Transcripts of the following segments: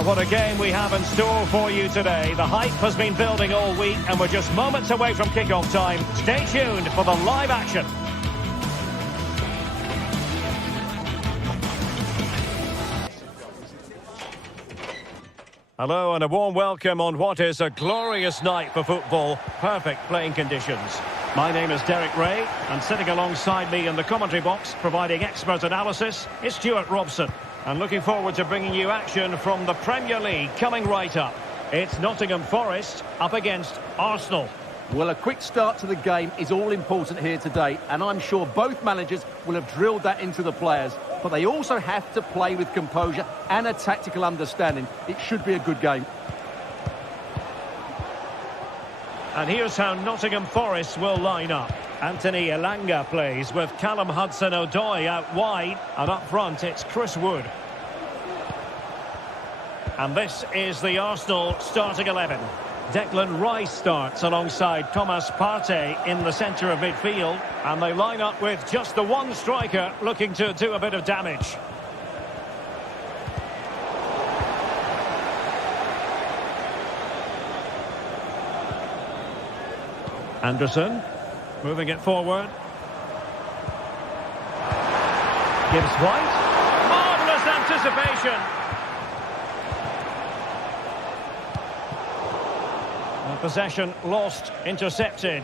Well, what a game we have in store for you today. The hype has been building all week and we're just moments away from kickoff time. Stay tuned for the live action. Hello and a warm welcome on what is a glorious night for football. Perfect playing conditions. My name is Derek Ray, and sitting alongside me in the commentary box, providing expert analysis, is Stuart Robson. And looking forward to bringing you action from the Premier League coming right up. It's Nottingham Forest up against Arsenal. Well, a quick start to the game is all important here today, and I'm sure both managers will have drilled that into the players. But they also have to play with composure and a tactical understanding. It should be a good game. And here's how Nottingham Forest will line up. Anthony Elanga plays with Callum Hudson-Odoi out wide, and up front it's Chris Wood. And this is the Arsenal starting 11. Declan Rice starts alongside Thomas Partey in the centre of midfield, and they line up with just the one striker looking to do a bit of damage. Anderson, moving it forward. Gibbs White. Marvellous anticipation. The possession lost, intercepted.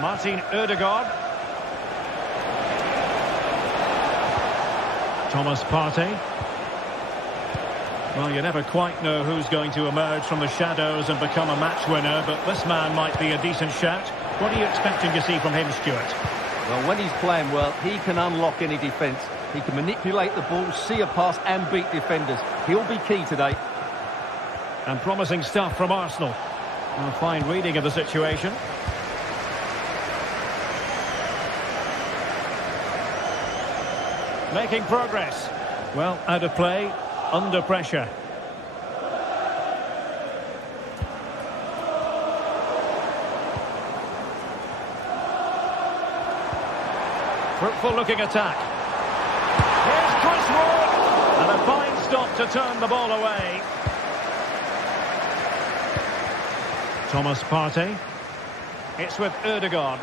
Martin Ødegaard. Thomas Partey. Well, you never quite know who's going to emerge from the shadows and become a match winner, but this man might be a decent shout. What are you expecting to see from him, Stuart? Well, when he's playing well, he can unlock any defence. He can manipulate the ball, see a pass and beat defenders. He'll be key today. And promising stuff from Arsenal. A fine reading of the situation. Making progress. Well, out of play, under pressure. Fruitful looking attack. Here's Chris Wood. And a fine stop to turn the ball away. Thomas Partey. It's with Ødegaard.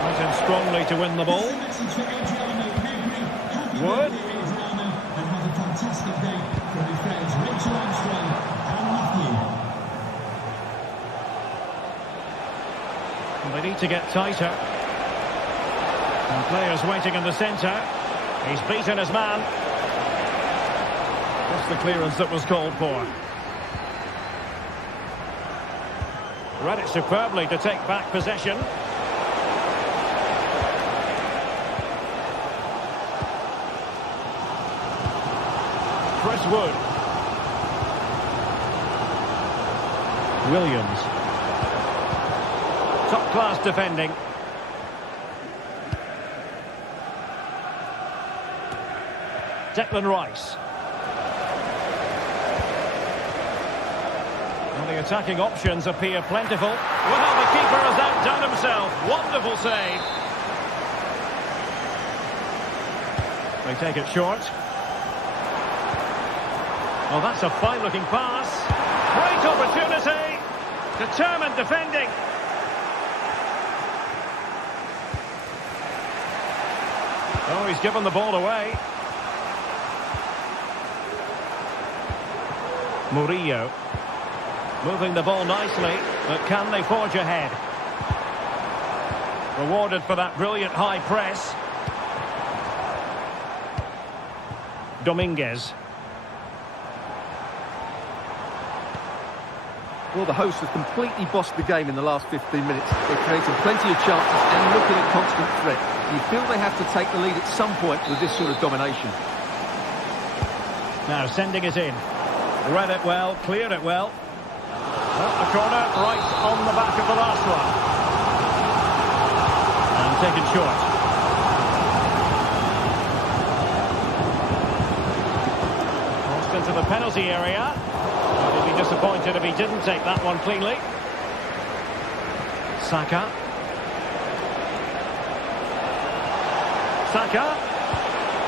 Went in strongly to win the ball. Wood. And they need to get tighter. And players waiting in the centre. He's beaten his man. That's the clearance that was called for. Read it superbly to take back possession. Chris Wood. Williams. Top-class defending. Declan Rice. Well, the attacking options appear plentiful. Well, the keeper has outdone himself. Wonderful save. They take it short. Oh, that's a fine-looking pass. Great opportunity. Determined defending. Oh, he's given the ball away. Murillo. Moving the ball nicely, but can they forge ahead? Rewarded for that brilliant high press. Dominguez. Well, the hosts have completely bossed the game in the last 15 minutes. They've created plenty of chances and looking at constant threat. You feel they have to take the lead at some point with this sort of domination. Now sending it in. Read it well, cleared it well. Up the corner, right on the back of the last one. And taken short. penalty area. He'd be disappointed if he didn't take that one cleanly. Saka.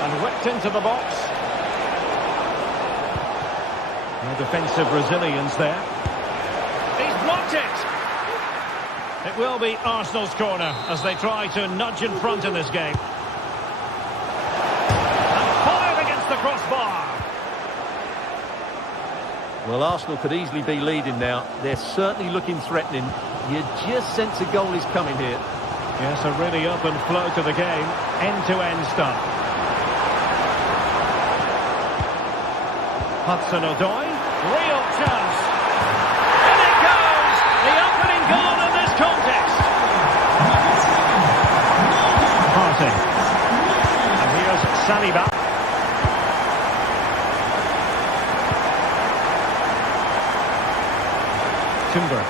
And whipped into the box. No defensive resilience there. He's blocked it. It will be Arsenal's corner as they try to nudge in front in this game. And fired against the crossbar. Well, Arsenal could easily be leading now. They're certainly looking threatening. You just sense a goal is coming here. Yes, a really open flow to the game. End-to-end stuff. Hudson-Odoi. Real chance. And it goes! The opening goal in this contest. Partey. And here's Saliba. Timber.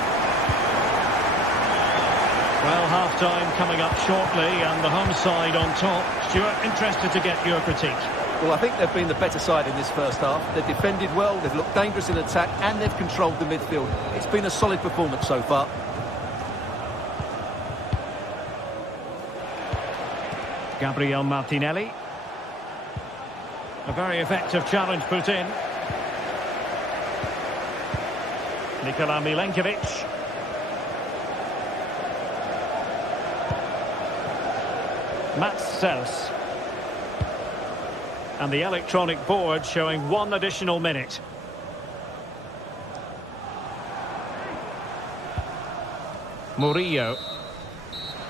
Well, half-time coming up shortly and the home side on top. Stuart, interested to get your critique. Well, I think they've been the better side in this first half. They've defended well, they've looked dangerous in attack, and they've controlled the midfield. It's been a solid performance so far. Gabriel Martinelli. A very effective challenge put in. Nikola Milenkovic. Mats Sels. And the electronic board showing 1 additional minute. Murillo.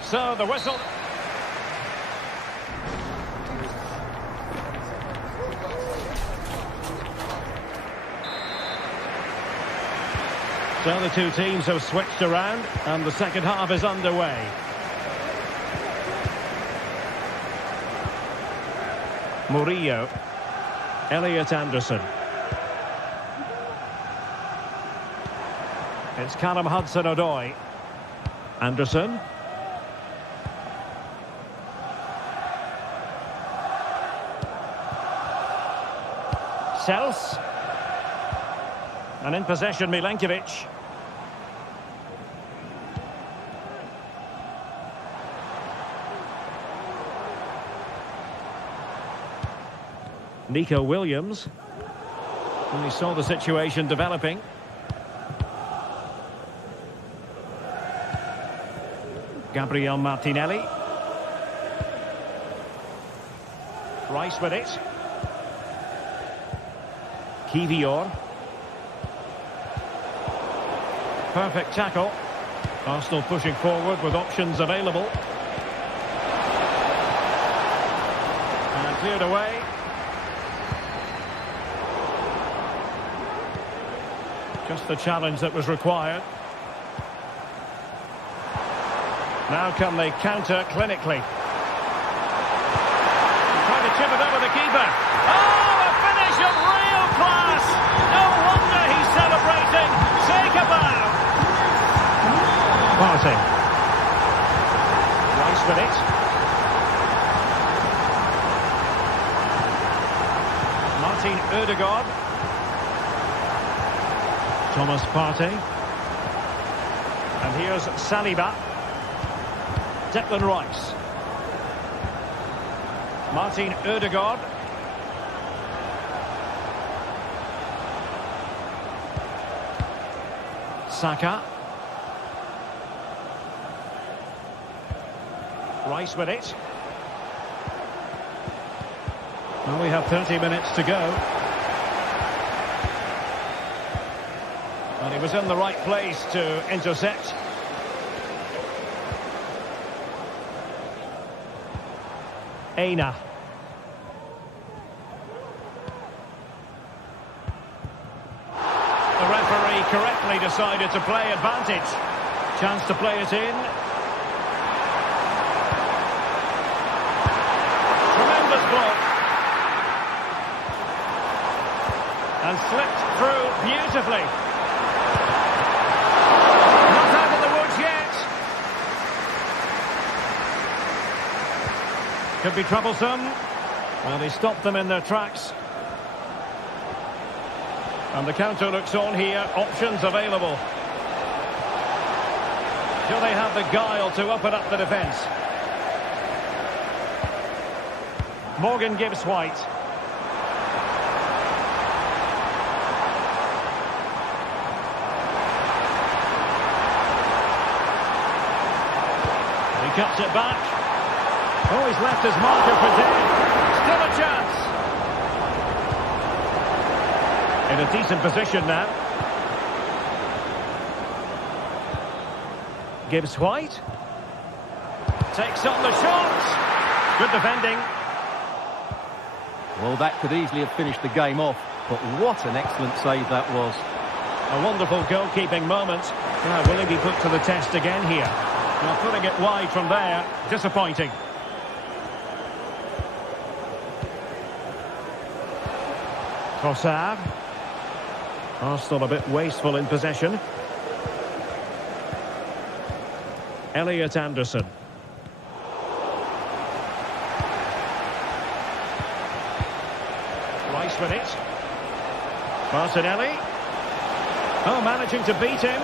So the whistle. So the two teams have switched around and the second half is underway. Murillo. Elliot Anderson. It's Callum Hudson-Odoi. Anderson. Sels. And in possession, Milenkovic. Nico Williams. And we saw the situation developing. Gabriel Martinelli. Rice with it. Kivior. Perfect tackle. Arsenal pushing forward with options available. And cleared away. Just the challenge that was required. Now can they counter clinically? Trying to chip it over the keeper. Oh, a finish of real class! No wonder he's celebrating. Take a bow. Partey. Rice with it. Martin Ødegaard. Thomas Partey. And here's Saliba. Declan Rice. Martin Ødegaard. Saka. Rice with it. Well, we have 30 minutes to go. And he was in the right place to intercept. Aina. The referee correctly decided to play advantage. Chance to play it in. Tremendous block. And slipped through beautifully. Not out of the woods yet. Could be troublesome. Well, he stopped them in their tracks. And the counter looks on here. Options available. Do they have the guile to open up the defence? Morgan gives White. He cuts it back. Oh, he's left his marker for dead. Still a chance. In a decent position now. Gibbs White. Takes on the shot. Good defending. Well, that could easily have finished the game off, but what an excellent save that was. A wonderful goalkeeping moment. Now, will he be put to the test again here? Well, putting it wide from there, disappointing. Trossard. Arsenal a bit wasteful in possession. Elliot Anderson. Rice with it. Martinelli. Oh, managing to beat him.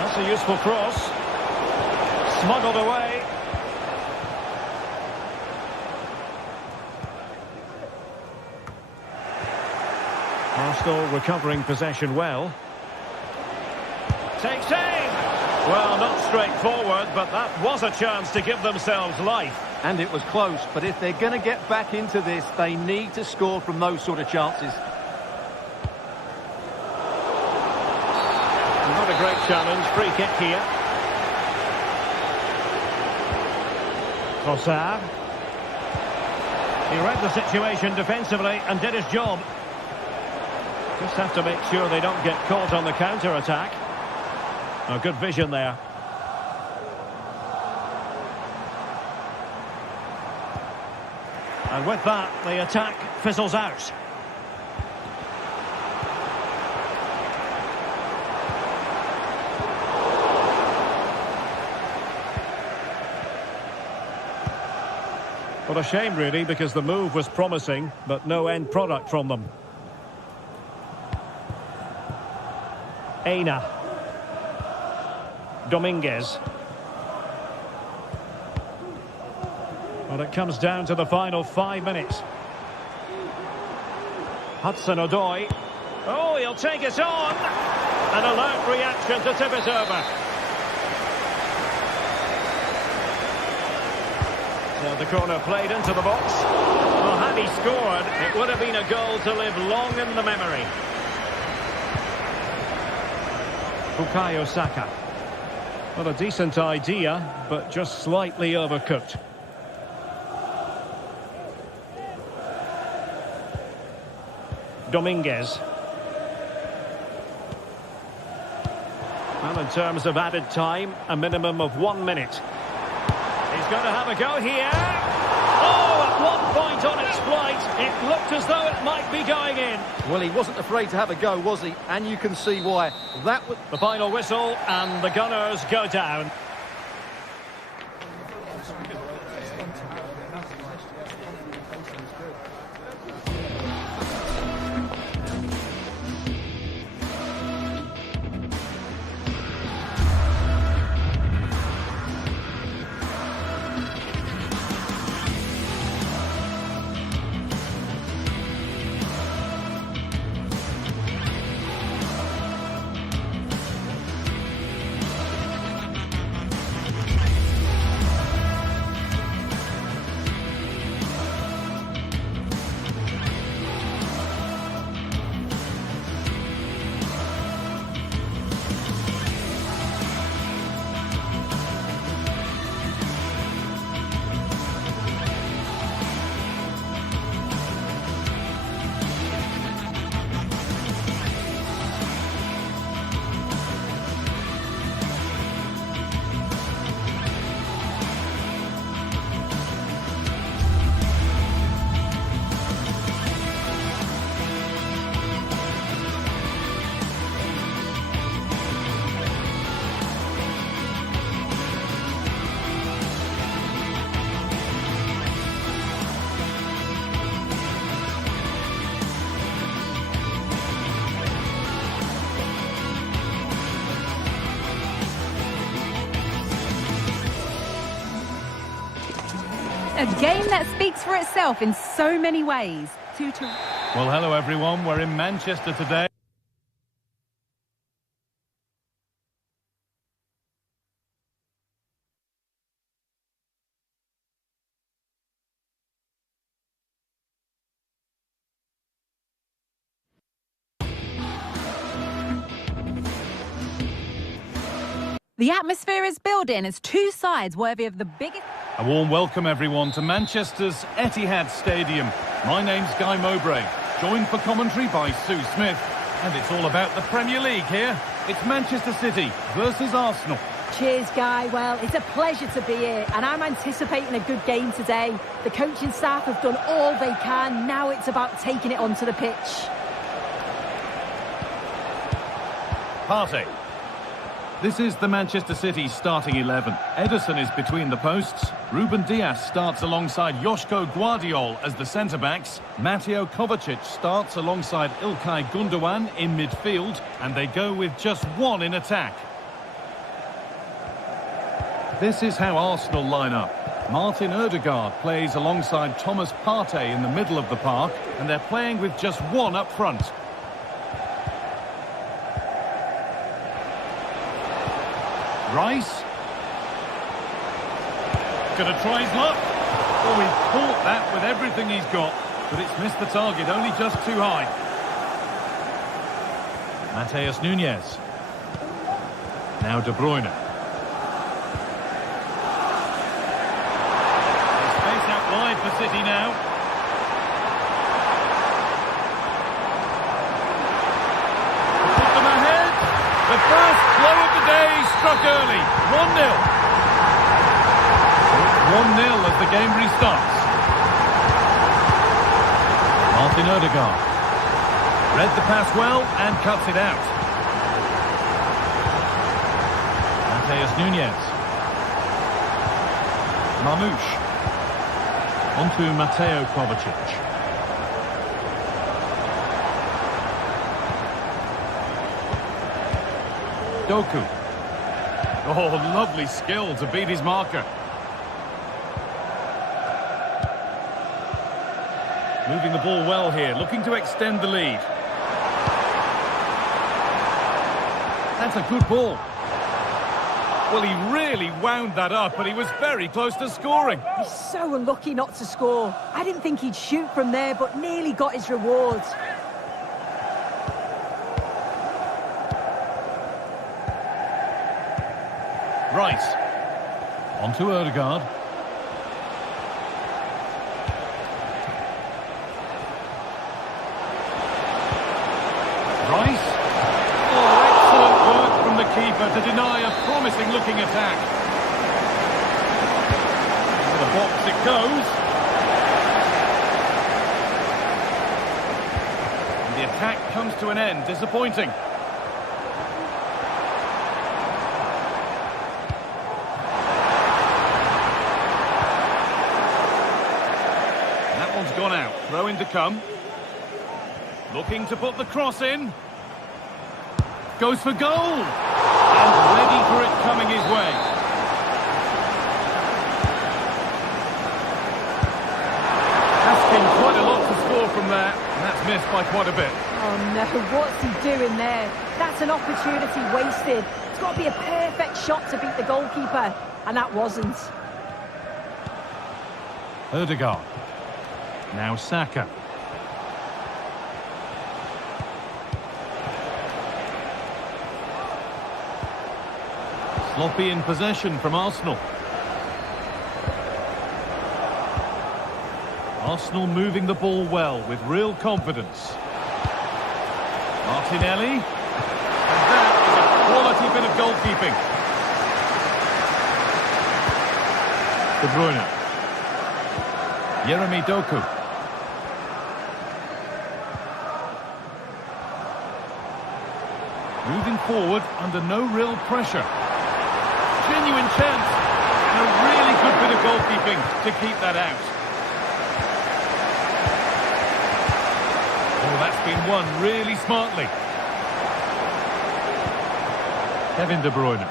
That's a useful cross. Smuggled away. Arsenal recovering possession well. Takes aim. Well, not straightforward, but that was a chance to give themselves life. And it was close, but if they're going to get back into this, they need to score from those sort of chances. Not a great challenge. Free kick here. Trossard. He read the situation defensively and did his job. Just have to make sure they don't get caught on the counter-attack. Oh, good vision there. And with that, the attack fizzles out. What a shame, really, because the move was promising, but no end product from them. Aina. Dominguez. Well, it comes down to the final 5 minutes. Hudson-Odoi. Oh, he'll take it on. An alert reaction to tip it over. So the corner played into the box. Well, had he scored, it would have been a goal to live long in the memory. Bukayo Saka. Well, a decent idea, but just slightly overcooked. Dominguez. Well, in terms of added time, a minimum of 1 minute. He's going to have a go here. Oh, at one point on its flight, it looked as though it might be going in. Well, he wasn't afraid to have a go, was he? And you can see why. That was the final whistle, and the Gunners go down. A game that speaks for itself in so many ways. Well, hello everyone. We're in Manchester today. The atmosphere is building as two sides worthy of the biggest... A warm welcome everyone to Manchester's Etihad Stadium. My name's Guy Mowbray, joined for commentary by Sue Smith. And it's all about the Premier League here. It's Manchester City versus Arsenal. Cheers, Guy. Well, it's a pleasure to be here, and I'm anticipating a good game today. The coaching staff have done all they can. Now it's about taking it onto the pitch. Partey. This is the Manchester City starting 11. Ederson is between the posts. Ruben Dias starts alongside Joško Guardiol as the centre-backs. Mateo Kovacic starts alongside Ilkay Gundogan in midfield. And they go with just one in attack. This is how Arsenal line up. Martin Ødegaard plays alongside Thomas Partey in the middle of the park. And they're playing with just one up front. Rice. Gonna try his luck. Oh, he caught that with everything he's got, but it's missed the target, only just too high. Matheus Nunes. Now De Bruyne. There's space out wide for City now. Put them ahead. The first blow of the day struck early. 1-0. 1-0 as the game restarts. Martin Ødegaard. Read the pass well and cuts it out. Matheus Nunes. Mamouche. On to Mateo Kovacic. Doku. Oh, lovely skill to beat his marker. Moving the ball well here, looking to extend the lead. That's a good ball. Well, he really wound that up, but he was very close to scoring. He's so unlucky not to score. I didn't think he'd shoot from there, but nearly got his reward. Rice. On to Ødegaard. Rice. Oh, excellent work from the keeper to deny a promising-looking attack. Into the box it goes. And the attack comes to an end. Disappointing. Gone out. Throw in to come. Looking to put the cross in. Goes for goal. And ready for it coming his way. Asking quite a lot to score from there. And that's missed by quite a bit. Oh no, what's he doing there? That's an opportunity wasted. It's got to be a perfect shot to beat the goalkeeper. And that wasn't. Ødegaard. Now Saka. Sloppy in possession from Arsenal. Arsenal moving the ball well with real confidence. Martinelli. And that is a quality bit of goalkeeping. De Bruyne. Jeremy Doku. Moving forward under no real pressure. Genuine chance. And a really good bit of goalkeeping to keep that out. Oh, that's been won really smartly. Kevin De Bruyne.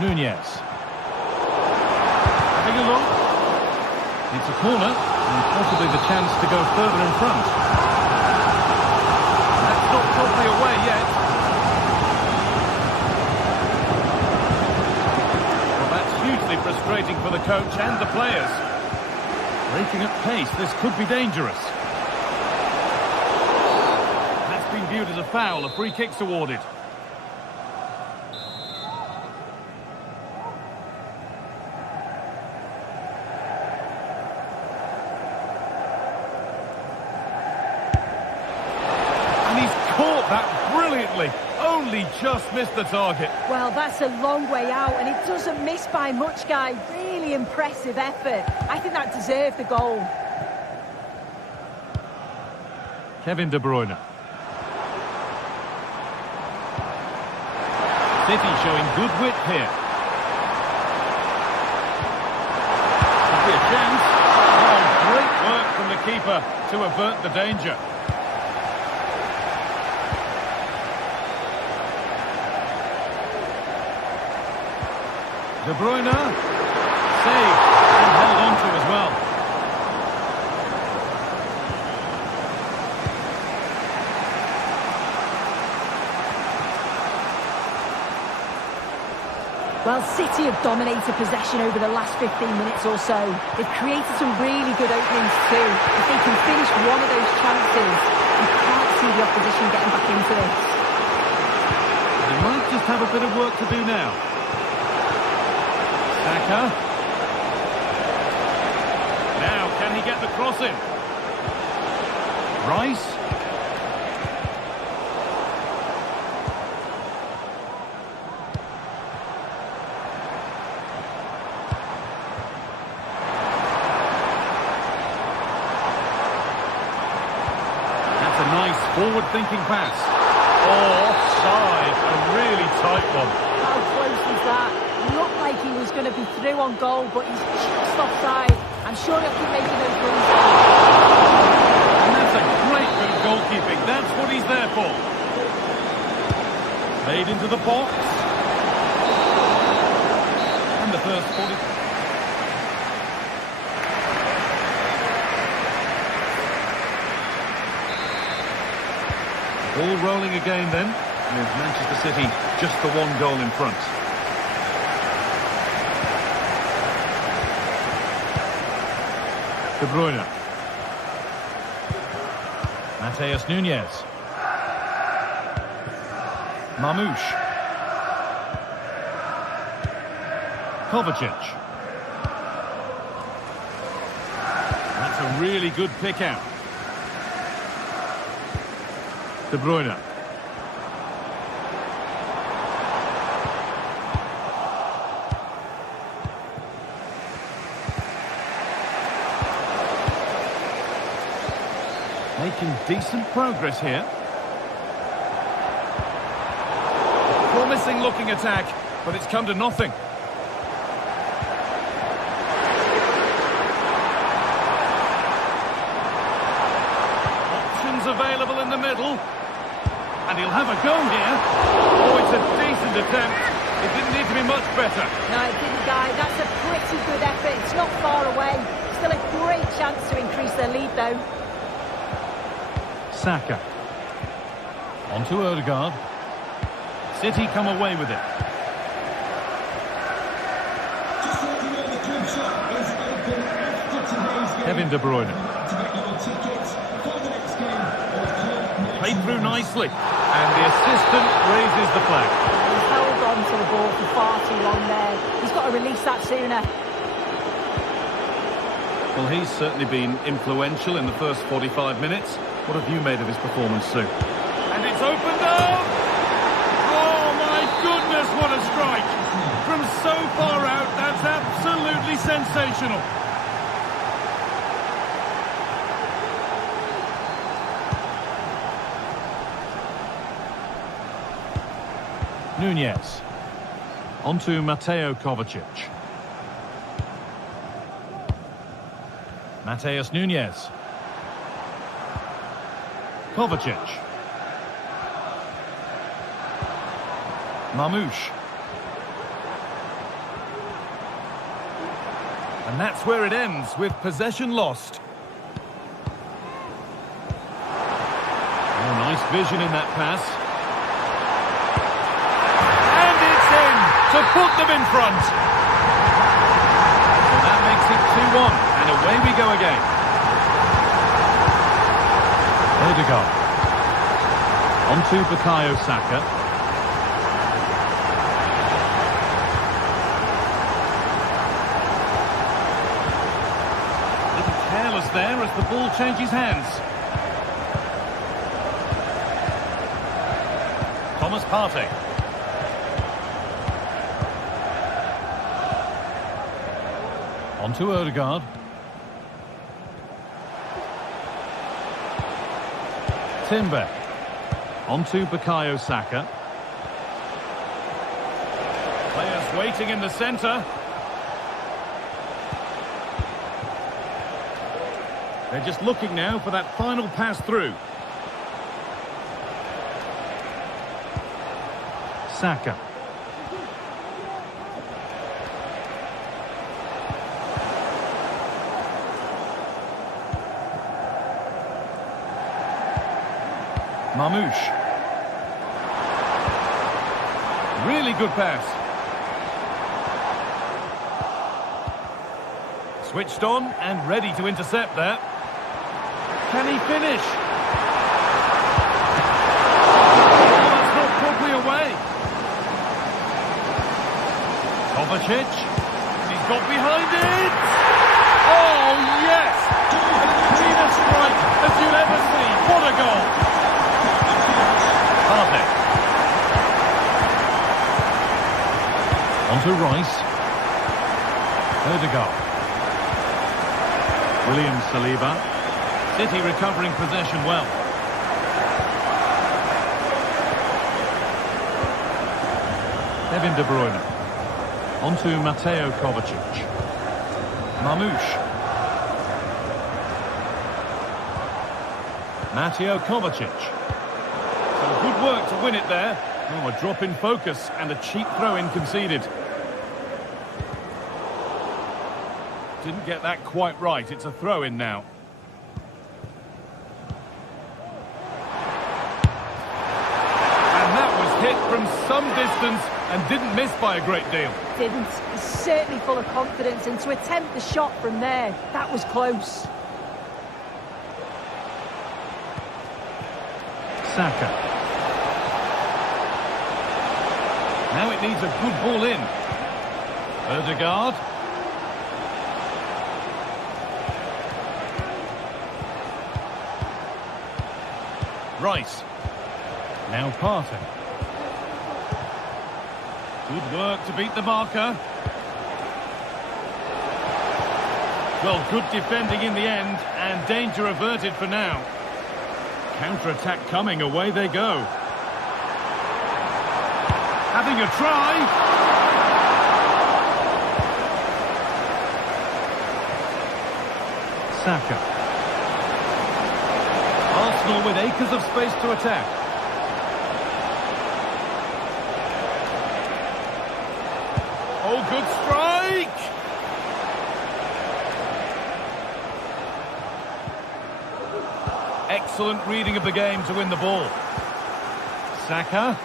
Nunez. Having a look. It's a corner, and possibly the chance to go further in front. That's not totally away yet. Well, that's hugely frustrating for the coach and the players. Breaking at pace, this could be dangerous. That's been viewed as a foul, a free kick's awarded. Caught that brilliantly, only just missed the target. Well, that's a long way out, and it doesn't miss by much, guy. Really impressive effort. I think that deserved the goal. Kevin De Bruyne. City showing good wit here. Could be a chance. Oh, great work from the keeper to avert the danger. De Bruyne, saved and held on to as well. Well, City have dominated possession over the last 15 minutes or so. They've created some really good openings too. If they can finish one of those chances, you can't see the opposition getting back into this. They might just have a bit of work to do now. Saka. Now, can he get the cross in? Rice. That's a nice forward-thinking pass. Offside, a really tight one. How close was that? Looked like he was going to be through on goal, but he's just offside. I'm sure he'll keep making those runs. And that's a great bit of goalkeeping. That's what he's there for. Played into the box. And the first 40... All rolling again then, with Manchester City just the one goal in front. De Bruyne. Mateus Nunez. Mamouche. Kovacic. That's a really good pick out. De Bruyne. Making decent progress here. Promising looking attack, but it's come to nothing. Options available in the middle. And he'll have a go here. Oh, it's a decent attempt. It didn't need to be much better. No, it didn't, Guy. That's a pretty good effort. It's not far away. Still a great chance to increase their lead, though. Saka. On to Odegaard. City come away with it. Kevin De Bruyne. Played through nicely. And the assistant raises the flag. He's held on to the ball for far too long there. He's got to release that sooner. Well, he's certainly been influential in the first 45 minutes. What have you made of his performance, Sue? And it's opened up! Oh, my goodness, what a strike! From so far out, that's absolutely sensational. Nunez. On to Mateo Kovacic. Mateus Nunez. Kovacic. Mamouche. And that's where it ends, with possession lost. Oh, nice vision in that pass. And it's in to put them in front. So that makes it 2-1, and away we go again. Odegaard. On to Bukayo Saka. Careless there as the ball changes hands. Thomas Partey. On to Odegaard. Timber. On to Bukayo Saka. Players waiting in the centre. They're just looking now for that final pass through. Saka. Mamouche. Really good pass. Switched on and ready to intercept that. Can he finish? Oh, that's not properly away. Kovacic. He's got behind it. Oh, yes! As clean a strike as you'll ever see. What a goal! Partey. On to Rice. Odegaard. William Saliba. City recovering possession well. Kevin De Bruyne. On to Mateo Kovacic. Mamouche. Mateo Kovacic. So good work to win it there. Oh, a drop in focus and a cheap throw-in conceded. Didn't get that quite right. It's a throw-in now. Hit from some distance and didn't miss by a great deal. Didn't. He's certainly full of confidence, and to attempt the shot from there, that was close. Saka. Now it needs a good ball in. Odegaard. Rice. Now Partey. Good work to beat the marker. Well, good defending in the end, and danger averted for now. Counter-attack coming, away they go. Having a try. Saka. Arsenal with acres of space to attack. Oh, good strike! Excellent reading of the game to win the ball. Saka.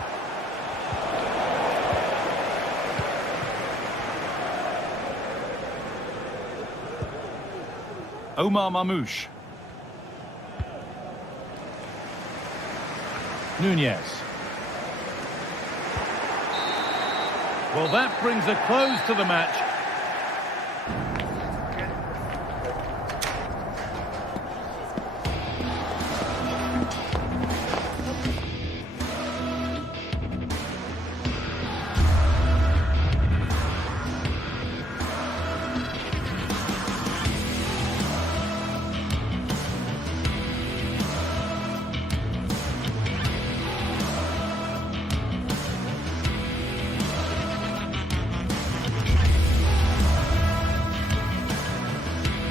Omar Mamouche. Nunez. Well, that brings a close to the match.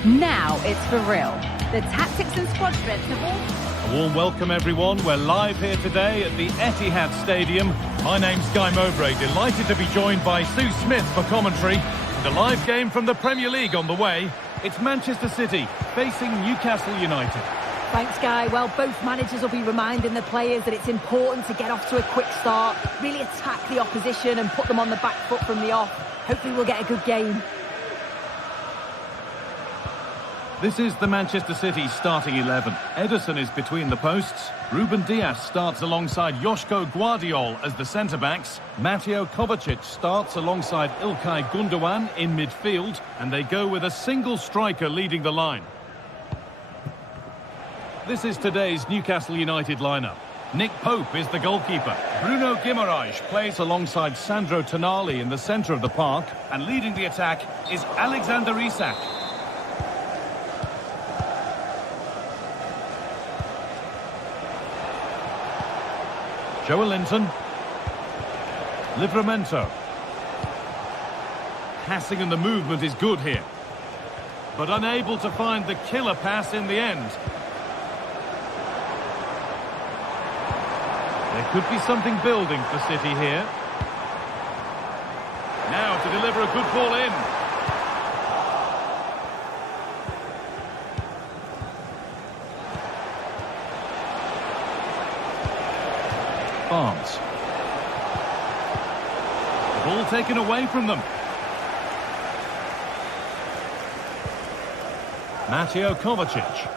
Now it's for real. The tactics and squad strength of all. A warm welcome, everyone. We're live here today at the Etihad Stadium. My name's Guy Mowbray, delighted to be joined by Sue Smith for commentary. And a live game from the Premier League on the way. It's Manchester City facing Newcastle United. Thanks, Guy. Well, both managers will be reminding the players that it's important to get off to a quick start, really attack the opposition and put them on the back foot from the off. Hopefully we'll get a good game. This is the Manchester City starting 11. Ederson is between the posts. Ruben Dias starts alongside Joško Guardiol as the centre-backs. Mateo Kovacic starts alongside Ilkay Gundogan in midfield. And they go with a single striker leading the line. This is today's Newcastle United lineup. Nick Pope is the goalkeeper. Bruno Guimaraes plays alongside Sandro Tonali in the centre of the park. And leading the attack is Alexander Isak. Joelinton. Livramento. Passing and the movement is good here. But unable to find the killer pass in the end. There could be something building for City here. Now to deliver a good ball in. Barnes. The ball taken away from them. Mateo Kovacic.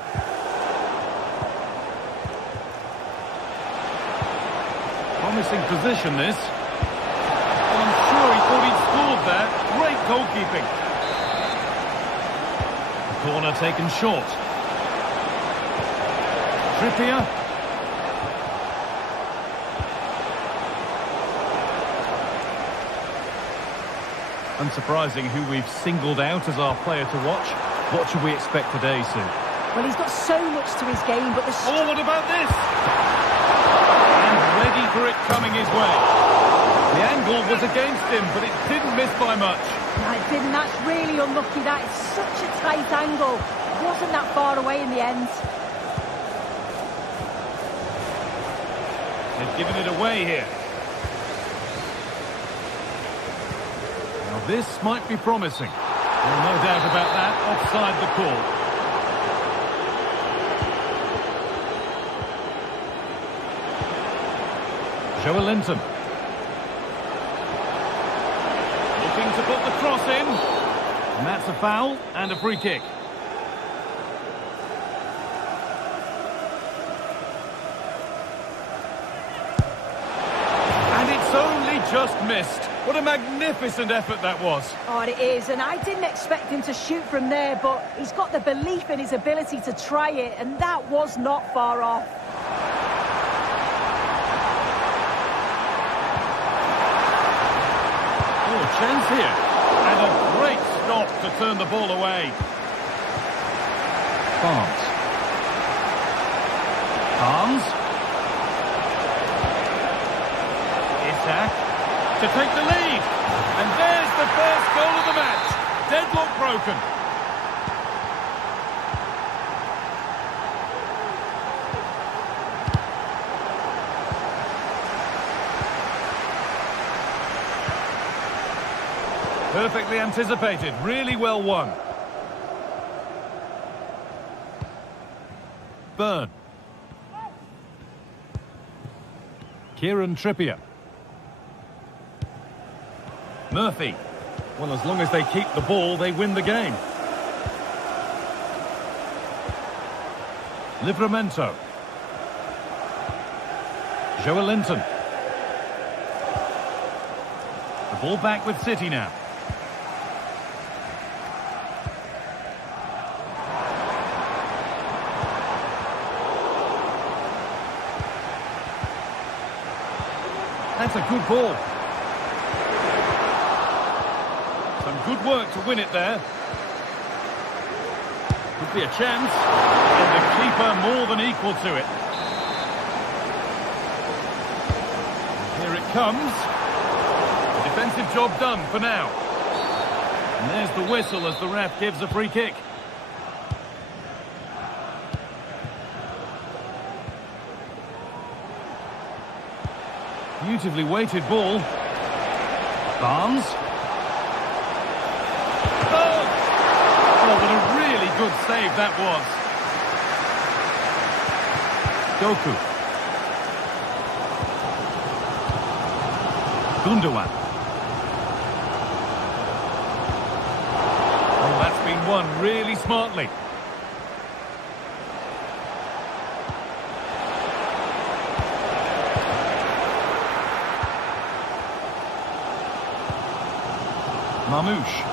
Promising position this. Well, I'm sure he thought he'd scored there. Great goalkeeping. The corner taken short. Trippier. Unsurprising who we've singled out as our player to watch. What should we expect today, Sue? Well, he's got so much to his game, but the... Oh, what about this? And ready for it coming his way. The angle was against him, but it didn't miss by much. No, it didn't. That's really unlucky. That is such a tight angle. It wasn't that far away in the end. They've given it away here. This might be promising. Well, no doubt about that. Offside the call. Joelinton. Looking to put the cross in. And that's a foul and a free kick. And it's only just missed. What a magnificent effort that was. Oh, it is, and I didn't expect him to shoot from there, but he's got the belief in his ability to try it, and that was not far off. Oh, chance here. And a great stop to turn the ball away. Barnes. Isak. To take the lead. And there's the first goal of the match. Deadlock broken. Perfectly anticipated. Really well won. Burn. Kieran Trippier. Murphy. Well, as long as they keep the ball, they win the game. Livramento. Joelinton. The ball back with City now. That's a good ball. Good work to win it there. Could be a chance. And the keeper more than equal to it. Here it comes. The defensive job done for now. And there's the whistle as the ref gives a free kick. Beautifully weighted ball. Barnes. save that was. Doku. Gundogan. Oh, that's been won really smartly. Mamouche.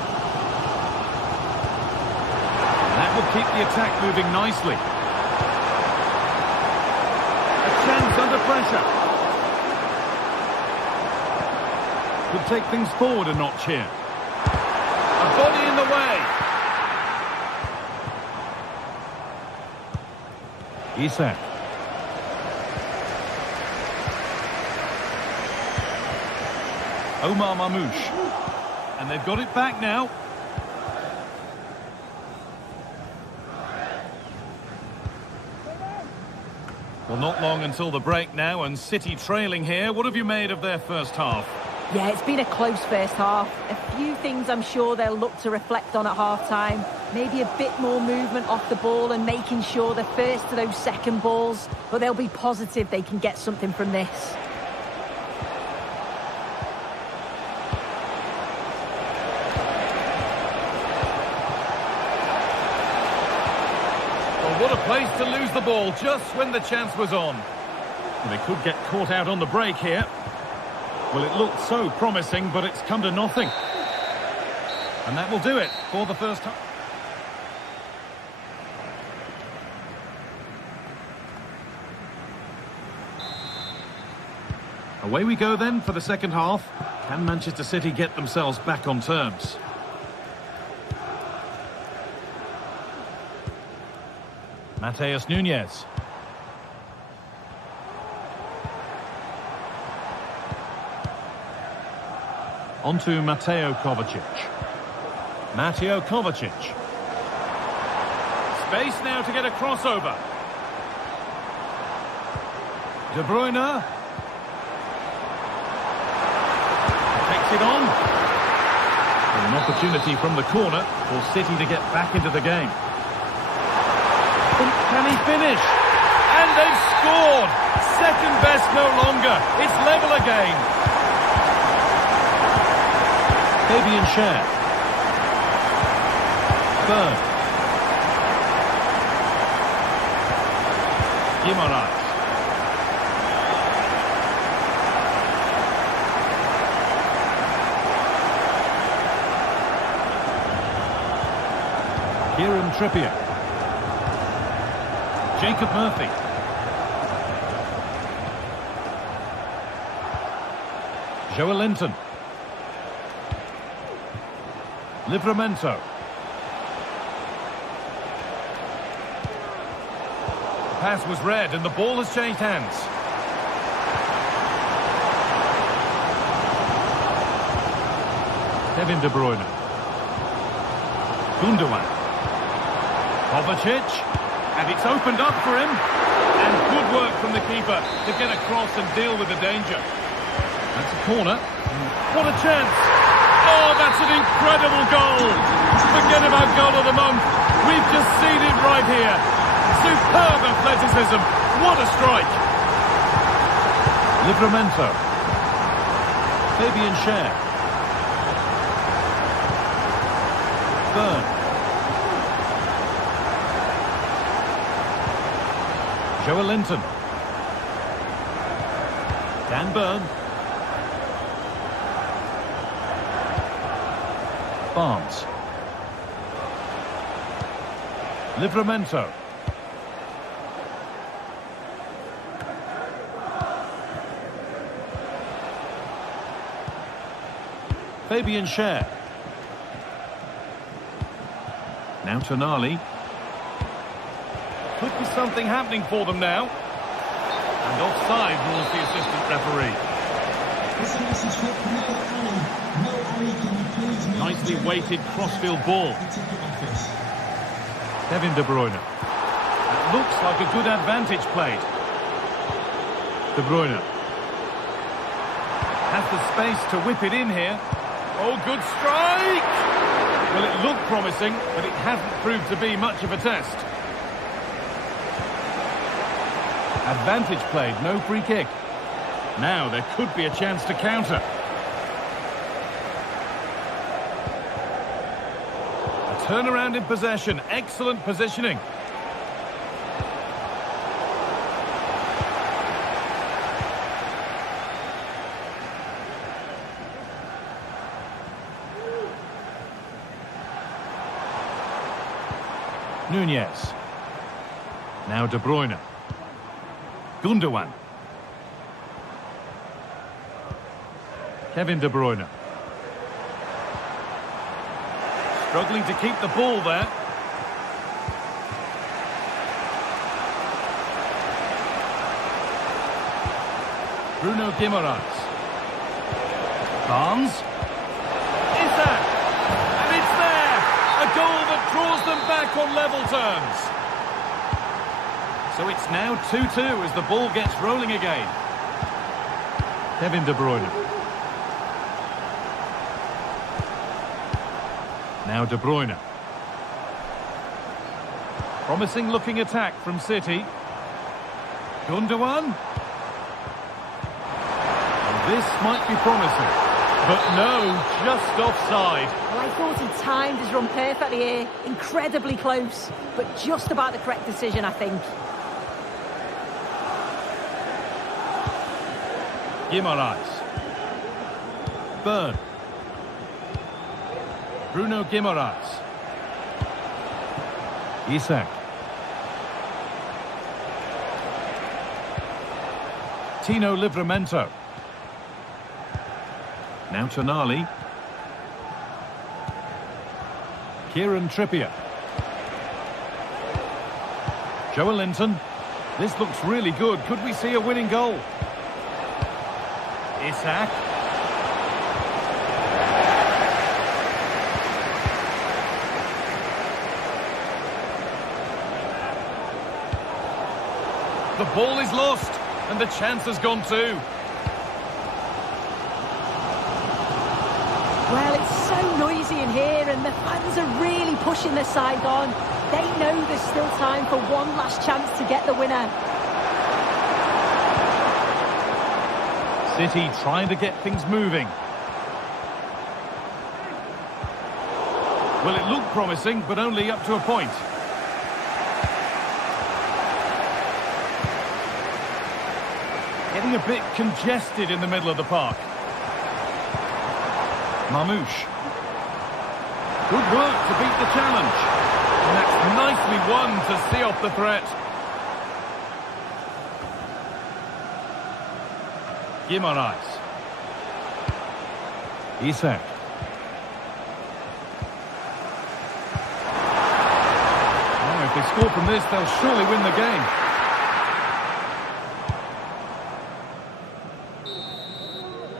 That will keep the attack moving nicely. A chance under pressure. Could take things forward a notch here. A body in the way. Isak. Omar Mamouche. And they've got it back now. Well, not long until the break now, and City trailing here. What have you made of their first half? Yeah, it's been a close first half. A few things I'm sure they'll look to reflect on at half-time. Maybe a bit more movement off the ball and making sure they're first to those second balls. But they'll be positive they can get something from this. What a place to lose the ball just when the chance was on. Well, they could get caught out on the break here. Well, it looked so promising, but it's come to nothing. And that will do it for the first time. Away we go then for the second half. Can Manchester City get themselves back on terms? Mateus Nunes. On to Mateo Kovacic. Mateo Kovacic. Space now to get a crossover. De Bruyne. Takes it on. And an opportunity from the corner for City to get back into the game. Can he finish? And they've scored! Second best no longer. It's level again. Fabian Schär. Third. Guimaraes. Kieran Trippier. Jacob Murphy. Joelinton. Livramento. The pass was read and the ball has changed hands. Kevin De Bruyne. Gundogan. Kovacic. And it's opened up for him. And good work from the keeper to get across and deal with the danger. That's a corner. What a chance! Oh, that's an incredible goal! Forget about goal of the month. We've just seen it right here. Superb athleticism. What a strike! Livramento. Fabian Schär. Byrne. Joelinton. Dan Byrne. Barnes. Livramento. Fabian Schär. Now Tonali. Could be something happening for them now. And offside rules the assistant referee. Nicely weighted crossfield ball. Kevin De Bruyne. That looks like a good advantage played. De Bruyne. Has the space to whip it in here. Oh, good strike! Well, it looked promising, but it hasn't proved to be much of a test. Advantage played, no free kick. Now there could be a chance to counter. A turnaround in possession, excellent positioning. Nunez. Now De Bruyne. Gundogan. Kevin De Bruyne. Struggling to keep the ball there. Bruno Guimaraes. Barnes. Is that? And it's there! A goal that draws them back on level terms. So it's now 2-2 as the ball gets rolling again. Kevin De Bruyne. Now De Bruyne. Promising looking attack from City. Gundogan. And this might be promising. But no, just offside. Well, I thought he timed his run perfectly here. Incredibly close. But just about the correct decision, I think. Guimaraes. Burn. Bruno Guimaraes. Isak. Tino Livramento. Now Tonali. Kieran Trippier. Joelinton. This looks really good. Could we see a winning goal? Isak. The ball is lost, and the chance has gone too. Well, it's so noisy in here, and the fans are really pushing their side on. They know there's still time for one last chance to get the winner. City trying to get things moving. Well, it looked promising, but only up to a point. Getting a bit congested in the middle of the park. Marmouche. Good work to beat the challenge. And that's nicely won to see off the threat. Guimaraes. Isak. Oh, if they score from this, they'll surely win the game.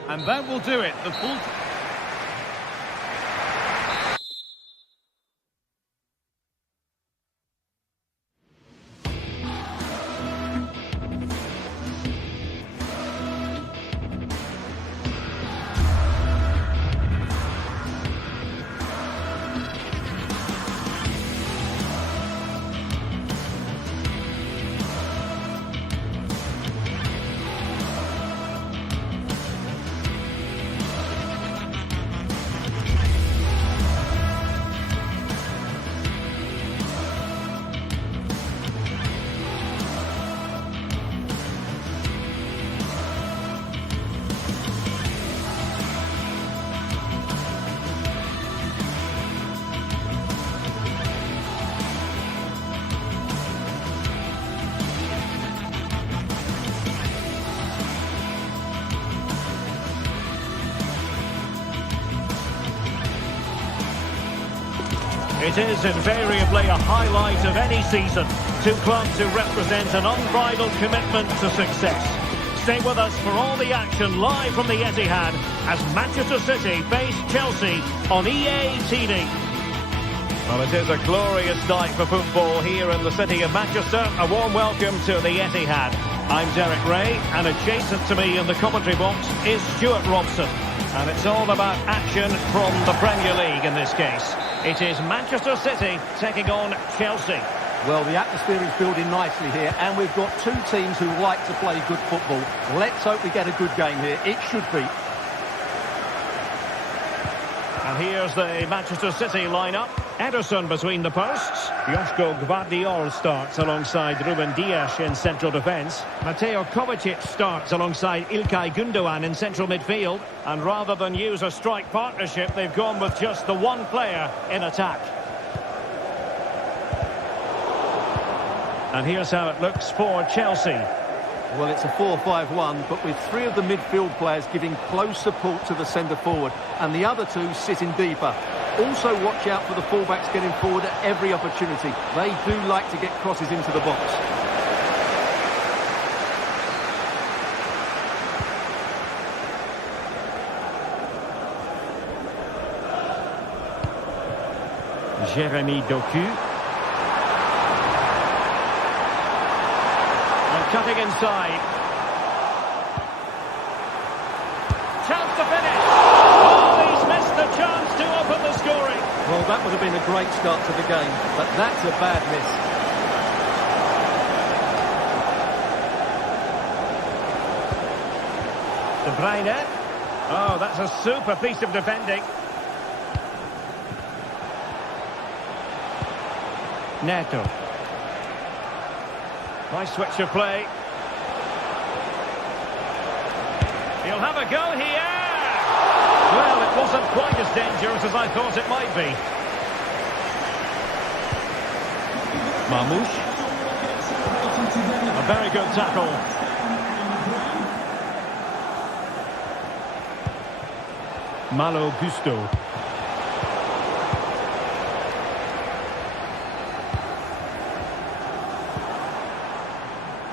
And that will do it. The full... It is invariably a highlight of any season. Two clubs who represent an unbridled commitment to success. Stay with us for all the action live from the Etihad as Manchester City face Chelsea on EA TV. Well, it is a glorious night for football here in the city of Manchester. A warm welcome to the Etihad. I'm Derek Ray, and adjacent to me in the commentary box is Stuart Robson. And it's all about action from the Premier League in this case. It is Manchester City taking on Chelsea. Well, the atmosphere is building nicely here, and we've got two teams who like to play good football. Let's hope we get a good game here. It should be. And here's the Manchester City lineup. Ederson between the posts. Joško Gvardiol starts alongside Ruben Dias in central defence. Mateo Kovacic starts alongside Ilkay Gundogan in central midfield. And rather than use a strike partnership, they've gone with just the one player in attack. And here's how it looks for Chelsea. Well, it's a 4-5-1, but with three of the midfield players giving close support to the centre-forward, and the other two sitting deeper. Also watch out for the fullbacks getting forward at every opportunity. They do like to get crosses into the box. Jeremy Doku. Cutting inside. Chance to finish. Oh, he's missed the chance to open the scoring. Well, that would have been a great start to the game, but that's a bad miss. De Bruyne. Oh, that's a super piece of defending. Neto. Nice switch of play. He'll have a go here. Well, it wasn't quite as dangerous as I thought it might be. Marmoush. A very good tackle. Malo Gusto.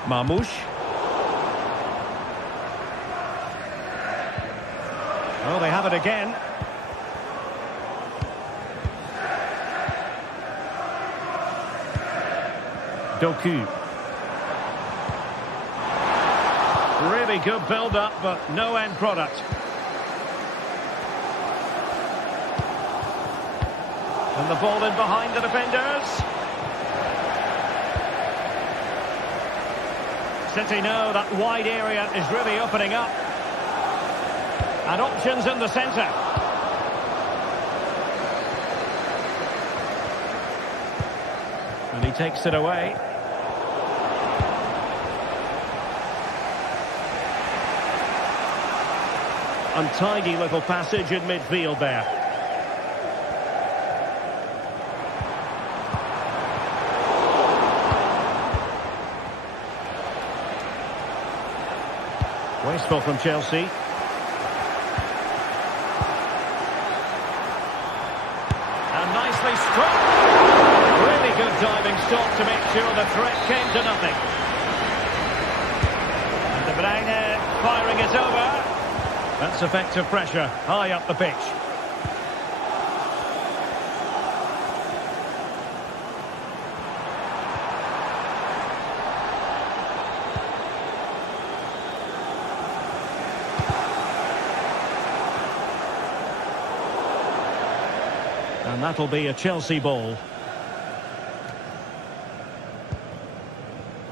Marmoush. Oh, they have it again. Doku. Really good build-up, but no end product. And the ball in behind the defenders. City know that wide area is really opening up. And options in the centre. And he takes it away. Untidy little passage in midfield there. Wasteful from Chelsea. And nicely struck. Really good diving stop to make sure the threat came to nothing. And De Bruyne firing it over. That's effective pressure high up the pitch. And that'll be a Chelsea ball.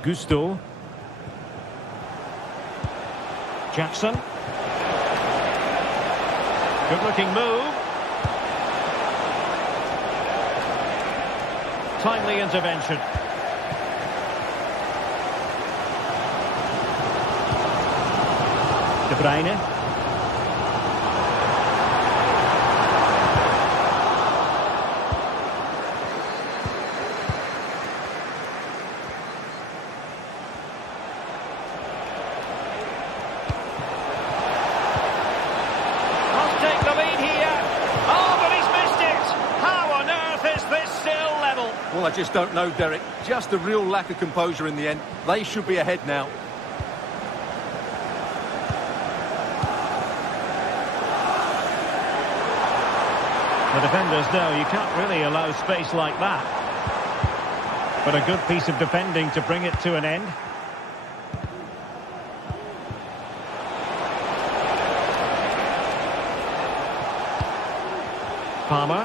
Gusto. Jackson. Good-looking move. Timely intervention. De Bruyne. Well, I just don't know, Derek. Just a real lack of composure in the end. They should be ahead now. The defenders know you can't really allow space like that. But a good piece of defending to bring it to an end. Palmer.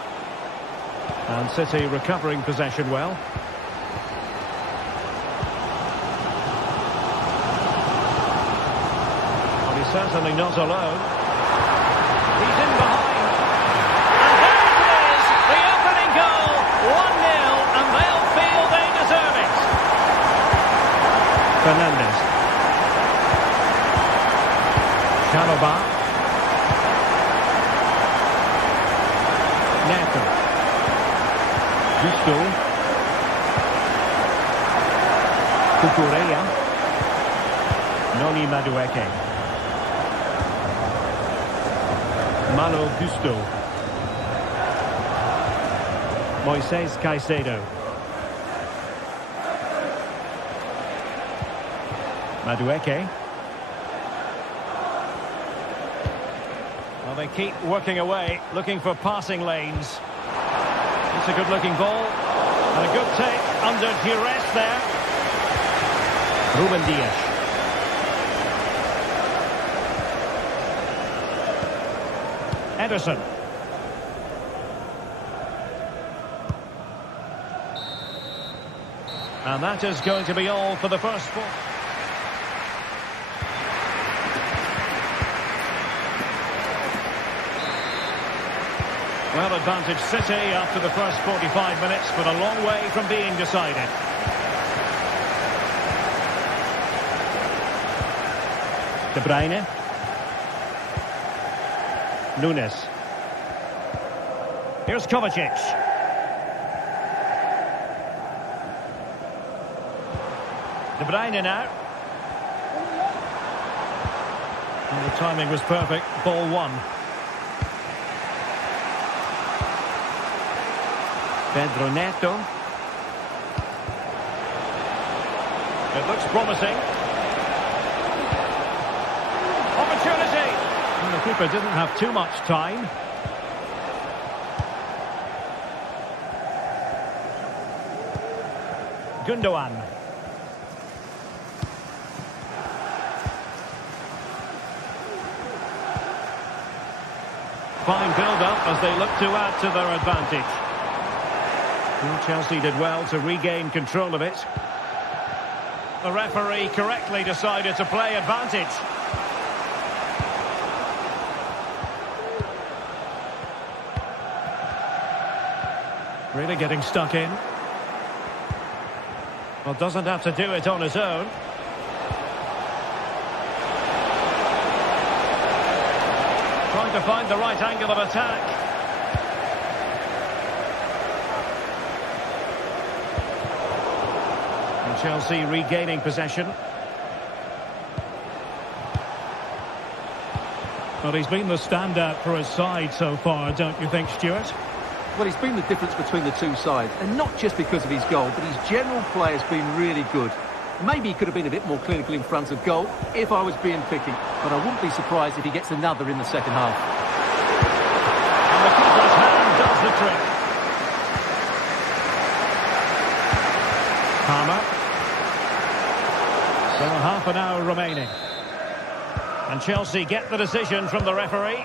And City recovering possession well. Well, he's certainly not alone. He's in behind. And there it is! The opening goal! 1-0, and they'll feel they deserve it. Fernandes. Chalobah. Neto. Gusto. Cucurella. Noni Madueke. Malo Gusto. Moises Caicedo. Madueke. Well, they keep working away, looking for passing lanes. It's a good-looking ball. And a good take under duress there. Ruben Dias. Ederson. And that is going to be all for the first four. Well, advantage City after the first 45 minutes, but a long way from being decided. De Bruyne. Nunes. Here's Kovacic. De Bruyne now. And the timing was perfect. Ball one. Pedro Neto. It looks promising. Opportunity. And the keeper didn't have too much time. Gundogan. Fine build-up as they look to add to their advantage. And Chelsea did well to regain control of it. The referee correctly decided to play advantage. Really getting stuck in. Well, doesn't have to do it on his own. Trying to find the right angle of attack. And Chelsea regaining possession. Well, he's been the standout for his side so far, don't you think, Stuart? Well, he's been the difference between the two sides, and not just because of his goal, but his general play has been really good. Maybe he could have been a bit more clinical in front of goal if I was being picky, but I wouldn't be surprised if he gets another in the second half. And the keeper's hand does the trick. Palmer. So half an hour remaining. And Chelsea get the decision from the referee.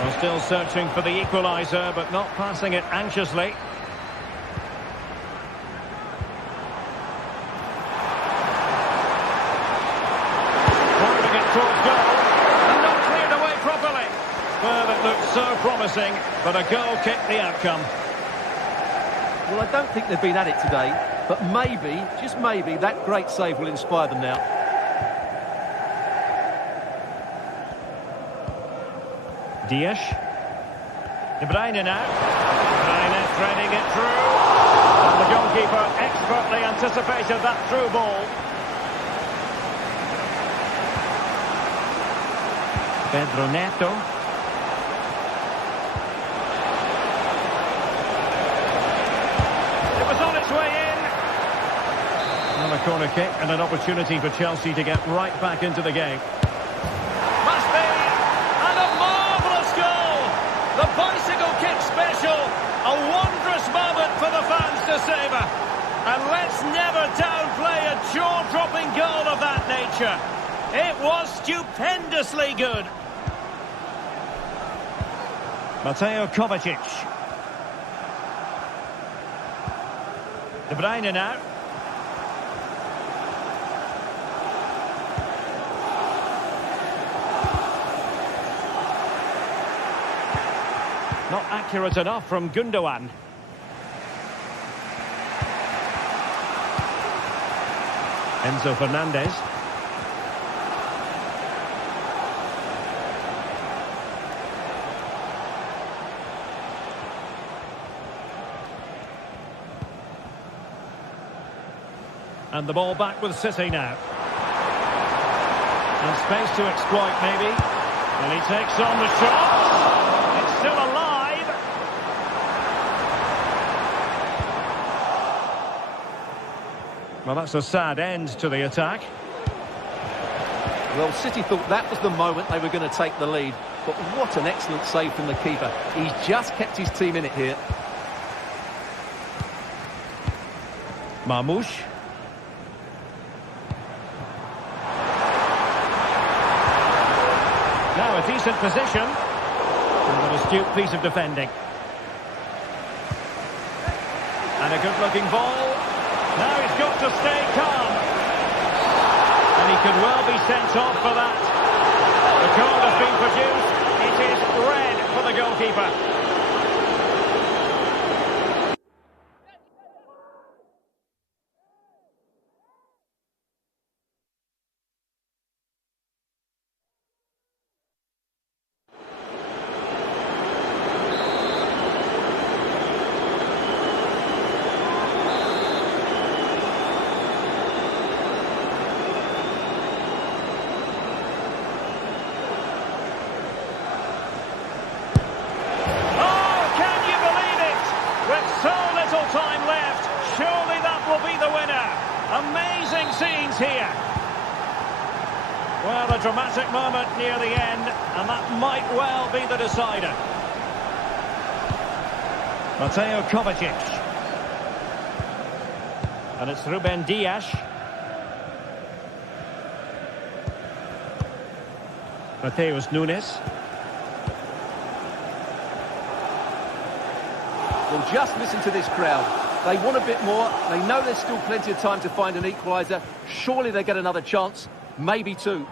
Well, still searching for the equaliser, but not passing it anxiously. Firing it towards goal, and not cleared away properly. Well, it looked so promising, but a goal kicked the outcome. Well, I don't think they've been at it today, but maybe, just maybe, that great save will inspire them now. Dias. De Bruyne now. De Bruyne threading it through. And the goalkeeper expertly anticipated that through ball. Pedro Neto. It was on its way in. And a corner kick and an opportunity for Chelsea to get right back into the game. Must be. And a marvellous goal. The bicycle kick special. A wondrous moment for the fans to savour. And let's never downplay a jaw-dropping goal of that nature. It was stupendously good. Mateo Kovacic. De Bruyne now. Not accurate enough from Gundogan. Enzo Fernandez. And the ball back with City now. And space to exploit maybe. And he takes on the shot. It's still alive. Well, that's a sad end to the attack. Well, City thought that was the moment they were going to take the lead. But what an excellent save from the keeper. He's just kept his team in it here. Marmoush. Now a decent position. And an astute piece of defending. And a good-looking ball. Now he's got to stay calm. And he could well be sent off for that. The corner's been produced. It is red for the goalkeeper. Time left. Surely that will be the winner. Amazing scenes here. Well, a dramatic moment near the end, and that might well be the decider. Mateo Kovacic. And it's Ruben Dias. Mateus Nunes. Well, just listen to this crowd. They want a bit more. They know there's still plenty of time to find an equaliser. Surely they get another chance, maybe two.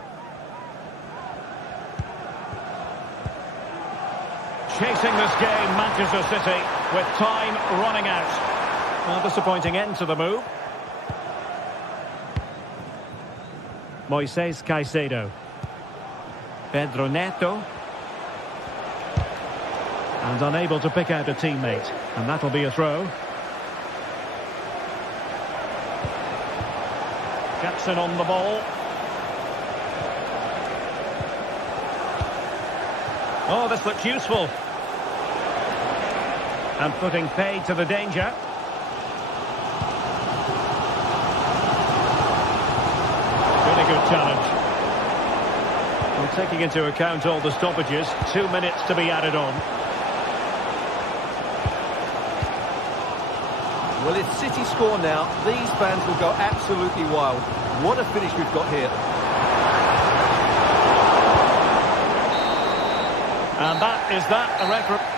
Chasing this game, Manchester City, with time running out. Well, disappointing end to the move. Moises Caicedo. Pedro Neto. And unable to pick out a teammate. And that'll be a throw. Jackson on the ball. Oh, this looks useful. And putting paid to the danger. Really good challenge. Well, taking into account all the stoppages, 2 minutes to be added on. Well, if City score now, these fans will go absolutely wild. What a finish we've got here. And that is that, a referee.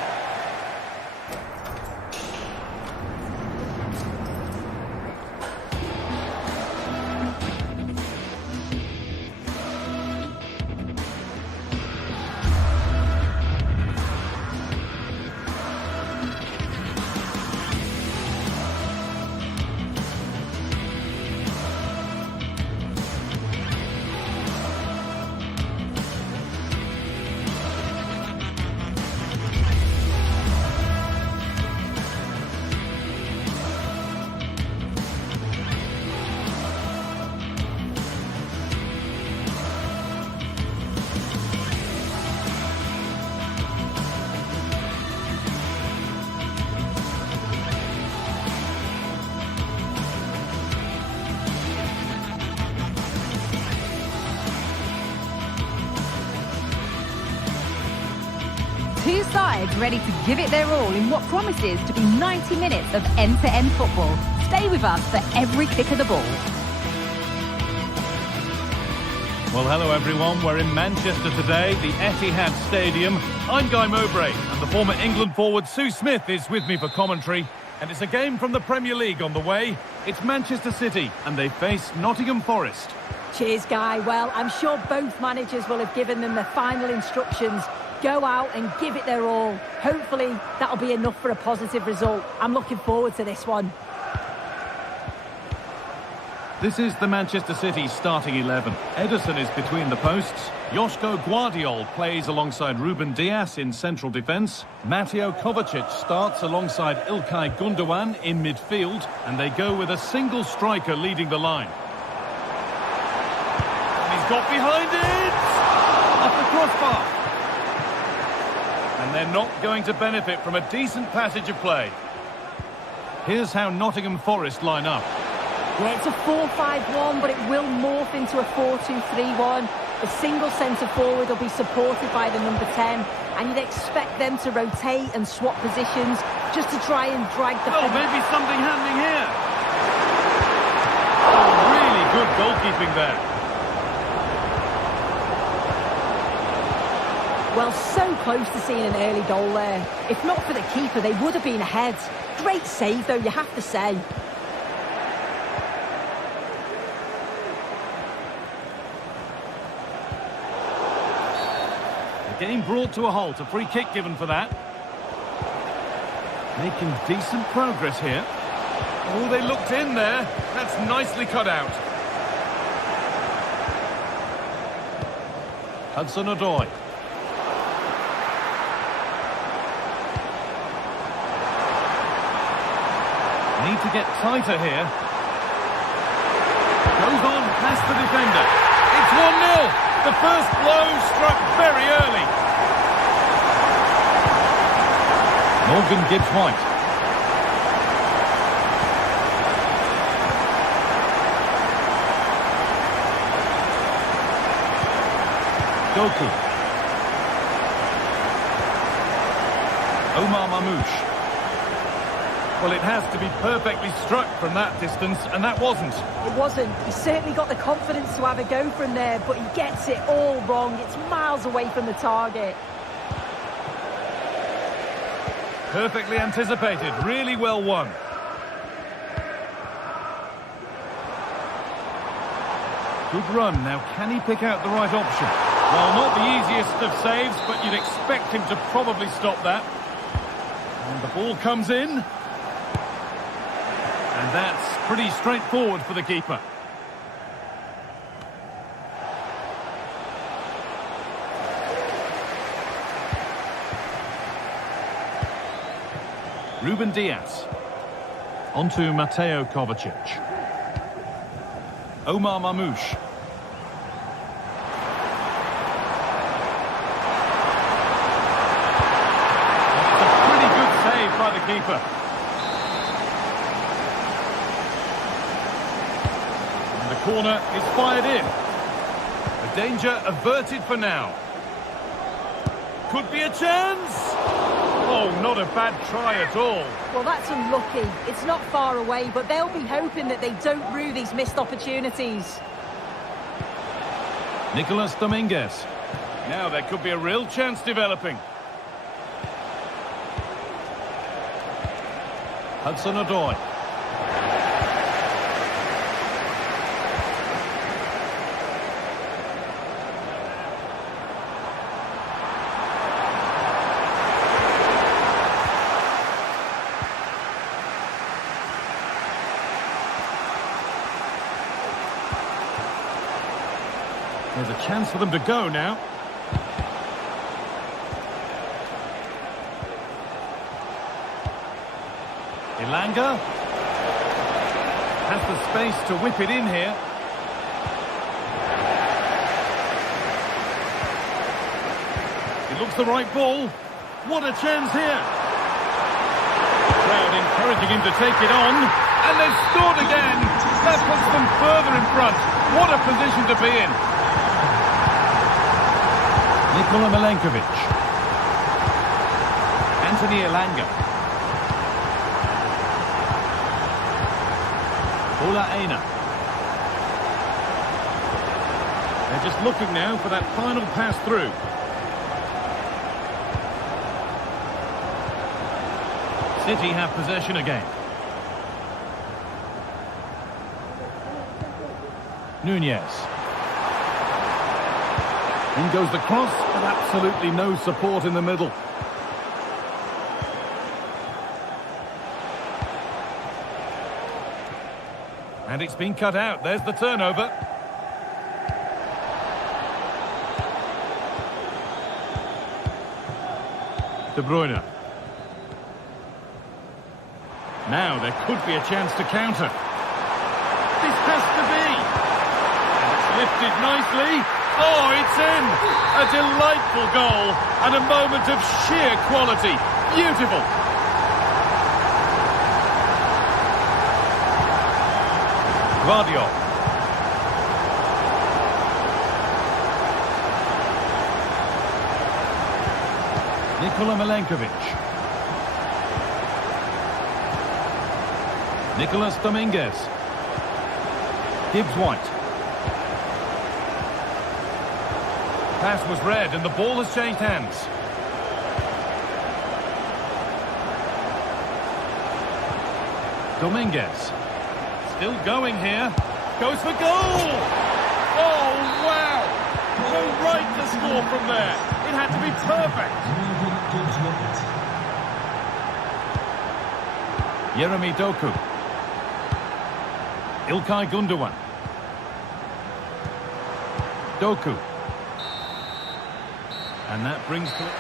Two sides ready to give it their all in what promises to be 90 minutes of end-to-end football. Stay with us for every kick of the ball. Well, hello everyone. We're in Manchester today, the Etihad Stadium. I'm Guy Mowbray, and the former England forward Sue Smith is with me for commentary. And it's a game from the Premier League on the way. It's Manchester City, and they face Nottingham Forest. Cheers, Guy. Well, I'm sure both managers will have given them their final instructions. Go out and give it their all. Hopefully, that'll be enough for a positive result. I'm looking forward to this one. This is the Manchester City starting 11. Ederson is between the posts. Joško Guardiol plays alongside Ruben Dias in central defence. Mateo Kovacic starts alongside Ilkay Gundogan in midfield. And they go with a single striker leading the line. And he's got behind it! Off the crossbar. And they're not going to benefit from a decent passage of play. Here's how Nottingham Forest line up. Yeah, it's a 4-5-1, but it will morph into a 4-2-3-1. The single centre-forward will be supported by the number 10, and you'd expect them to rotate and swap positions just to try and drag the... Oh, maybe something happening here. Oh, really good goalkeeping there. Well, so close to seeing an early goal there. If not for the keeper, they would have been ahead. Great save, though, you have to say. Game brought to a halt, a free kick given for that. Making decent progress here. Oh, they looked in there. That's nicely cut out. Hudson-Odoi. Need to get tighter here. Goes on past the defender. It's 1-0. The first blow struck very early. Morgan Gibbs-White. Doku. Omar Mamouche. Well, it has to be perfectly struck from that distance, and that wasn't. It wasn't. He certainly got the confidence to have a go from there, but he gets it all wrong. It's miles away from the target. Perfectly anticipated. Really well won. Good run. Now, can he pick out the right option? Well, not the easiest of saves, but you'd expect him to probably stop that. And the ball comes in. And that's pretty straightforward for the keeper. Ruben Dias. Onto Mateo Kovacic. Omar Mamouche. It's a pretty good save by the keeper. Corner is fired in. The danger averted for now. Could be a chance. Oh, not a bad try at all. Well, that's unlucky. It's not far away, but they'll be hoping that they don't rue these missed opportunities. Nicolas Dominguez. Now there could be a real chance developing. Hudson-Odoi. There's a chance for them to go now. Elanga has the space to whip it in here. It looks the right ball. What a chance here. Crowd encouraging him to take it on. And they've scored again. That puts them further in front. What a position to be in. Nikola Milenkovic. Anthony Elanga. Ola Aina. They're just looking now for that final pass through. City have possession again. Nunez. In goes the cross, but absolutely no support in the middle. And it's been cut out. There's the turnover. De Bruyne. Now there could be a chance to counter. This has to be. And it's lifted nicely. Oh, it's in! A delightful goal and a moment of sheer quality. Beautiful. Guardiola. Nikola Milenkovic. Nicolas Dominguez. Gibbs-White. Pass was read and the ball has changed hands. Dominguez. Still going here. Goes for goal! Oh, wow! No right to score from there. It had to be perfect. Jeremy Doku. Ilkay Gundogan. Doku. And that brings to it.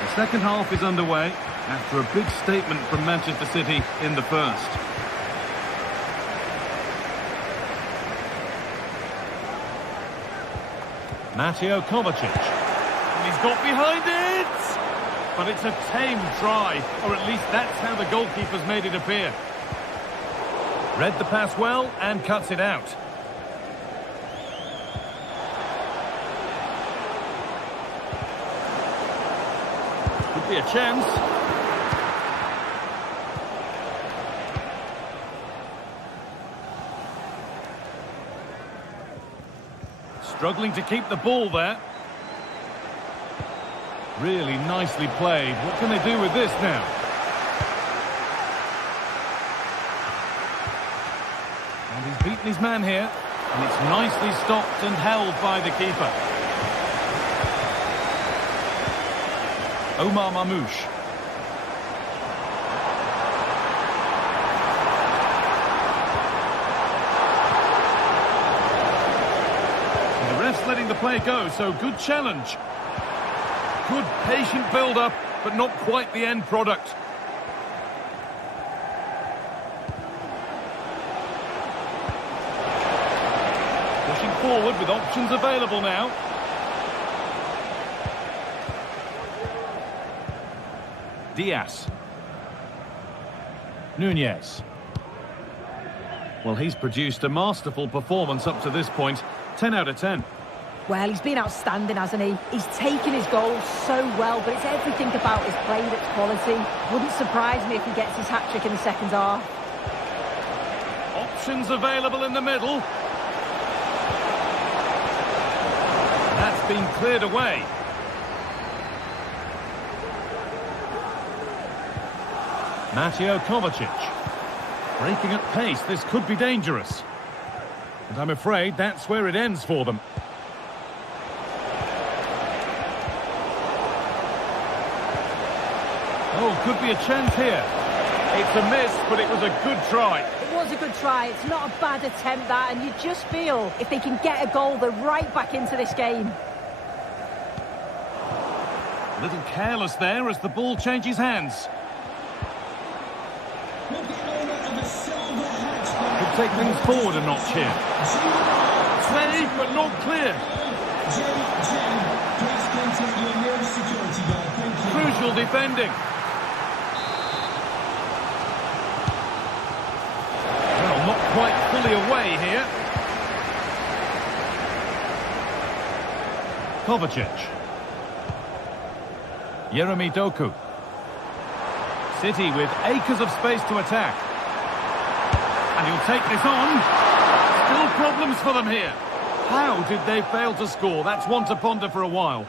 The second half is underway after a big statement from Manchester City in the first. Mateo Kovacic. And he's got behind it! But it's a tame try, or at least that's how the goalkeeper's made it appear. Read the pass well and cuts it out. Could be a chance. Struggling to keep the ball there. Really nicely played. What can they do with this now? And he's beaten his man here. And it's nicely stopped and held by the keeper. Omar Mamouche. And the ref's letting the play go, so good challenge. Good patient build-up, but not quite the end product. Pushing forward with options available now. Diaz. Nunez. Well, he's produced a masterful performance up to this point. 10 out of 10. Well, he's been outstanding, hasn't he? He's taken his goals so well, but it's everything about his play that's quality. Wouldn't surprise me if he gets his hat-trick in the second half. Options available in the middle. That's been cleared away. Mateo Kovacic. Breaking at pace, this could be dangerous. And I'm afraid that's where it ends for them. Oh, could be a chance here. It's a miss, but it was a good try. It was a good try. It's not a bad attempt, that, and you just feel if they can get a goal, they're right back into this game. A little careless there as the ball changes hands. Could take things forward a notch here. Saved, but not clear. Crucial defending. Well, not quite fully away here. Kovacic. Jeremy Doku. City with acres of space to attack. And he'll take this on. Still problems for them here. How did they fail to score? That's one to ponder for a while.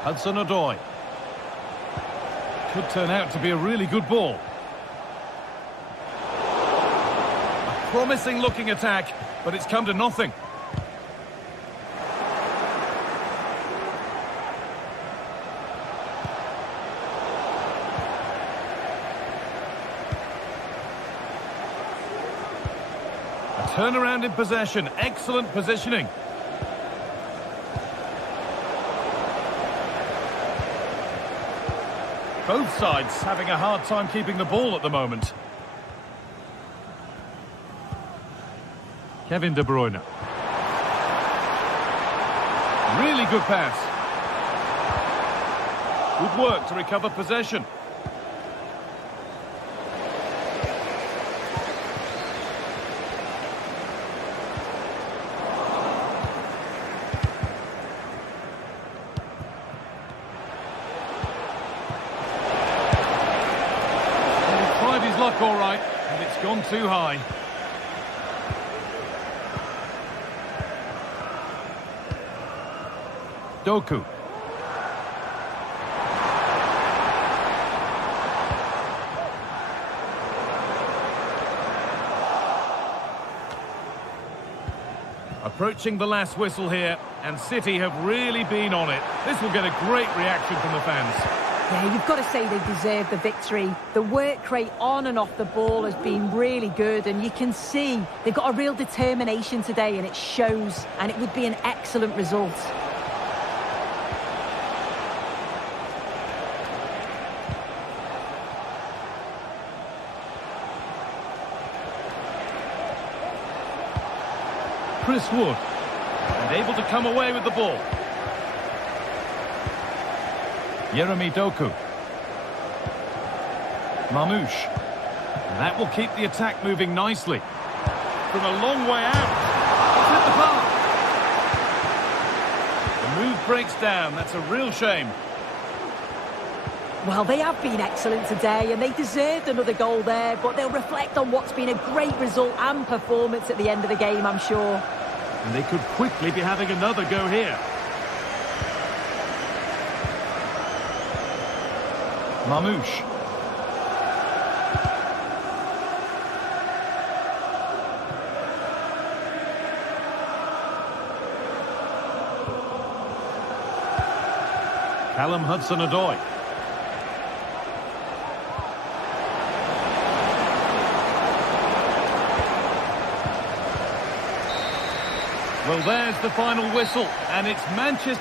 Hudson-Odoi. Could turn out to be a really good ball. A promising looking attack, but it's come to nothing. A turnaround in possession, excellent positioning. Both sides having a hard time keeping the ball at the moment. Kevin De Bruyne. Really good pass. Good work to recover possession. Luck all right, and it's gone too high. Doku. Approaching the last whistle here, and City have really been on it. This will get a great reaction from the fans. Yeah, you've got to say they deserve the victory. The work rate on and off the ball has been really good, and you can see they've got a real determination today, and it shows, and it would be an excellent result. Chris Wood, and able to come away with the ball. Jeremy Doku. Mamouche. And that will keep the attack moving nicely. From a long way out. It's hit the bar. The move breaks down. That's a real shame. Well, they have been excellent today, and they deserved another goal there, but they'll reflect on what's been a great result and performance at the end of the game, I'm sure. And they could quickly be having another go here. Mamouche. Callum Hudson-Odoi. Well, there's the final whistle, and it's Manchester.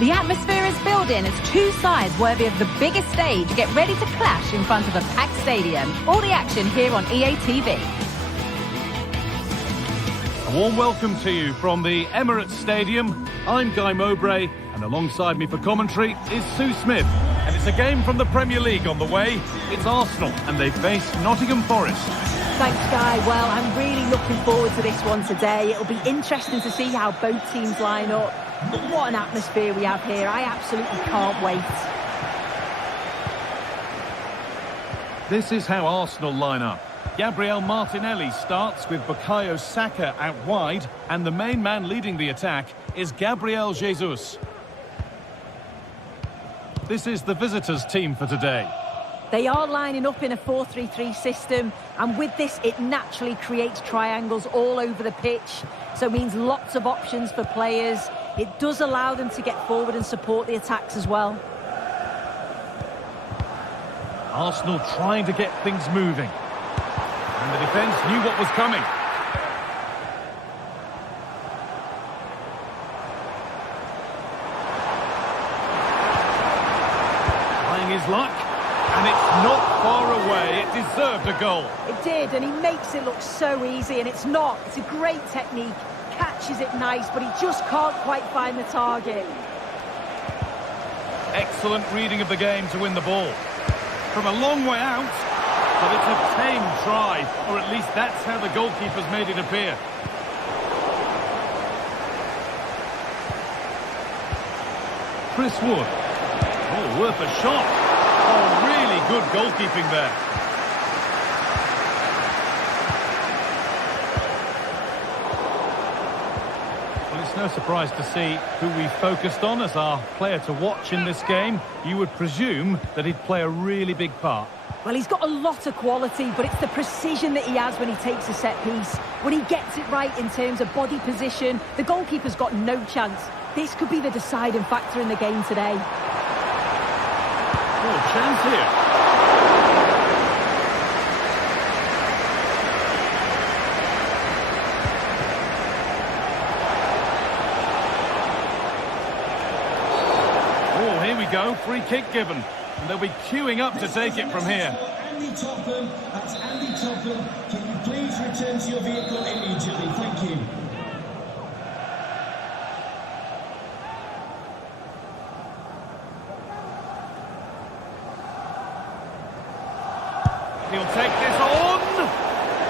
The atmosphere is building as two sides worthy of the biggest stage get ready to clash in front of a packed stadium. All the action here on EA TV. A warm welcome to you from the Emirates Stadium. I'm Guy Mowbray, and alongside me for commentary is Sue Smith. And it's a game from the Premier League on the way. It's Arsenal, and they face Nottingham Forest. Thanks, Guy. Well, I'm really looking forward to this one today. It'll be interesting to see how both teams line up. But what an atmosphere we have here. I absolutely can't wait. This is how Arsenal line up. Gabriel Martinelli starts with Bukayo Saka out wide, and the main man leading the attack is Gabriel Jesus. This is the visitors' team for today. They are lining up in a 4-3-3 system, and with this, it naturally creates triangles all over the pitch, so it means lots of options for players. It does allow them to get forward and support the attacks as well. Arsenal trying to get things moving. And the defence knew what was coming. Trying his luck. And it's not far away. It deserved a goal. It did, and he makes it look so easy, and it's not. It's a great technique. Catches it nice, but he just can't quite find the target. Excellent reading of the game to win the ball. From a long way out, but it's a tame try, or at least that's how the goalkeeper's made it appear. Chris Wood. Oh, worth a shot. Oh, really good goalkeeping there. Well, it's no surprise to see who we focused on as our player to watch in this game. You would presume that he'd play a really big part. Well, he's got a lot of quality, but it's the precision that he has when he takes a set piece. When he gets it right in terms of body position, the goalkeeper's got no chance. This could be the deciding factor in the game today. Oh, chance here. Oh, here we go. Free kick given. And they'll be queuing up to take it from here. Andy Topham, that's Andy Topham. Can you please return to your vehicle immediately? Thank you. He'll take this on.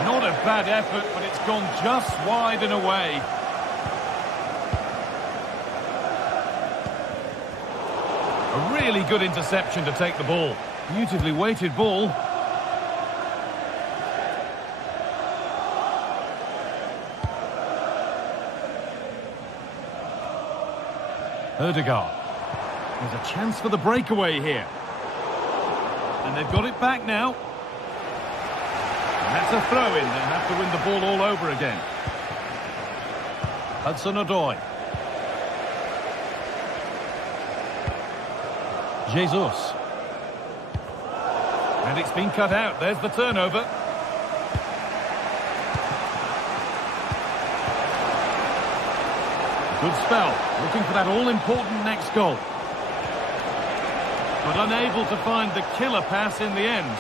Not a bad effort, but it's gone just wide and away. A really good interception to take the ball. Beautifully weighted ball. Ødegaard. There's a chance for the breakaway here. And they've got it back now. And that's a throw-in. They'll have to win the ball all over again. Hudson-Odoi. Jesus. And it's been cut out. There's the turnover. Good spell. Looking for that all-important next goal. But unable to find the killer pass in the end.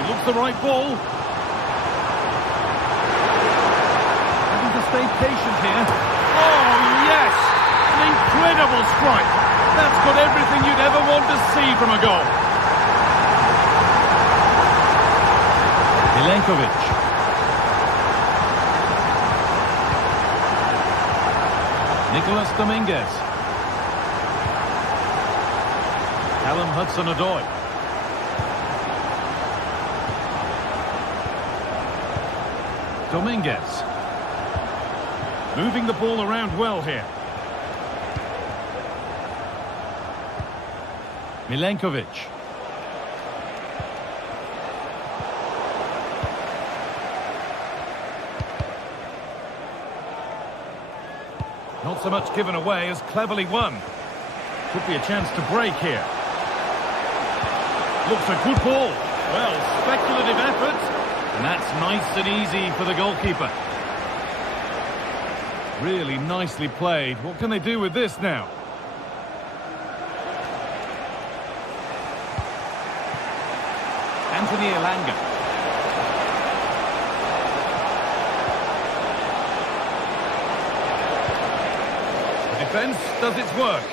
He looks the right ball. Having to stay patient here. Oh, yes! An incredible strike. That's got everything you'd ever want to see from a goal. Milenkovic. Nicholas Dominguez. Callum Hudson-Odoi. Dominguez. Moving the ball around well here. Milenkovic. Not so much given away as cleverly won. Could be a chance to break here. Looks a good ball. Well, speculative effort. And that's nice and easy for the goalkeeper. Really nicely played. What can they do with this now? And Anthony Elanga. The defence does its work.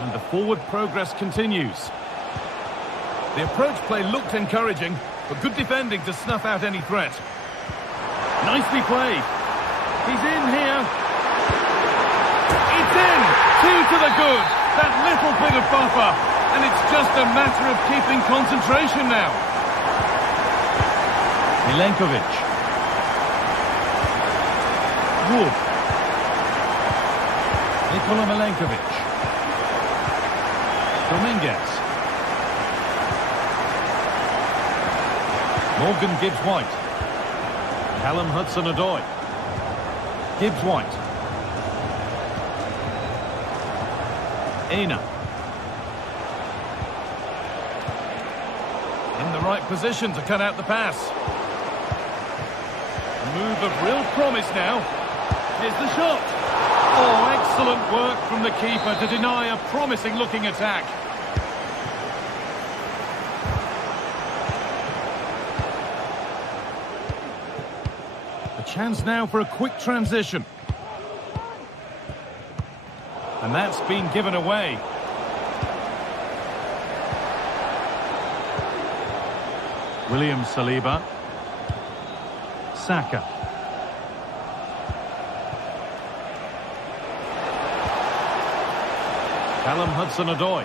And the forward progress continues. The approach play looked encouraging, but good defending to snuff out any threat. Nicely played. He's in here. It's in! 2 to the good. That little bit of buffer. And it's just a matter of keeping concentration now. Milenkovic. Wood. Nikola Milenkovic. Dominguez. Morgan Gibbs-White. Callum Hudson-Odoi. Gibbs-White. Aina. In the right position to cut out the pass. A move of real promise now. Here's the shot. Oh, excellent work from the keeper to deny a promising-looking attack. A chance now for a quick transition. And that's been given away. William Saliba. Saka. Callum Hudson-Odoi.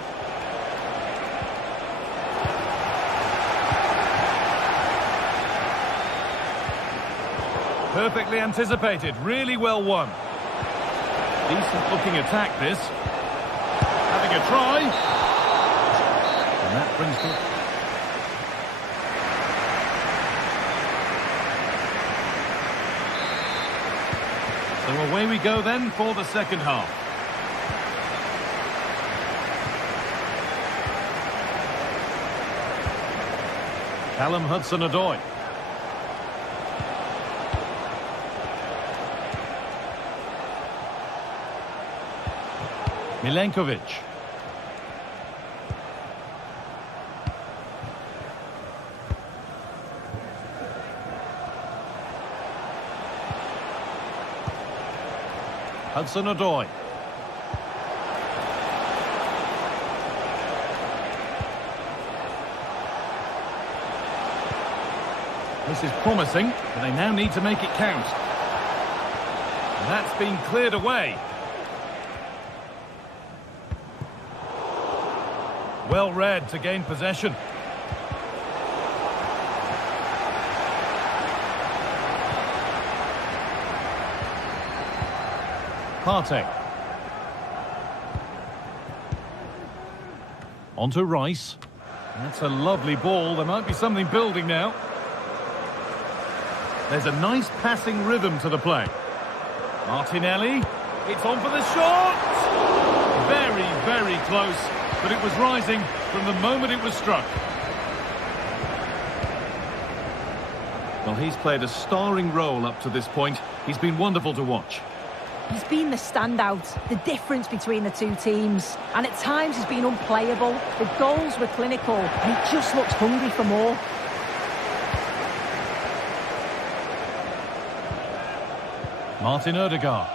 Perfectly anticipated, really well won. Decent looking attack this. Having a try. And that brings to... So away we go then for the second half. Callum Hudson-Odoi. Milenkovic. Hudson-Odoi. This is promising, but they now need to make it count. And that's been cleared away. Well read to gain possession. Partey. On to Rice. That's a lovely ball. There might be something building now. There's a nice passing rhythm to the play. Martinelli. It's on for the shot! Very, very close. But it was rising from the moment it was struck. Well, he's played a starring role up to this point. He's been wonderful to watch. He's been the standout, the difference between the two teams. And at times he's been unplayable. The goals were clinical, and he just looks hungry for more. Martin Odegaard.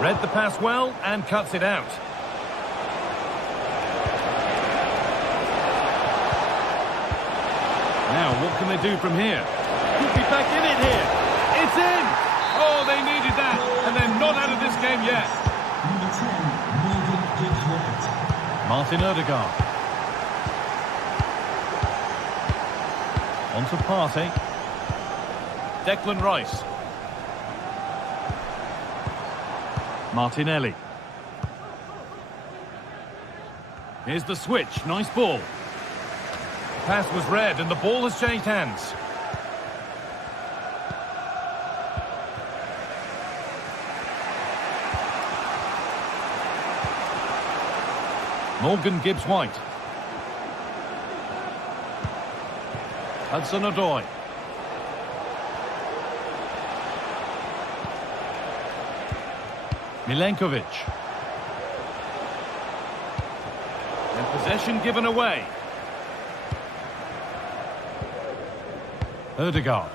Read the pass well and cuts it out. Now, what can they do from here? Could be back in it here. It's in! Oh, they needed that, and they're not out of this game yet. Number 10, Morgan Gibbs-White. Martin Odegaard. On to Partey. Declan Rice. Martinelli. Here's the switch. Nice ball. The pass was read and the ball has changed hands. Morgan Gibbs-White. Hudson-Odoi. Milenkovic. And possession given away. Ødegaard.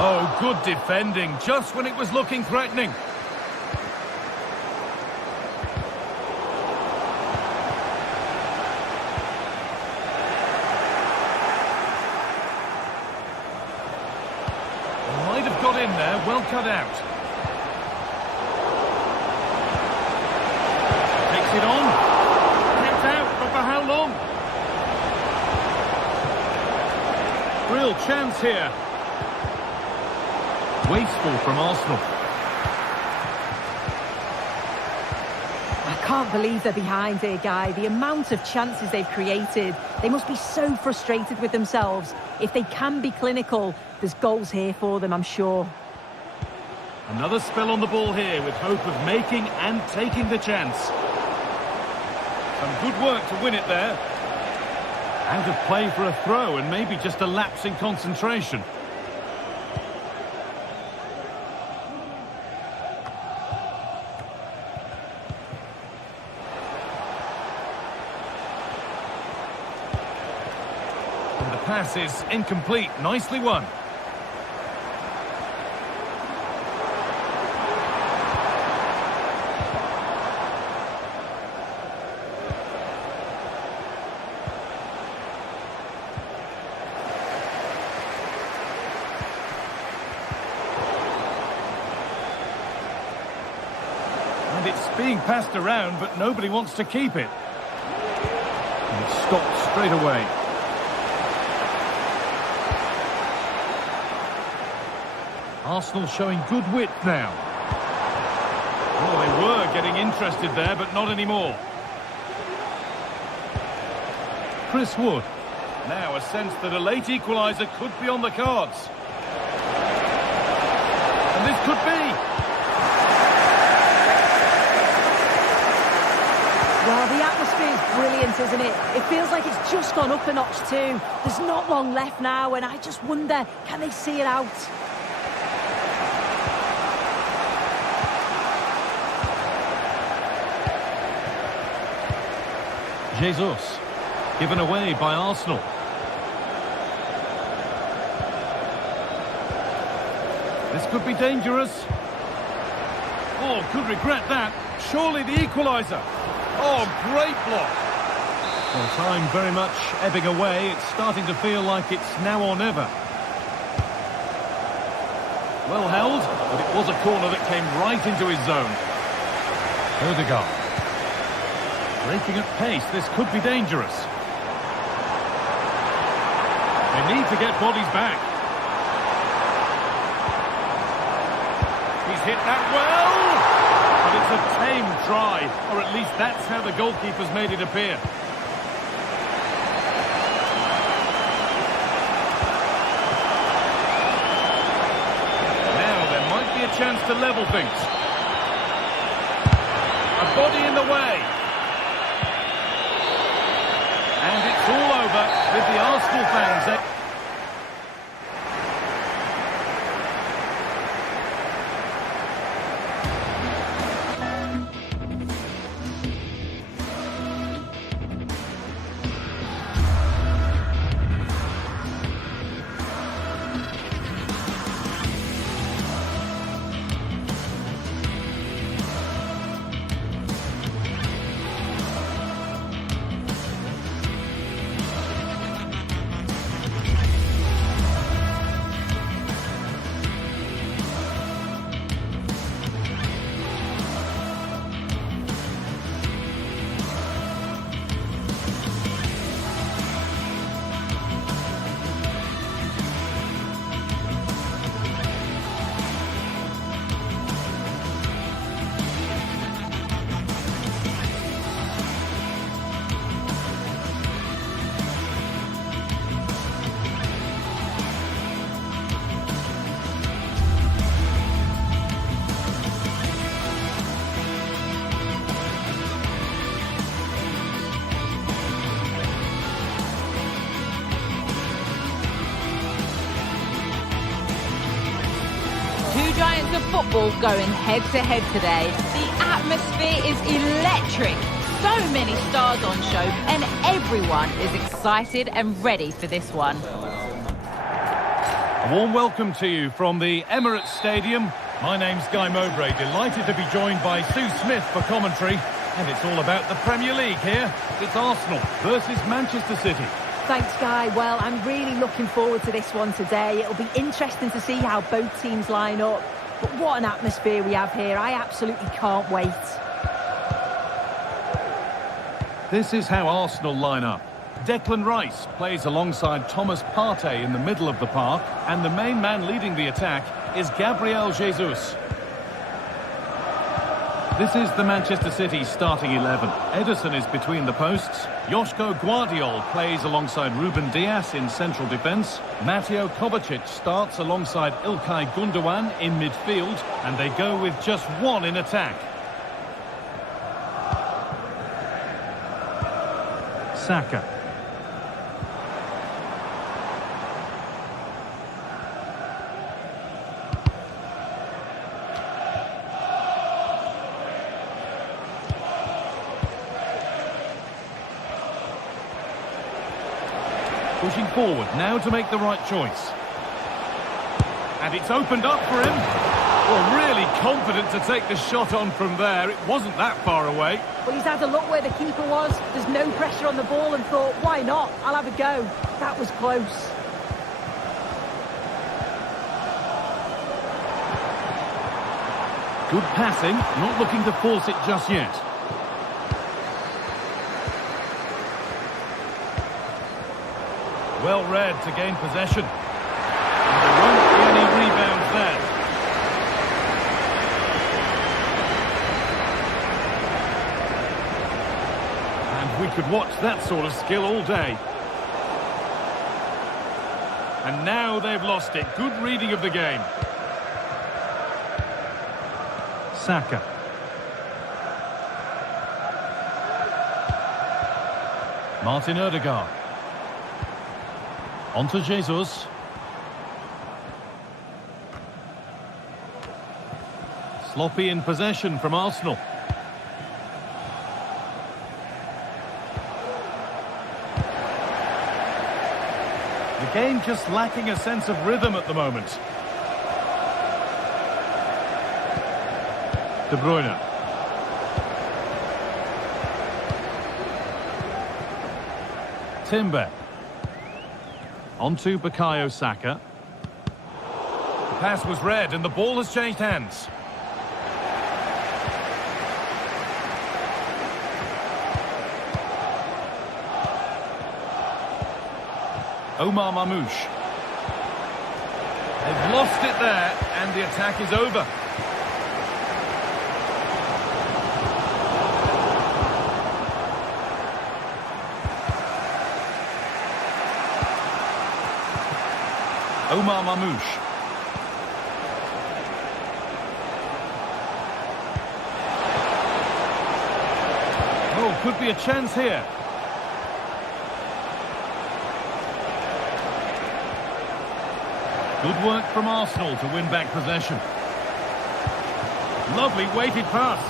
Oh, good defending, just when it was looking threatening. Might have got in there, well cut out. Takes it on. Kept out, but for how long? Real chance here. Wasteful from Arsenal. I can't believe they're behind here, Guy. The amount of chances they've created. They must be so frustrated with themselves. If they can be clinical, there's goals here for them, I'm sure. Another spell on the ball here with hope of making and taking the chance. Some good work to win it there. Out of play for a throw and maybe just a lapse in concentration. And the pass is incomplete. Nicely won. And it's being passed around, but nobody wants to keep it. And it's stopped straight away. Arsenal showing good width now. Oh, they were getting interested there, but not anymore. Chris Wood. Now a sense that a late equaliser could be on the cards. And this could be. Well, the atmosphere is brilliant, isn't it? It feels like it's just gone up a notch too. There's not long left now, and I just wonder, can they see it out? Jesus, given away by Arsenal. This could be dangerous. Oh, could regret that. Surely the equaliser. Oh, great block. Well, time very much ebbing away. It's starting to feel like it's now or never. Well held, but it was a corner that came right into his zone. Ødegaard. Breaking at pace, this could be dangerous. They need to get bodies back. He's hit that well! But it's a tame try, or at least that's how the goalkeeper's made it appear. Now there might be a chance to level things. A body in the way. And it's all over with the Arsenal fans. Two giants of football going head-to-head today. The atmosphere is electric. So many stars on show, and everyone is excited and ready for this one. A warm welcome to you from the Emirates Stadium. My name's Guy Mowbray, delighted to be joined by Sue Smith for commentary. And it's all about the Premier League here. It's Arsenal versus Manchester City. Thanks, Guy. Well, I'm really looking forward to this one today. It'll be interesting to see how both teams line up. But what an atmosphere we have here. I absolutely can't wait. This is how Arsenal line up. Declan Rice plays alongside Thomas Partey in the middle of the park, and the main man leading the attack is Gabriel Jesus. This is the Manchester City starting 11. Ederson is between the posts. Joško Guardiol plays alongside Ruben Dias in central defence. Mateo Kovacic starts alongside Ilkay Gundogan in midfield, and they go with just one in attack. Saka. Pushing forward now to make the right choice. And it's opened up for him. Well, really confident to take the shot on from there. It wasn't that far away. Well, he's had a look where the keeper was. There's no pressure on the ball and thought, why not? I'll have a go. That was close. Good passing, not looking to force it just yet. Well read to gain possession. And there won't be any rebounds there. And we could watch that sort of skill all day. And now they've lost it. Good reading of the game. Saka. Martin Odegaard. On to Jesus. Sloppy in possession from Arsenal. The game just lacking a sense of rhythm at the moment. De Bruyne. Timber. On to Bukayo Saka. The pass was read and the ball has changed hands. Omar Mamouche. They've lost it there and the attack is over. Omar Mamouche. Oh, could be a chance here. Good work from Arsenal to win back possession. Lovely weighted pass.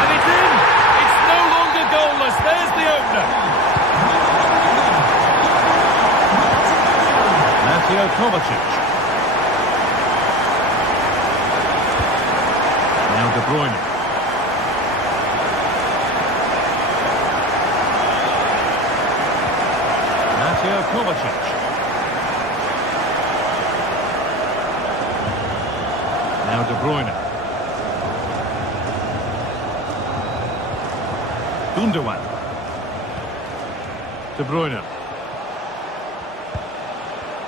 And it's in! It's no longer goalless. There's the opener. Mateo Kovacic. Now De Bruyne. Mateo Kovacic. Now De Bruyne. Gundogan. De Bruyne.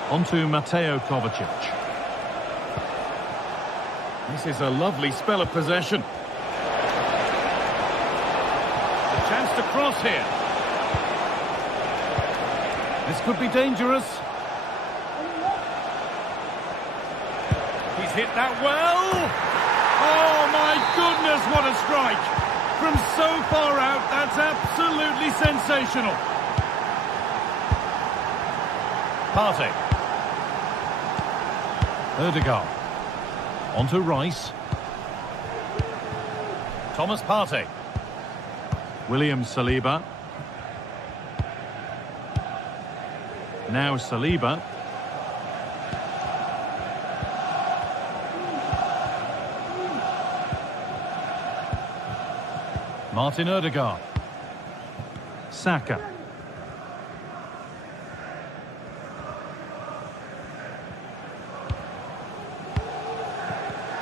On to Mateo Kovacic. This is a lovely spell of possession. A chance to cross here. This could be dangerous. He's hit that well. Oh my goodness, what a strike. From so far out, that's absolutely sensational. Partey. Ødegaard. On to Rice. Thomas Partey. William Saliba. Now Saliba. Martin Ødegaard. Saka.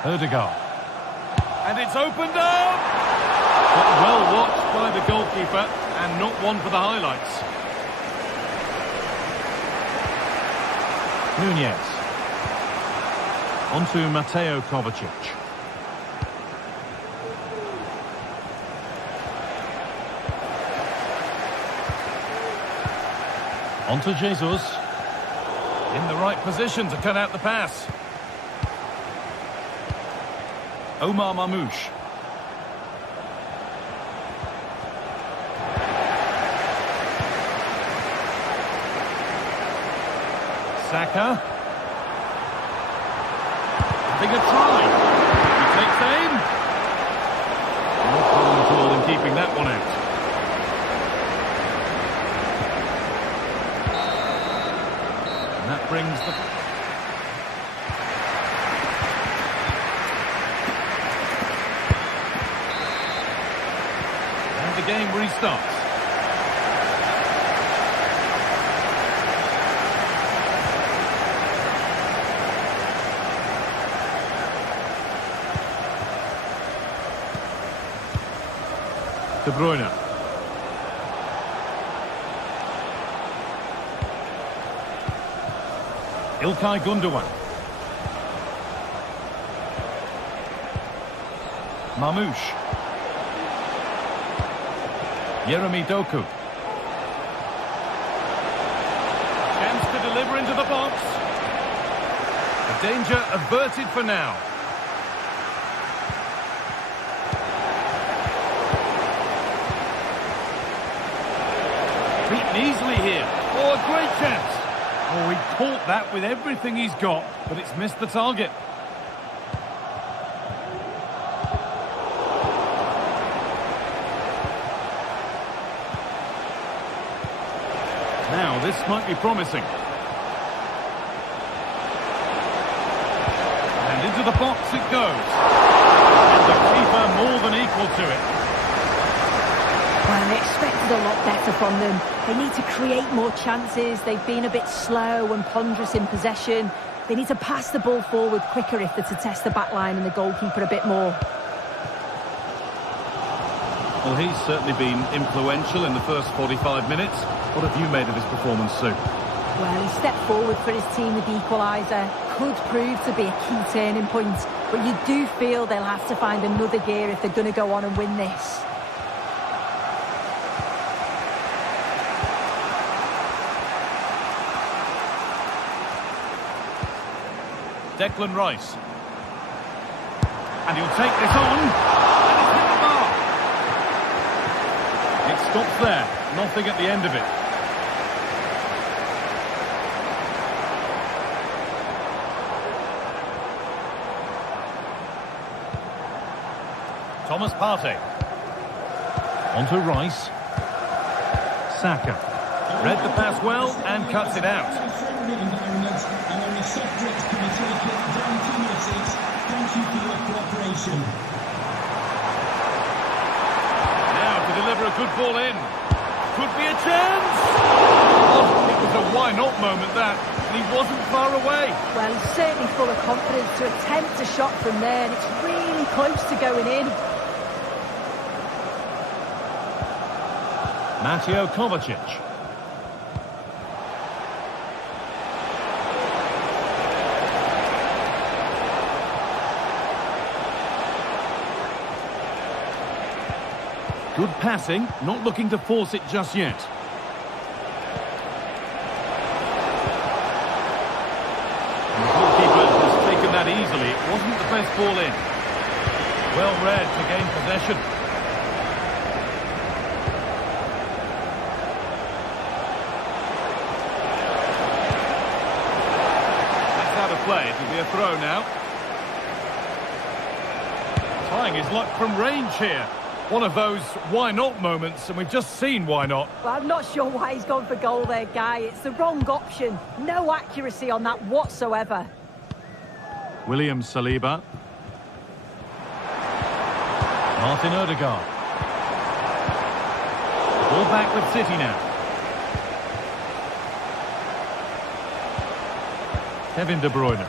Ødegaard. And it's opened up! But well watched by the goalkeeper and not one for the highlights. Nunez. On to Mateo Kovacic. On to Jesus. In the right position to cut out the pass. Omar Mamouche. Saka. Having a try. He takes aim. No problem at all in keeping that one out. And that brings the... And the game restarts. De Bruyne. İlkay Gundogan. Mamouche. Yeremy Doku. Chance to deliver into the box. The danger averted for now. Beaten easily here. Oh, a great chance. Oh, he caught that with everything he's got, but it's missed the target. Now, this might be promising. And into the box it goes. And the keeper more than equal to it. Well, they expected a lot better from them. They need to create more chances. They've been a bit slow and ponderous in possession. They need to pass the ball forward quicker if they're to test the back line and the goalkeeper a bit more. Well, he's certainly been influential in the first 45 minutes. What have you made of his performance, Sue? Well, he stepped forward for his team with the equaliser. Could prove to be a key turning point. But you do feel they'll have to find another gear if they're going to go on and win this. Declan Rice. And he'll take this on. And it's hit the bar. It stops there. Nothing at the end of it. Thomas Partey. On to Rice. Saka. Read the pass well and cuts it out. And only soft drinks can be taken down from your seats. Thank you for your cooperation. Now to deliver a good ball in. Could be a chance. Oh, it was a why not moment that. And he wasn't far away. Well, he's certainly full of confidence to attempt a shot from there, and it's really close to going in. Mateo Kovacic. Good passing, not looking to force it just yet. And the goalkeeper has taken that easily. It wasn't the best ball in. Well read to gain possession. That's out of play. It will be Be a throw now. Trying his luck from range here. One of those why not moments, and we've just seen why not. Well, I'm not sure why he's gone for goal there, Guy. It's the wrong option. No accuracy on that whatsoever. William Saliba. Martin Odegaard. Ball back with City now. Kevin De Bruyne.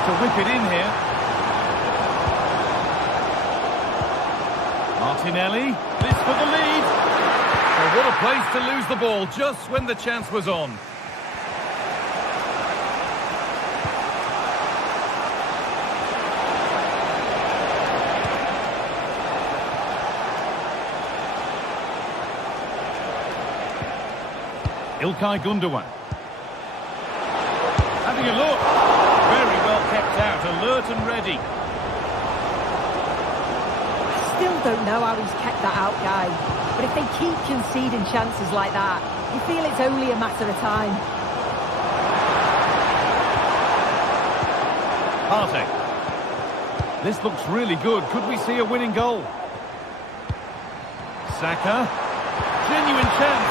To whip it in here. Martinelli, this for the lead. Oh, what a place to lose the ball just when the chance was on. Ilkay Gundogan. Having a look. Kept out, alert and ready. Still don't know how he's kept that out, Guy. But if they keep conceding chances like that, you feel it's only a matter of time. Partey. This looks really good. Could we see a winning goal? Saka. Genuine chance.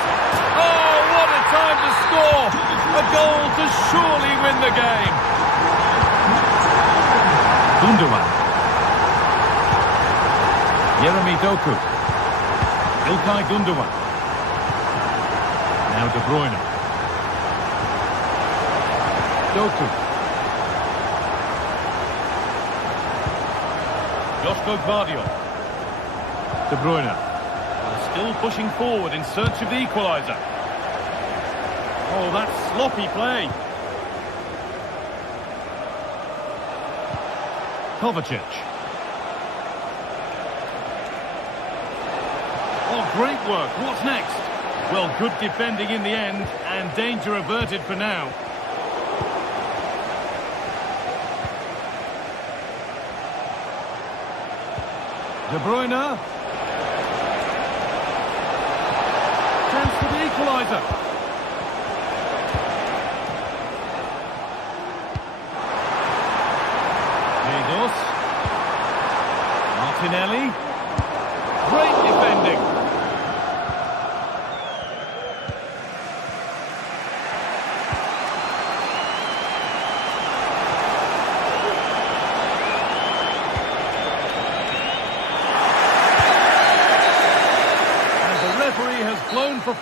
Oh, what a time to score! A goal to surely win the game. Gundogan. Jeremy Doku. Ilkay Gundogan. Now De Bruyne. Doku. Joshko Gvardiol. De Bruyne. Still pushing forward in search of the equaliser. Oh, that's sloppy play. Kovacic. Oh, great work. What's next? Well, good defending in the end, and danger averted for now. De Bruyne. Chance for the equaliser. Martinelli. Great defending. And the referee has blown for...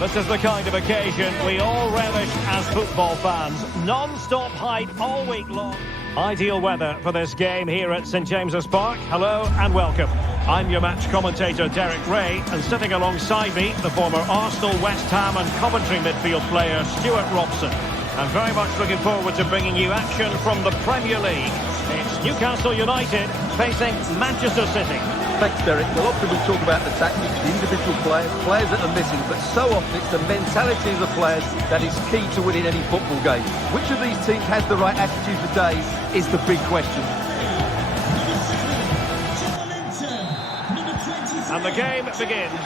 This is the kind of occasion we all relish as football fans. Non-stop hype all week long. Ideal weather for this game here at St James's Park. Hello and welcome. I'm your match commentator Derek Ray, and sitting alongside me, the former Arsenal, West Ham and Coventry midfield player Stuart Robson. I'm very much looking forward to bringing you action from the Premier League. It's Newcastle United facing Manchester City. Thanks, Derek. Well, often we talk about the tactics, the individual players that are missing, but so often it's the mentality of the players that is key to winning any football game. Which of these teams has the right attitude today is the big question. And the game begins.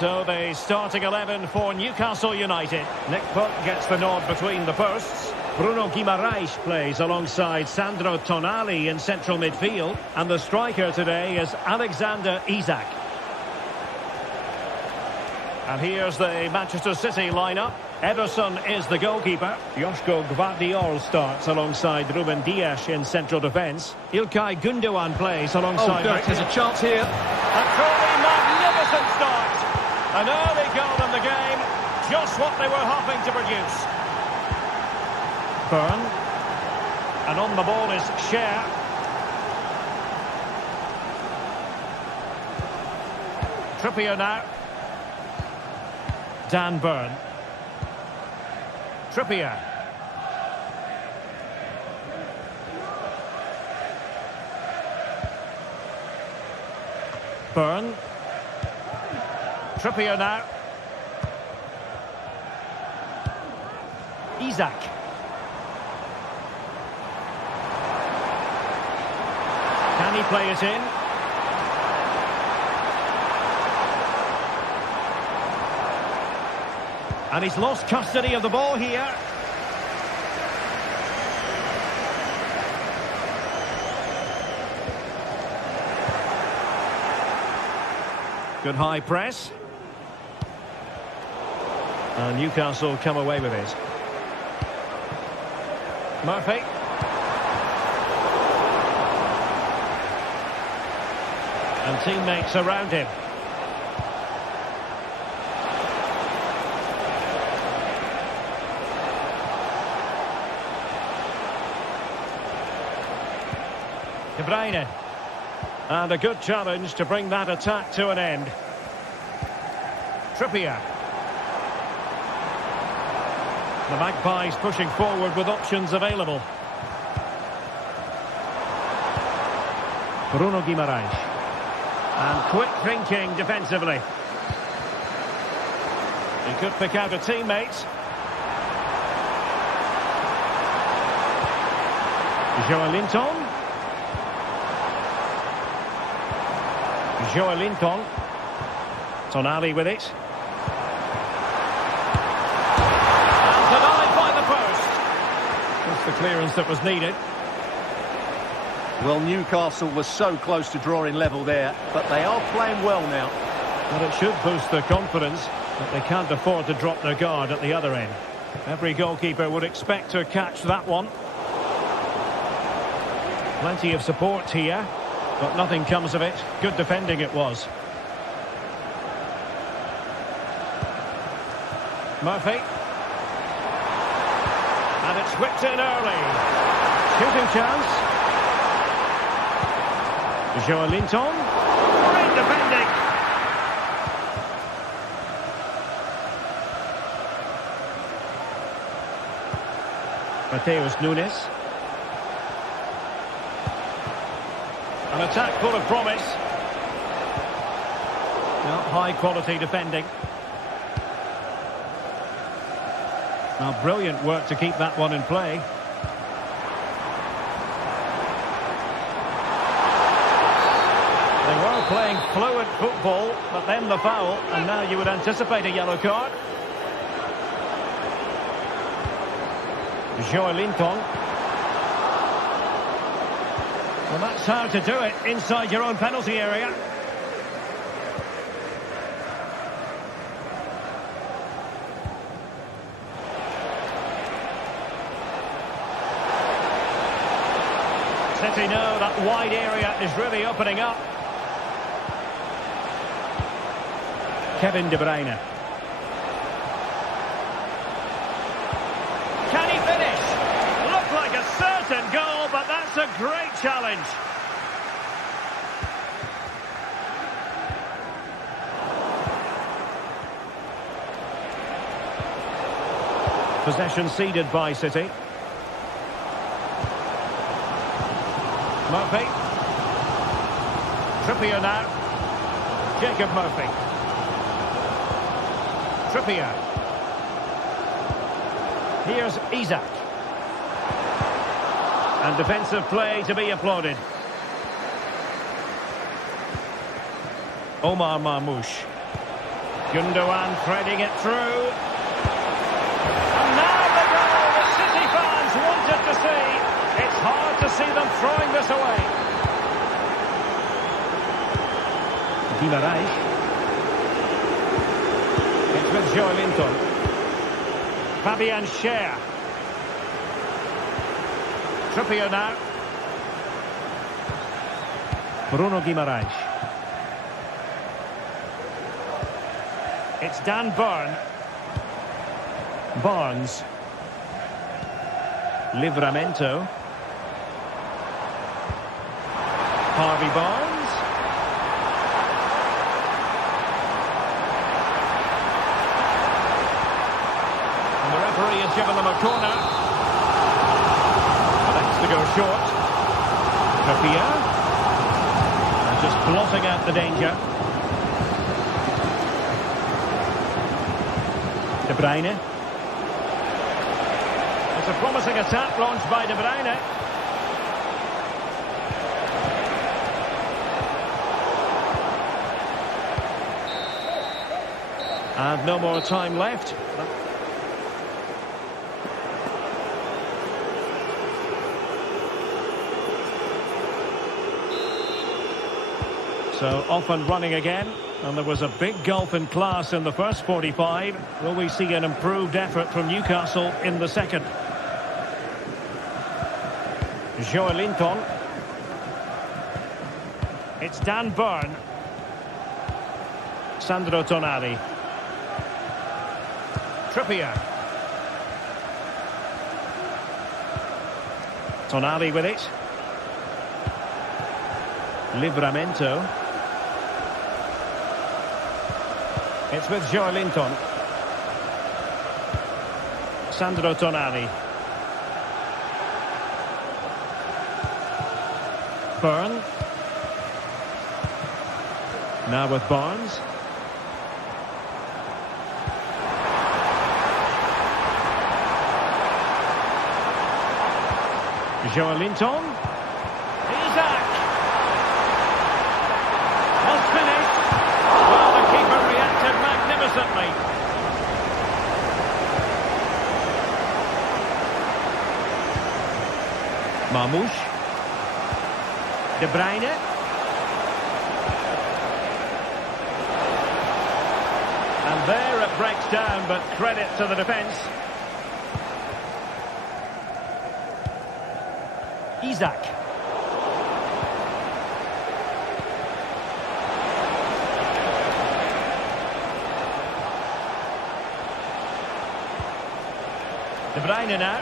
So the starting 11 for Newcastle United. Nick Puck gets the nod between the posts. Bruno Guimaraes plays alongside Sandro Tonali in central midfield. And the striker today is Alexander Isak. And here's the Manchester City lineup. Ederson is the goalkeeper. Joško Gvardiol starts alongside Ruben Dias in central defence. İlkay Gündoğan plays alongside... Oh, Derek, there's a chance here. A truly magnificent start. An early goal in the game. Just what they were hoping to produce. Byrne. And on the ball is Cher. Trippier now. Dan Byrne. Trippier. Byrne. Trippier now. Isak. Can he play it in? And he's lost custody of the ball here. Good high press. And Newcastle come away with it. Murphy. And teammates around him. De Bruyne. And a good challenge to bring that attack to an end. Trippier. The Magpies pushing forward with options available. Bruno Guimaraes. And quick thinking defensively. He could pick out a teammate. Joelinton. Joelinton. Tonali with it. And denied by the post. That's the clearance that was needed. Well, Newcastle was so close to drawing level there, but they are playing well now. But it should boost their confidence that they can't afford to drop their guard at the other end. Every goalkeeper would expect to catch that one. Plenty of support here, but nothing comes of it. Good defending it was. Murphy. And it's whipped in early. Shooting chance. Joelinton. Great defending. Mateus Nunes. An attack full of promise. Well, high quality defending. Now, brilliant work to keep that one in play. They were playing fluid football, but then the foul, and now you would anticipate a yellow card. Joelinton. Well, that's how to do it inside your own penalty area. City know that wide area is really opening up. Kevin De Bruyne. Can he finish? Looked like a certain goal, but that's a great challenge. Possession ceded by City. Murphy. Trippier now. Jacob Murphy. Trippier. Here's Isak. And defensive play to be applauded. Omar Marmoush. Gundogan threading it through. And now the goal that City fans wanted to see. It's hard to see them throwing this away. Guimaraes. It's with Joelinton. Fabian Schär. Trippier now. Bruno Guimaraes. It's Dan Burn. Barnes. Livramento. Harvey Barnes. And the referee has given them a corner. That's to go short. Trippier. And just blotting out the danger. De Bruyne. It's a promising attack launched by De Bruyne. And no more time left. So off and running again. And there was a big gulf in class in the first 45. Will we see an improved effort from Newcastle in the second? Joelinton. It's Dan Burn. Sandro Tonali. Trippier. Tonali with it. Livramento. It's with Joelinton. Sandro Tonali. Burn. Now with Barnes. Joelinton. Isak. Has finished. Well, the keeper reacted magnificently. Marmoush. De Bruyne. And there it breaks down, but credit to the defence. Isak. De Bruyne now.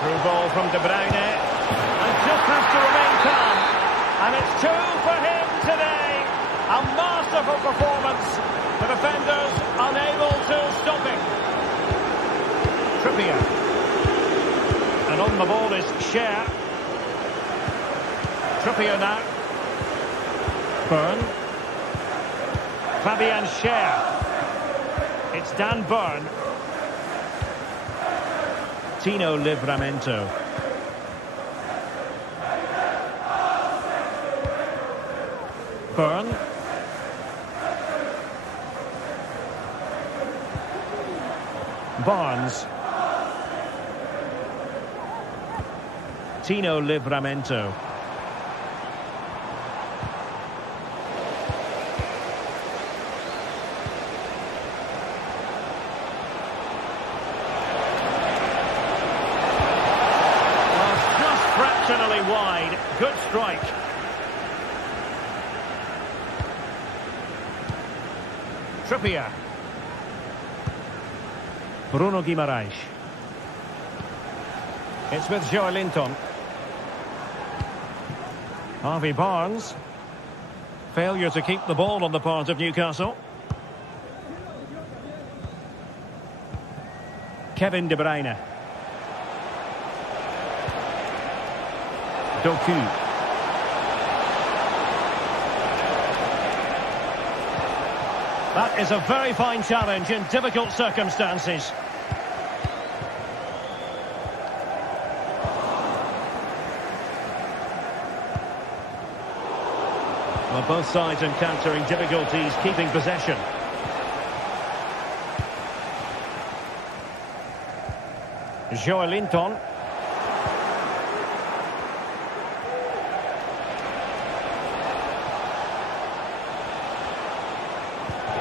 Through ball from De Bruyne. And just has to remain calm. And it's two for him today. A masterful performance. The defenders unable to stop him. Trippier. And on the ball is Schär. Trippier now. Burn. Fabian Schär. It's Dan Burn. Tino Livramento. Burn. Barnes. Tino Livramento. Just fractionally wide. Good strike. Trippier. Bruno Guimaraes. It's with Joelinton. Harvey Barnes. Failure to keep the ball on the part of Newcastle. Kevin De Bruyne. Doku. That is a very fine challenge in difficult circumstances. Well, both sides encountering difficulties keeping possession. Joelinton.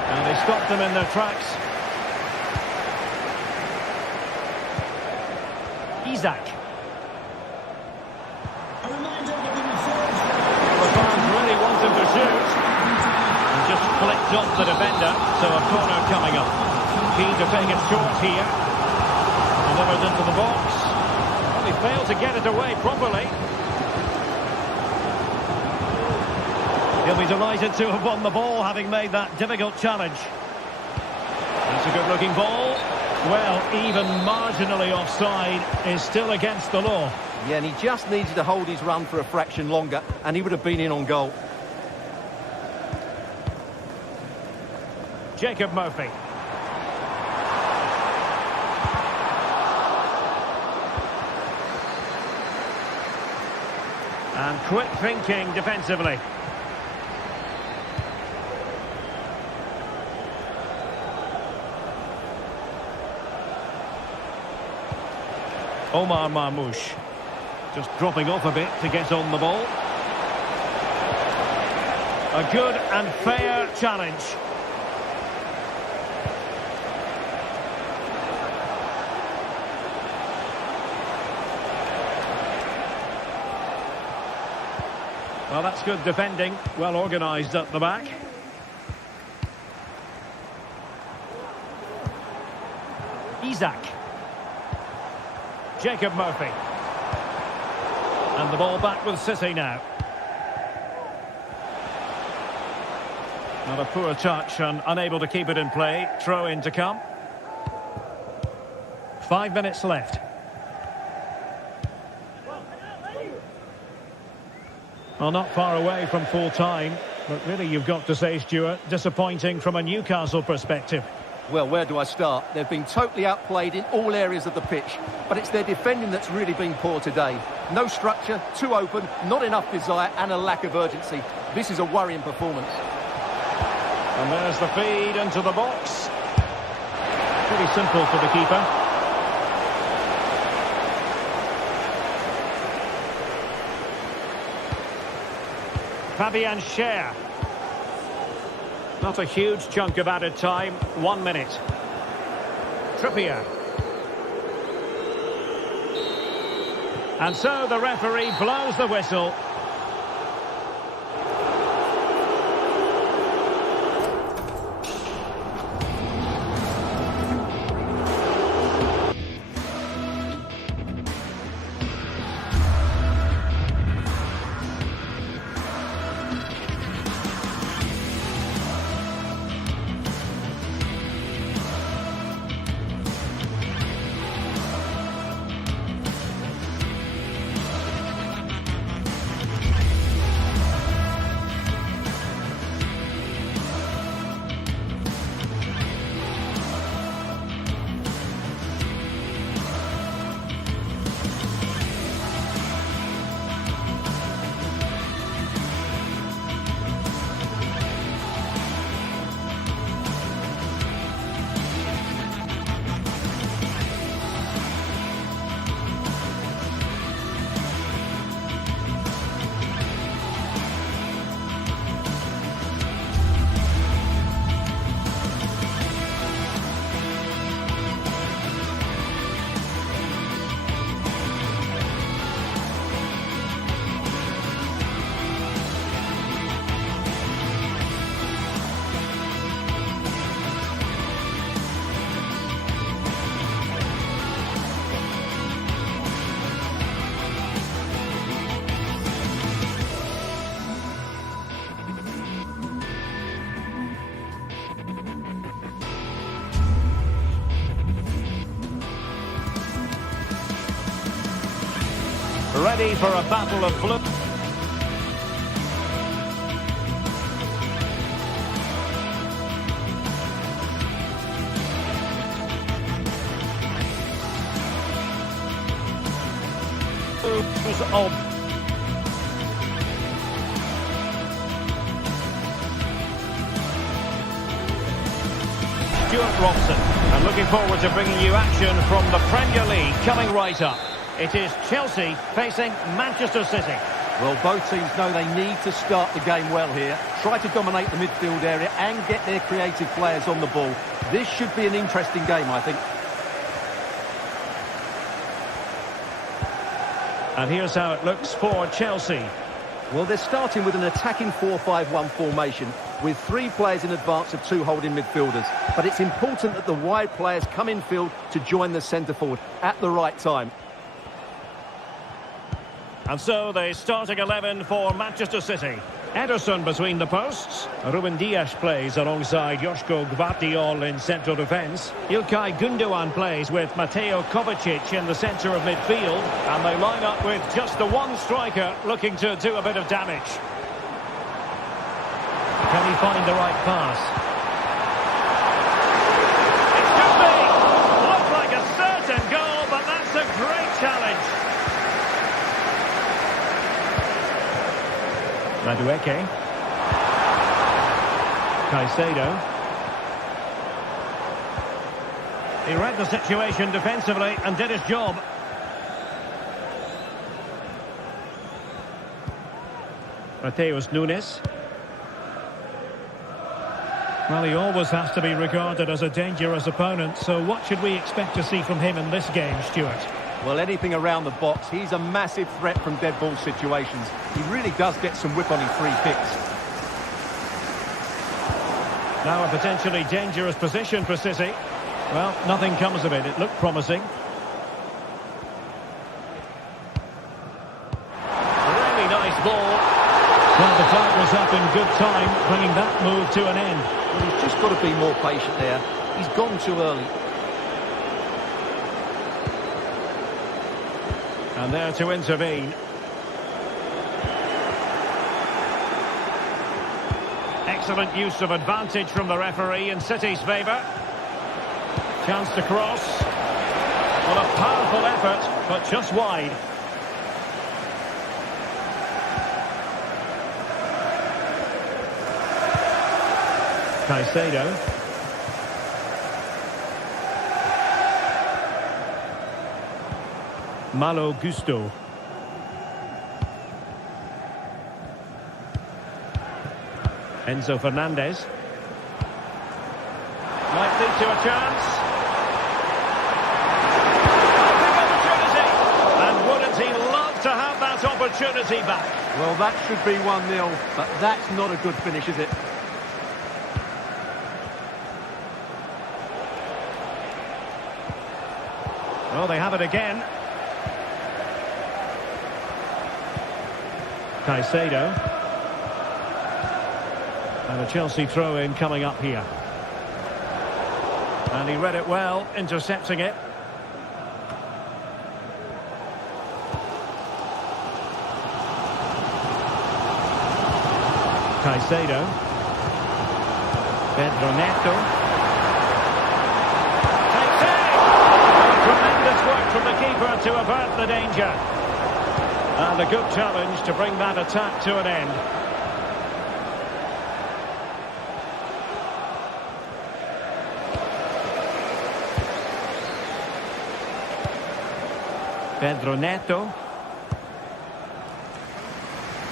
And they stopped them in their tracks. Isaac. A reminder that the referee The fans really want him to shoot. And just flicked off the defender, so a corner coming up. Keen to take it short here. Delivered into the box. Well, he failed to get it away properly. He'll be delighted to have won the ball, having made that difficult challenge. That's a good-looking ball. Well, even marginally offside is still against the law. Yeah, and he just needed to hold his run for a fraction longer, and he would have been in on goal. Jacob Murphy. And quick thinking defensively. Omar Marmoush. Just dropping off a bit to get on the ball. A good and fair challenge. Well, that's good defending. Well organised at the back. Isaac. Jacob Murphy. And the ball back with City now. Not a poor touch and unable to keep it in play. Throw in to come. 5 minutes left. Well, not far away from full time, but really you've got to say, Stuart, disappointing from a Newcastle perspective. Well, where do I start? They've been totally outplayed in all areas of the pitch, but it's their defending that's really been poor today. No structure, too open, not enough desire and a lack of urgency. This is a worrying performance. And there's the feed into the box. Pretty simple for the keeper. Fabian Schär. Not a huge chunk of added time. 1 minute. Trippier. And so the referee blows the whistle. Ready for a battle of blue. of... Stuart Robson, and looking forward to bringing you action from the Premier League coming right up. It is Chelsea facing Manchester City. Well, both teams know they need to start the game well here. Try to dominate the midfield area and get their creative players on the ball. This should be an interesting game, I think. And here's how it looks for Chelsea. Well, they're starting with an attacking 4-5-1 formation with 3 players in advance of 2 holding midfielders. But it's important that the wide players come in field to join the centre forward at the right time. And so the starting 11 for Manchester City. Ederson between the posts. Ruben Dias plays alongside Joško Gvardiol in central defence. Ilkay Gundogan plays with Mateo Kovacic in the centre of midfield. And they line up with just the one striker looking to do a bit of damage. Can he find the right pass? It could be! Looks like a certain goal, but that's a great challenge. Madueke. Caicedo. He read the situation defensively and did his job. Mateus Nunes. Well, he always has to be regarded as a dangerous opponent, so what should we expect to see from him in this game, Stuart? Well, anything around the box. He's a massive threat from dead ball situations. He really does get some whip on his free kicks. Now a potentially dangerous position for City. Well, nothing comes of it. It looked promising. Really nice ball. Well, the flag was up in good time, bringing that move to an end. Well, he's just got to be more patient there. He's gone too early. And there to intervene. Excellent use of advantage from the referee in City's favour. Chance to cross. Well, a powerful effort, but just wide. Caicedo. Malo Gusto. Enzo Fernandez. Might lead to a chance. Big opportunity. And wouldn't he love to have that opportunity back? Well, that should be 1-0, but that's not a good finish, is it? Well, they have it again. Caicedo. And a Chelsea throw-in coming up here. And he read it well, intercepting it. Caicedo. Pedro Neto. Takes it! Tremendous work from the keeper to avert the danger. And a good challenge to bring that attack to an end. Pedro Neto.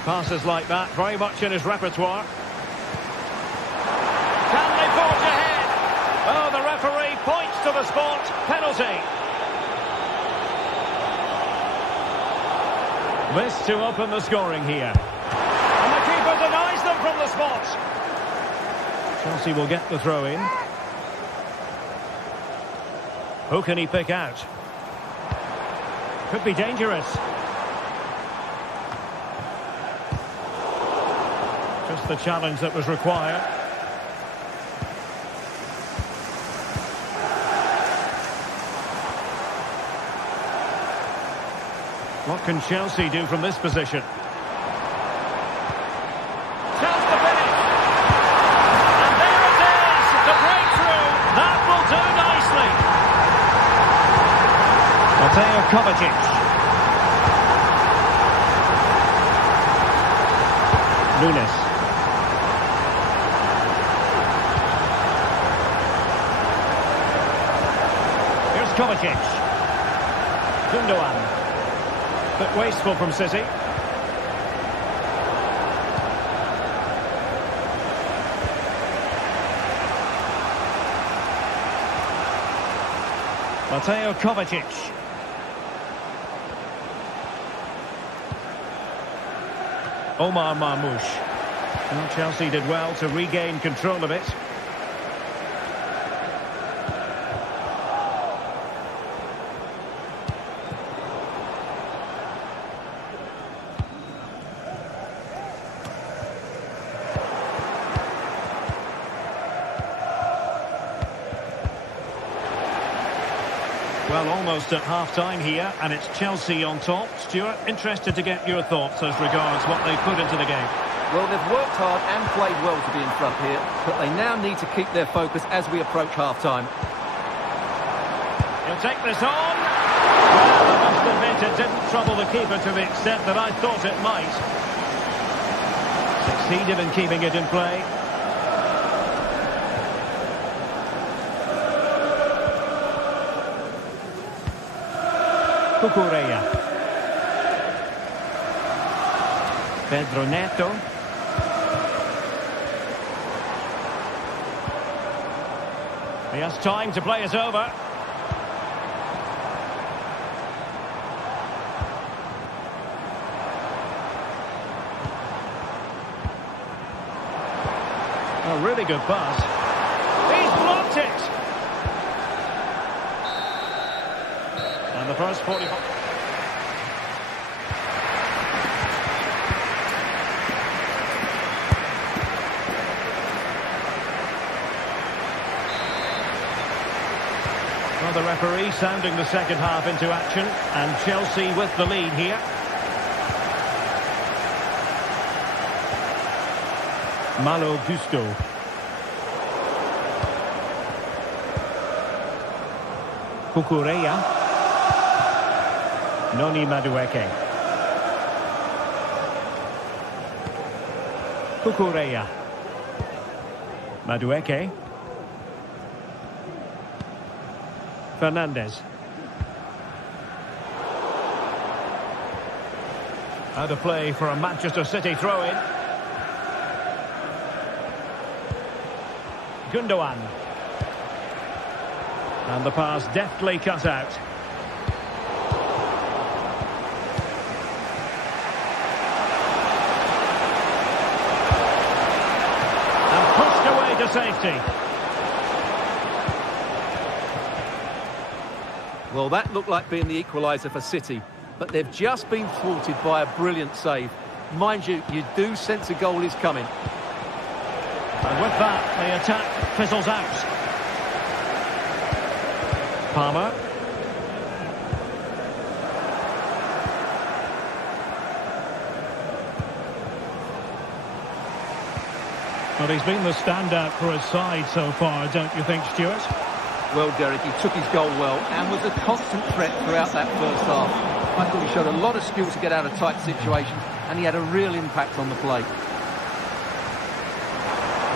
Passes like that, very much in his repertoire. Can they forge ahead? Oh, the referee points to the spot. Penalty. This to open the scoring here. And the keeper denies them from the spot. Chelsea will get the throw in. Who can he pick out? Could be dangerous. Just the challenge that was required. What can Chelsea do from this position? Chance to finish! And there it is! The breakthrough! That will do nicely! Mateo Kovacic. Nunes. Here's Kovacic. Gundogan. Bit wasteful from City. Mateo Kovacic. Omar Marmoush. Well, Chelsea did well to regain control of it. Well, almost at half-time here, and it's Chelsea on top. Stuart, interested to get your thoughts as regards what they put into the game. Well, they've worked hard and played well to be in front here, but they now need to keep their focus as we approach half-time. He'll take this on. Well, I must admit it didn't trouble the keeper to the extent that I thought it might. Succeeded in keeping it in play. Cucurella. Pedro Neto. He has time to play it over. A really good pass. He's blocked it. And the first 45. Well, the referee sounding the second half into action, and Chelsea with the lead here. Malo Gusto. Cucurella. Noni Madueke. Cucurella. Madueke. Fernandez. Out of play for a Manchester City throw-in. Gundogan. And the pass deftly cut out. And pushed away to safety. Well, that looked like being the equaliser for City, but they've just been thwarted by a brilliant save. Mind you, you do sense a goal is coming. And with that, the attack fizzles out. Palmer. Well, he's been the standout for his side so far, don't you think, Stuart? Well, Derek, he took his goal well and was a constant threat throughout that first half. I thought he showed a lot of skill to get out of tight situations, and he had a real impact on the play.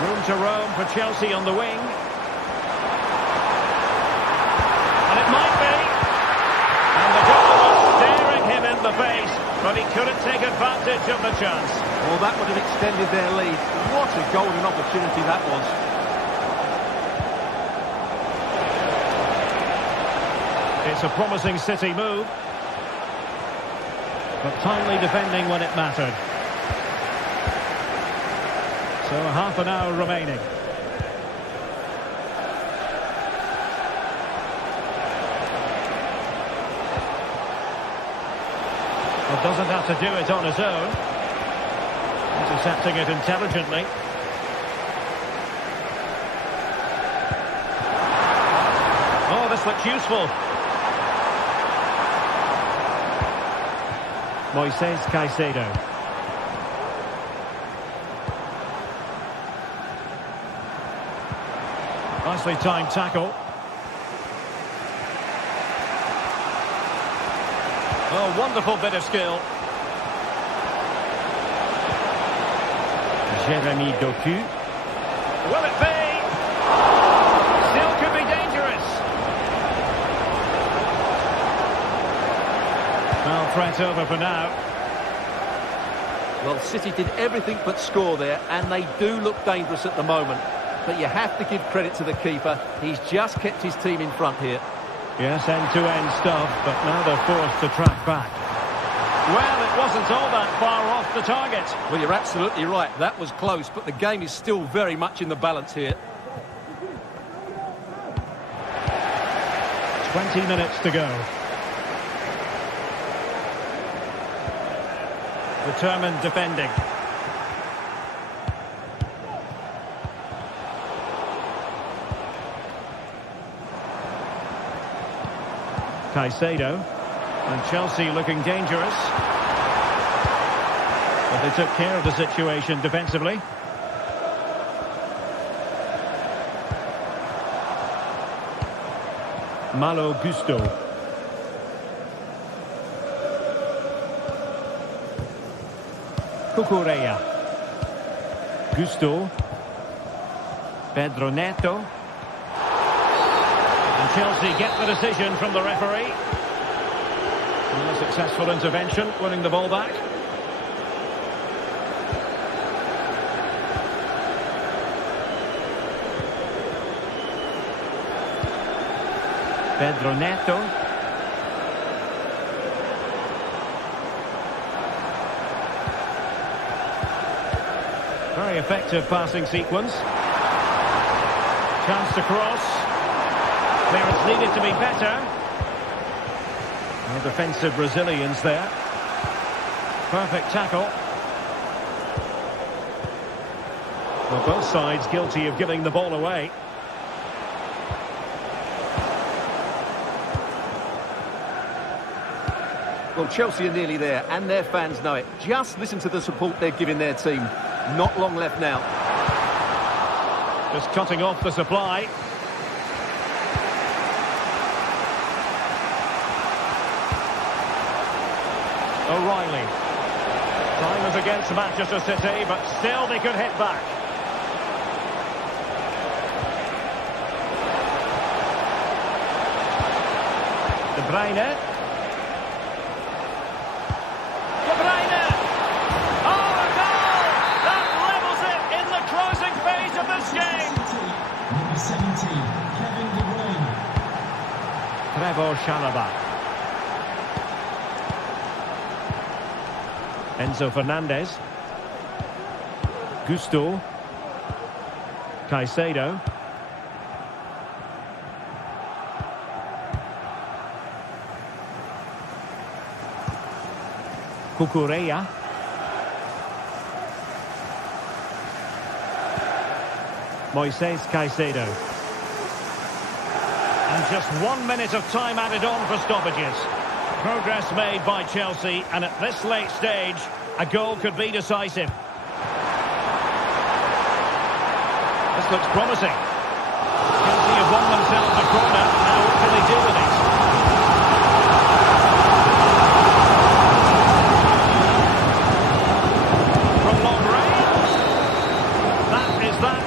Room to roam for Chelsea on the wing. And it might be. And the goal was staring him in the face, but he couldn't take advantage of the chance. Well, that would have extended their lead. What a golden opportunity that was. It's a promising City move, but timely defending when it mattered. So half an hour remaining. Well, doesn't have to do it on his own. Intercepting it intelligently. Oh, this looks useful. Moises Caicedo. Nicely timed tackle. Oh, wonderful bit of skill. Jeremy Doku. Will it be? Still could be dangerous. Well, threat over for now. Well, City did everything but score there, and they do look dangerous at the moment. But you have to give credit to the keeper. He's just kept his team in front here. Yes, end-to-end stuff, but now they're forced to track back. Well, it wasn't all that far off the target. Well, you're absolutely right. That was close, but the game is still very much in the balance here. 20 minutes to go. Determined defending. Caicedo. And Chelsea looking dangerous. But they took care of the situation defensively. Malo Gusto. Cucurella. Gusto. Pedro Neto. And Chelsea get the decision from the referee. And a successful intervention, winning the ball back. Pedro Neto. Very effective passing sequence. Chance to cross. Clearance needed to be better. Defensive resilience there. Perfect tackle. Well, both sides guilty of giving the ball away. Well, Chelsea are nearly there, and their fans know it. Just listen to the support they're giving their team. Not long left now. Just cutting off the supply. O'Reilly. Time is against Manchester City, but still they could hit back. De Bruyne. De Bruyne! Oh, a goal! That levels it in the closing phase of this game. Number 17, Kevin De Bruyne. Trevor Chalobah. Enzo Fernandez. Gusto. Caicedo. Cucurella. Moises Caicedo. And just 1 minute of time added on for stoppages. Progress made by Chelsea, and at this late stage, a goal could be decisive. This looks promising. Chelsea have won themselves a corner. Now what can they do with it? From long range. That is that.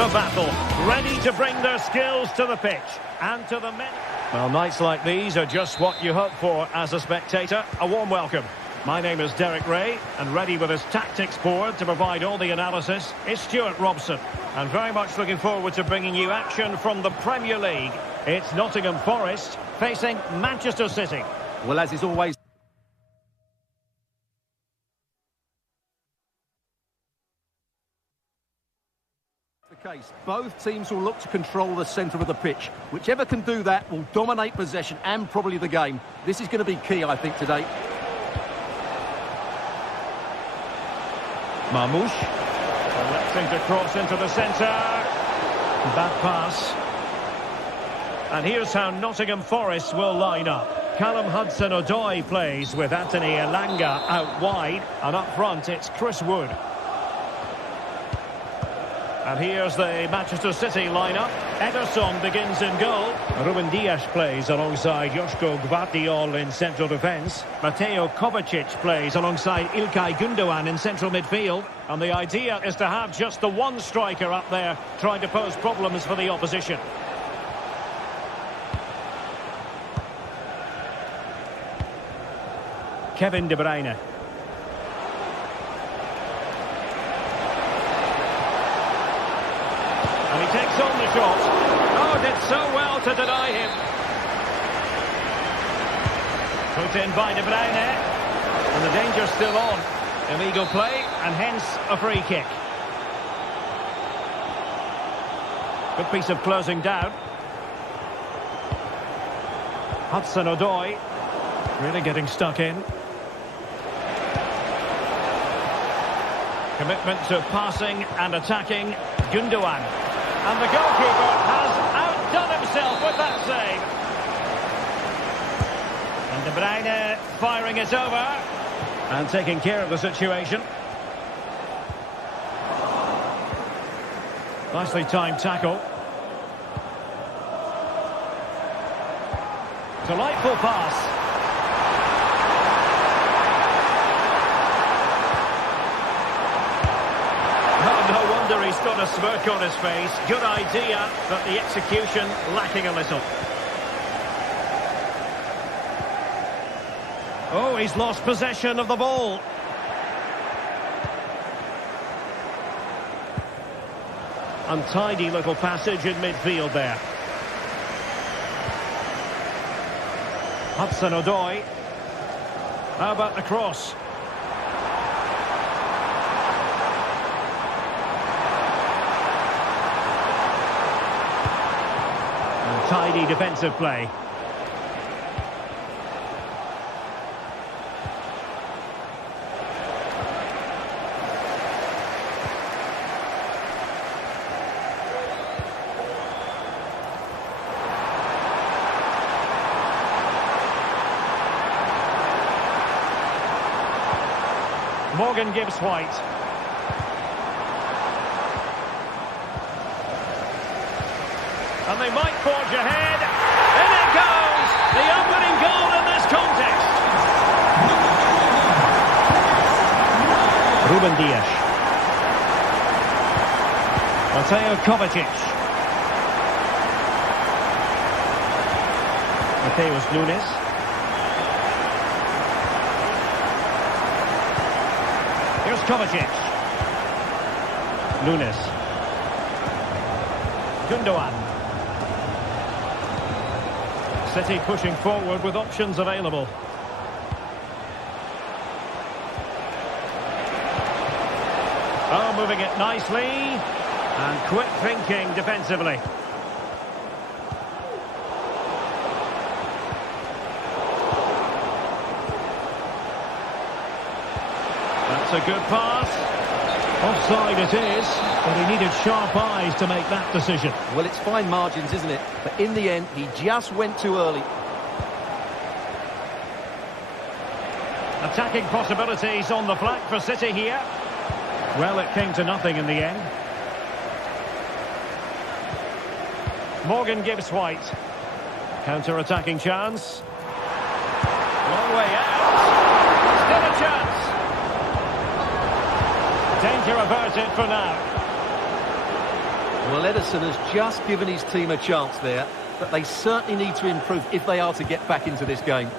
for battle, ready to bring their skills to the pitch and to the men. Well, nights like these are just what you hope for as a spectator. A warm welcome. My name is Derek Ray, and ready with his tactics board to provide all the analysis is Stuart Robson. And very much looking forward to bringing you action from the Premier League. It's Nottingham Forest facing Manchester City. Well, as is always the case, both teams will look to control the centre of the pitch. Whichever can do that will dominate possession and probably the game. This is going to be key, I think, today. Marmouche. Electing to cross into the centre. Bad pass. And here's how Nottingham Forest will line up. Callum Hudson-Odoi plays with Anthony Elanga out wide. And up front, it's Chris Wood. And here's the Manchester City lineup. Ederson begins in goal. Ruben Dias plays alongside Joško Gvardiol in central defence. Mateo Kovacic plays alongside İlkay Gündoğan in central midfield. And the idea is to have just the one striker up there trying to pose problems for the opposition. Kevin De Bruyne. And he takes on the shot. Oh, did so well to deny him. Put in by De Bruyne. And the danger's still on. Illegal play, and hence a free kick. Good piece of closing down. Hudson-Odoi really getting stuck in. Commitment to passing and attacking. Gündoğan. And the goalkeeper has outdone himself with that save. And De Bruyne firing it over. And taking care of the situation. Nicely timed tackle. Delightful pass. Oh, no wonder he's got a smirk on his face. Good idea, but the execution lacking a little. Oh, he's lost possession of the ball. Untidy little passage in midfield there. Hudson-Odoi. How about the cross? Untidy defensive play. Morgan gives White. And they might forge ahead. In it goes! The opening goal in this contest. Ruben Dias. Mateo Kovacic. Mateus Nunes. Here's Kovacic. Nunes. Gündoğan. City pushing forward with options available. Oh, moving it nicely. And quick thinking defensively. That's a good pass. Offside it is, but he needed sharp eyes to make that decision. Well, it's fine margins, isn't it? But in the end, he just went too early. Attacking possibilities on the flank for City here. Well, it came to nothing in the end. Morgan gives White. Counter-attacking chance. Long way out. Still a chance. Danger averted for now. Well, Ederson has just given his team a chance there, but they certainly need to improve if they are to get back into this game.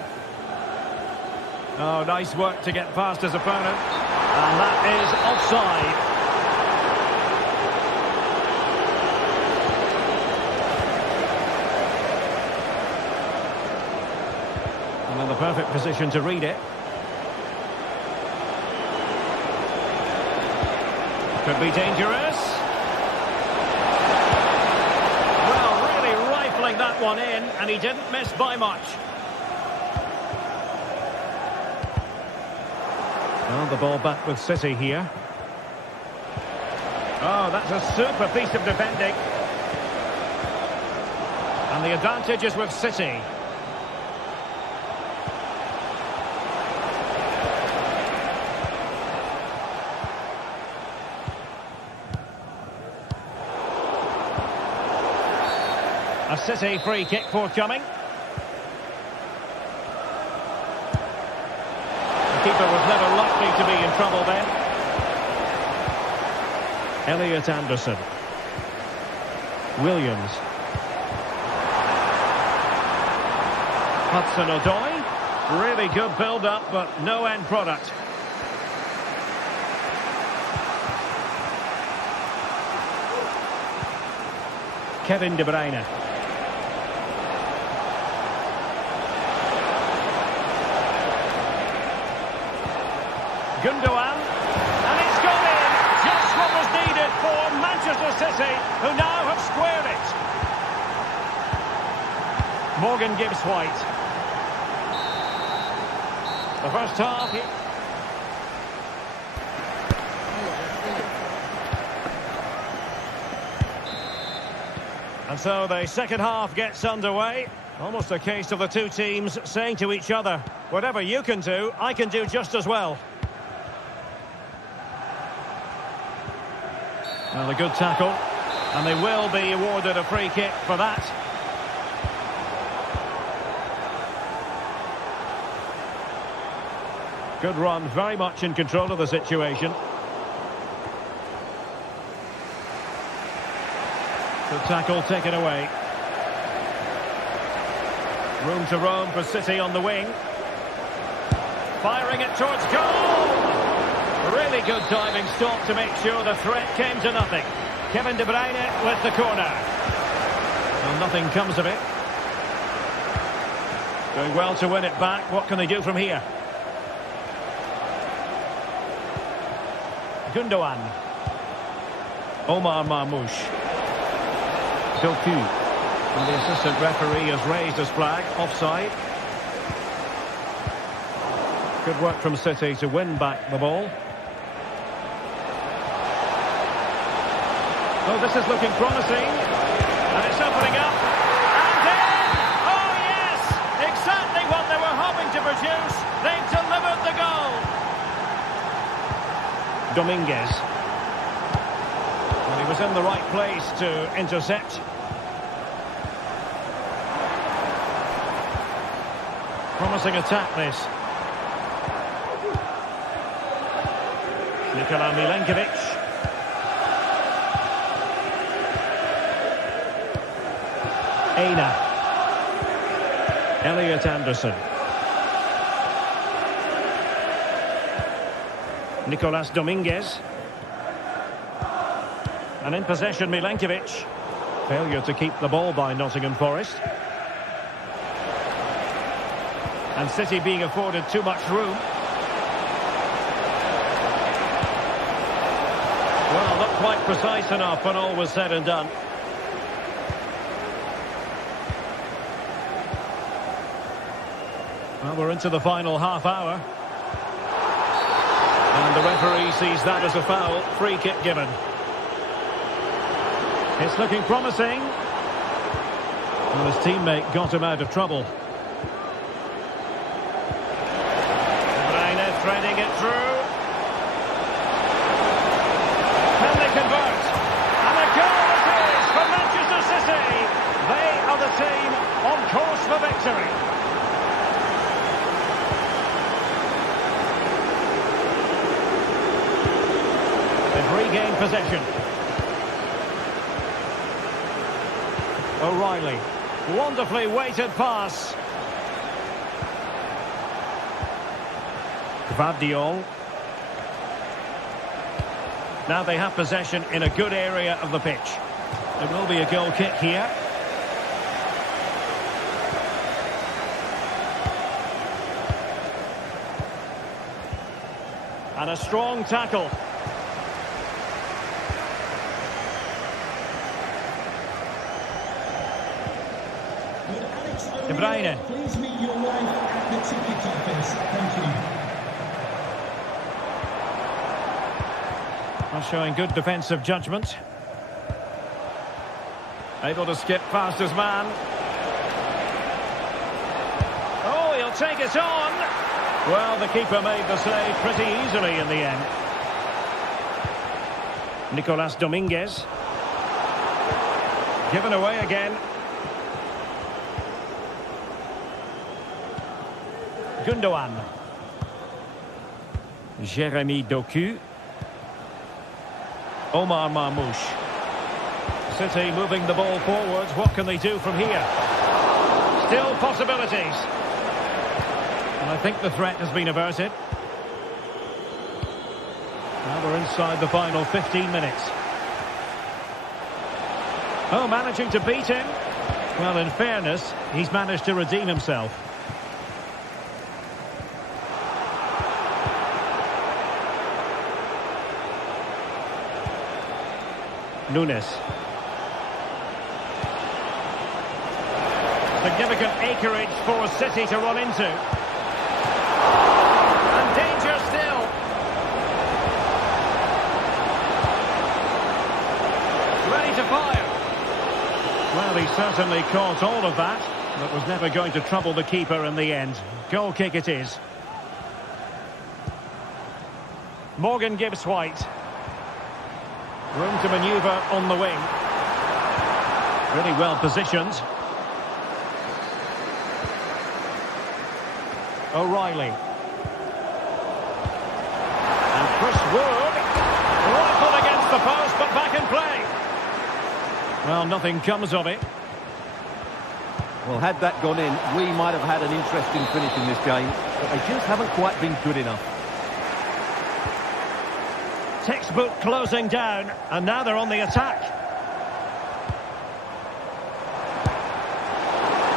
Oh, nice work to get past his opponent. And that is offside. And in the perfect position to read it. Could be dangerous. Well, really rifling that one in, and he didn't miss by much. Well, the ball back with City here. Oh, that's a super piece of defending. And the advantage is with City. A City free kick forthcoming. The keeper was never likely to be in trouble then. Elliot Anderson. Williams. Hudson-Odoi. Really good build-up, but no end product. Kevin De Bruyne. Gundogan, and it's gone in. Just what was needed for Manchester City, who now have squared it. Morgan Gibbs-White. The first half. And so the second half gets underway. Almost a case of the two teams saying to each other, whatever you can do, I can do just as well. Well, a good tackle, and they will be awarded a free kick for that. Good run, very much in control of the situation. The tackle taken away. Room to roam for City on the wing. Firing it towards goal! Really good diving stop to make sure the threat came to nothing. Kevin De Bruyne with the corner. Well, nothing comes of it. Doing well to win it back. What can they do from here? Gundogan. Omar Marmoush. Doku. And the assistant referee has raised his flag. Offside. Good work from City to win back the ball. Oh, this is looking promising. And it's opening up. And in! Oh, yes! Exactly what they were hoping to produce. They've delivered the goal. Dominguez. And he was in the right place to intercept. Promising attack, this. Nikola Milenkovic. Aina. Elliot Anderson. Nicolas Dominguez. And in possession, Milenkovic. Failure to keep the ball by Nottingham Forest. And City being afforded too much room. Well, not quite precise enough when all was said and done. Well, we're into the final half hour. And the referee sees that as a foul. Free kick given. It's looking promising. Well, his teammate got him out of trouble. Threading it through. Can they convert? And a goal it is for Manchester City. They are the team on course for victory. They've regained possession. O'Reilly. Wonderfully weighted pass. Gvardiol. Now they have possession in a good area of the pitch. There will be a goal kick here. And a strong tackle. De Bruyne. Please meet your wife at the ticket office. Thank you. Well, showing good defensive judgment. Able to skip past his man. Oh, he'll take it on. Well, the keeper made the save pretty easily in the end. Nicolas Dominguez. Given away again. Gundogan. Jeremy Doku. Omar Marmouche. City moving the ball forwards. What can they do from here? Still possibilities. And I think the threat has been averted. Now we're inside the final 15 minutes. Oh, managing to beat him. Well, in fairness, he's managed to redeem himself. Nunes. Significant acreage for City to run into. And danger still. Ready to fire. Well, he certainly caught all of that, but was never going to trouble the keeper in the end. Goal kick it is. Morgan Gibbs-White. Room to manoeuvre on the wing. Really well positioned. O'Reilly. And Chris Wood. Rifled against the post, but back in play. Well, nothing comes of it. Well, had that gone in, we might have had an interesting finish in this game, but they just haven't quite been good enough. Textbook closing down, and now they're on the attack.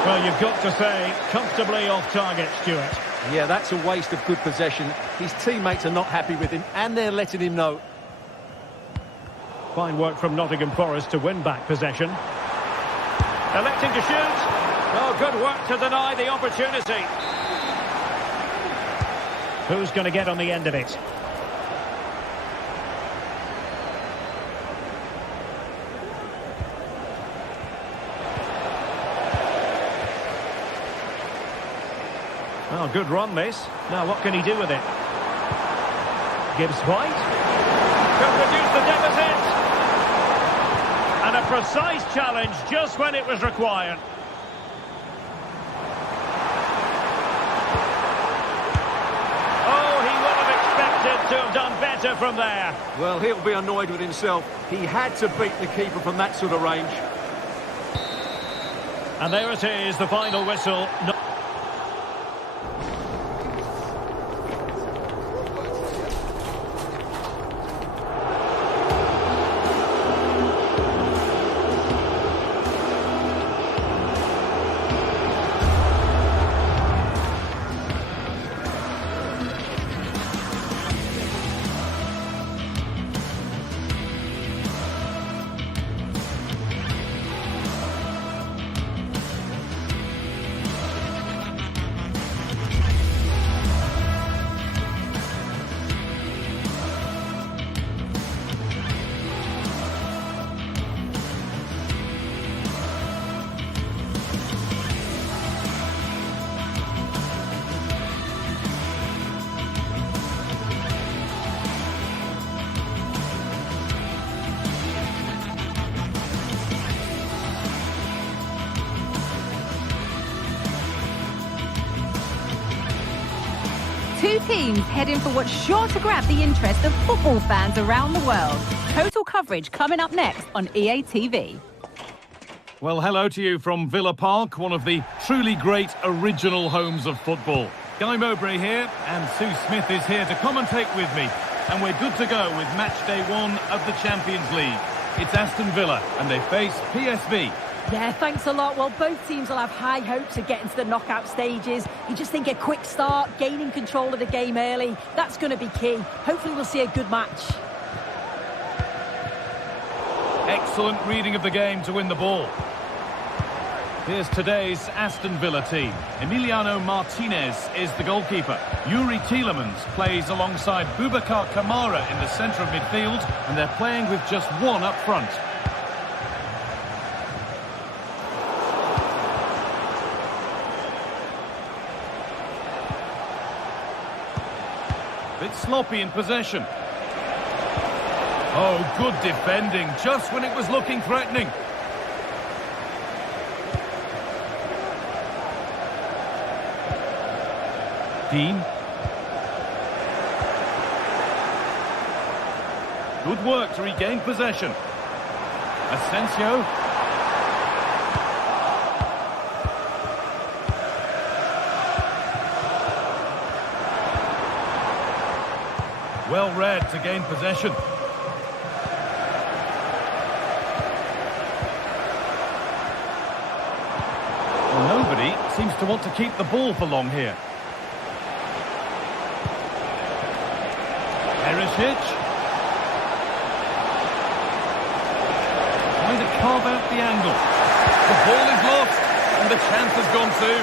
Well, you've got to say, comfortably off target, Stuart. Yeah, that's a waste of good possession. His teammates are not happy with him, and they're letting him know. Fine work from Nottingham Forest to win back possession. Electing to shoot. Oh, good work to deny the opportunity. Who's going to get on the end of it? Oh, good run, this. Now, what can he do with it? Gibbs-White. Could reduce the deficit. And a precise challenge just when it was required. Oh, he would have expected to have done better from there. Well, he'll be annoyed with himself. He had to beat the keeper from that sort of range. And there it is, the final whistle. Two teams heading for what's sure to grab the interest of football fans around the world. Total coverage coming up next on EA TV. Well, hello to you from Villa Park, one of the truly great original homes of football. Guy Mowbray here, and Sue Smith is here to commentate with me. And we're good to go with match day 1 of the Champions League. It's Aston Villa, and they face PSV. Yeah, thanks a lot. Well, both teams will have high hopes of getting to the knockout stages. You just think a quick start, gaining control of the game early, that's going to be key. Hopefully we'll see a good match. Excellent reading of the game to win the ball. Here's today's Aston Villa team. Emiliano Martinez is the goalkeeper. Yuri Tielemans plays alongside Boubacar Kamara in the centre of midfield, and they're playing with just one up front. Bit sloppy in possession. Oh, good defending, just when it was looking threatening. Dean. Good work to regain possession. Asensio. Well read to gain possession. Well, nobody seems to want to keep the ball for long here. Perisic. Trying to carve out the angle. The ball is lost, and the chance has gone too.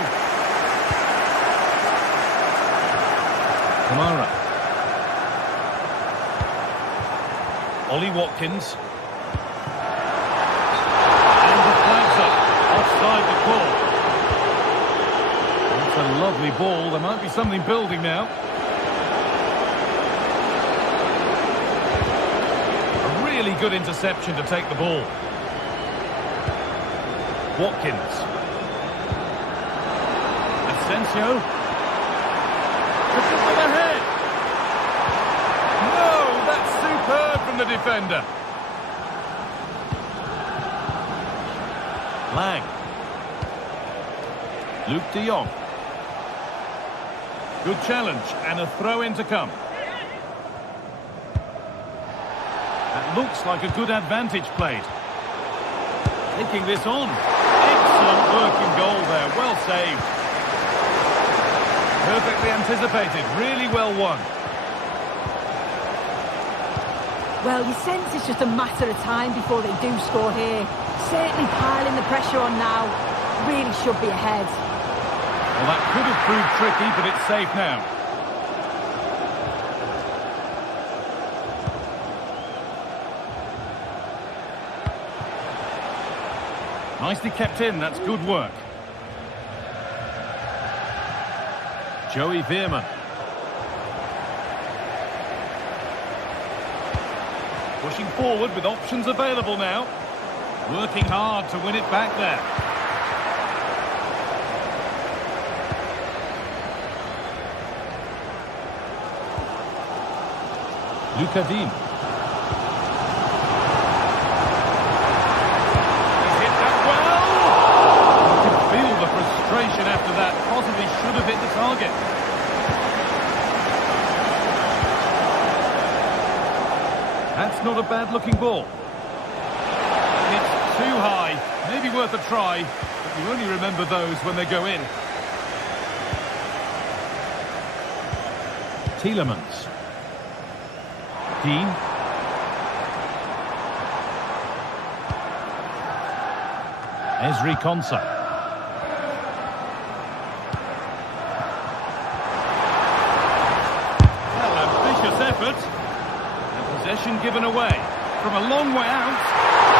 Kamara. Ollie Watkins. And the flag's up. Offside the call. That's a lovely ball. There might be something building now. Really good interception to take the ball. Watkins. Asensio. With the head. No, that's superb from the defender. Lang. Luke de Jong. Good challenge and a throw-in to come. That looks like a good advantage played. Taking this on. Excellent working goal there. Well saved. Perfectly anticipated. Really well won. Well, you sense it's just a matter of time before they do score here. Certainly piling the pressure on now. Really should be ahead. Well, that could have proved tricky, but it's safe now. Nicely kept in, that's good work. Joey Veerman. Pushing forward with options available now. Working hard to win it back there. Luca Dean. After that, possibly should have hit the target. That's not a bad-looking ball. It's too high. Maybe worth a try, but you only remember those when they go in. Tielemans. Dean. Ezri Konsa. Effort. And possession given away from a long way out.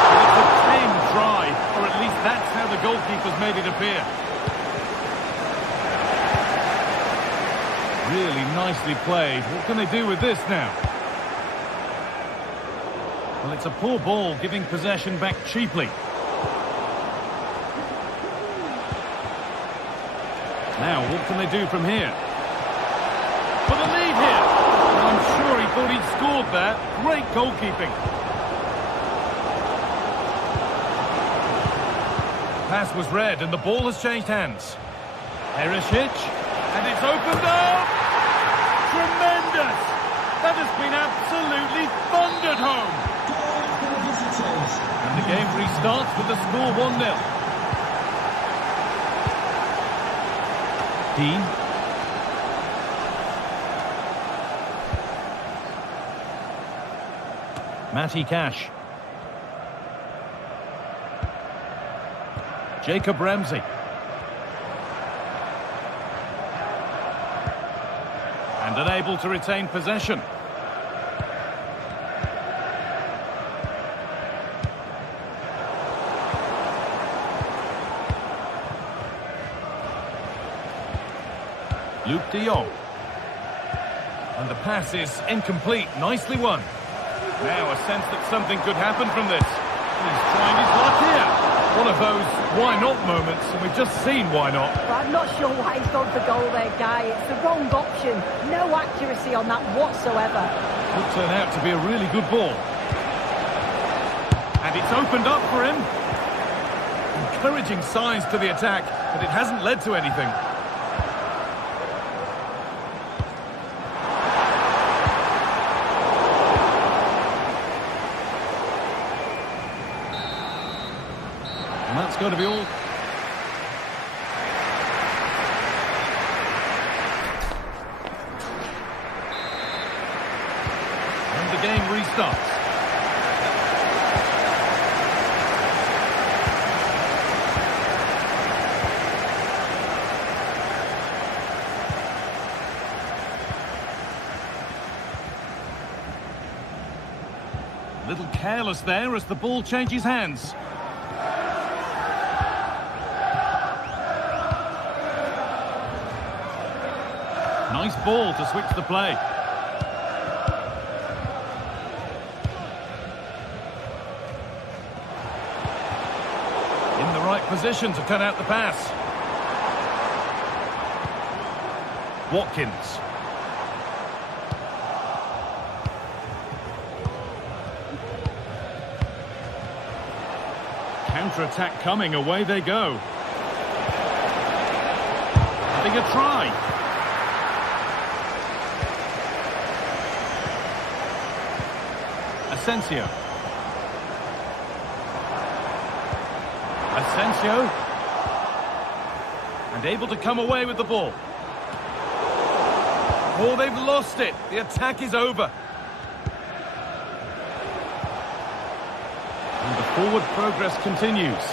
But it's a tame try, or at least that's how the goalkeeper's made it appear. Really nicely played. What can they do with this now? Well, it's a poor ball, giving possession back cheaply. Now, what can they do from here? For the lead here. I'm sure he thought he'd scored there. Great goalkeeping. pass was read and the ball has changed hands. Perisic, and it's opened up! Tremendous! That has been absolutely thundered home! Goal for the visitors. And the game restarts with the score 1-0. Dean. Matty Cash. Jacob Ramsey. And unable to retain possession. Luke de Jong. And the pass is incomplete. Nicely won. Now a sense that something could happen from this. He's trying his luck here. One of those why not moments, and we've just seen why not. But I'm not sure why he's gone for goal there, Guy. It's the wrong option. No accuracy on that whatsoever. Could turn out to be a really good ball. And it's opened up for him. Encouraging signs to the attack, but it hasn't led to anything. And that's going to be all. And the game restarts. A little careless there as the ball changes hands. Nice ball to switch the play. In the right position to cut out the pass. Watkins. Counter-attack coming, away they go. Having a try. Asensio. And able to come away with the ball. Oh, they've lost it. The attack is over. And the forward progress continues.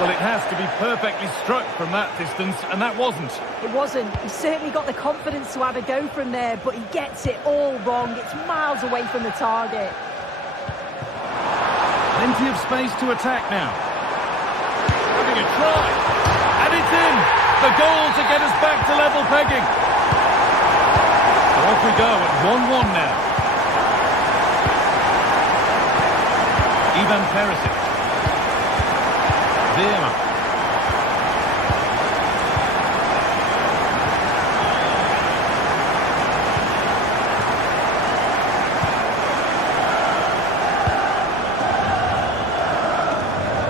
Well, it has to be perfectly struck from that distance, and that wasn't. It wasn't. He certainly got the confidence to have a go from there, but he gets it all wrong. It's miles away from the target. Plenty of space to attack now. Having a try. And it's in. The goal to get us back to level pegging. So off we go at 1-1 now. Ivan Perisic. Zema.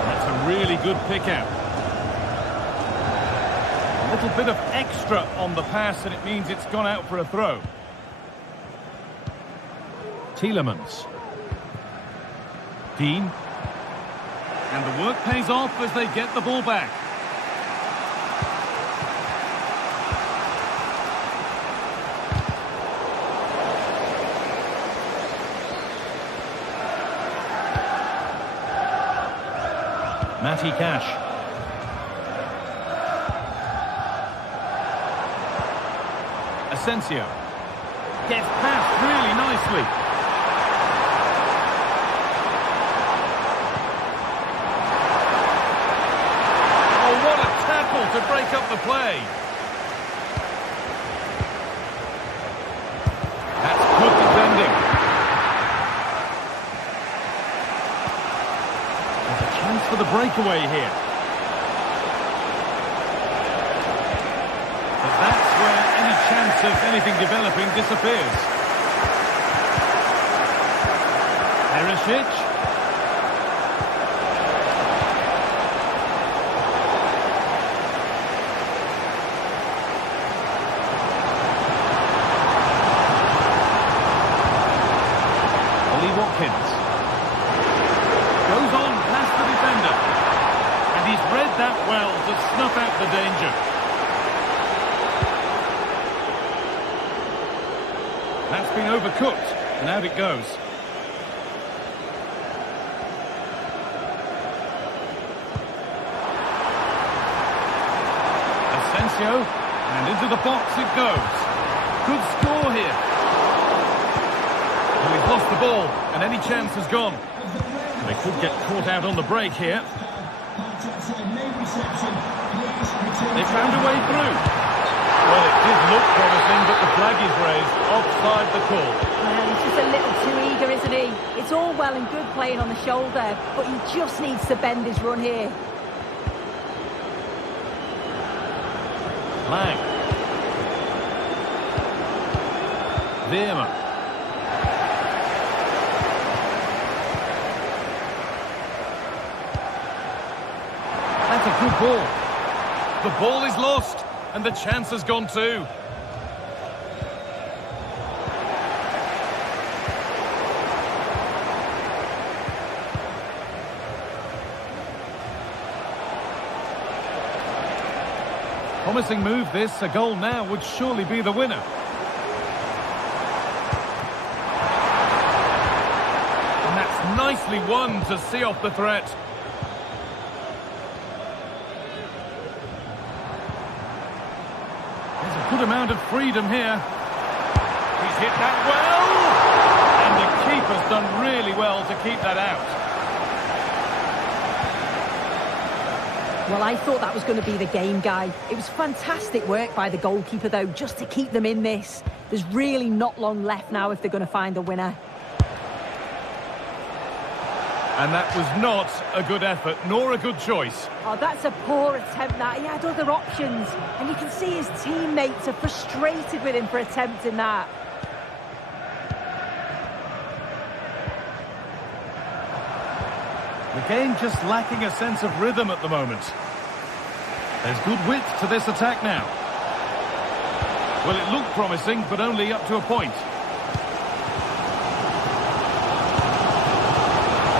That's a really good pick out. A little bit of extra on the pass and it means it's gone out for a throw. Tielemans. Dean. And the work pays off as they get the ball back. Matty Cash. Asensio. Gets past really nicely. To break up the play. That's good defending. There's a chance for the breakaway here. But that's where any chance of anything developing disappears. Perisic. cooked, and out it goes. Asensio, and into the box it goes. Good score here. Well, he's lost the ball, and any chance has gone. They could get caught out on the break here. They found a way through. Well, it did look promising, but the flag is raised. Offside the call. Well, he's just a little too eager, isn't he? It's all well and good playing on the shoulder, but he just needs to bend his run here. Lang. Veerman. That's a good ball. The ball is lost, and the chance has gone too. Promising move this. A goal now would surely be the winner. And that's nicely won to see off the threat. There's a good amount of freedom here. He's hit that well! And the keeper's done really well to keep that out. Well, I thought that was going to be the game, Guy. It was fantastic work by the goalkeeper, though, just to keep them in this. There's really not long left now if they're going to find a winner. And that was not a good effort, nor a good choice. Oh, that's a poor attempt, that. He had other options. And you can see his teammates are frustrated with him for attempting that. The game just lacking a sense of rhythm at the moment. There's good width to this attack now. Well, it looked promising, but only up to a point.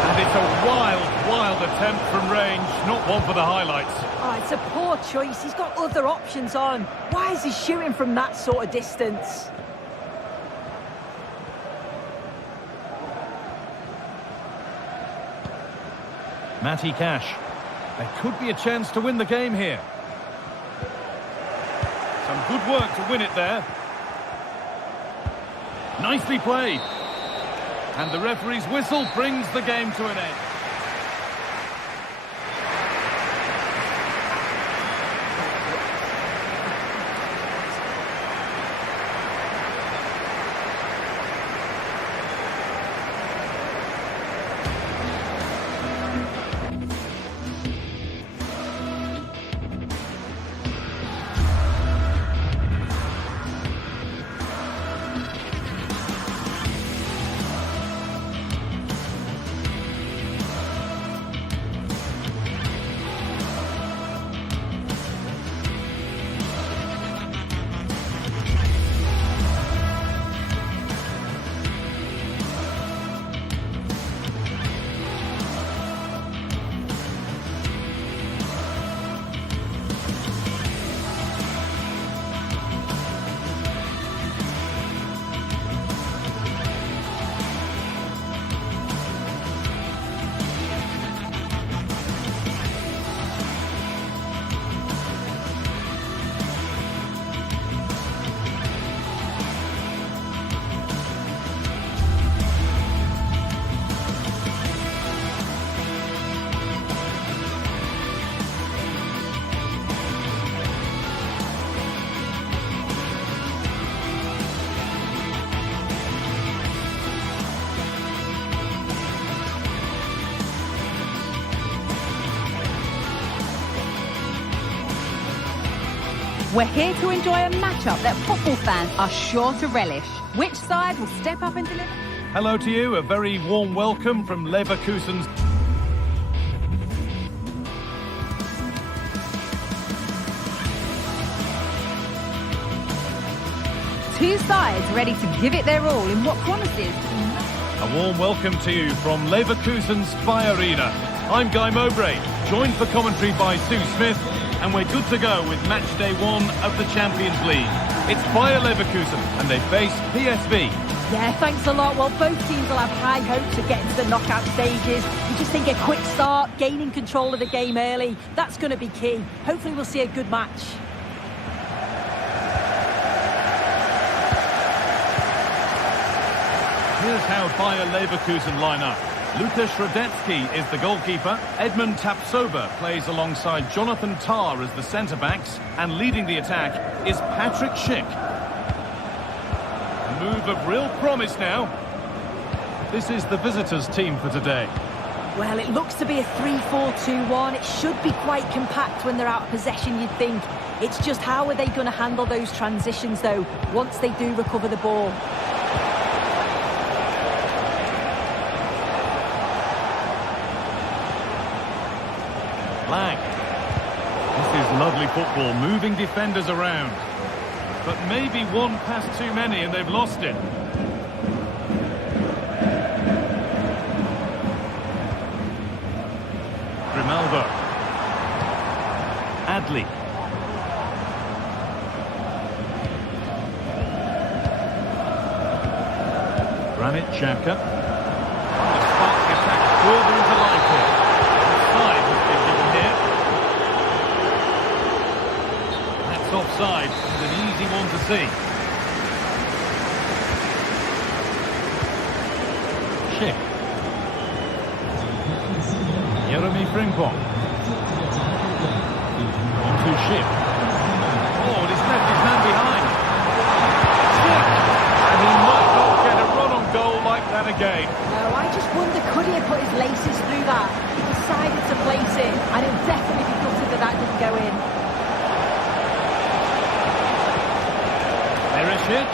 And it's a wild attempt from range, not one for the highlights. Oh, it's a poor choice. He's got other options on. Why is he shooting from that sort of distance? Matty Cash. There could be a chance to win the game here. Some good work to win it there. Nicely played. And the referee's whistle brings the game to an end. We're here to enjoy a matchup that football fans are sure to relish. Which side will step up and deliver? Hello to you, a very warm welcome from Leverkusen's. Two sides ready to give it their all in what promises. A warm welcome to you from Leverkusen's Spy Arena. I'm Guy Mowbray, joined for commentary by Sue Smith, and we're good to go with match day 1 of the Champions League. It's Bayer Leverkusen, and they face PSV. Yeah, thanks a lot. Well, both teams will have high hopes of getting to the knockout stages. You just think a quick start, gaining control of the game early, that's going to be key. Hopefully we'll see a good match. Here's how Bayer Leverkusen line up. Lukas Radetzky is the goalkeeper. Edmund Tapsoba plays alongside Jonathan Tah as the centre-backs. And leading the attack is Patrick Schick. A move of real promise now. This is the visitors' team for today. Well, it looks to be a 3-4-2-1. It should be quite compact when they're out of possession, you'd think. It's just how are they going to handle those transitions, though, once they do recover the ball. Lang. This is lovely football, moving defenders around. But maybe one pass too many and they've lost it. Grimaldo. Adli. Granit Xhaka. Spark the attack further into life here. Offside has been given here. That's offside, and an easy one to see. Schick. Jeremy Frimpong. Onto Schick. Oh, and he's left his man behind. Schick! And he might not get a run on goal like that again. No, I just wonder, could he have put his laces through that? He decided to place it, and it'll definitely be gutted that that didn't go in. Perisic.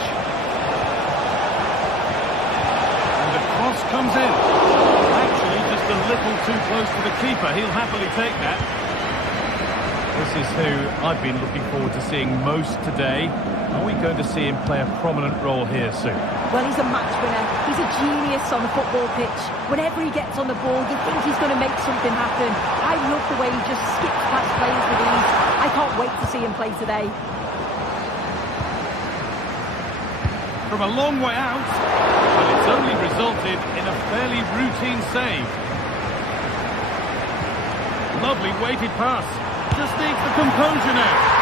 And the cross comes in. Actually, just a little too close to the keeper. He'll happily take that. This is who I've been looking forward to seeing most today. Are we going to see him play a prominent role here soon? Well, he's a match winner. He's a genius on the football pitch. Whenever he gets on the ball, you think he's going to make something happen. I love the way he just skips past players with ease. I can't wait to see him play today. From a long way out, but it's only resulted in a fairly routine save. Lovely weighted pass. Just needs the composure now.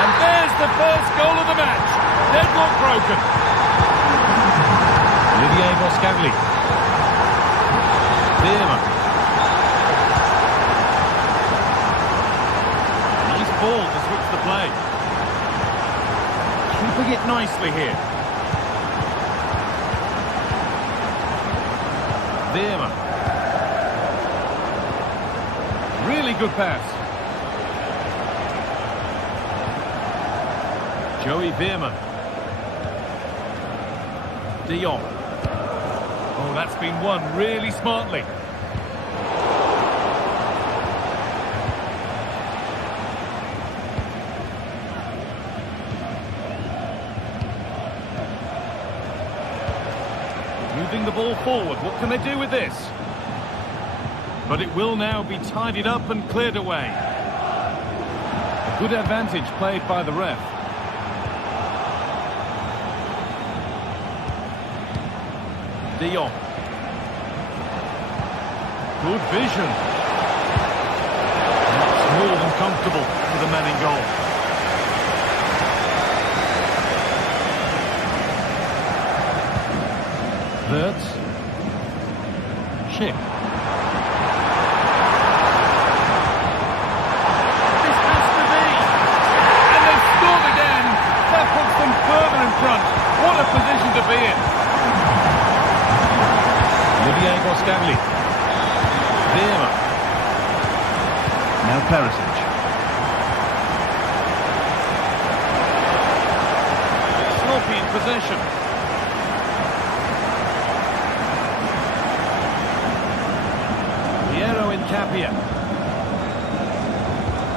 And there's the first goal of the match. Deadlock broken. Olivier Boscagli. Veerman. Nice ball to switch the play. Keeping it nicely here. Veerman. Really good pass. Joey Veerman. De Jong. Oh, that's been won really smartly. Moving the ball forward. What can they do with this? But it will now be tidied up and cleared away. A good advantage played by the ref. De Jong. Good vision. That's more than comfortable for the man in goal. Wirtz. Schick. This has to be. And they've scored again. That puts them further in front. What a position to be in. Olivier Boscagli. Veerman. Now Perisic. Sloppy in possession. Piero Incapia.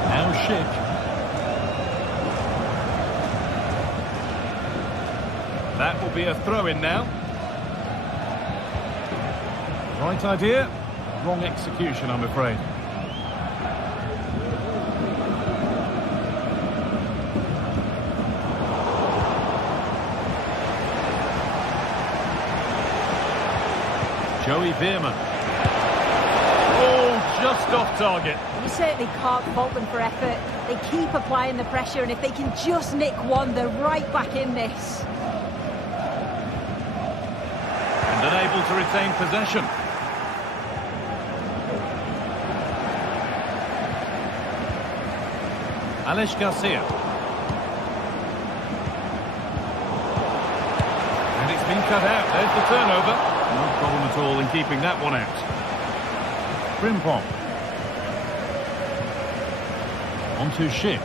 Now Schick. That will be a throw-in now. Right idea, wrong execution, I'm afraid. Joey Veerman. Oh, just off target. You certainly can't fault them for effort. They keep applying the pressure, and if they can just nick one, they're right back in this. And unable to retain possession. Alex Garcia. And it's been cut out. There's the turnover. No problem at all in keeping that one out. Frimpong. On to Schick.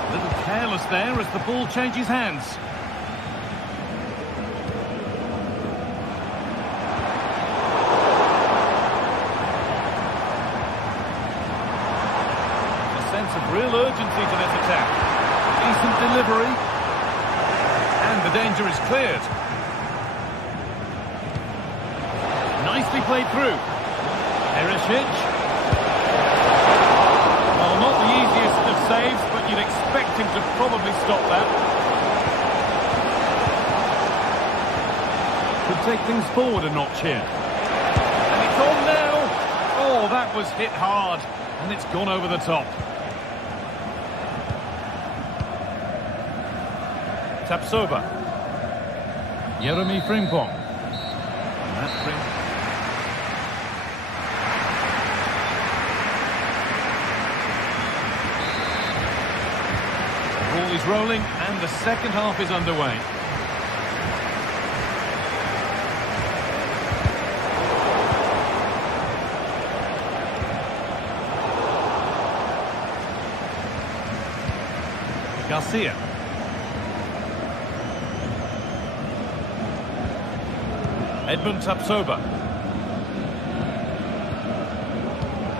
A little careless there as the ball changes hands. A sense of real urgency to this attack. Decent delivery. And the danger is cleared. Nicely played through. Perisic. Well, not the easiest of saves, but you'd expect him to probably stop that. Could take things forward a notch here. And it's on now. Oh, that was hit hard. And it's gone over the top. Tapsoba. Jeremy Frimpong. And that the ball is rolling and the second half is underway. Garcia. Edmund Tapsoba.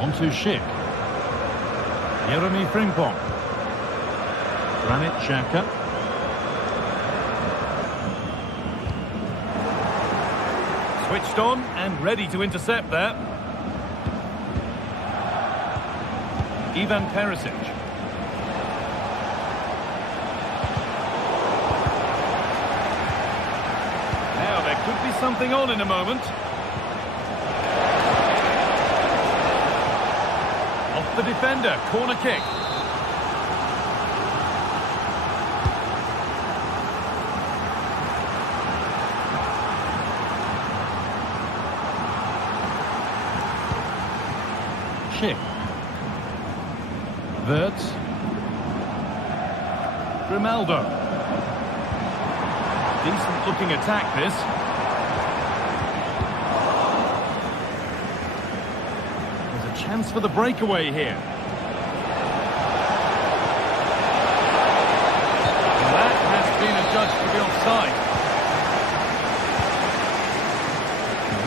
On to Schick. Jeremy Frimpong. Granit Xhaka. Switched on and ready to intercept there. Ivan Perisic. Now there could be something on in a moment. Off the defender, corner kick. Schick. Wirtz. Grimaldo. Decent looking attack this. There's a chance for the breakaway here. And that has been adjudged to be offside.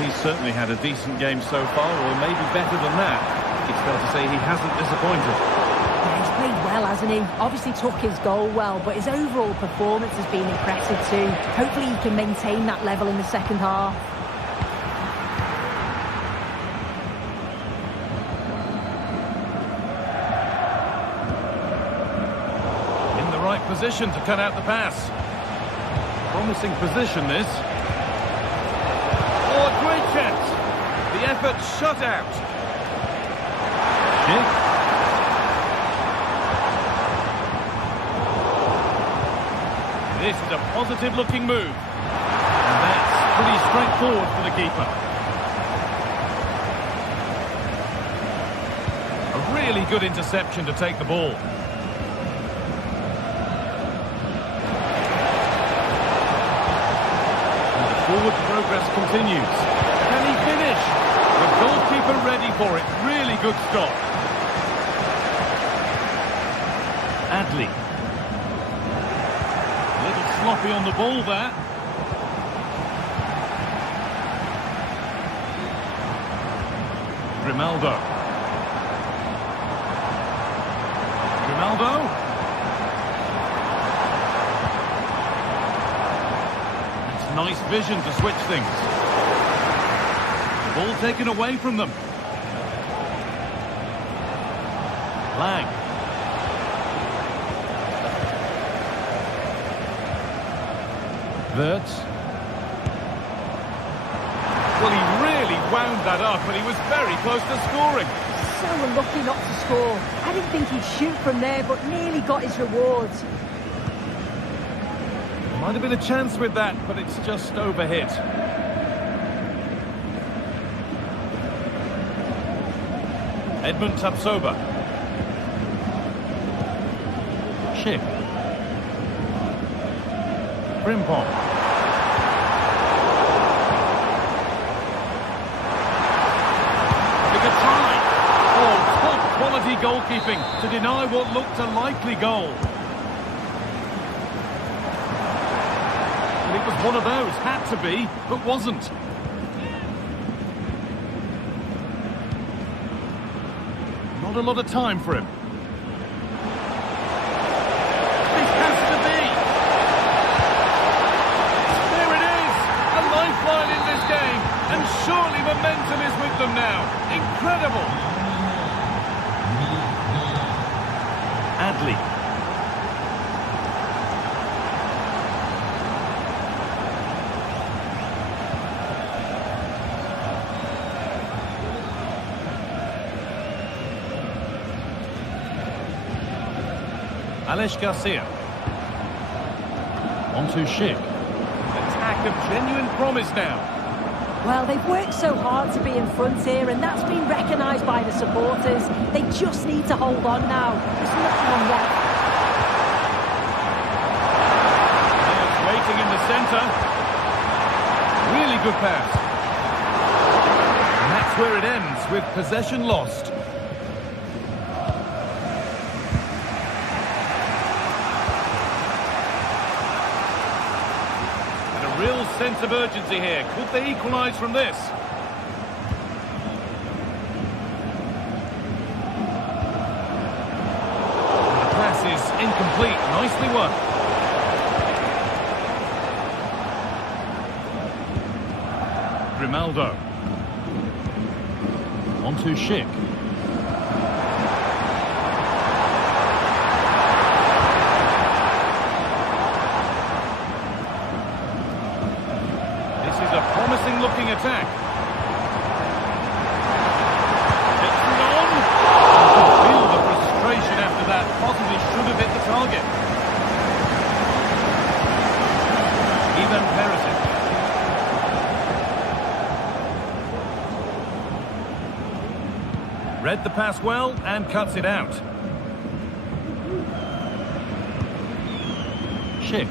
He's certainly had a decent game so far, or maybe better than that. It's fair to say he hasn't disappointed. Yeah, he's played well, hasn't he? Obviously took his goal well, but his overall performance has been impressive too. Hopefully he can maintain that level in the second half. In the right position to cut out the pass. Promising position this. Oh, a great chance. The effort shut out. This is a positive-looking move. And that's pretty straightforward for the keeper. A really good interception to take the ball. And the forward progress continues. Can he finish? The goalkeeper ready for it. Really good stop. Adley. A little sloppy on the ball there. Grimaldo. Grimaldo. It's nice vision to switch things. The ball taken away from them. Lang. Wirtz. wound that up, and he was very close to scoring. So unlucky not to score. I didn't think he'd shoot from there, but nearly got his rewards. Might have been a chance with that, but it's just overhit. Edmund Tapsoba. Schick. Frimpong. Big a try. Oh, top quality goalkeeping to deny what looked a likely goal. It was one of those, had to be, but wasn't. Not a lot of time for him. This has to be. There it is, a lifeline in this game, and surely momentum is with them now. Incredible. Adley. Alex Garcia. On to Schick. Attack of genuine promise now. Well, they've worked so hard to be in front here, and that's been recognised by the supporters. They just need to hold on now. There's nothing on left. Players waiting in the centre. Really good pass. And that's where it ends, with possession lost. Real sense of urgency here. Could they equalise from this? The pass is incomplete. Nicely won. Grimaldo. On to Schick. Looking attack. It's on. You can feel the frustration after that. Possibly should have hit the target. Ivan Perisic. Read the pass well and cuts it out. Schick.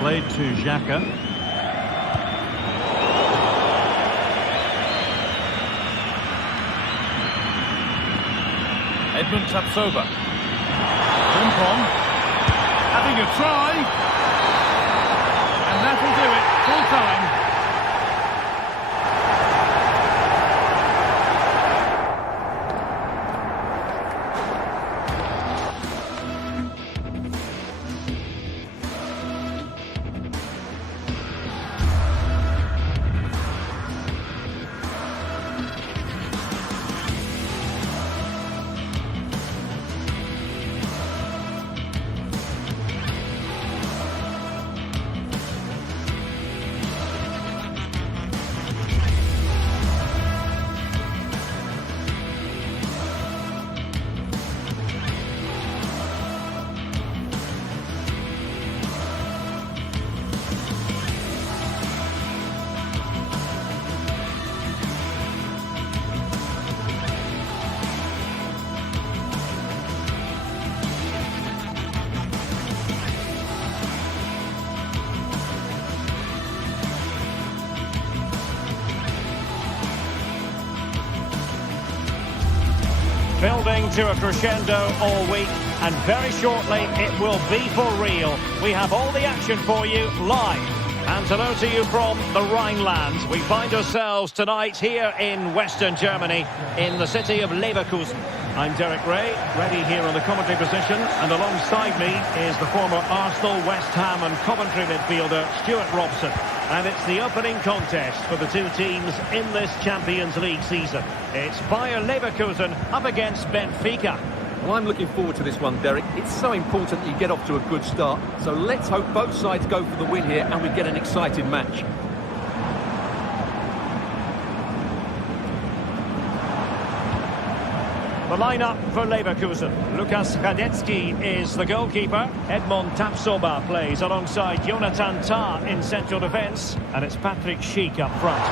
Played to Xhaka. Edmund Tapsoba. Frimpong. Having a try. And that'll do it. Full time. Building to a crescendo all week, and very shortly it will be for real. We have all the action for you live. And hello to you from the Rhineland. We find ourselves tonight here in Western Germany, in the city of Leverkusen. I'm Derek Ray, ready here on the commentary position, and alongside me is the former Arsenal, West Ham and Coventry midfielder Stuart Robson. And it's the opening contest for the two teams in this Champions League season. It's Bayer Leverkusen up against Benfica. Well, I'm looking forward to this one, Derek. It's so important that you get off to a good start. So let's hope both sides go for the win here and we get an exciting match. The lineup for Leverkusen. Lukas Radecki is the goalkeeper. Edmond Tapsoba plays alongside Jonathan Tah in central defence. And it's Patrick Schick up front.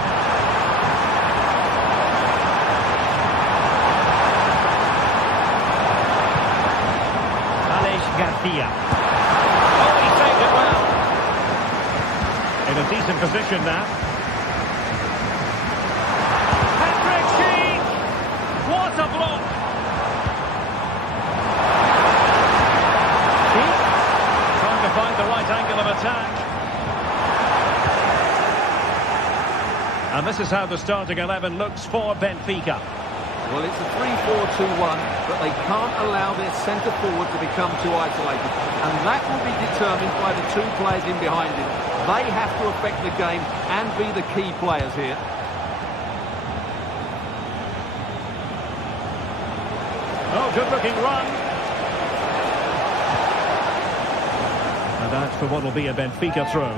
Garcia. Oh, he saved it well. In a decent position now. Patrick Schick! What a block! Schick trying to find the right angle of attack. And this is how the starting 11 looks for Benfica. Well, it's a 3-4-2-1, but they can't allow their centre-forward to become too isolated. And that will be determined by the two players in behind him. They have to affect the game and be the key players here. Oh, good-looking run. And that's for what will be a Benfica throw.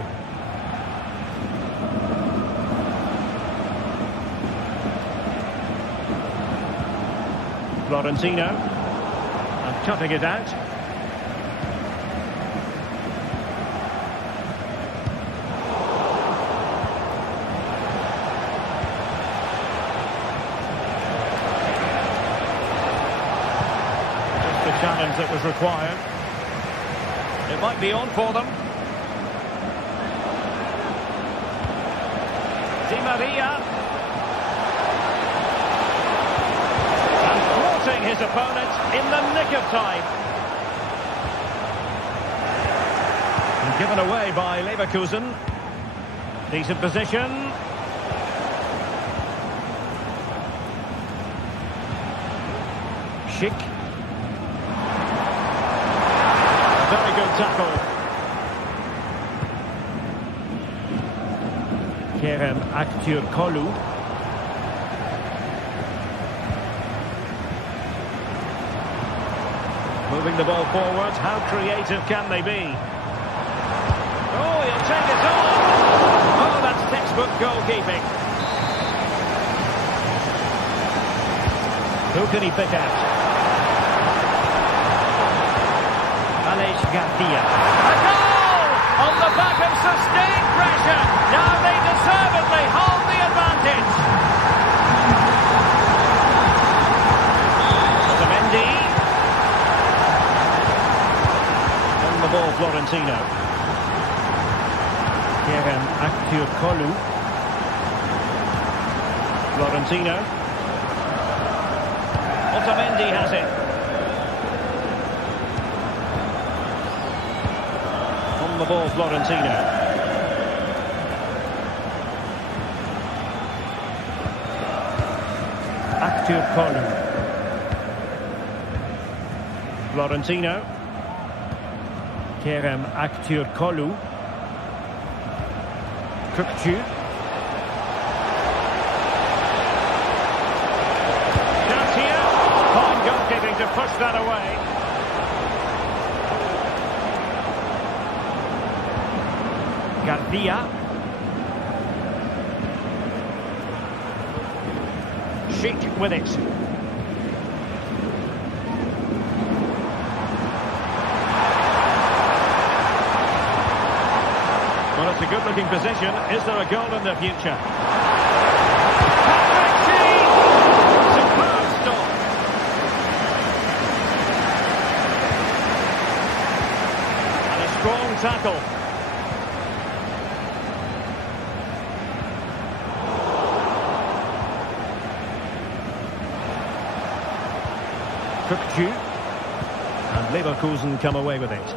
Florentino, and cutting it out. Just the challenge that was required. It might be on for them. Di Maria. His opponent in the nick of time. And given away by Leverkusen. Decent position. Schick. Very good tackle. Kerem Aktürkoğlu. Moving the ball forward, how creative can they be? Oh, he'll take it on! Oh, that's textbook goalkeeping. Who can he pick out? Alex Garcia. A goal! On the back of sustained pressure. Now they deservedly hold the advantage. Otamendi. The ball, Florentino. Kerem Aktürkoğlu. Florentino. Otamendi has it. On the ball, Florentino. Aktürkoğlu. Florentino. Kerem Aktürkoğlu. Kökçü. Chance here. Fine goalkeeping to push that away. Garcia. Schick with it. Well, it's a good-looking position. Is there a goal in the future? Patrick Schick! Superb stop. And a strong tackle. Kökçü. And Leverkusen come away with it.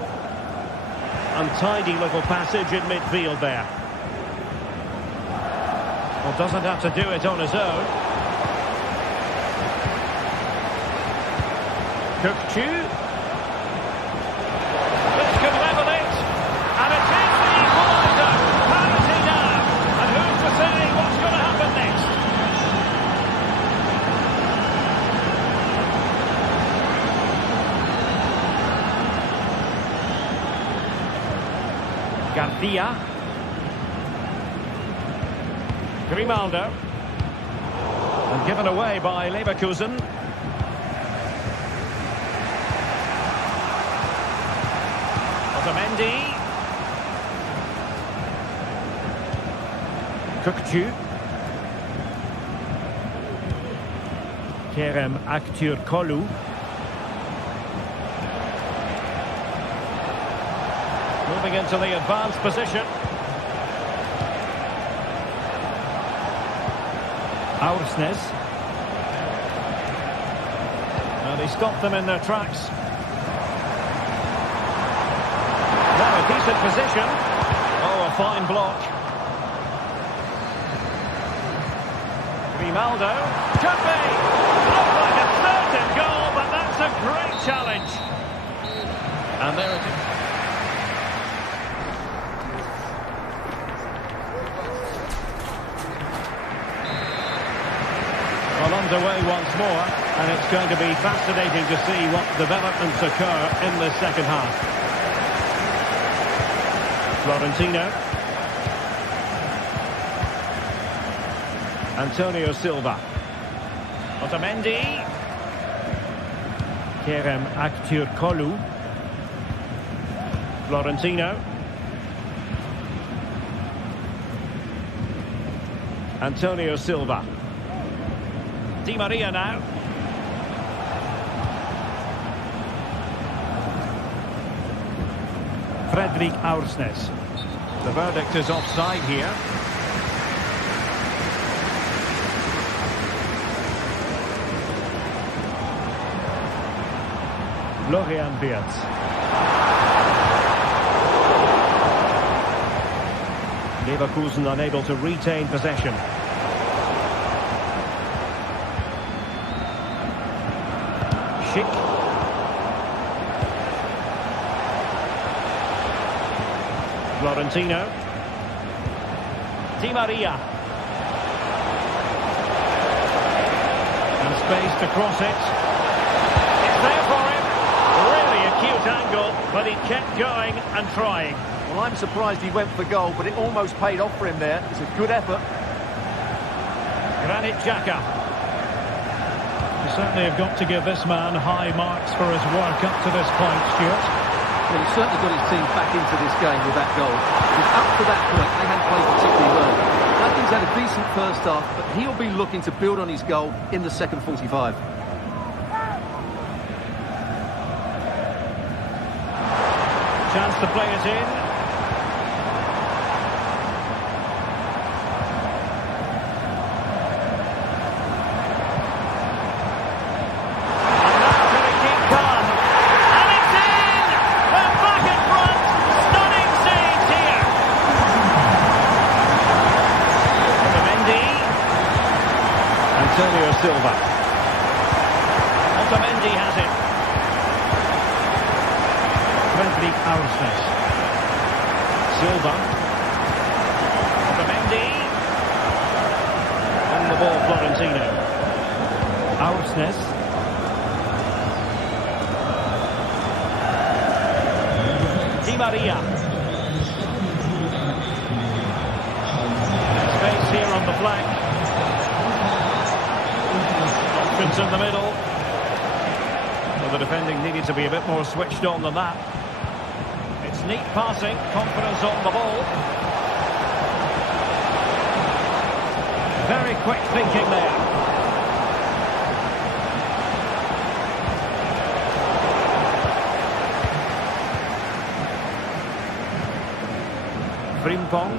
Untidy little passage in midfield there. Well, doesn't have to do it on his own. Kökçü. This could level it. And it is the equaliser. Parity now. And who's to say what's going to happen next? Garcia. Grimaldo. And given away by Leverkusen. Otamendi. Kukçu. Kerem Aktürkoğlu. Moving into the advanced position. Aursnes. And he stopped them in their tracks. Now a decent position. Oh, a fine block. Grimaldo. Could be. Looked like a certain goal, but that's a great challenge. And there it is. Well, underway once more, and it's going to be fascinating to see what developments occur in the second half. Florentino. Antonio Silva. Otamendi. Kerem Aktürkoğlu. Florentino. Antonio Silva. Di Maria now. Fredrik Aursnes. The verdict is offside here. Florian Wirtz. Leverkusen unable to retain possession. Schick. Florentino. Di Maria. And space to cross it. It's there for him. Really acute angle, but he kept going and trying. Well, I'm surprised he went for goal, but it almost paid off for him there. It's a good effort. Granit Xhaka. You certainly have got to give this man high marks for his work up to this point, Stuart. Well, he certainly got his team back into this game with that goal. Because up to that point, they hadn't played particularly well. I think he's had a decent first half, but he'll be looking to build on his goal in the second 45. Chance to play it in. Antonio Silva. Otamendi has it. Fredrik Aursnes. Silva. Otamendi. On the ball, Florentino. Aursnes. Di Maria. Space here on the flank. Options in the middle. Well, the defending needed to be a bit more switched on than that. It's neat passing, confidence on the ball. Very quick thinking there. Frimpong.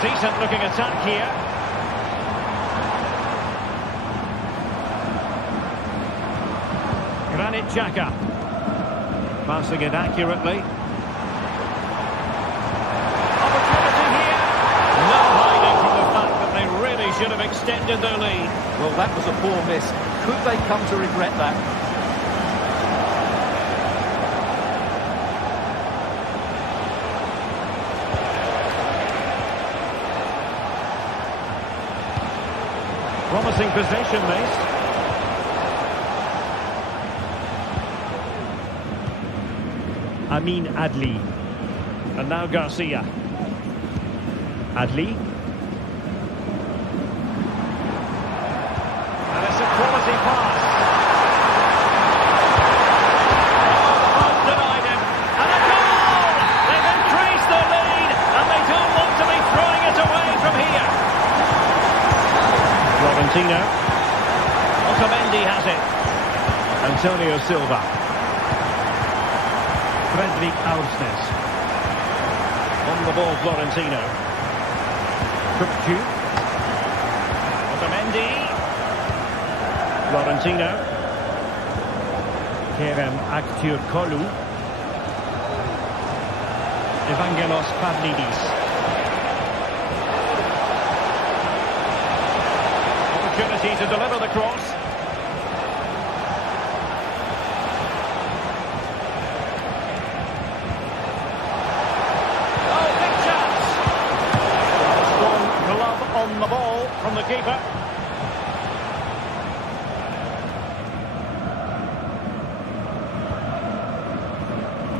Decent looking attack here. Granit Xhaka. Passing it accurately. Opportunity here. No hiding from the fact that they really should have extended their lead. Well, that was a poor miss. Could they come to regret that? Promising possession, this. Amin Adli. And now Garcia. Adli. And it's a quality pass. Denied him. And a goal! They've increased their lead, and they don't want to be throwing it away from here. Florentino. Otamendi has it. Antonio Silva. Fredrik Aursnes. On the ball, Florentino. Kukcu. Otamendi. Florentino. Kerem Aktürkoğlu. Evangelos Pavlidis. Opportunity to deliver the cross. Oh, big chance! Strong glove on the ball from the keeper.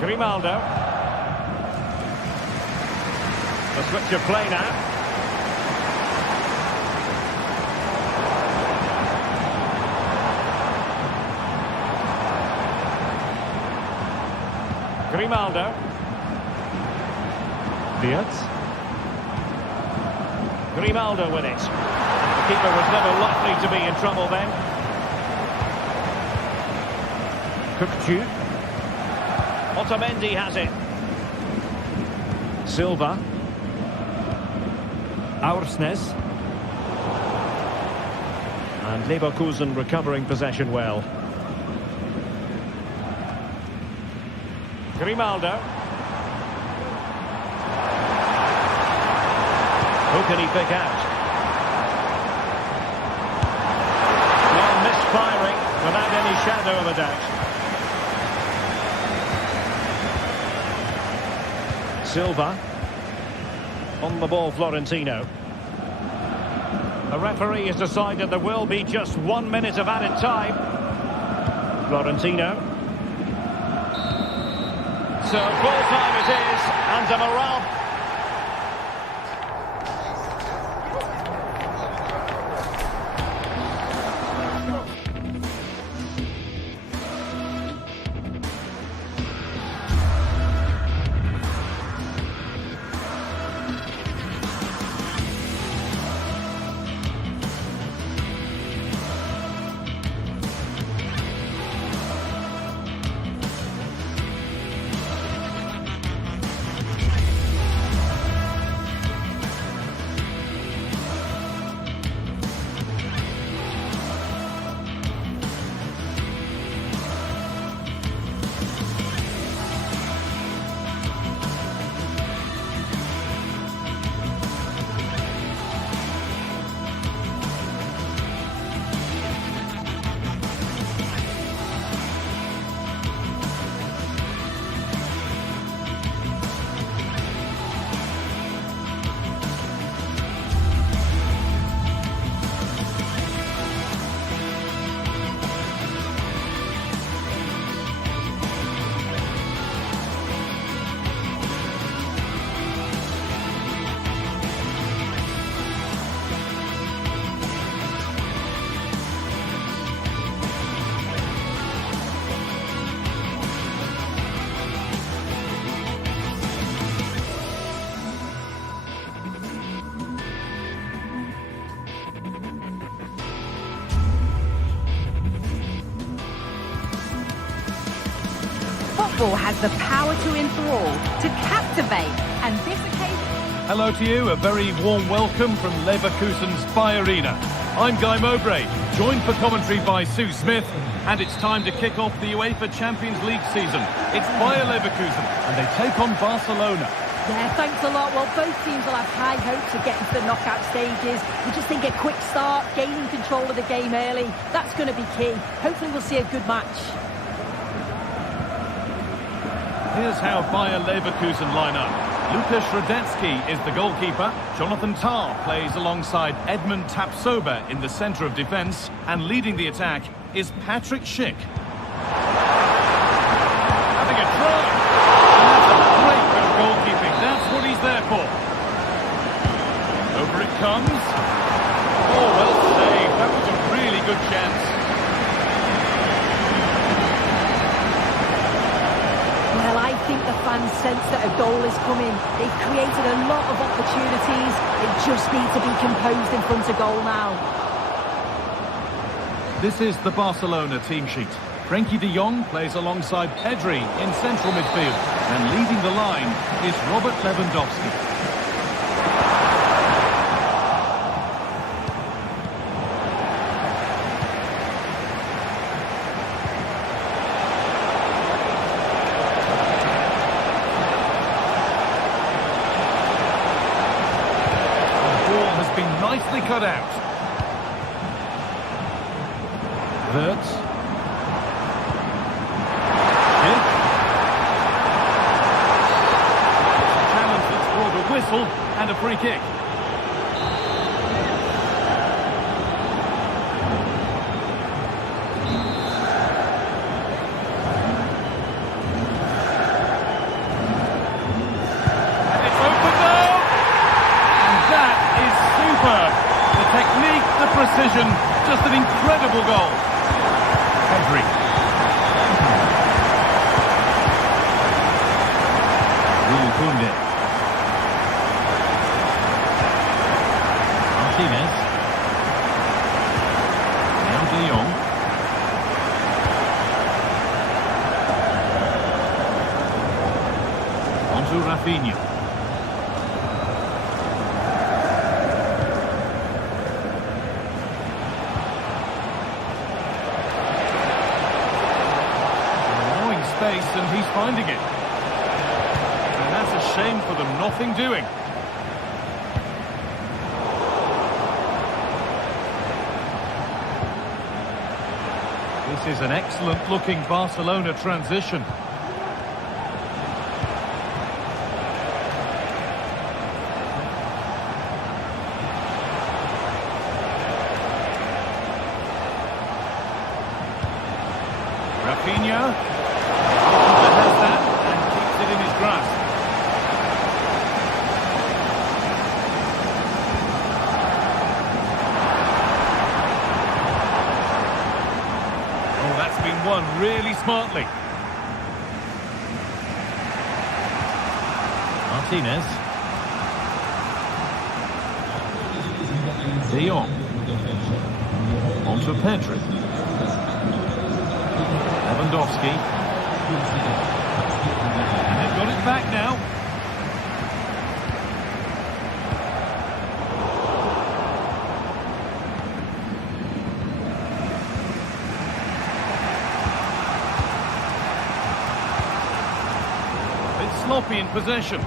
Grimaldo. A switch of play now. Grimaldo. Diaz. Grimaldo with it. The keeper was never likely to be in trouble then. Kukcu. Otamendi has it. Silva. Aursnes. And Leverkusen recovering possession well. Grimaldo. Who can he pick out? Well, misfiring without any shadow of a doubt. Silva. On the ball, Florentino. The referee has decided there will be just 1 minute of added time. Florentino. So full time it is, and a morale. Football has the power to enthrall, to captivate, and this occasion... Hello to you, a very warm welcome from Leverkusen's Arena. I'm Guy Mowbray, joined for commentary by Sue Smith, and it's time to kick off the UEFA Champions League season. It's Bayer Leverkusen, and they take on Barcelona. Yeah, thanks a lot. Well, both teams will have high hopes of getting to the knockout stages. We just think a quick start, gaining control of the game early, that's going to be key. Hopefully we'll see a good match. Here's how Bayer Leverkusen line up. Lukas Radetzky is the goalkeeper. Jonathan Tah plays alongside Edmund Tapsoba in the centre of defence. And leading the attack is Patrick Schick. Having a try. goal is coming. They've created a lot of opportunities. They just need to be composed in front of goal now. This is the Barcelona team sheet. Frenkie de Jong plays alongside Pedri in central midfield. And leading the line is Robert Lewandowski. Nicely cut out. Wirtz. Challenge that's brought a whistle and a free kick. And it's open now. And that is superb. The technique, the precision, just an incredible goal. Pedri. Jules Koundé. Martinez. Now De Jong. On to Rafinha. Space, and he's finding it. And that's a shame for them, nothing doing. This is an excellent looking Barcelona transition. Rafinha. Won really smartly. Martinez. De Jong. On to Pedri. Lewandowski. And they've got it back now. Sloppy in possession.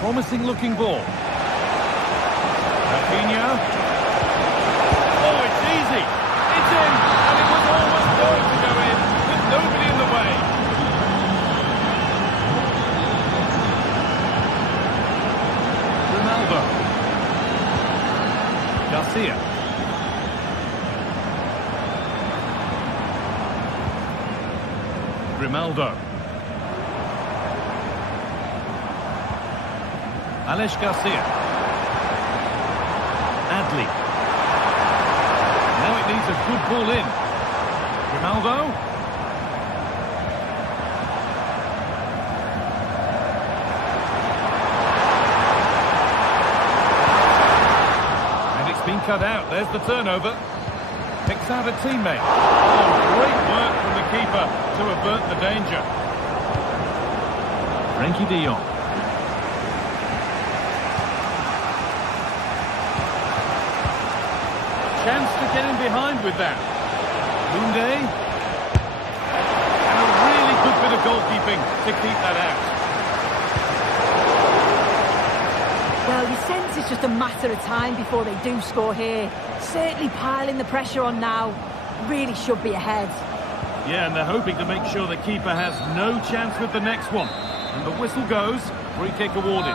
Promising looking ball. Rafinha. Oh, it's easy. It's in, and it was almost going to go in with nobody in the way. Ronaldo. Garcia. Grimaldo. Alex Garcia. Adli. Now it needs a good ball in. Grimaldo. And it's been cut out. There's the turnover. Picks out a teammate. Oh, great work from the keeper to avert the danger. Frenkie de Jong. Chance to get in behind with that. Koundé. And a really good bit of goalkeeping to keep that out. Well, you sense it's just a matter of time before they do score here. Certainly piling the pressure on now. Really should be ahead. Yeah, and they're hoping to make sure the keeper has no chance with the next one. And the whistle goes, free kick awarded.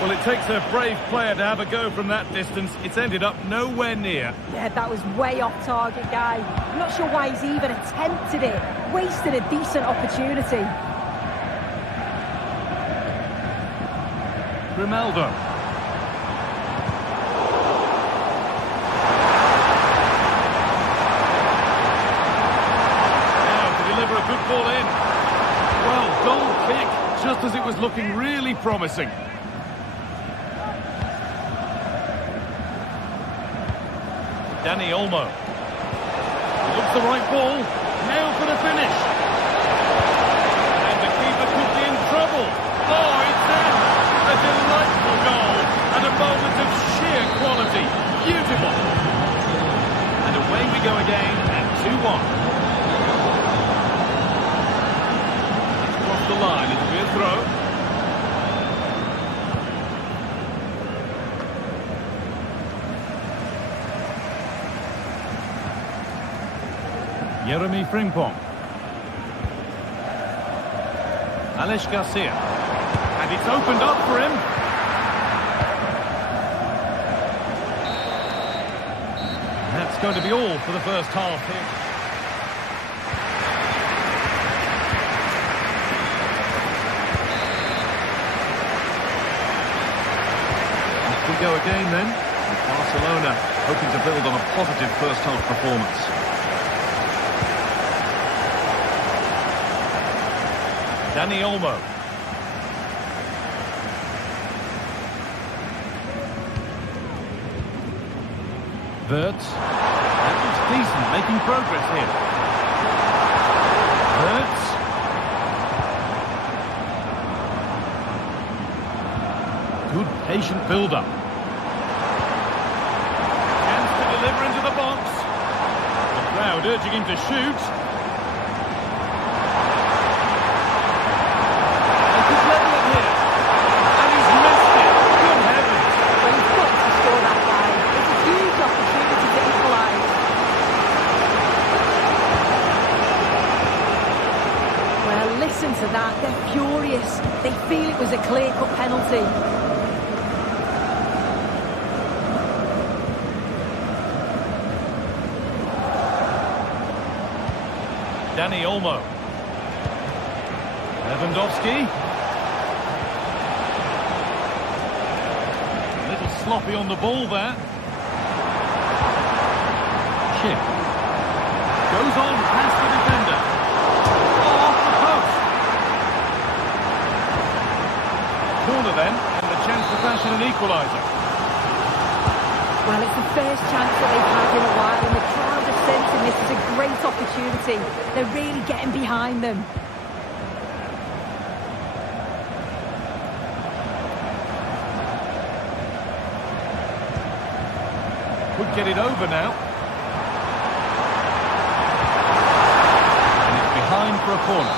Well, Well, it takes a brave player to have a go from that distance. It's ended up nowhere near. Yeah, that was way off target, Guy. I'm not sure why he's even attempted it. Wasted a decent opportunity. Grimaldo. Now to deliver a good ball in. Well, goal kick, just as it was looking really promising. Dani Olmo. Looks the right ball. Now for the finish. And the keeper could be in trouble. Oh, it's in. A delightful goal. And a moment of sheer quality. Beautiful. And away we go again at 2-1. It's crossed the line. It'll be a throw. Jeremy Frimpong. Alex Garcia. And it's opened up for him. And that's going to be all for the first half here. Off we go again then, with Barcelona hoping to build on a positive first half performance. Dani Olmo. Wirtz. That looks decent, making progress here. Wirtz. Good patient build-up. Chance to deliver into the box. The crowd urging him to shoot. Listen to that, they're furious. They feel it was a clear-cut penalty. Dani Olmo. Lewandowski. A little sloppy on the ball there. Chip. Goes on past the defender. Corner then, and the chance to fashion an equaliser. Well, it's the first chance that they've had in a while, and the crowd are sensing this is a great opportunity. They're really getting behind them. Could get it over now. And it's behind for a corner.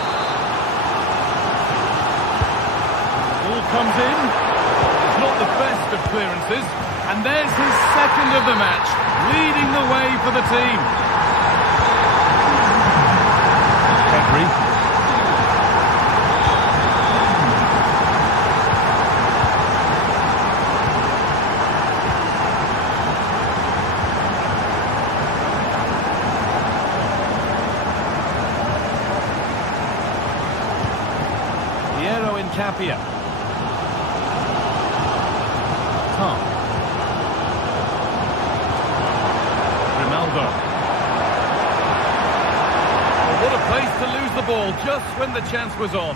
Comes in, it's not the best of clearances, and there's his second of the match, leading the way for the team. Henry. Piero Incapia. Grimaldo. Well, what a place to lose the ball just when the chance was on.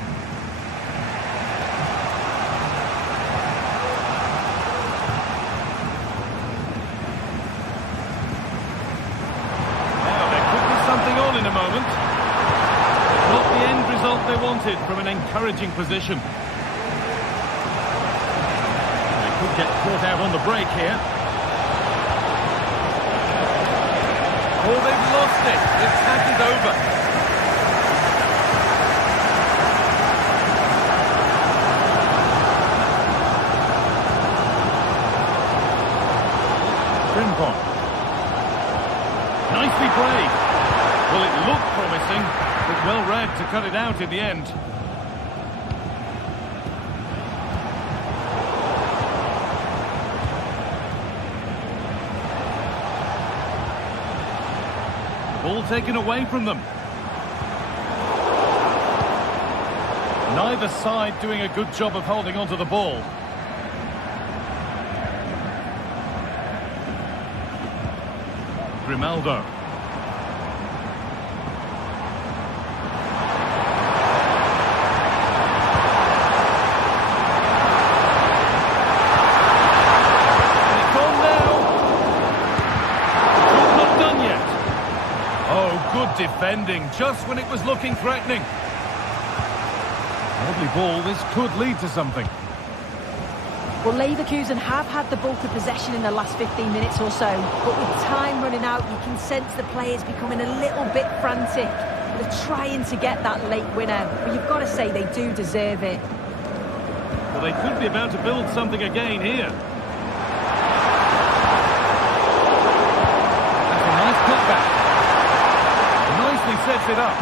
Now there could be something on in a moment. Not the end result they wanted from an encouraging position. Get caught out on the break here. Oh, they've lost it. The attack is over. Frimpong. Nicely played. Well, it looked promising, but well read to cut it out in the end. Ball taken away from them. Neither side doing a good job of holding onto the ball. Grimaldo. It's on now. It's not done yet. Oh, good defending, just when it was looking threatening. Lovely ball, this could lead to something. Well, Leverkusen have had the bulk of possession in the last 15 minutes or so, but with time running out, you can sense the players becoming a little bit frantic. They're trying to get that late winner, but you've got to say they do deserve it. Well, they could be about to build something again here. That's a nice cutback. Nicely sets it up.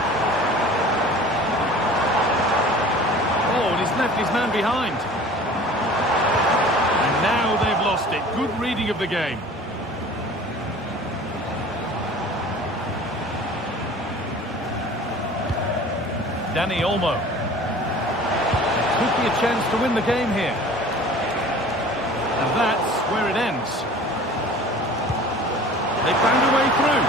Oh, and he's left his man behind. Now they've lost it. Good reading of the game. Dani Olmo. Could be a chance to win the game here. And that's where it ends. They found a way through.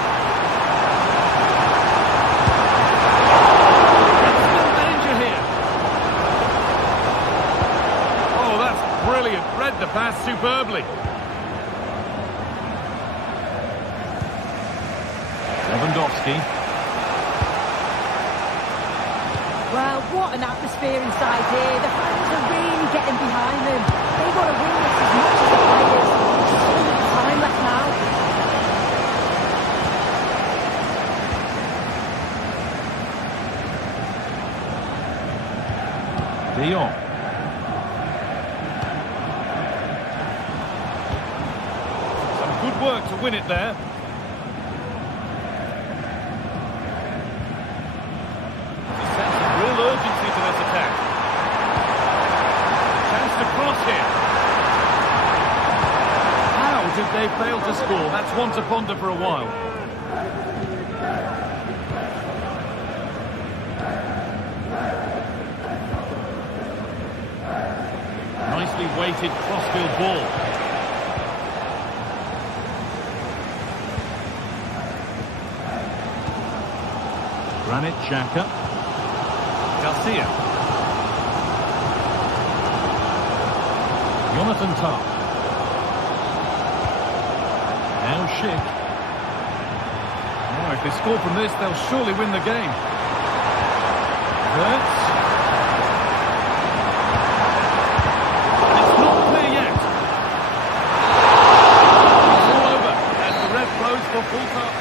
There's still danger here. Oh, that's brilliant. Read the pass superbly. Lewandowski. Well, what an atmosphere inside here. The fans are really getting behind them. They want to win this as much as the players. There's so little time left now. De Jong. Good work to win it there. There's a sense of real urgency to this attack. Chance to cross here. How did they fail to score? That's one to ponder for a while. Nicely weighted crossfield ball. Granit Xhaka. Garcia. Jonathan Tah. Now Schick. Oh, if they score from this, they'll surely win the game. Hurts. It's not clear yet. It's all over as the ref blows for full time.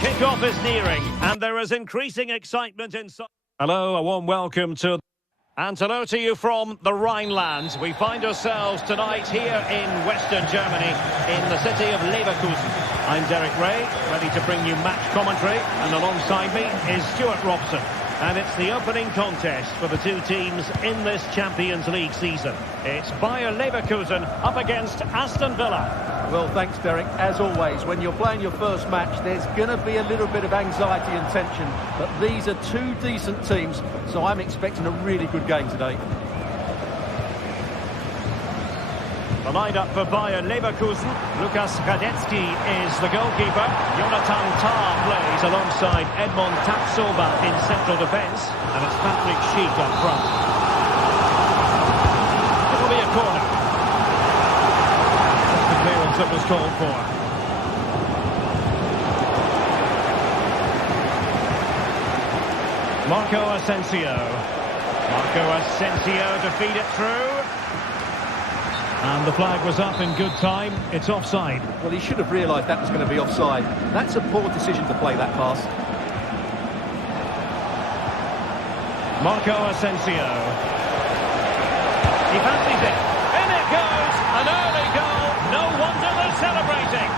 Kick-off is nearing, and there is increasing excitement inside. Hello, a warm welcome to... And hello to you from the Rhineland. We find ourselves tonight here in Western Germany, in the city of Leverkusen. I'm Derek Ray, ready to bring you match commentary, and alongside me is Stuart Robson. And it's the opening contest for the two teams in this Champions League season. It's Bayer Leverkusen up against Aston Villa. Well, thanks, Derek. As always, when you're playing your first match, there's going to be a little bit of anxiety and tension. But these are two decent teams, so I'm expecting a really good game today. The line-up for Bayern Leverkusen. Lukas Radetzky is the goalkeeper. Jonathan Tah plays alongside Edmond Tapsoba in central defence. And it's Patrick Schick up front. It'll be a corner. That's the clearance that was called for. Marco Asensio. Marco Asensio to feed it through. And the flag was up in good time. It's offside. Well, he should have realised that was going to be offside. That's a poor decision to play that pass. Marco Asensio. He fancies it. In it goes. An early goal. No wonder they're celebrating.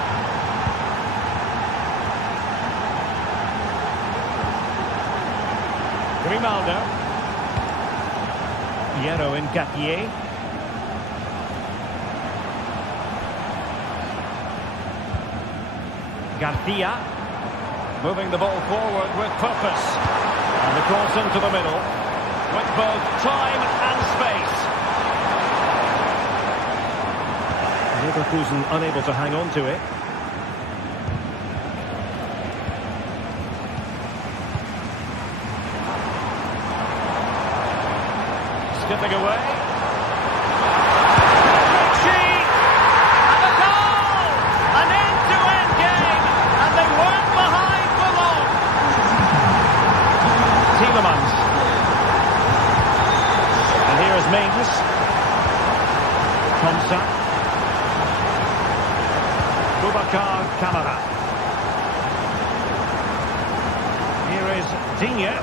Grimaldo. Piero Nketiah. Garcia, moving the ball forward with purpose. And the cross into the middle, with both time and space. Leverkusen unable to hang on to it. Skipping away. And here is Mendes. Konsa. Boubacar Kamara. Here is Digne.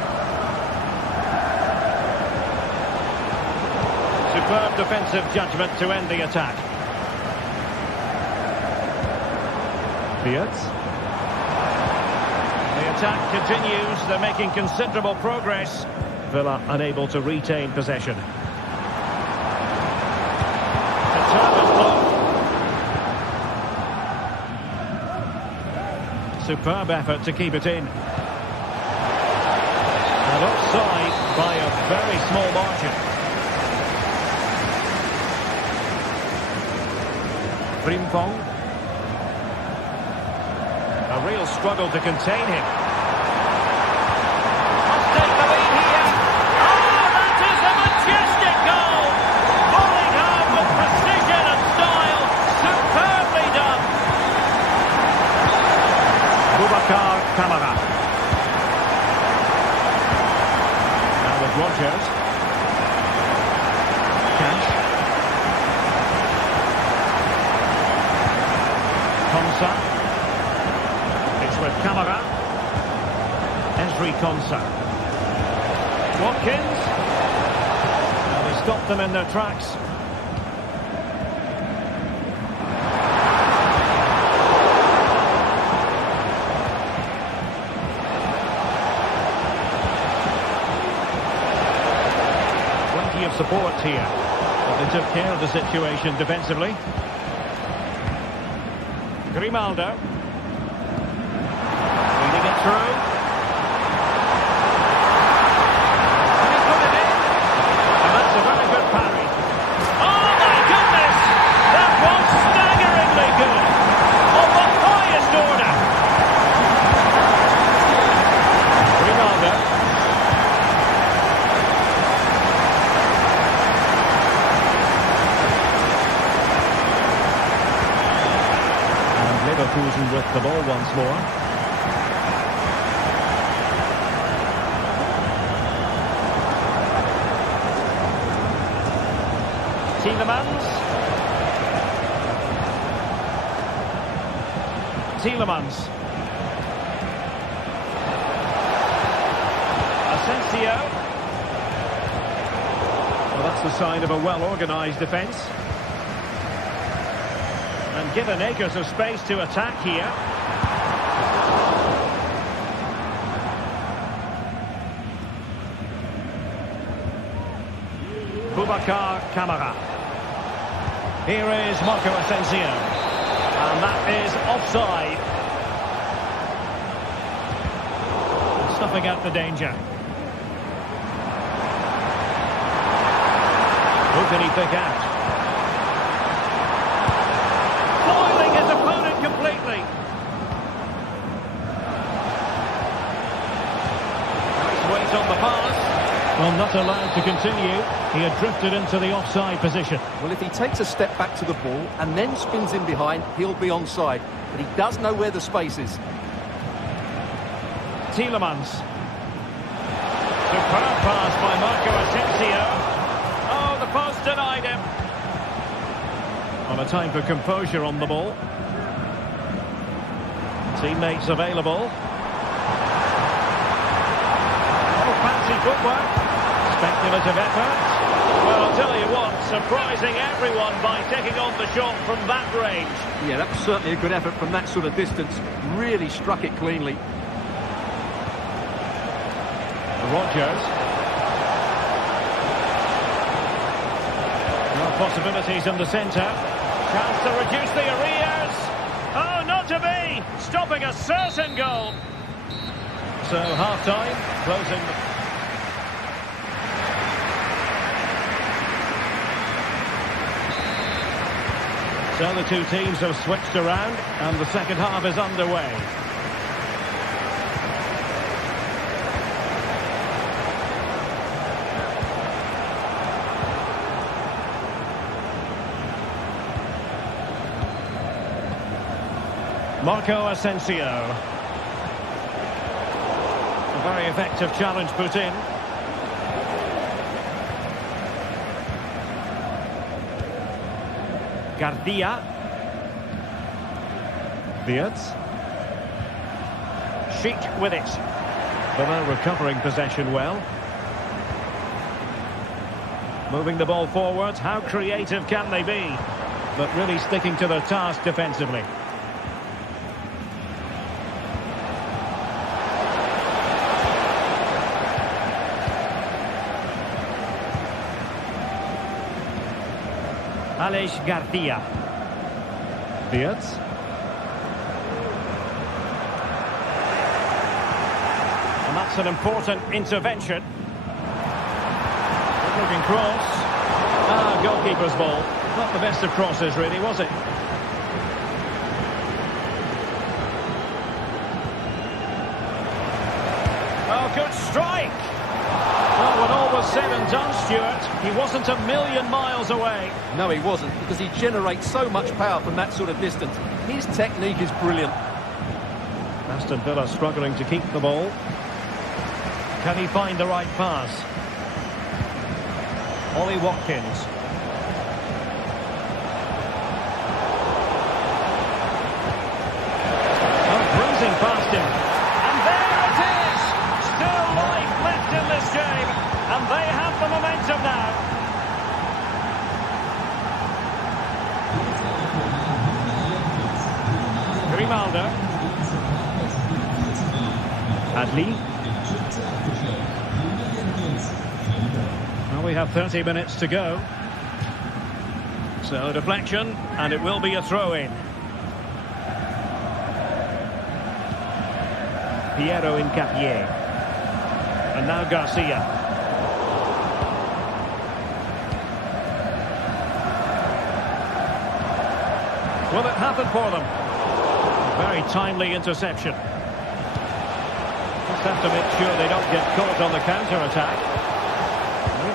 Superb defensive judgment to end the attack. Fiat. The attack continues. They're making considerable progress. Villa unable to retain possession. Determined blow. Superb effort to keep it in. And offside by a very small margin. Frimpong. A real struggle to contain him. Must take the lead here. Oh, that is a majestic goal! Falling home with precision and style. Superbly done. Boubacar Kamara. Now with Rogers. Cash. Konsa. With Kamara. Ezri Konsa. Watkins. Well, he stopped them in their tracks. Plenty of support here. But they took care of the situation defensively. Grimaldo. Through. And he put it in. And that's a very good parry. Oh my goodness! That was staggeringly good. Of the highest order. Ronaldo. And Leverkusen with the ball once more. Tielemans. Asensio. Well, that's the sign of a well-organised defence. And given acres of space to attack here. Boubacar Kamara. Here is Marco Asensio. And that is offside. Snuffing out the danger. Who can he pick out? Foiling his opponent completely. Nice weight on the pass. Well, not allowed to continue. He had drifted into the offside position. Well, if he takes a step back to the ball and then spins in behind, he'll be onside. But he does know where the space is. Tielemans. Superb pass by Marco Asensio. Oh, the post denied him. On a time for composure on the ball. Teammates available. Oh, fancy footwork. Speculative effort. Well, I'll tell you what, surprising everyone by taking on the shot from that range. Yeah, that was certainly a good effort from that sort of distance. Really struck it cleanly. Rodgers. No possibilities in the centre. Chance to reduce the arrears. Oh, not to be! Stopping a certain goal. So, half-time, closing the... So the two teams have switched around and the second half is underway. Marco Asensio. A very effective challenge put in. Garcia. Wirtz. Sheik with it. But now recovering possession well. Moving the ball forward. How creative can they be? But really sticking to their task defensively. Aleix Garcia. Wirtz. And that's an important intervention. Looking cross. Ah, goalkeeper's ball. Not the best of crosses, really, was it? Oh, good strike! Well, when all was said and done, Stuart, he wasn't a million miles away. No, he wasn't, because he generates so much power from that sort of distance. His technique is brilliant. Aston Villa struggling to keep the ball. Can he find the right pass? Ollie Watkins. Oh, bruising past him. And there it is! Still life left in this game. And they have the momentum now. Grimaldo. Adli. Well, we have 30 minutes to go. So, deflection, and it will be a throw-in. Piero Incapié. And now Garcia. Will it happen for them? Very timely interception. Just have to make sure they don't get caught on the counter-attack.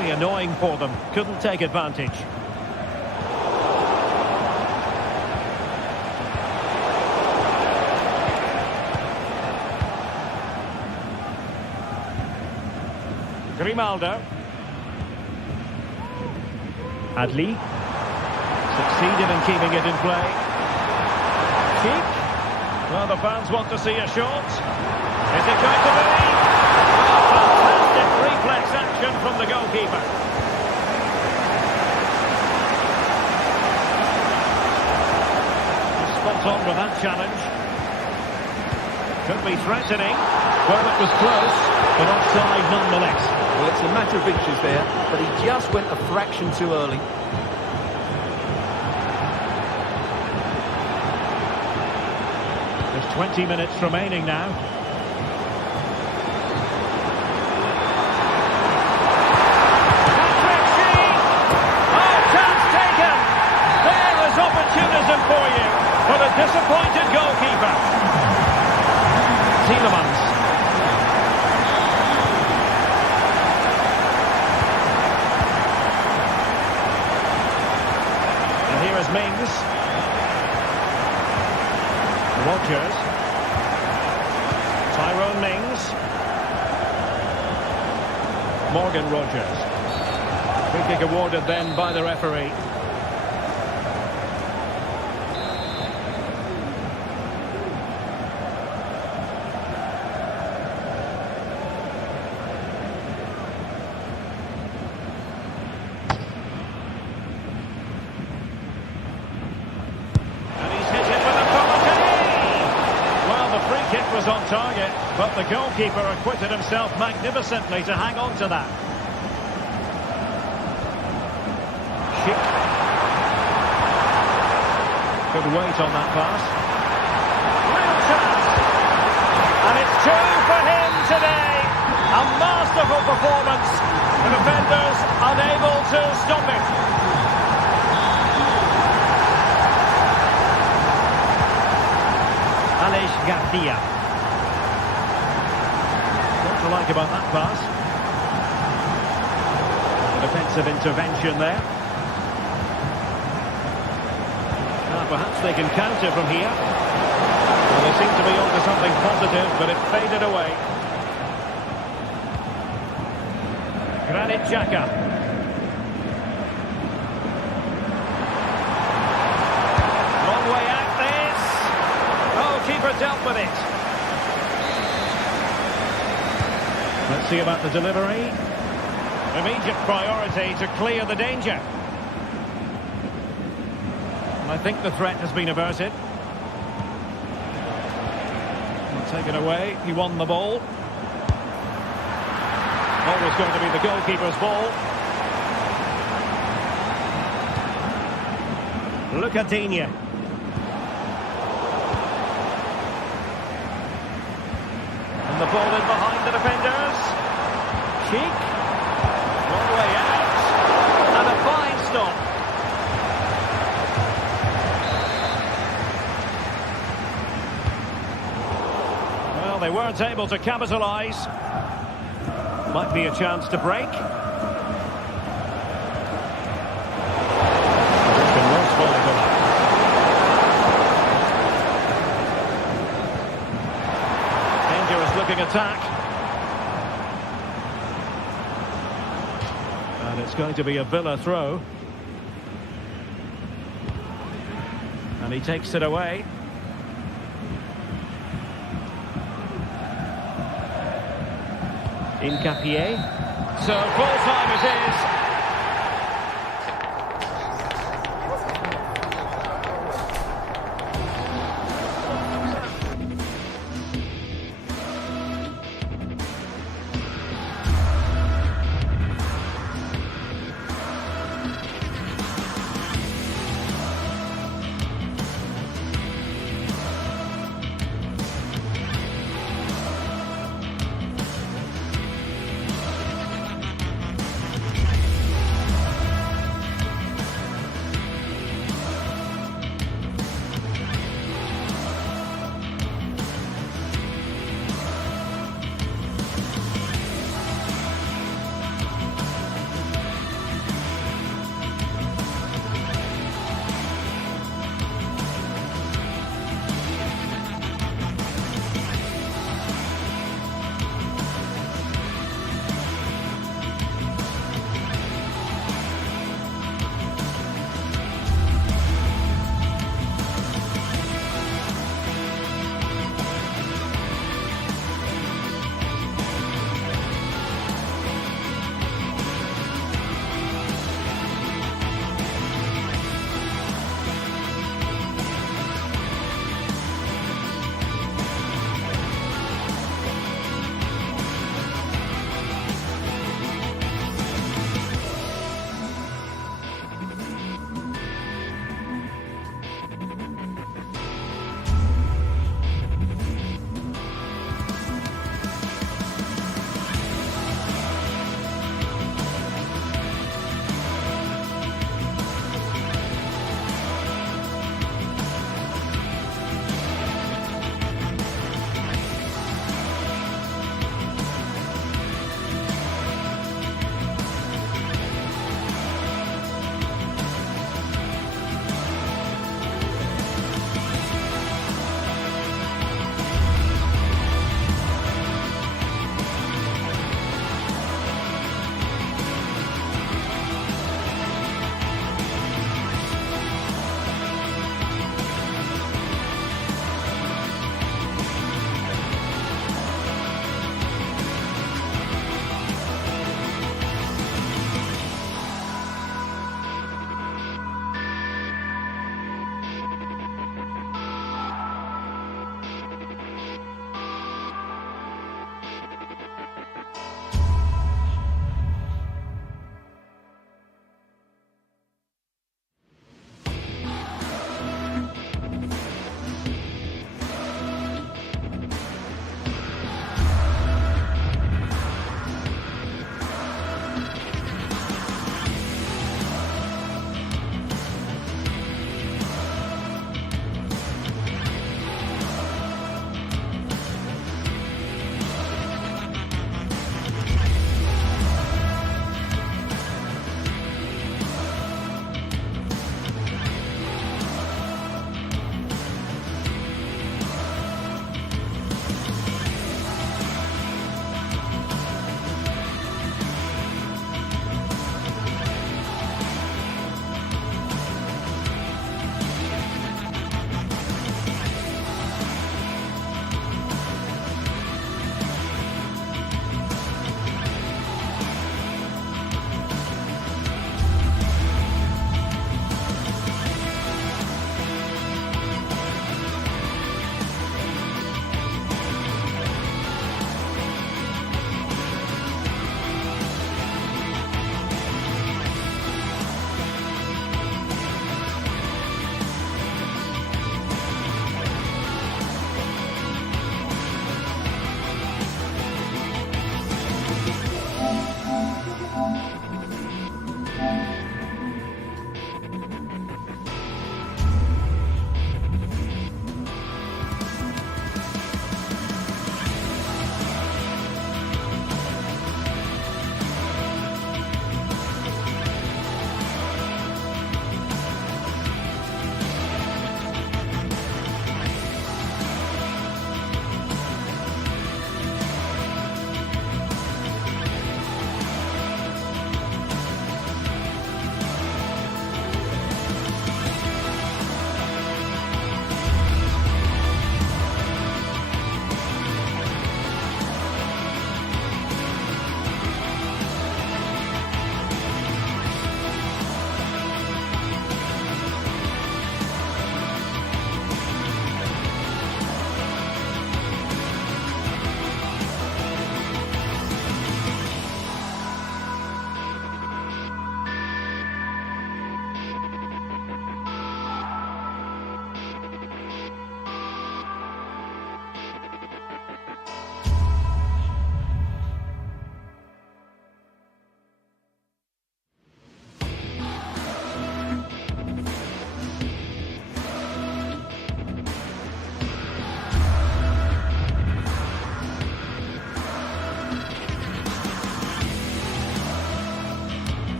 Really annoying for them. Couldn't take advantage. Grimaldo. Adli. Succeeded in keeping it in play. Sheik. Well, the fans want to see a shot. Is it going to be? Fantastic reflex action from the goalkeeper. Spot on with that challenge. Could be threatening. Well, it was close, but offside nonetheless. Well, it's a matter of inches there, but he just went a fraction too early. 20 minutes remaining now. Opportunism for you, but a disappointed goalkeeper. Tielemans. And here is Mings. Rodgers. Tyrone Mings. Morgan Rodgers. Free kick awarded then by the referee. Was on target, but the goalkeeper acquitted himself magnificently to hang on to that. Schick. Good weight on that pass. Real chance. And it's 2 for him today. A masterful performance. The defenders unable to stop it. Aleix Garcia. What to like about that pass? A defensive intervention there. Now perhaps they can counter from here. Well, they seem to be onto something positive, but it faded away. Granit Xhaka. Long way out this. Oh, keeper dealt with it. Let's see about the delivery. Immediate priority to clear the danger. And I think the threat has been averted. He'll take it away. He won the ball. Always going to be the goalkeeper's ball. Lucadinha. And the ball in behind the defenders. Cheek. Long way out. And a fine stop. Well, they weren't able to capitalise. Might be a chance to break. Dangerous looking attack. And it's going to be a Villa throw. And he takes it away. Incapié. So full time it is.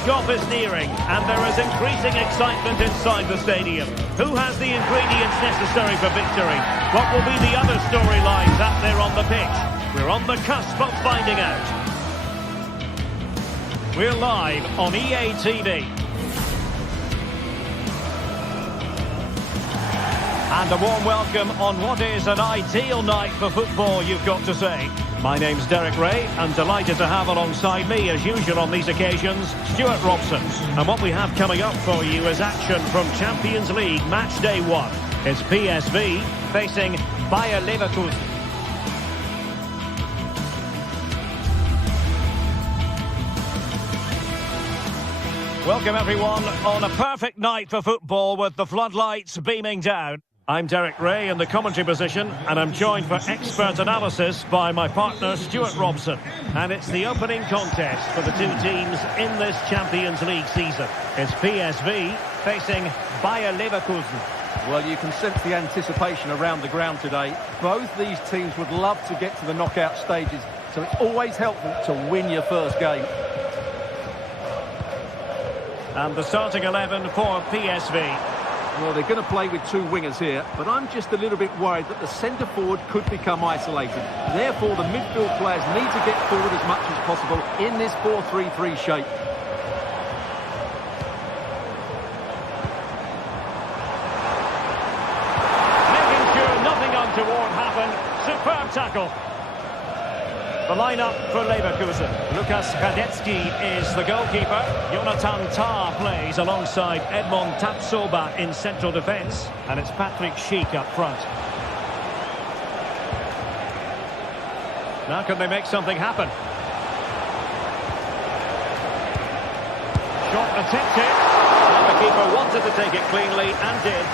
Kick-off is nearing, and there is increasing excitement inside the stadium. Who has the ingredients necessary for victory? What will be the other storylines out there on the pitch? We're on the cusp of finding out. We're live on EA TV. And a warm welcome on what is an ideal night for football, you've got to say. My name's Derek Ray, and delighted to have alongside me, as usual on these occasions, Stuart Robson. And what we have coming up for you is action from Champions League Match Day 1. It's PSV facing Bayer Leverkusen. Welcome everyone on a perfect night for football with the floodlights beaming down. I'm Derek Ray in the commentary position, and I'm joined for expert analysis by my partner Stuart Robson. And it's the opening contest for the two teams in this Champions League season. It's PSV facing Bayer Leverkusen. Well, you can sense the anticipation around the ground today. Both these teams would love to get to the knockout stages, so it's always helpful to win your first game. And the starting 11 for PSV. Well, they're going to play with two wingers here, but I'm just a little bit worried that the centre-forward could become isolated. Therefore, the midfield players need to get forward as much as possible in this 4-3-3 shape. Making sure nothing untoward happened. Superb tackle. The lineup for Leverkusen. Lukas Radecki is the goalkeeper. Jonathan Tah plays alongside Edmond Tapsoba in central defence. And it's Patrick Schick up front. Now can they make something happen? Shot attempted. And the keeper wanted to take it cleanly and did.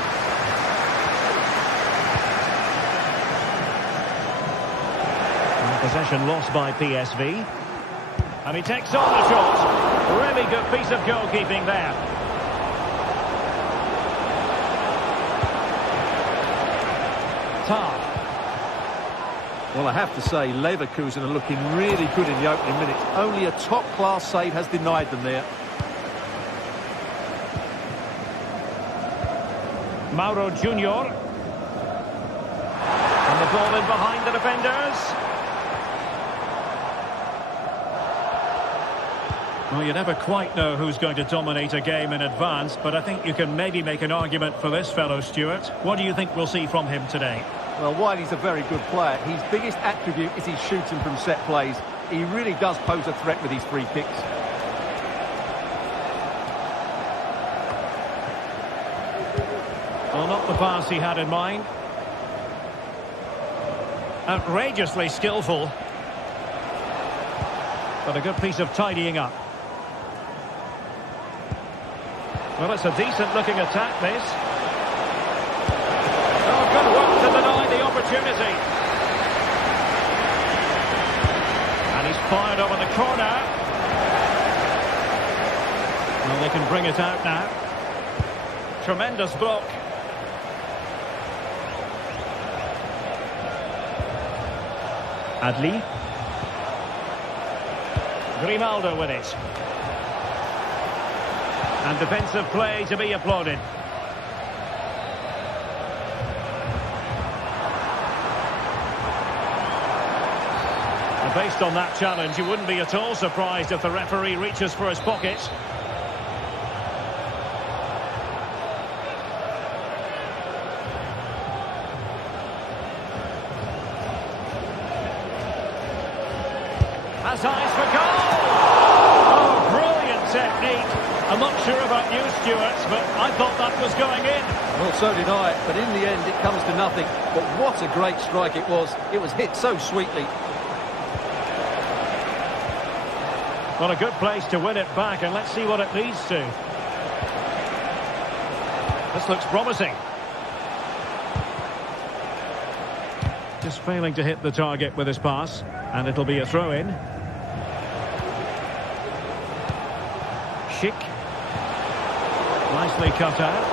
Possession lost by PSV. And he takes on the shot. Really good piece of goalkeeping there. Tah. Well, I have to say, Leverkusen are looking really good in the opening minutes. Only a top-class save has denied them there. Mauro Junior. And the ball in behind the defenders. Well, you never quite know who's going to dominate a game in advance, but I think you can maybe make an argument for this fellow, Stuart. What do you think we'll see from him today? Well, while he's a very good player, his biggest attribute is his shooting from set plays. He really does pose a threat with his free kicks. Well, not the pass he had in mind. Outrageously skillful. But a good piece of tidying up. Well, it's a decent-looking attack, this. Oh, good work to deny the opportunity. And he's fired over the corner. Well, they can bring it out now. Tremendous block. Adli. Grimaldo with it. And defensive play to be applauded. And based on that challenge, you wouldn't be at all surprised if the referee reaches for his pocket. Has eyes for goal! Oh, brilliant technique. I'm not sure about you, Stuart, but I thought that was going in. Well, so did I, but in the end it comes to nothing. But what a great strike it was. It was hit so sweetly. Well, a good place to win it back, and let's see what it leads to. This looks promising. Just failing to hit the target with his pass, and it'll be a throw-in. Schick. Nicely cut out.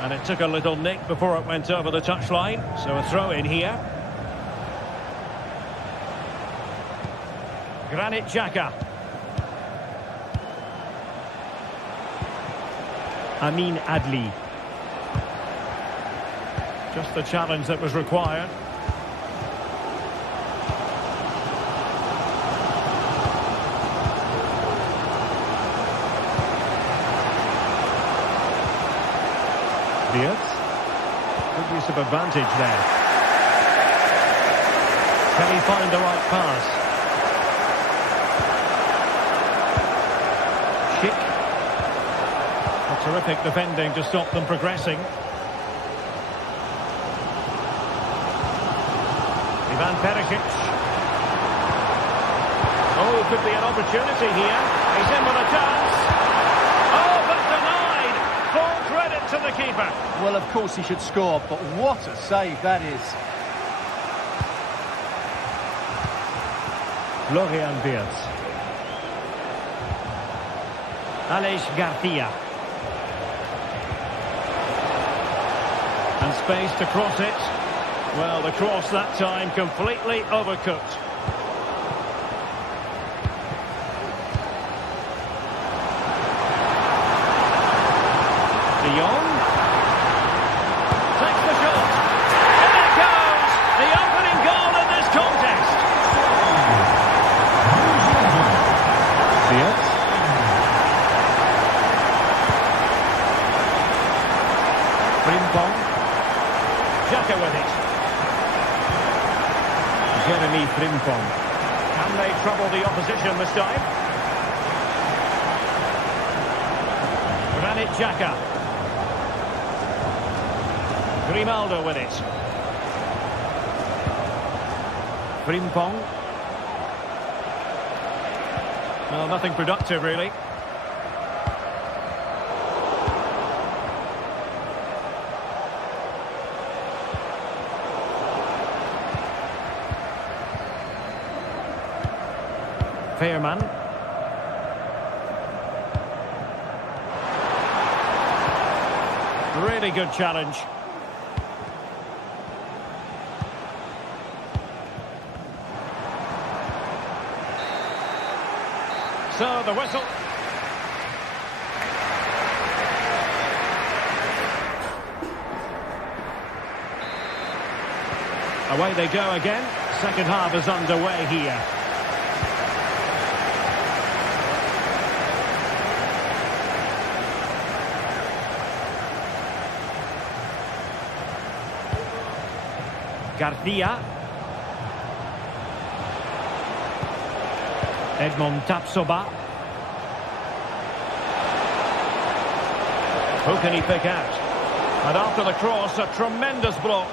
And it took a little nick before it went over the touchline, so a throw-in here. Granit Xhaka. Amin Adli. Just the challenge that was required. Diaz. Good use of advantage there. Can he find the right pass? Schick. A terrific defending to stop them progressing. Ivan Perisic. Oh, could be an opportunity here. He's in with a chance. Oh, but denied. Full credit to the keeper. Well, of course he should score, but what a save that is. Florian Wirtz. Aleix Garcia. And space to cross it. Well, the cross that time completely overcooked. De Jong. Takes the shot. And it goes! The opening goal in this contest. Diaz. Frimpong. Xhaka with it. Jeremy Frimpong. Can they trouble the opposition this time? Granit Xhaka. Grimaldo with it. Frimpong. Well, nothing productive, really. Fairman. Really good challenge. So the whistle. Away they go again. Second half is underway here. Garcia. Edmond Tapsoba. Who can he pick out? And after the cross, a tremendous block.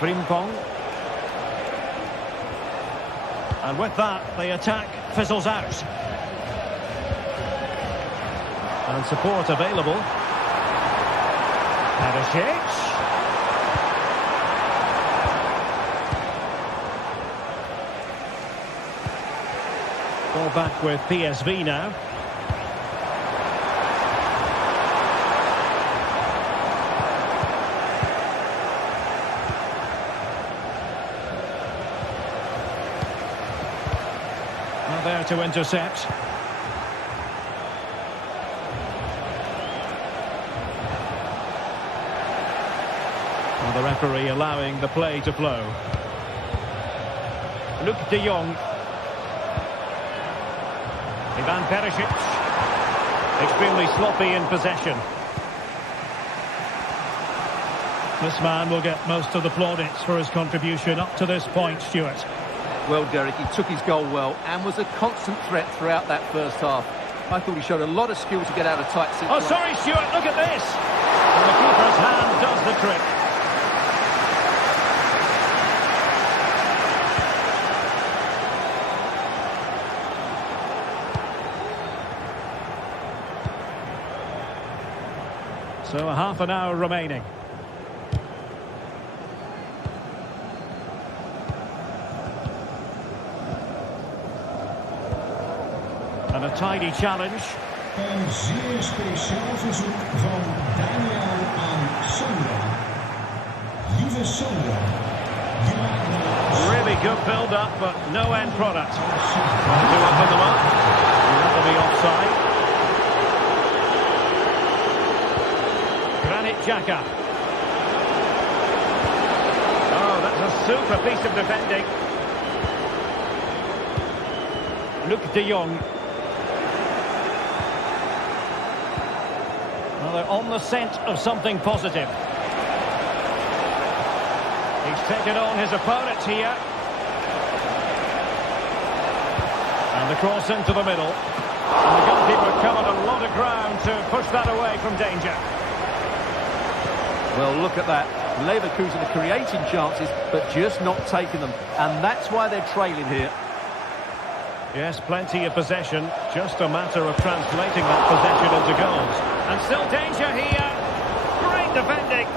Frimpong. And with that, the attack fizzles out. And support available. Perisic. Ball back with PSV now. Now there to intercept. The referee allowing the play to flow. Luc de Jong. Ivan Perisic. Extremely sloppy in possession. This man will get most of the plaudits for his contribution up to this point, Stuart. Well, Derek, he took his goal well and was a constant threat throughout that first half. I thought he showed a lot of skill to get out of tight situations. Oh, sorry, Stuart, look at this! And the keeper's hand does the trick. So a half an hour remaining. And a tidy challenge. Een zeer speciaal verzoek van Daniel aan Sandra. Really good build-up, but no end product. Trying to open them up. That'll be offside. Granit Xhaka. Oh, that's a super piece of defending. Luke de Jong. Well, they're on the scent of something positive. He's taken on his opponent here. And the cross into the middle. And the goalkeeper covered a lot of ground to push that away from danger. Well, look at that. Leverkusen are creating chances, but just not taking them. And that's why they're trailing here. Yes, plenty of possession. Just a matter of translating that possession into goals. And still danger here. Great defending.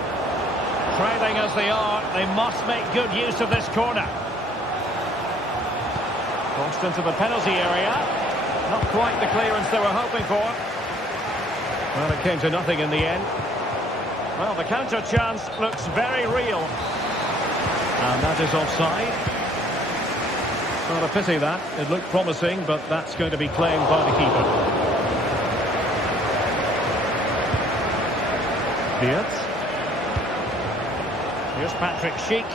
Trailing as they are, they must make good use of this corner. Crossed into the penalty area. Not quite the clearance they were hoping for. Well, it came to nothing in the end. Well, the counter chance looks very real. And that is offside. Not a pity that. It looked promising, but that's going to be claimed by the keeper. Diaz. Here's Patrick Schick.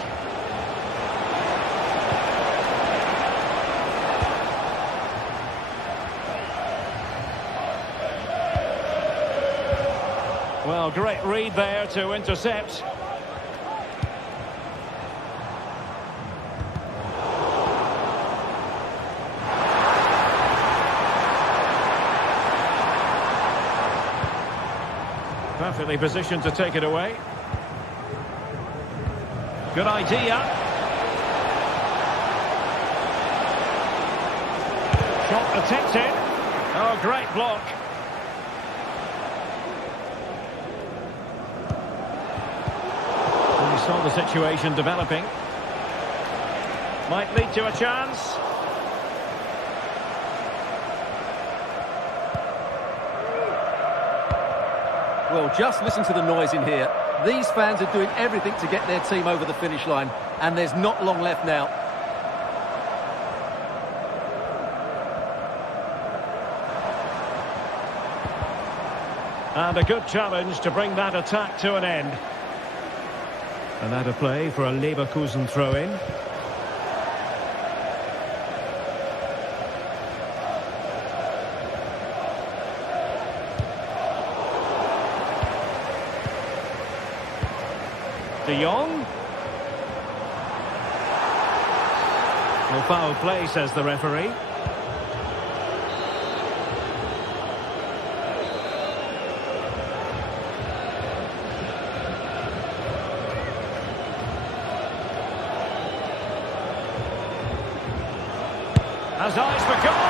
Well, great read there to intercept. Perfectly positioned to take it away. Good idea. Shot attempted. Oh, great block. And we saw the situation developing. Might lead to a chance. Well, just listen to the noise in here. These fans are doing everything to get their team over the finish line, and there's not long left now. And a good challenge to bring that attack to an end. And that a play for a Leverkusen throw-in. De Jong. No foul play, says the referee. Has eyes for goal.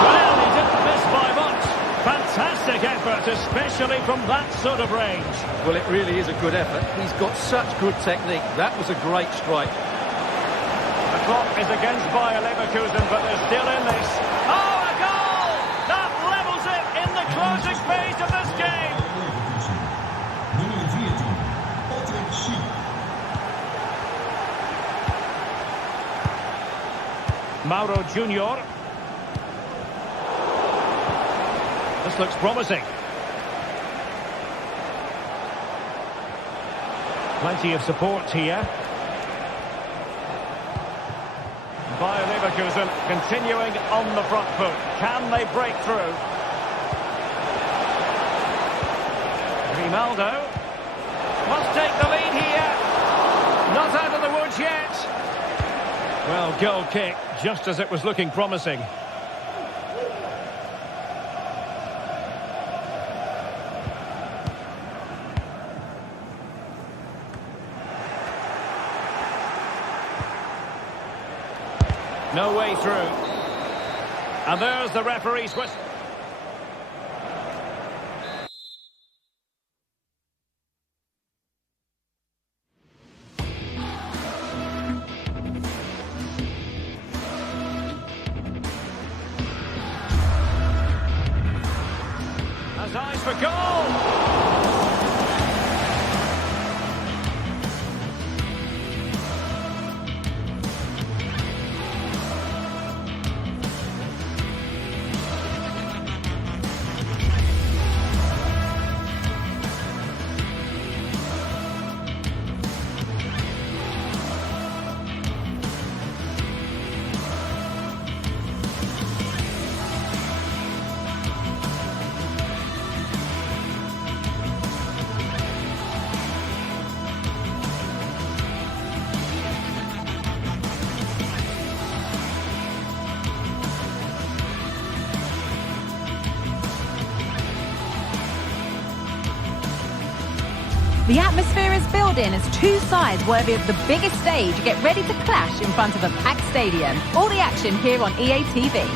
Well, he didn't miss by much. Fantastic effort, especially from that sort of range. Well, it really is a good effort. He's got such good technique. That was a great strike. The clock is against Bayer Leverkusen, but they're still in this. Oh, a goal! That levels it in the closing phase of this game. Nummer 14, Patrick Schick. Mauro Junior. This looks promising. Plenty of support here. Bayer Leverkusen continuing on the front foot. Can they break through? Grimaldo must take the lead here. Not out of the woods yet. Well, goal kick, just as it was looking promising. No way through. And there's the referee's whistle. Has eyes for goal. The atmosphere is building as two sides worthy of the biggest stage get ready to clash in front of a packed stadium. All the action here on EA TV.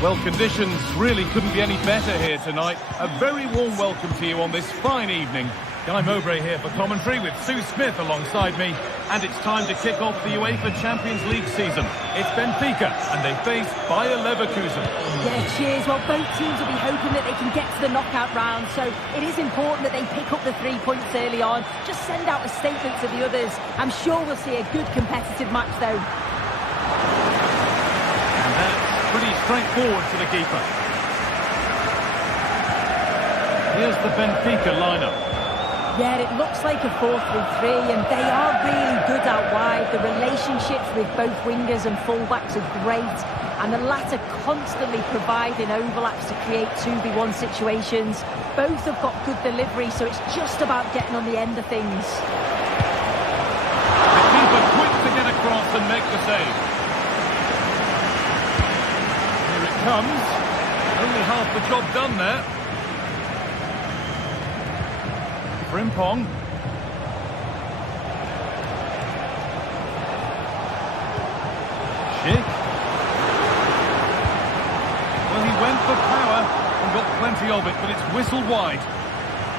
Well, conditions really couldn't be any better here tonight. A very warm welcome to you on this fine evening. Guy Mowbray here for commentary with Sue Smith alongside me. And it's time to kick off the UEFA Champions League season. It's Benfica and they face Bayer Leverkusen. Yeah, cheers. Well, both teams will be hoping that they can get to the knockout round, so it is important that they pick up the 3 points early on. Just send out a statement to the others. I'm sure we'll see a good competitive match, though. And that's pretty straightforward for the keeper. Here's the Benfica lineup. Yeah, it looks like a 4-3-3, and they are really good out wide. The relationships with both wingers and fullbacks are great, and the latter constantly providing overlaps to create 2v1 situations. Both have got good delivery, so it's just about getting on the end of things. The keeper quick to get across and make the save. Here it comes. Only half the job done there. Frimpong. Schick. Well, he went for power and got plenty of it, but it's whistled wide.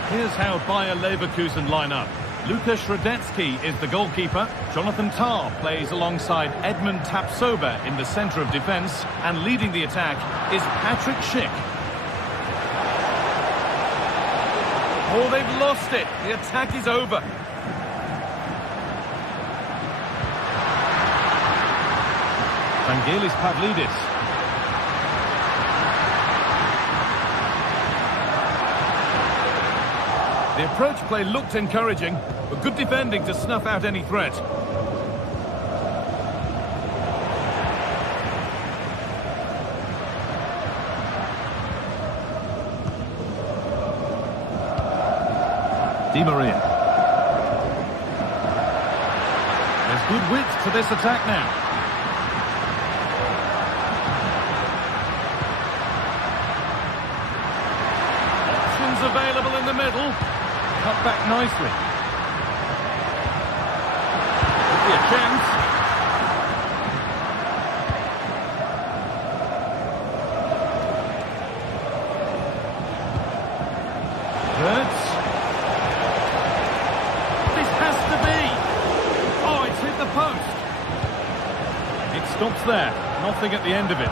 Here's how Bayer Leverkusen line up. Lukas Radetzky is the goalkeeper. Jonathan Tah plays alongside Edmund Tapsoba in the centre of defence. And leading the attack is Patrick Schick. Oh, they've lost it. The attack is over. Vangelis Pavlidis. The approach play looked encouraging, but good defending to snuff out any threat. Di Maria. There's good width to this attack now. Options available in the middle. Cut back nicely. Could be a chance. Hurts. Post. It stops there. Nothing at the end of it.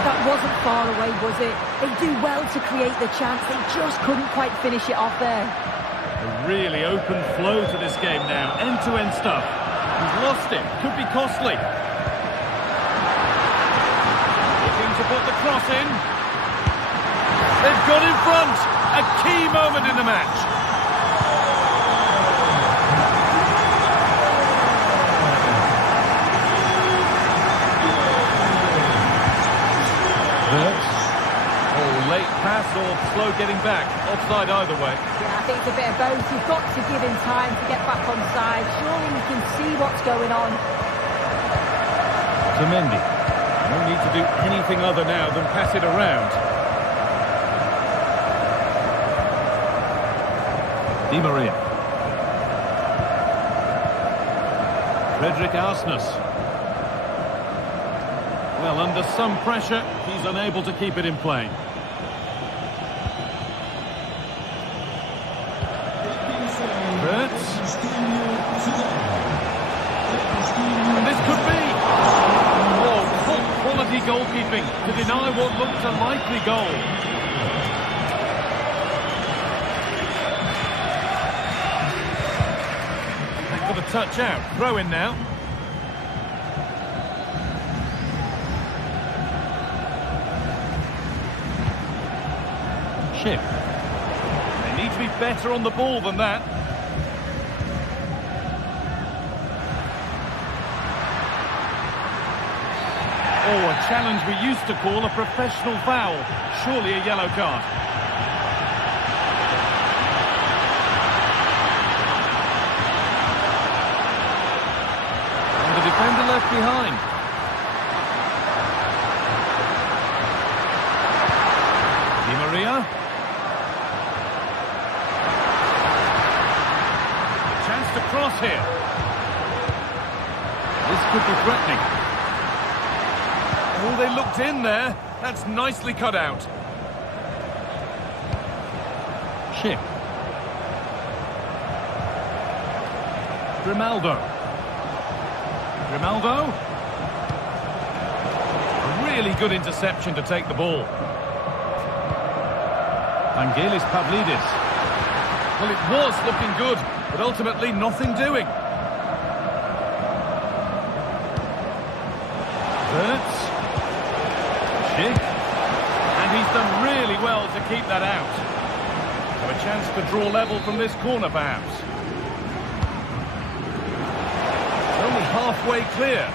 That wasn't far away, was it? They do well to create the chance. They just couldn't quite finish it off there. A really open flow to this game now. End-to-end stuff. He's lost it. Could be costly. Looking to put the cross in. They've got in front. A key moment in the match. Late pass or slow getting back. Offside either way. Yeah, I think it's a bit of both. You've got to give him time to get back on side. Surely you can see what's going on. Mendy. No need to do anything other now than pass it around. Di Maria. Frederick Arsnes. Well, under some pressure, he's unable to keep it in play. And this could be top quality goalkeeping to deny what looked a likely goal. Back for the touch out. Throw in now. Schick. They need to be better on the ball than that. Oh, a challenge we used to call a professional foul. Surely a yellow card. And the defender left behind. Di Maria. cross here. This could be threatening. Oh, they looked in there. That's nicely cut out. Schick. Grimaldo. Grimaldo. A really good interception to take the ball. Vangelis Pavlidis. Well, it was looking good, but ultimately nothing doing. Wirtz. Schick. And he's done really well to keep that out. Have a chance to draw level from this corner, perhaps. Only halfway clear.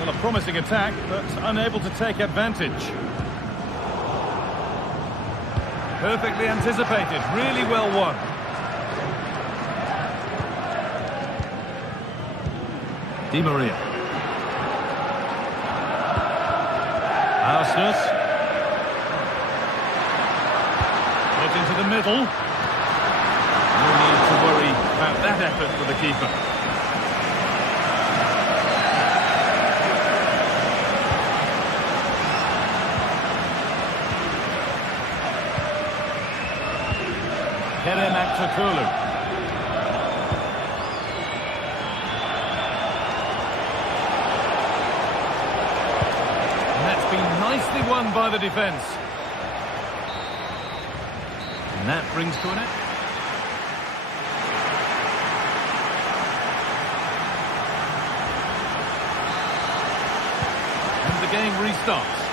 Well, a promising attack, but unable to take advantage. Perfectly anticipated, really well won. Di Maria. Arsenal. Put into the middle. No need to worry about that effort for the keeper. Kerem Aktürkoğlu. And that's been nicely won by the defence. And that brings to an end. And the game restarts.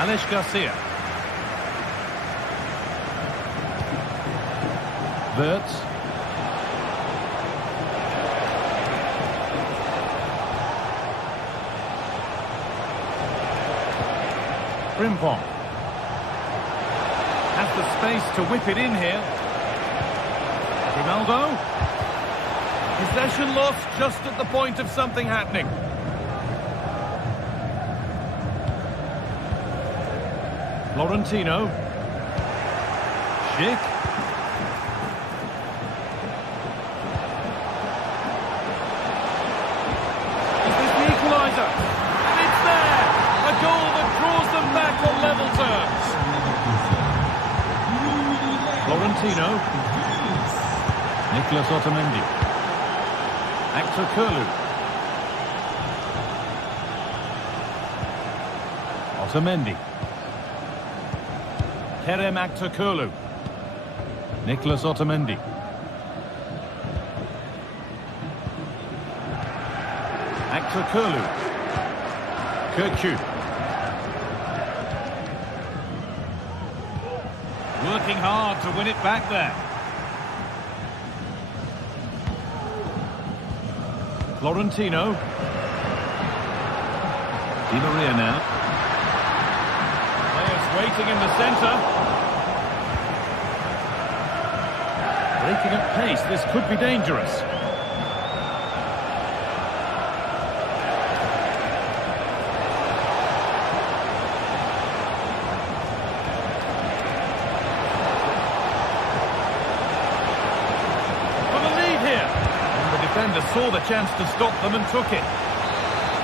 Alex Garcia. Wirtz. Frimpong. Has the space to whip it in here. Ronaldo. Possession lost just at the point of something happening. Florentino. Schick. Is this the equaliser? And it's there! A goal that draws them back on level terms. Florentino. Nicolas Otamendi. Aktürkoğlu. Otamendi. Kerem Aktürkoğlu. Nicolas Otamendi. Aktürkoğlu. Kökçü. Working hard to win it back there. Florentino. Di Maria now. Waiting in the centre. Breaking at pace, this could be dangerous. For the lead here. And the defender saw the chance to stop them and took it.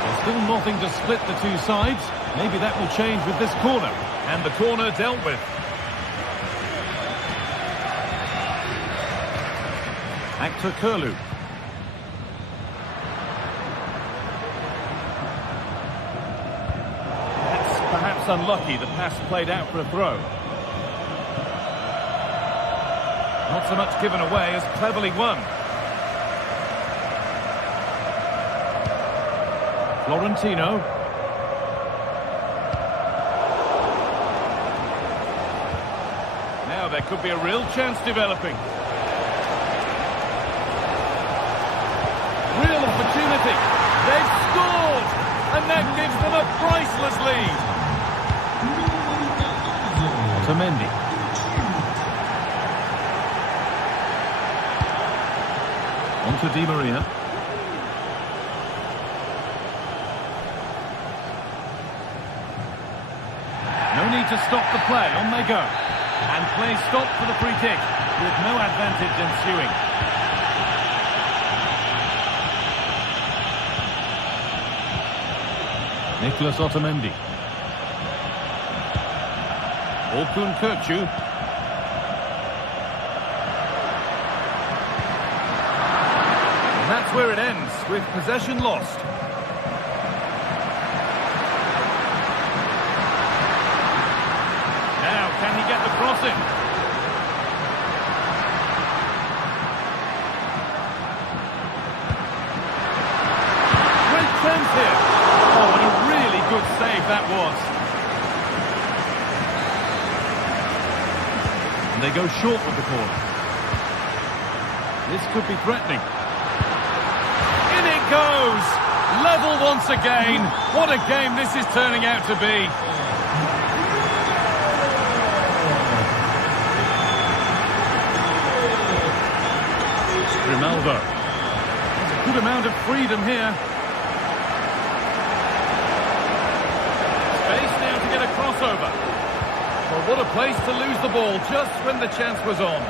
There's still nothing to split the two sides. Maybe that will change with this corner. And the corner dealt with. Aktürkoğlu. That's perhaps unlucky. The pass played out for a throw. Not so much given away as cleverly won. Florentino. Now there could be a real chance developing. Real opportunity. They've scored! And that gives them a priceless lead. Otamendi. On to Di Maria. to stop the play. On they go. And play stopped for the free kick, with no advantage ensuing. Nicholas Otamendi. Orkun Kökçü. And that's where it ends, with possession lost. Now, can he get the crossing? Great chance here. Oh, what a really good save that was. And they go short with the corner. This could be threatening. In it goes! Level once again. What a game this is turning out to be. Ronaldo. Good amount of freedom here. Space now to get a crossover. Well, what a place to lose the ball just when the chance was on.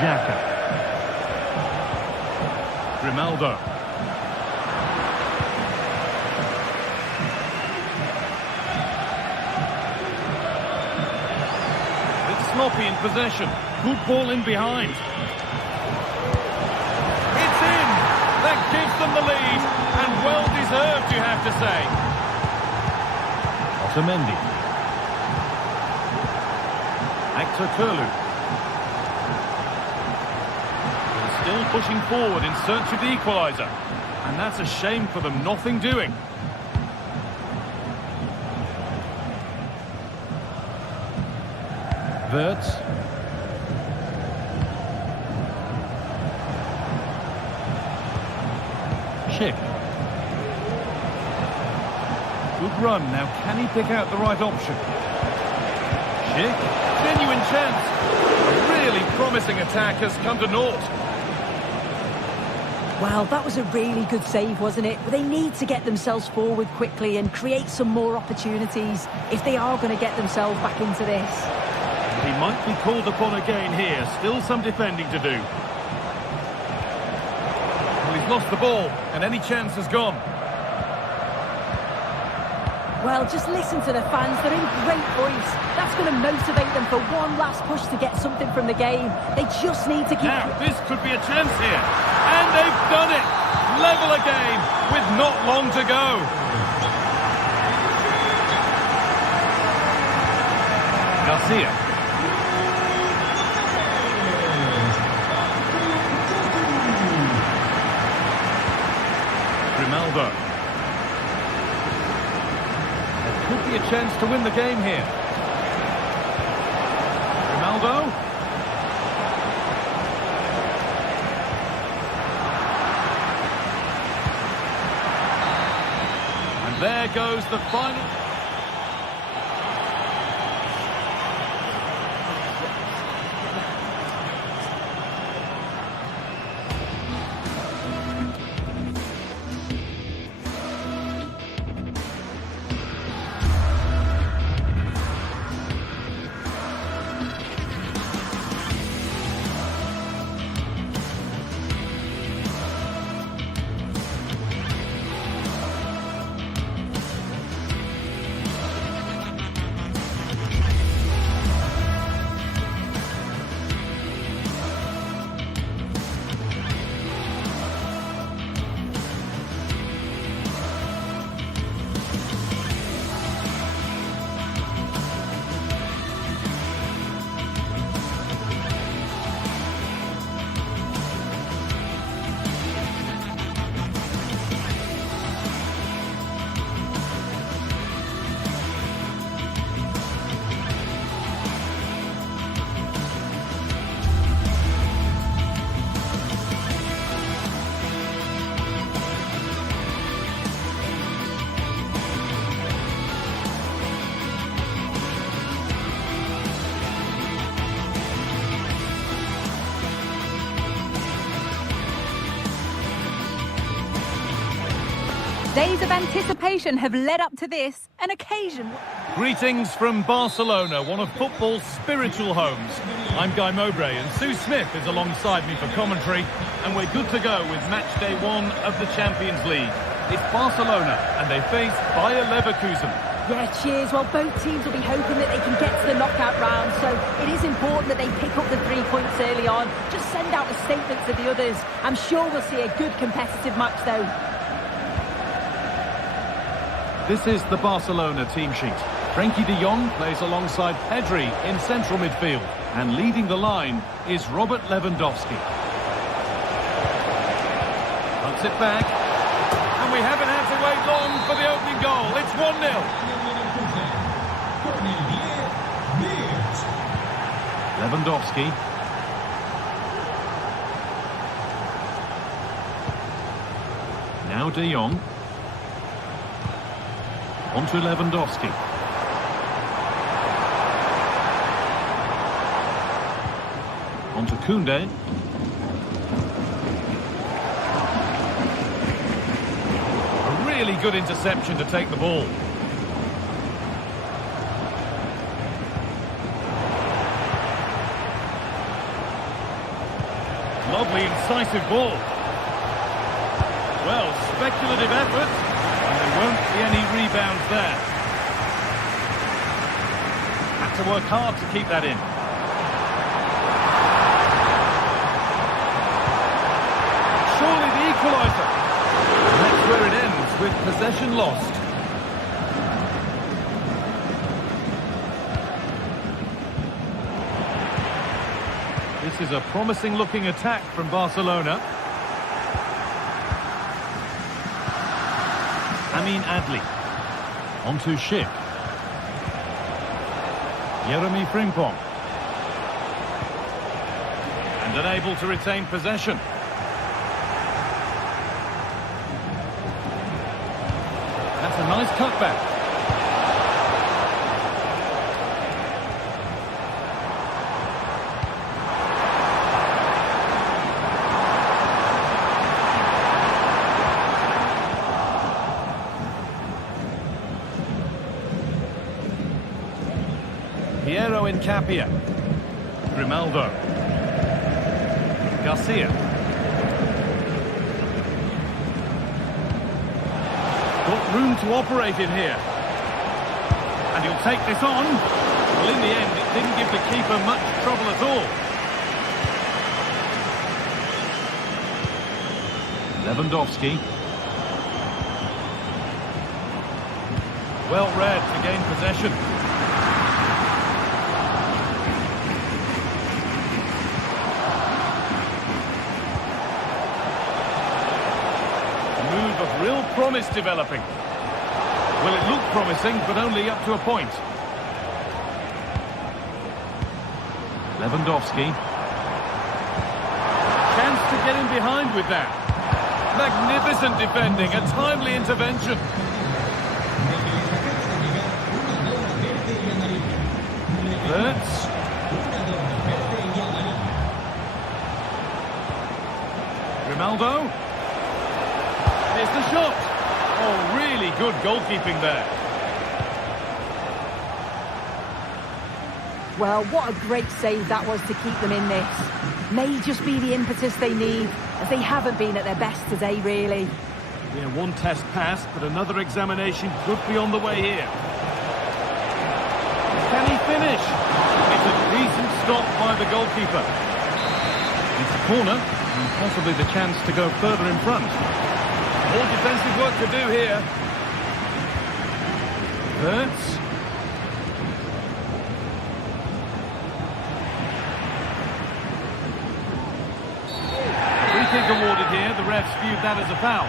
Xhaka. Ronaldo. It's sloppy in possession. Good ball in behind. It's in! That gives them the lead. And well deserved, you have to say. Otamendi. Actor Turlu. Still pushing forward in search of the equaliser. And that's a shame for them, nothing doing. Wirtz. Schick. Good run, now can he pick out the right option? Schick, genuine chance. A really promising attack has come to naught. Well, that was a really good save, wasn't it? But they need to get themselves forward quickly and create some more opportunities if they are going to get themselves back into this. He might be called upon again here. Still some defending to do. Well, he's lost the ball, and any chance has gone. Well, just listen to the fans. They're in great voice. That's going to motivate them for one last push to get something from the game. They just need to keep... Now, this could be a chance here. And they've done it! Level again, with not long to go. Garcia. Ronaldo. There could be a chance to win the game here. Ronaldo. And there goes the final. Days of anticipation have led up to this, an occasion. Greetings from Barcelona, one of football's spiritual homes. I'm Guy Mowbray and Sue Smith is alongside me for commentary, and we're good to go with match day 1 of the Champions League. It's Barcelona and they face Bayer Leverkusen. Yeah, cheers. Well, both teams will be hoping that they can get to the knockout round, so it is important that they pick up the 3 points early on. Just send out a statement to the others. I'm sure we'll see a good competitive match, though. This is the Barcelona team sheet. Frenkie de Jong plays alongside Pedri in central midfield. And leading the line is Robert Lewandowski. Puts it back. And we haven't had to wait long for the opening goal. It's 1-0. Lewandowski. Now de Jong. On to Lewandowski. On to Koundé. A really good interception to take the ball. Lovely, incisive ball. Well, speculative effort. And there won't be any rebounds there. Had to work hard to keep that in. Surely the equaliser. And that's where it ends, with possession lost. This is a promising looking attack from Barcelona. Amin Adli. On to Schick. Jeremy Frimpong. And unable to retain possession. That's a nice cutback. Piero Incapia. Grimaldo. Garcia. Got room to operate in here. And he'll take this on. Well, in the end, it didn't give the keeper much trouble at all. Lewandowski. Well read to gain possession. Of real promise developing. Well, it looked promising, but only up to a point. Lewandowski. Chance to get in behind with that. Magnificent defending, a timely intervention. Wirtz. Grimaldo. Here's the shot. Oh, really good goalkeeping there. Well, what a great save that was to keep them in this. May just be the impetus they need, as they haven't been at their best today, really. Yeah, one test passed, but another examination could be on the way here. Can he finish? It's a decent stop by the goalkeeper. It's a corner, and possibly the chance to go further in front. More defensive work to do here. Wirtz. Free kick awarded here. The refs viewed that as a foul.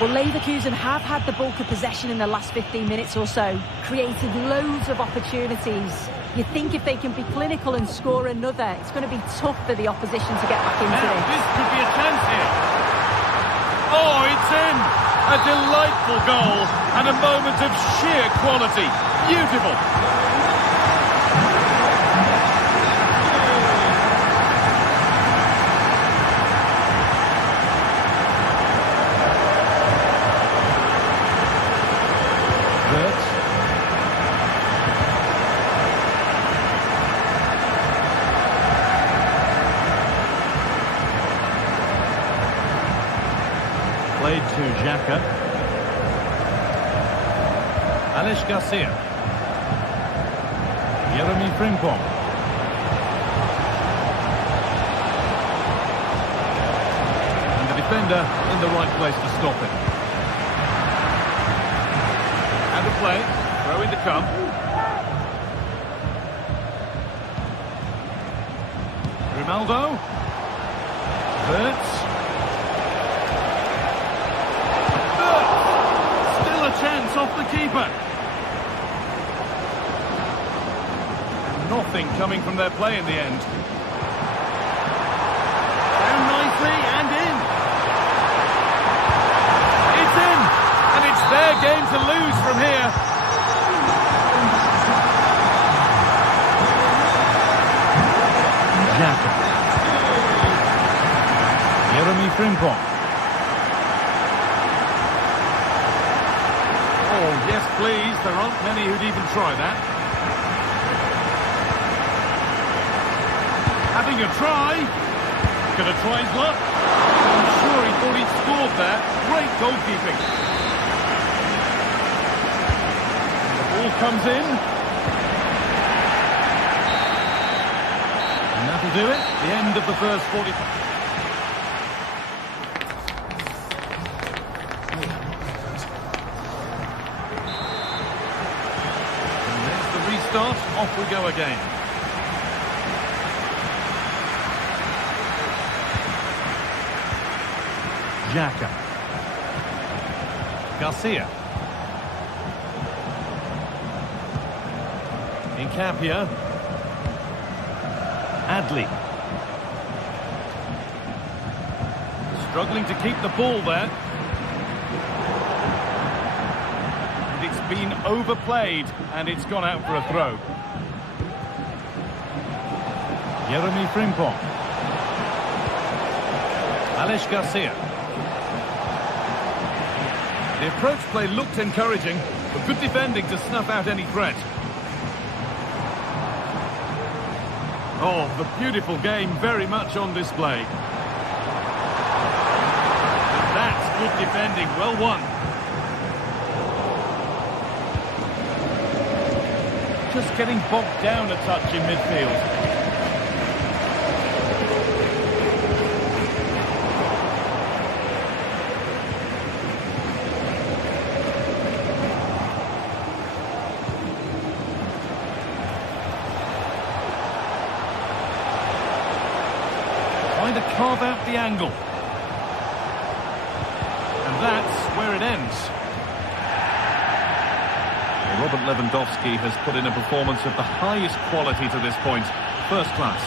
Well, Leverkusen have had the bulk of possession in the last 15 minutes or so, created loads of opportunities. You think if they can be clinical and score another, it's going to be tough for the opposition to get back into Now, this. this could be a chance here. Oh, it's in! A delightful goal and a moment of sheer quality. Beautiful. Played to Xhaka. Alex Garcia. Jeremy Frimpong. And the defender in the right place to stop it. And the play. Throw in to come. Ronaldo. Wirtz. Still a chance off the keeper. And nothing coming from their play in the end. Down nicely and in. It's in. And it's their game to lose from here. Xhaka. Jeremy Frimpong. Oh, yes, please. There aren't many who'd even try that. Having a try. Gonna try his luck. I'm sure he thought he'd scored there. Great goalkeeping. The ball comes in. And that'll do it. The end of the first 45. Start, off we go again. Xhaka. Garcia. Incapia. Adli. Struggling to keep the ball there. Been overplayed and it's gone out for a throw. Jeremy Frimpong. Alex Garcia. The approach play looked encouraging, but good defending to snuff out any threat. Oh, the beautiful game very much on display. That's good defending, well won. Just getting bogged down a touch in midfield. Trying to carve out the angle. And that's where it ends. Robert Lewandowski has put in a performance of the highest quality to this point. First class.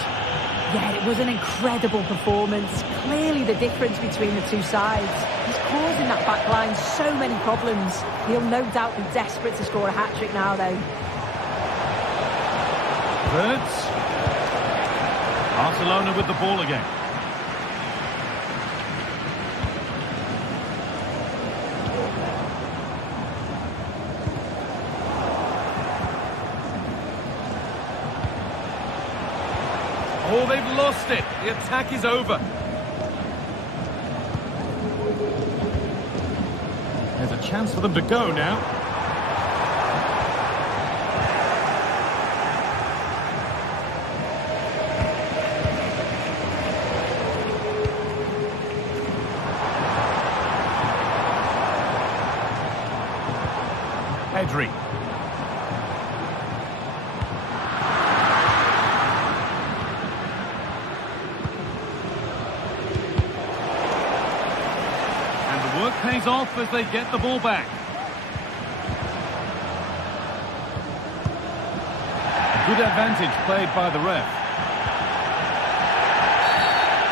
Yeah, it was an incredible performance. Clearly the difference between the two sides. He's causing that back line so many problems. He'll no doubt be desperate to score a hat-trick now, though. Wirtz. Barcelona with the ball again. Oh, they've lost it. The attack is over. There's a chance for them to go now. Pedri. Work pays off as they get the ball back. Good advantage played by the ref.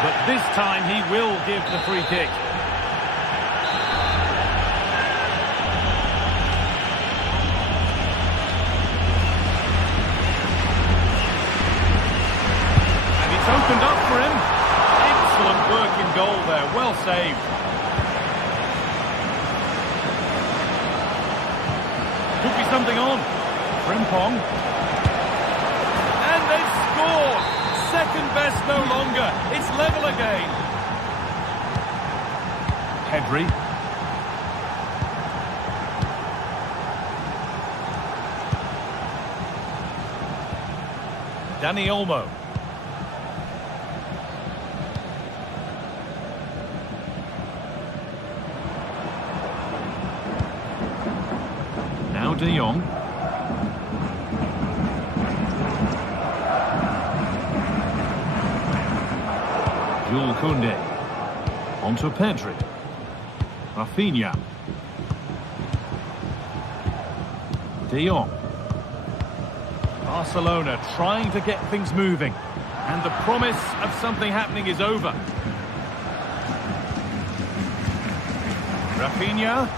But this time he will give the free kick. And it's opened up for him. Excellent work in goal there. Well saved. Could be something on. Frimpong. And they've scored. Second best no longer. It's level again. Pedri. Dani Olmo. Now De Jong. Jules Koundé. Onto Pedri. Rafinha. De Jong. Barcelona trying to get things moving. And the promise of something happening is over. Rafinha.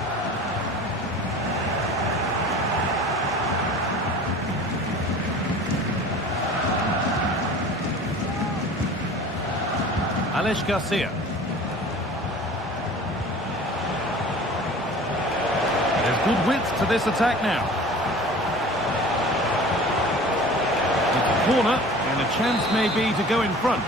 Alex Garcia. There's good width to this attack now. It's a corner, and a chance may be to go in front.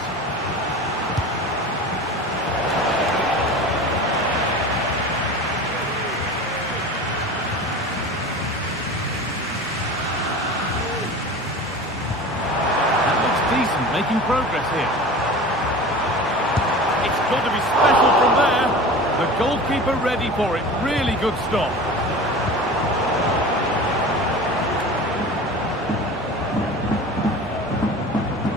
That looks decent, making progress here. Got to be special from there. The goalkeeper ready for it. Really good stop.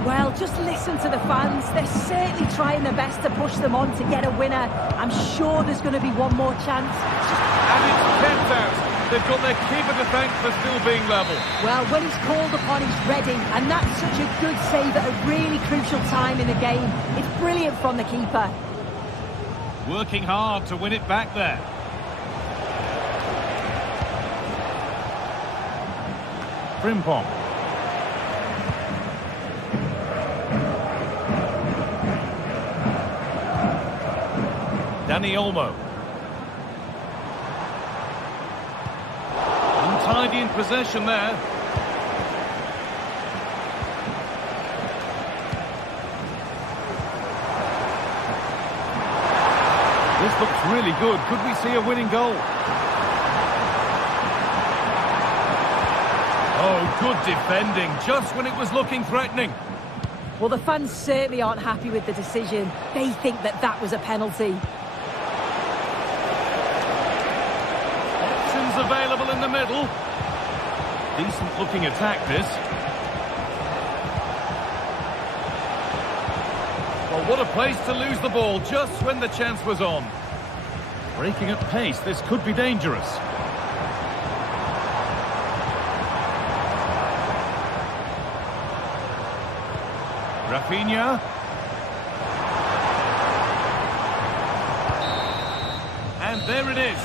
Well, just listen to the fans. They're certainly trying their best to push them on to get a winner. I'm sure there's going to be one more chance. And it's 10,000. They've got their keeper to thank for still being level. Well, when he's called upon, he's ready. And that's such a good save at a really crucial time in the game. It's brilliant from the keeper. Working hard to win it back there. Frimpong. Dani Olmo. Untidy in possession there. This looks really good. Could we see a winning goal? Oh, good defending, just when it was looking threatening. Well, the fans certainly aren't happy with the decision. They think that that was a penalty. Options available in the middle. Decent looking attack, this. Well, what a place to lose the ball just when the chance was on. Breaking at pace, this could be dangerous. Rafinha. And there it is.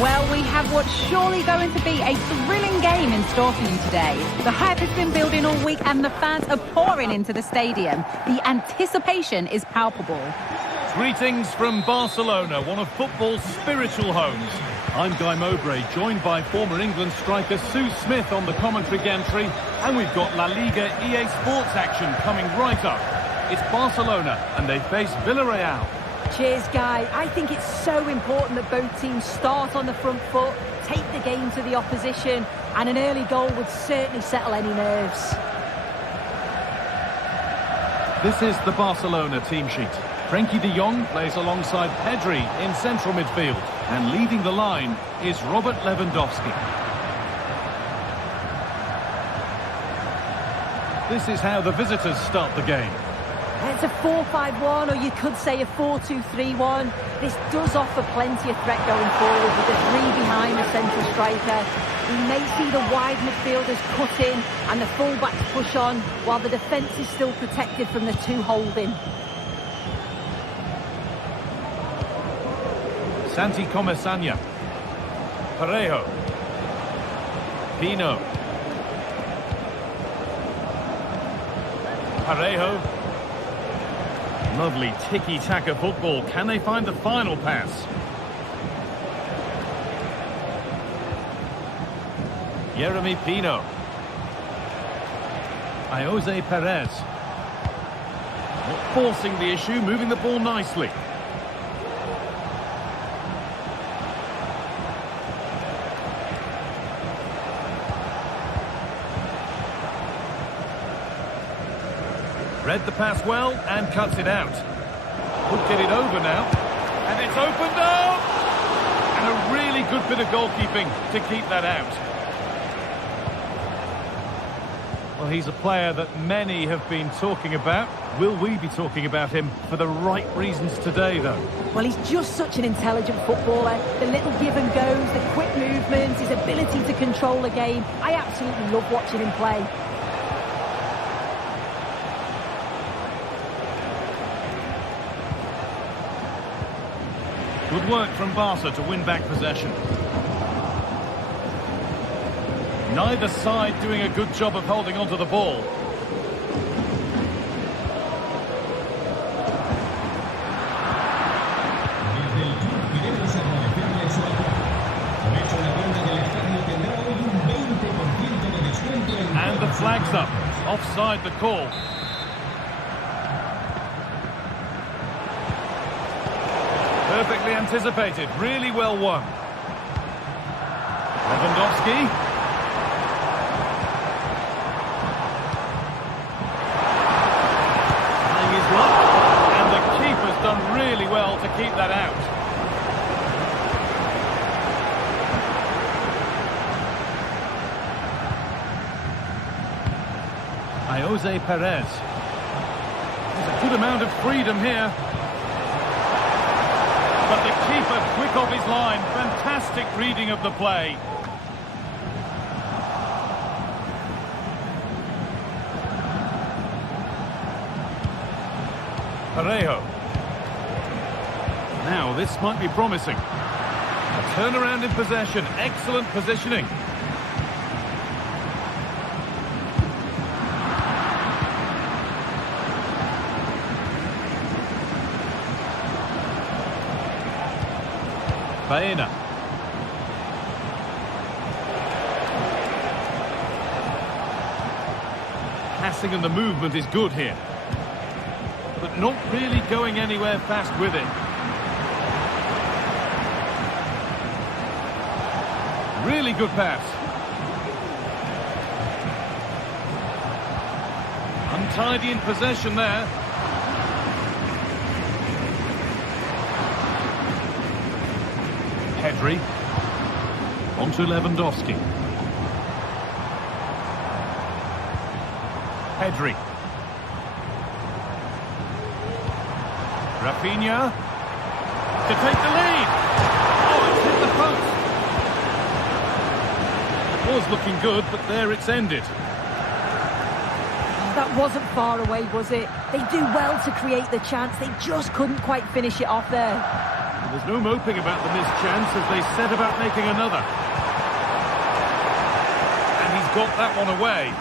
Well, we have what's surely going to be a thrilling game in store for you today. The hype has been building all week and the fans are pouring into the stadium. The anticipation is palpable. Greetings from Barcelona, one of football's spiritual homes. I'm Guy Mowbray, joined by former England striker Sue Smith on the commentary gantry, and we've got La Liga EA Sports action coming right up. It's Barcelona, and they face Villarreal. Cheers, Guy. I think it's so important that both teams start on the front foot, take the game to the opposition, and an early goal would certainly settle any nerves. This is the Barcelona team sheet. Frenkie de Jong plays alongside Pedri in central midfield, and leading the line is Robert Lewandowski. This is how the visitors start the game. It's a 4-5-1, or you could say a 4-2-3-1. This does offer plenty of threat going forward with the three behind the central striker. We may see the wide midfielders cut in and the full-backs push on, while the defence is still protected from the two holding. Santi Comesaña. Parejo. Pino. Parejo. Lovely tiki-taka football. Can they find the final pass? Yeremy Pino. Jose Perez. Not forcing the issue, moving the ball nicely. Read the pass well and cuts it out. Could get it over now. And it's opened up! And a really good bit of goalkeeping to keep that out. Well, he's a player that many have been talking about. Will we be talking about him for the right reasons today, though? Well, he's just such an intelligent footballer. The little give and goes, the quick movements, his ability to control the game. I absolutely love watching him play. Good work from Barca to win back possession. Neither side doing a good job of holding onto the ball. And the flag's up. Offside the call. Perfectly anticipated, really well won. Lewandowski. Trying his luck, and the keeper's done really well to keep that out. Jose Perez. There's a good amount of freedom here. But the keeper quick off his line. Fantastic reading of the play. Parejo. Now this might be promising. A turnaround in possession. Excellent positioning. Baena. Passing and the movement is good here. But not really going anywhere fast with it. Really good pass. Untidy in possession there. Pedri. Onto Lewandowski. Pedri. Rafinha. To take the lead. Oh, it's hit the post. It was looking good, but there it's ended. That wasn't far away, was it? They do well to create the chance. They just couldn't quite finish it off there. There's no moping about the missed chance as they set about making another. And he's got that one away.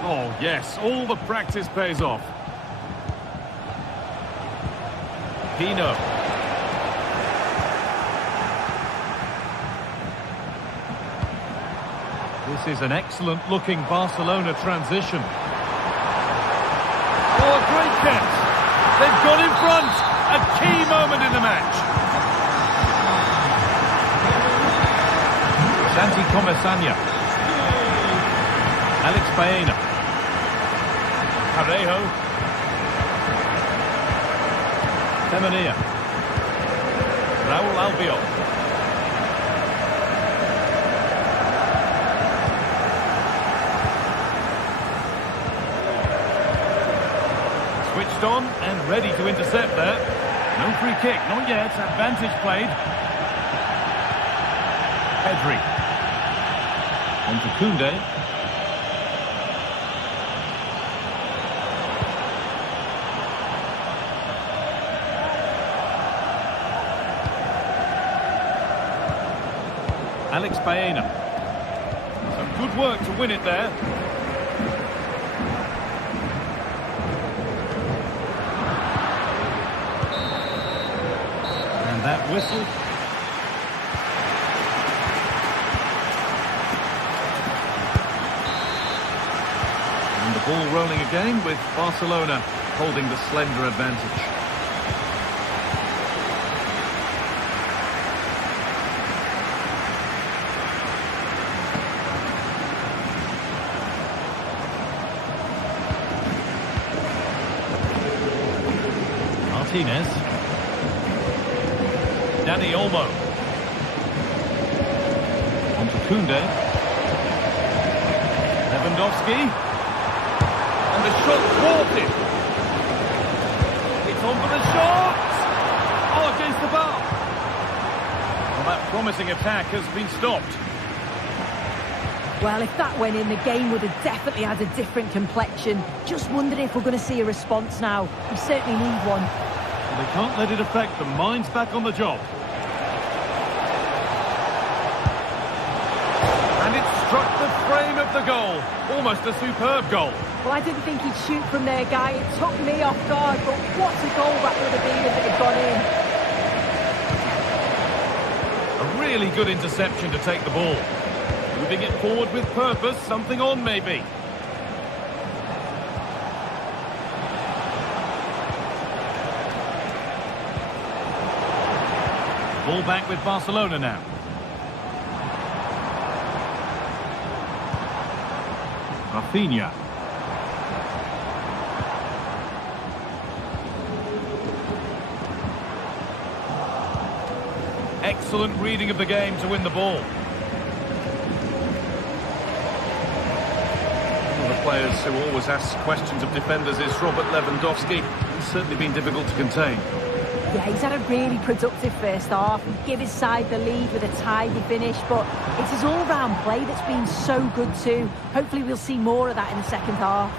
Oh, yes, all the practice pays off. Pino. This is an excellent-looking Barcelona transition. Oh, great catch! They've got in front! A key moment in the match! Santi Comesaña. Alex Baena. Parejo. Femenia. Raúl Albiol. Switched on and ready to intercept there. No free kick, not yet. Advantage played. Pedri. On to Koundé. Alex Baena. Some good work to win it there. And that whistle. And the ball rolling again with Barcelona holding the slender advantage. Martinez. Dani Olmo. On to Koundé. Lewandowski. And the shot thwarted. It's on for the shot. Oh, against the bar. Well, that promising attack has been stopped. Well, if that went in, the game would have definitely had a different complexion. Just wondering if we're going to see a response now. We certainly need one. They can't let it affect them. Mind's back on the job. And it struck the frame of the goal. Almost a superb goal. Well, I didn't think he'd shoot from there, Guy. It took me off guard, but what a goal that would have been if it had gone in. A really good interception to take the ball. Moving it forward with purpose. Something on, maybe. Ball back with Barcelona now. Rafinha. Excellent reading of the game to win the ball. One of the players who always asks questions of defenders is Robert Lewandowski. He's certainly been difficult to contain. Yeah, he's had a really productive first half. He gave his side the lead with a tidy finish, but it's his all-round play that's been so good too. Hopefully we'll see more of that in the second half.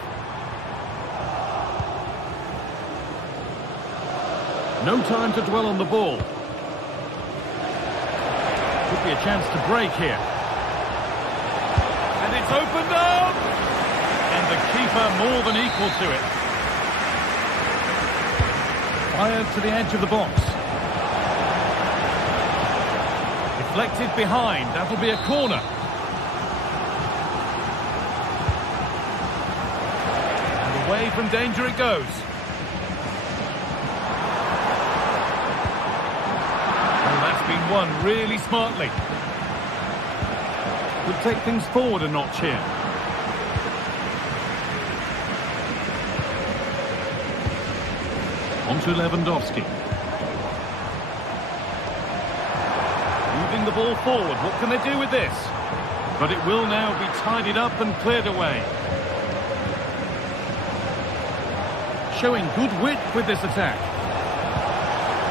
No time to dwell on the ball. Could be a chance to break here. And it's opened up! And the keeper more than equal to it. Fired to the edge of the box. Deflected behind. That'll be a corner. And away from danger it goes. And that's been won really smartly. Could take things forward a notch here. On to Lewandowski. Moving the ball forward. What can they do with this? But it will now be tidied up and cleared away. Showing good wit with this attack.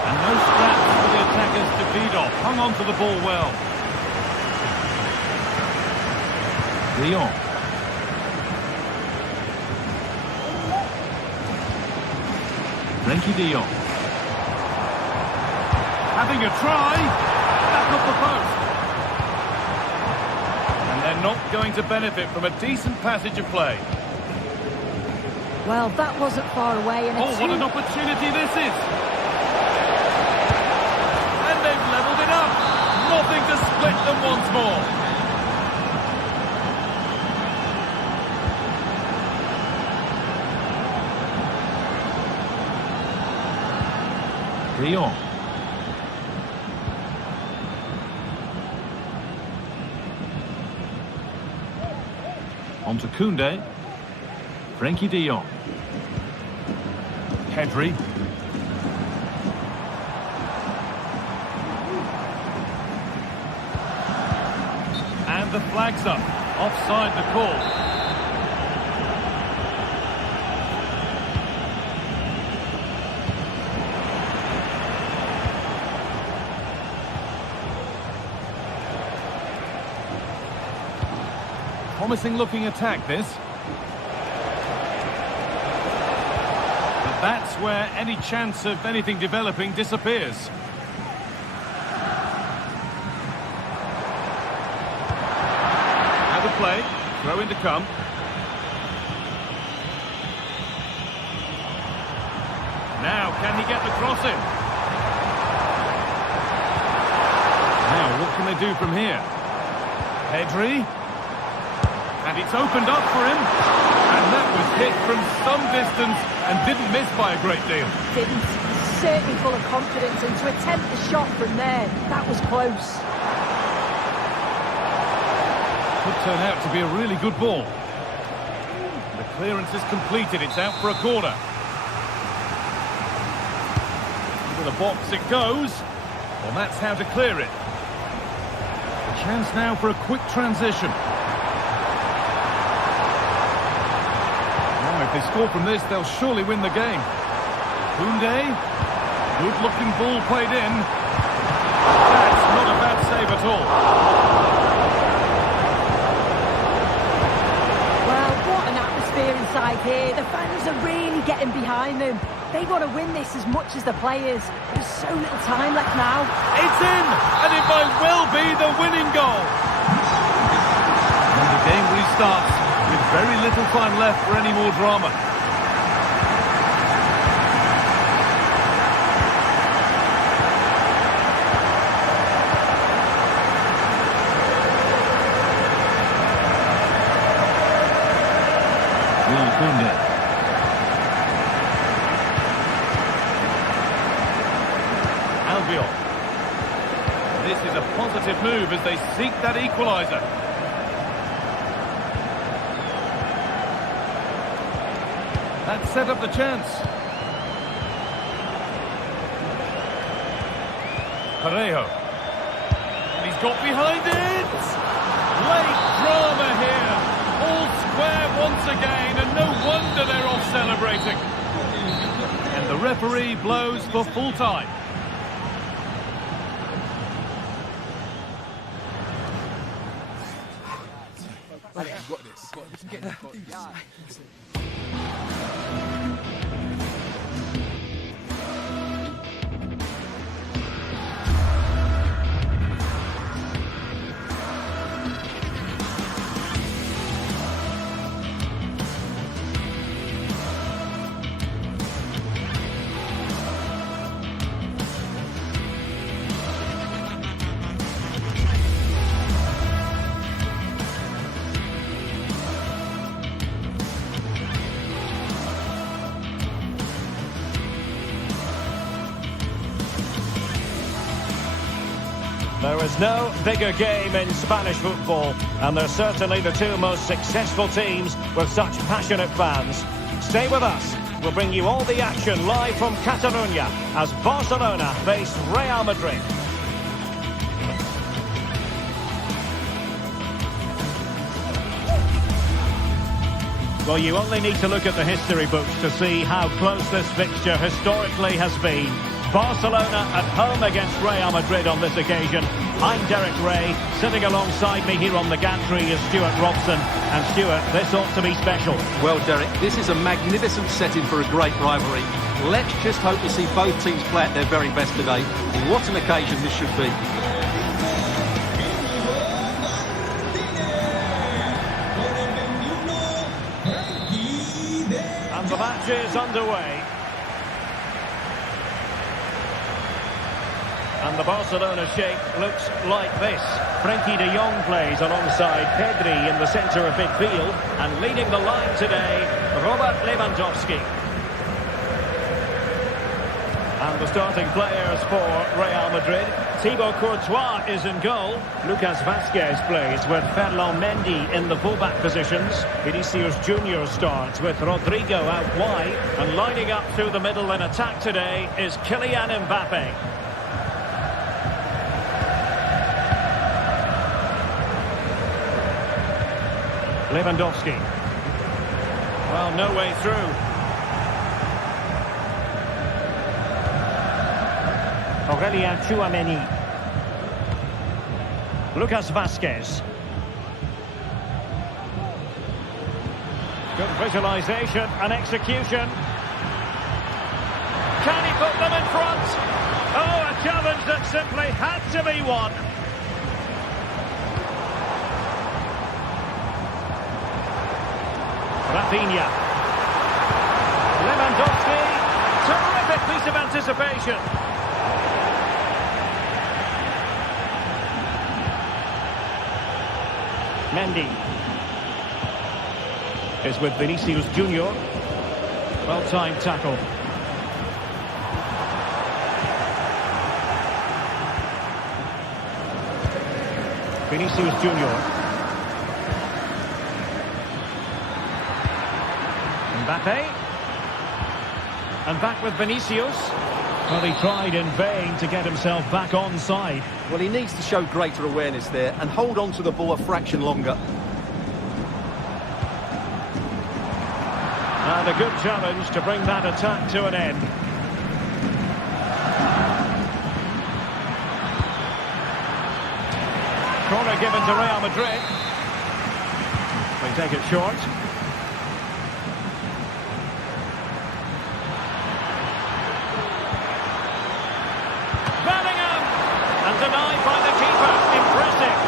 And no scraps for the attackers to feed off. Hung on to the ball well. Lyon. Frenkie de Jong. Having a try. Back off the post. And they're not going to benefit from a decent passage of play. Well, that wasn't far away. And oh, what an opportunity this is. And they've levelled it up. Nothing to split them once more. De Jong. On to Koundé. Frenkie de Jong. Pedri. And the flag's up. Offside the call. Promising looking attack, this. But that's where any chance of anything developing disappears. Have a play. Throw in to come. Now, can he get the cross in? Now, what can they do from here? Pedri. And it's opened up for him. And that was hit from some distance and didn't miss by a great deal. Didn't. Certainly full of confidence, and to attempt the shot from there, that was close. Could turn out to be a really good ball. The clearance is completed. It's out for a corner. Into the box it goes. Well, that's how to clear it. A chance now for a quick transition. If they score from this, they'll surely win the game. Koundé, good-looking ball played in. That's not a bad save at all. Well, what an atmosphere inside here. The fans are really getting behind them. They want to win this as much as the players. There's so little time left now. It's in, and it might well be the winning goal. And the game restarts. With very little time left for any more drama. Koundé. Albiol. This is a positive move as they seek that equaliser. That set up the chance. Parejo. And he's got behind it! Late drama here. All square once again, and no wonder they're off celebrating. And the referee blows for full time. There is no bigger game in Spanish football, and they're certainly the two most successful teams with such passionate fans. Stay with us. We'll bring you all the action live from Catalonia as Barcelona face Real Madrid. Well, you only need to look at the history books to see how close this fixture historically has been. Barcelona at home against Real Madrid on this occasion. I'm Derek Ray. Sitting alongside me here on the gantry is Stuart Robson. And Stuart, this ought to be special. Well, Derek, this is a magnificent setting for a great rivalry. Let's just hope we see both teams play at their very best today. What an occasion this should be. And the match is underway. And the Barcelona shape looks like this. Frenkie de Jong plays alongside Pedri in the centre of midfield. And leading the line today, Robert Lewandowski. And the starting players for Real Madrid. Thibaut Courtois is in goal. Lucas Vazquez plays with Ferland Mendy in the fullback positions. Vinicius Junior starts with Rodrigo out wide. And lining up through the middle in attack today is Kylian Mbappe. Lewandowski. Well, no way through. Aurelien Tchouameni. Lucas Vazquez. Good visualisation and execution. Can he put them in front? Oh, a challenge that simply had to be won. Rafinha. Lewandowski. Terrific piece of anticipation. Mendy is with Vinicius Junior. Well-timed tackle. Vinicius Junior. Mbappe. And back with Vinicius. Well, he tried in vain to get himself back on side. Well, he needs to show greater awareness there and hold on to the ball a fraction longer. And a good challenge to bring that attack to an end. Corner given to Real Madrid. They take it short. Denied by the keeper. Impressive.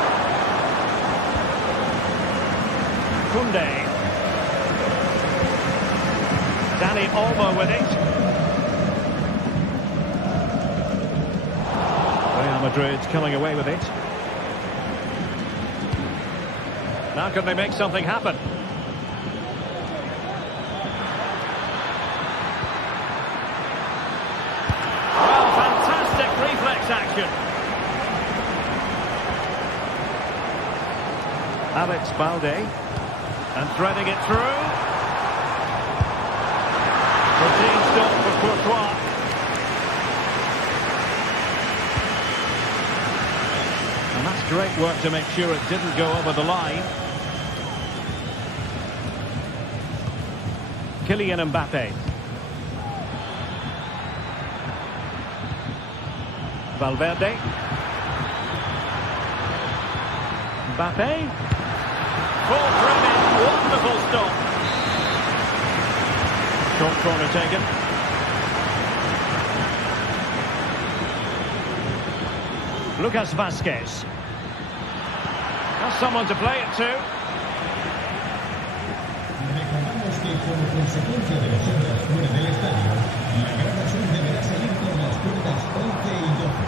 Koundé. Dani Olmo with it. Real Madrid coming away with it. Now can they make something happen? Well, fantastic reflex action. Alex Balde, and threading it through. Routine stop for Courtois. And that's great work to make sure it didn't go over the line. Kylian Mbappe. Valverde. Mbappe. Full threading, wonderful stop. Short corner taken. Lucas Vazquez. Has someone to play it to. Recordamos que como consecuencia de las obras fuera del estadio, la grada sur deberá salir por las puertas 11 y 12.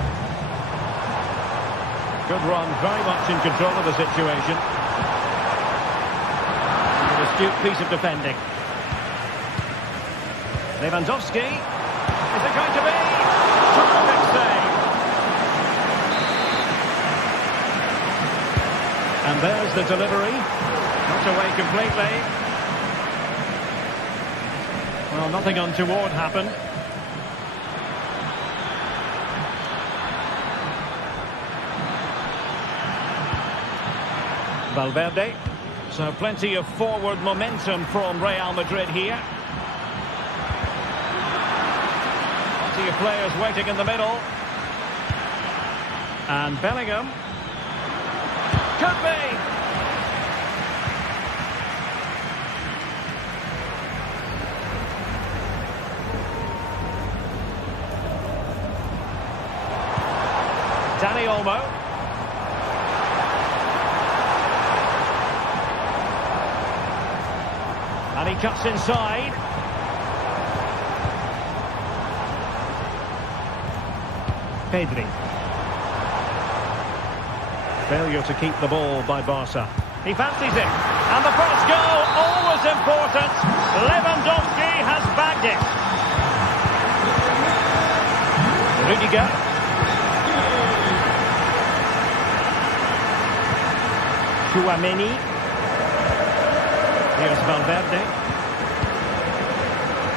Good run, very much in control of the situation. An astute piece of defending. Lewandowski. Is it going to be? Terrific save. And there's the delivery. Not away completely. Well, nothing untoward happened. Valverde. So plenty of forward momentum from Real Madrid here. Plenty of players waiting in the middle. And Bellingham. Could be. Dani Olmo. And he cuts inside. Pedri. Failure to keep the ball by Barca. He fancies it. And the first goal, always important. Lewandowski has bagged it. Rudiger. Chouameni. Here's Valverde.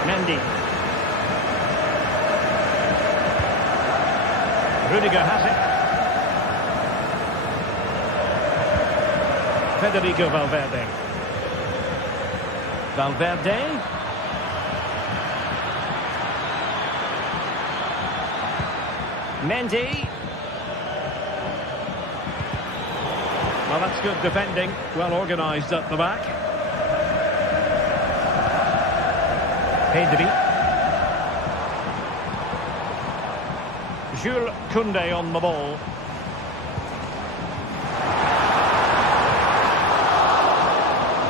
Mendy. Rudiger has it. Federico Valverde. Valverde. Mendy. Well, that's good defending. Well organised at the back. Pedri. Jules Koundé on the ball.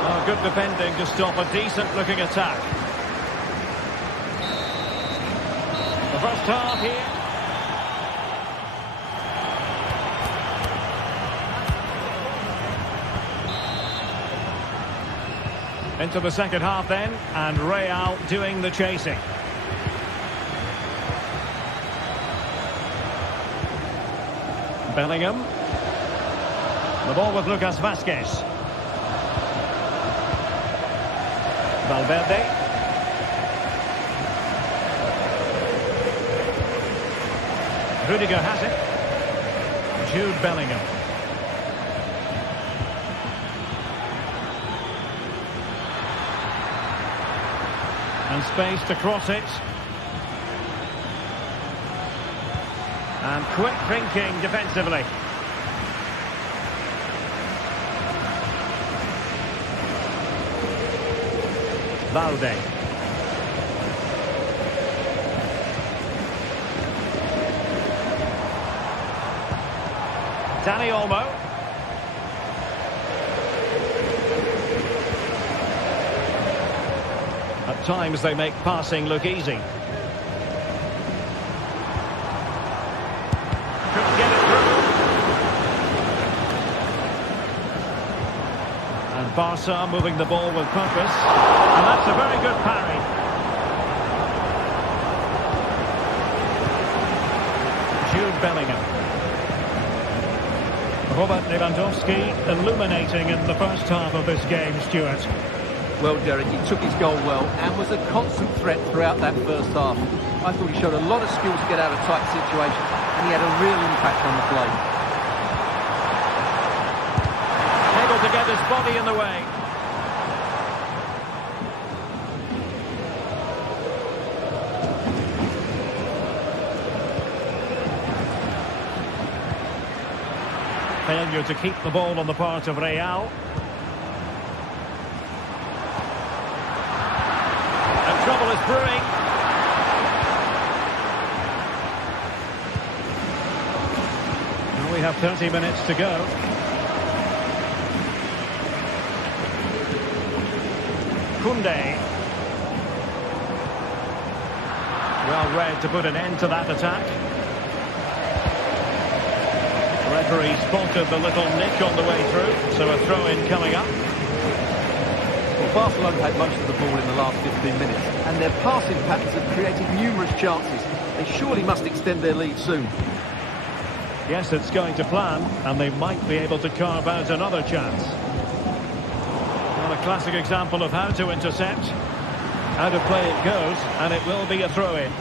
Oh, good defending to stop a decent-looking attack. The first half here. Into the second half then, and Real doing the chasing. Bellingham. The ball with Lucas Vázquez. Valverde. Rudiger has it. Jude Bellingham. And space to cross it. And quick thinking defensively. Valde. Dani Olmo. At times they make passing look easy. Couldn't get it through. And Barca moving the ball with purpose. And that's a very good parry. Jude Bellingham. Robert Lewandowski illuminating in the first half of this game, Stuart. Well, Derek, he took his goal well and was a constant threat throughout that first half. I thought he showed a lot of skill to get out of tight situations, and he had a real impact on the play. Able to get his body in the way. Failure to keep the ball on the part of Real. And trouble is brewing. Now we have 30 minutes to go. Koundé. Well read to put an end to that attack. Referee spotted the little nick on the way through, so a throw-in coming up. Well, Barcelona had most of the ball in the last 15 minutes, and their passing patterns have created numerous chances. They surely must extend their lead soon. Yes, it's going to plan, and they might be able to carve out another chance. Well, a classic example of how to intercept. How to play it goes, and it will be a throw-in.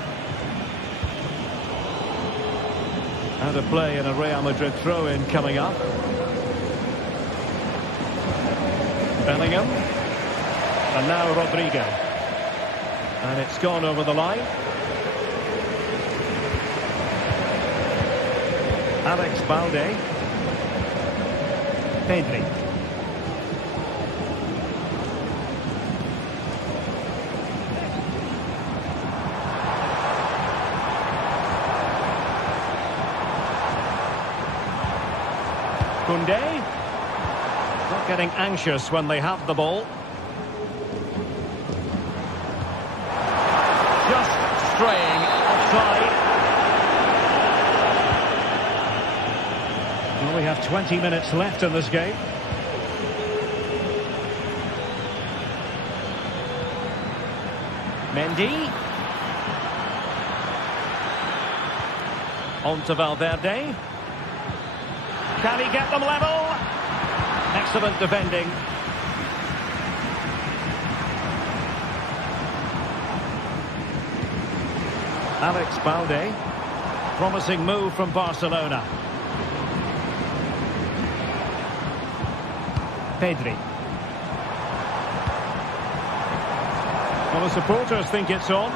How to play in a Real Madrid throw-in coming up. Bellingham. And now Rodrigo. And it's gone over the line. Alex Balde. Pedri. Koundé. Not getting anxious when they have the ball. Just straying offside. Well, we have 20 minutes left in this game. Mendy. On to Valverde. Can he get them level? Excellent defending. Alex Balde. Promising move from Barcelona. Pedri. Well, the supporters think it's on.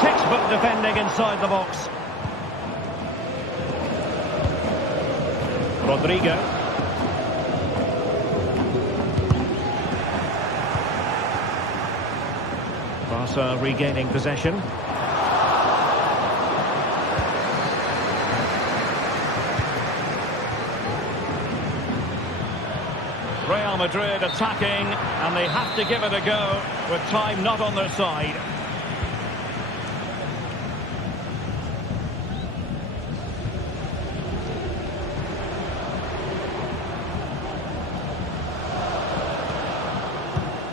Textbook defending inside the box. Rodrigo. Barca regaining possession. Real Madrid attacking, and they have to give it a go with time not on their side.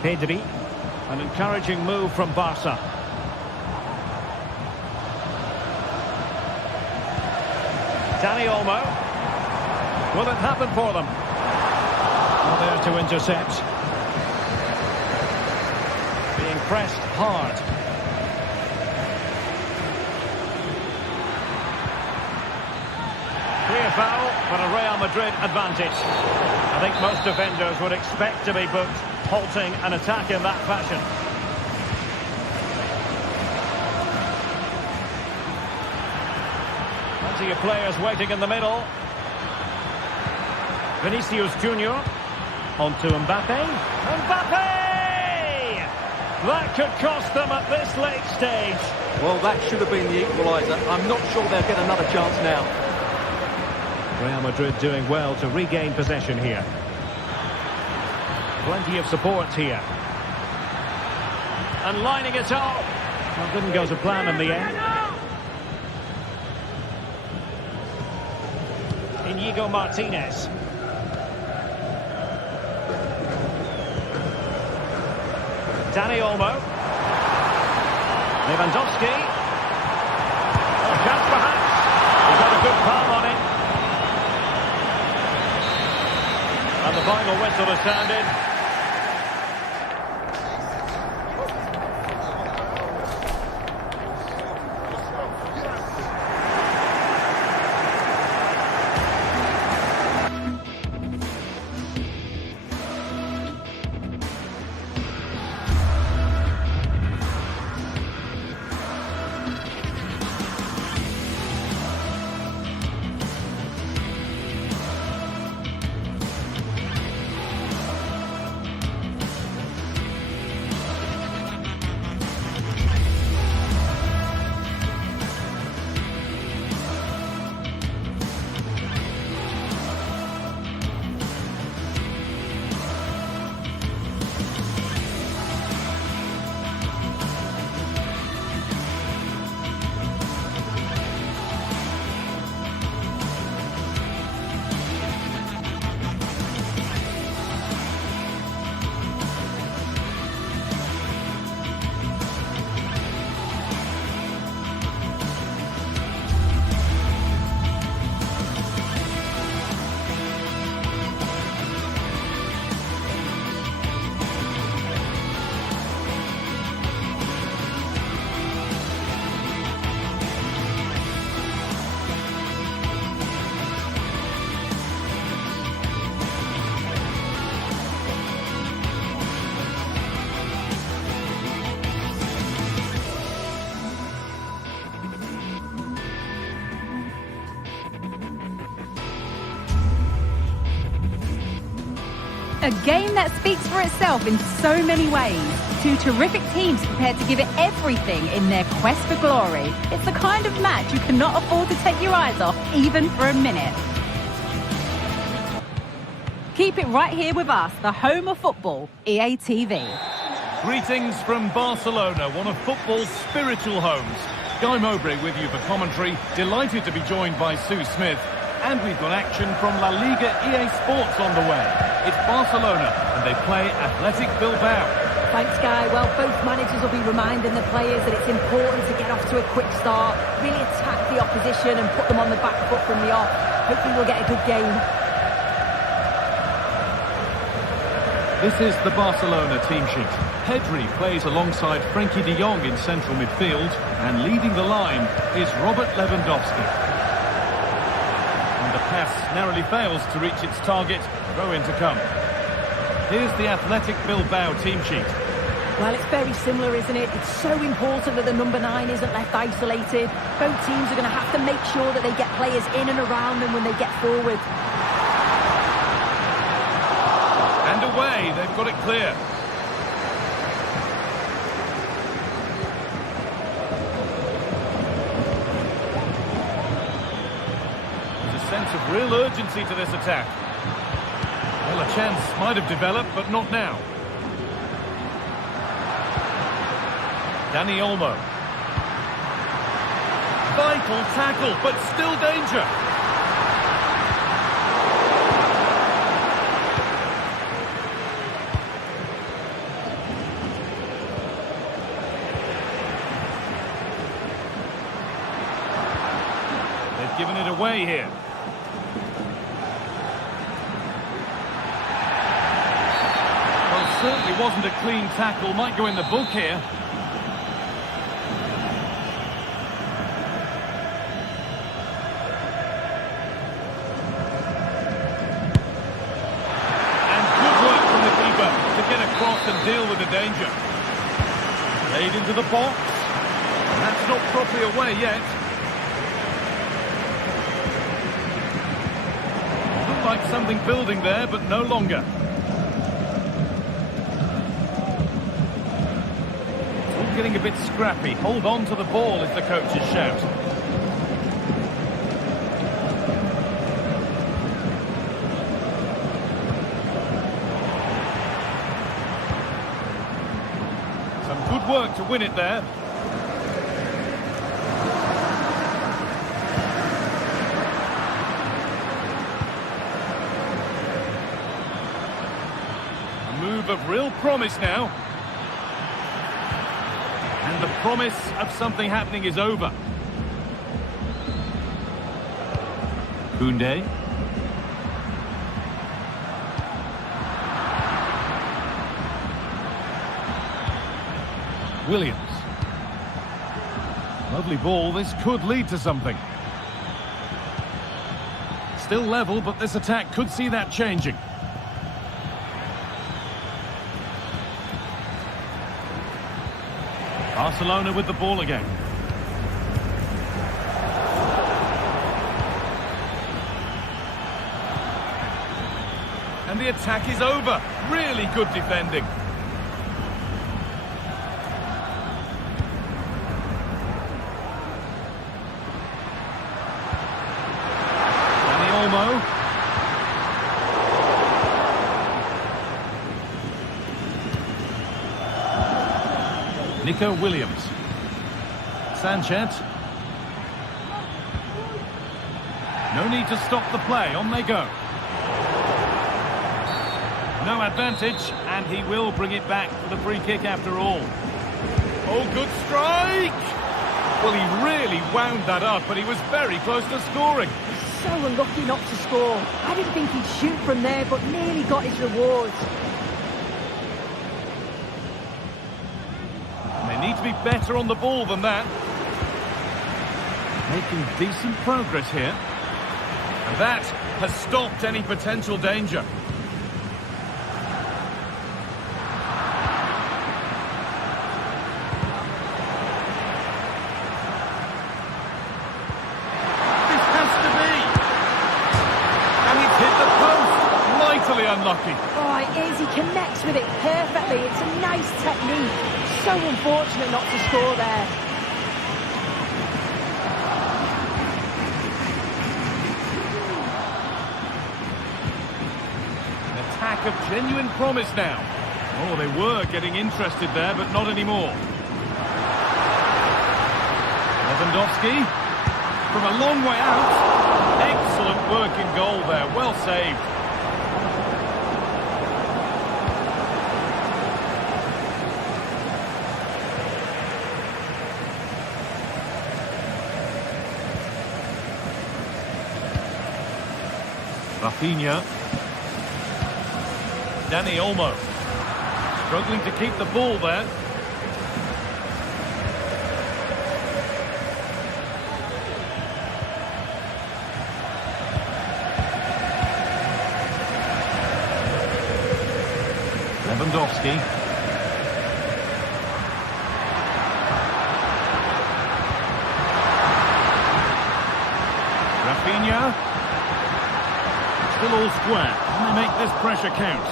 Pedri, an encouraging move from Barca. Dani Olmo. Will it happen for them? There to intercept. Being pressed hard. Clear foul, but a Real Madrid advantage. I think most defenders would expect to be booked, halting an attack in that fashion. Plenty of players waiting in the middle. Vinicius Junior. On to Mbappe. Mbappe! That could cost them at this late stage. Well, that should have been the equaliser. I'm not sure they'll get another chance now. Real Madrid doing well to regain possession here. Plenty of support here. And lining it up. Well, didn't go to plan in the end. Inigo Martinez. Dani Olmo. Lewandowski. A chance perhaps. He's got a good palm on it. And the final whistle has sounded. A game that speaks for itself in so many ways. Two terrific teams prepared to give it everything in their quest for glory. It's the kind of match you cannot afford to take your eyes off, even for a minute. Keep it right here with us, the home of football, EA TV. Greetings from Barcelona, one of football's spiritual homes. Guy Mowbray with you for commentary. Delighted to be joined by Sue Smith. And we've got action from La Liga EA Sports on the way. It's Barcelona, and they play Athletic Bilbao. Thanks, Guy. Well, both managers will be reminding the players that it's important to get off to a quick start, really attack the opposition and put them on the back foot from the off. Hopefully we'll get a good game. This is the Barcelona team sheet. Pedri plays alongside Frenkie de Jong in central midfield, and leading the line is Robert Lewandowski. And the pass narrowly fails to reach its target. Throw-in to come. Here's the Athletic Bilbao team sheet. Well, it's very similar, isn't it? It's so important that the number 9 isn't left isolated. Both teams are going to have to make sure that they get players in and around them when they get forward. And away, they've got it clear. There's a sense of real urgency to this attack. Well, a chance might have developed, but not now. Dani Olmo. Vital tackle, but still danger. They've given it away here. Well, certainly wasn't a clean tackle. Might go in the book here. And deal with the danger. Played into the box. And that's not properly away yet. Looked like something building there, but no longer. It's all getting a bit scrappy. Hold on to the ball is the coach's shout. Good work to win it there. A move of real promise now. And the promise of something happening is over. Koundé. Williams. Lovely ball. This could lead to something. Still level, but this attack could see that changing. Barcelona with the ball again. And the attack is over. Really good defending. Nico Williams. Sanchez. No need to stop the play. On they go. No advantage, and he will bring it back for the free kick after all. Oh, good strike! Well, he really wound that up, but he was very close to scoring. So unlucky not to score. I didn't think he'd shoot from there, but nearly got his rewards. They need to be better on the ball than that. Making decent progress here. And that has stopped any potential danger. Oh, I Well, it is. He connects with it perfectly. It's a nice technique. So unfortunate not to score there. An attack of genuine promise now. Oh, they were getting interested there, but not anymore. Lewandowski from a long way out. Excellent work in goal there. Well saved. Rafinha. Dani Olmo. Struggling to keep the ball there. Lewandowski. Rafinha. Still all square. Can they make this pressure count?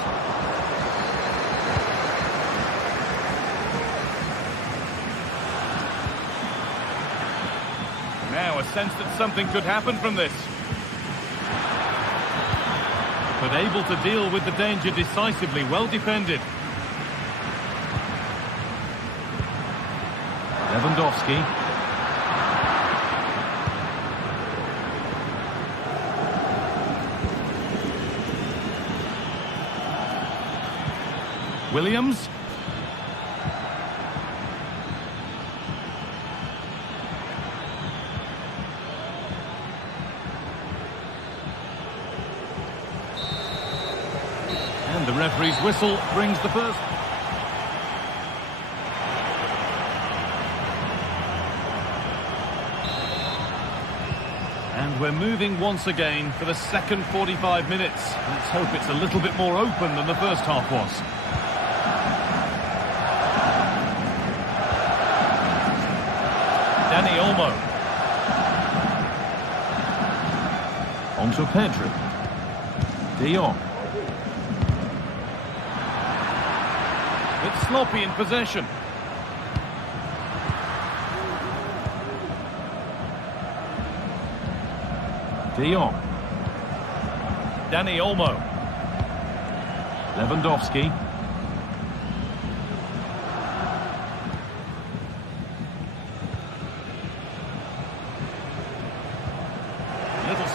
Now a sense that something could happen from this. But able to deal with the danger decisively. Well defended. Lewandowski. Williams. And the referee's whistle brings the first. And we're moving once again for the second 45 minutes. Let's hope it's a little bit more open than the first half was. Dani Olmo. On to Pedro. De Jong. It's sloppy in possession. De Jong. Dani Olmo. Lewandowski.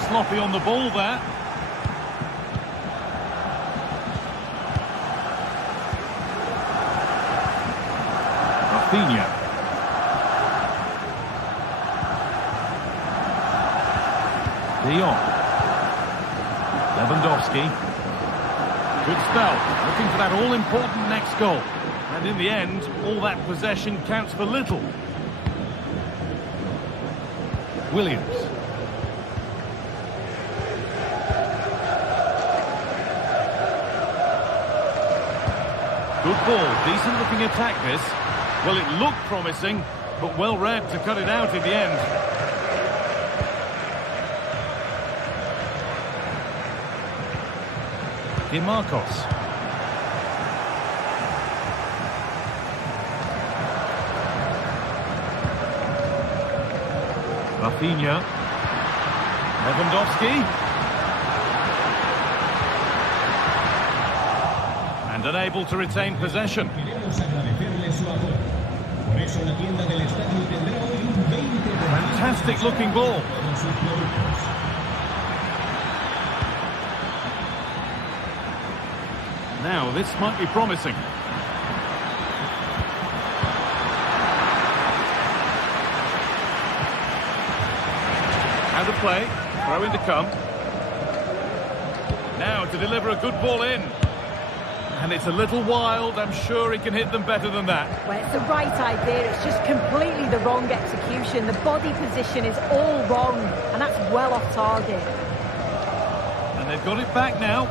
Sloppy on the ball there. Rafinha. De Jong. Lewandowski. Good spell. Looking for that all-important next goal. And in the end, all that possession counts for little. Williams. Good ball, decent looking attack this. Well, it looked promising, but well read to cut it out in the end. Marcos. Rafinha. Lewandowski. And unable to retain possession. Fantastic looking ball. Now this might be promising. Out of play, throw in to come. Now to deliver a good ball in. And it's a little wild. I'm sure he can hit them better than that. Well, it's the right idea. It's just completely the wrong execution. The body position is all wrong, and that's well off target. And they've got it back now.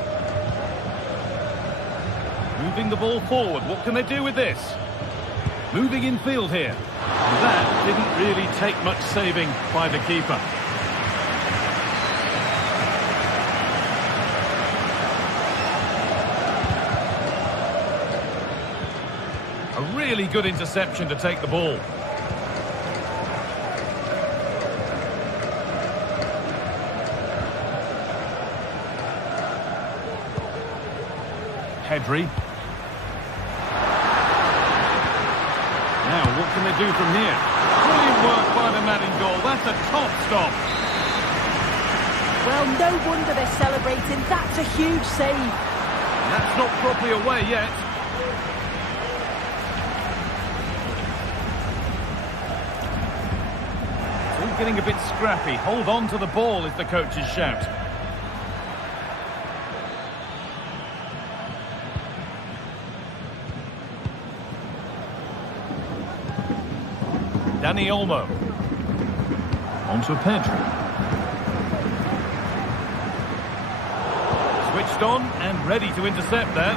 Moving the ball forward. What can they do with this? Moving in field here. That didn't really take much saving by the keeper. A really good interception to take the ball. Pedri. Now, what can they do from here? Brilliant work by the man in goal. That's a top stop. Well, no wonder they're celebrating. That's a huge save. That's not properly away yet. It's all getting a bit scrappy. Hold on to the ball is the coach's shout. Dani Olmo. Onto Pedri. Switched on and ready to intercept there.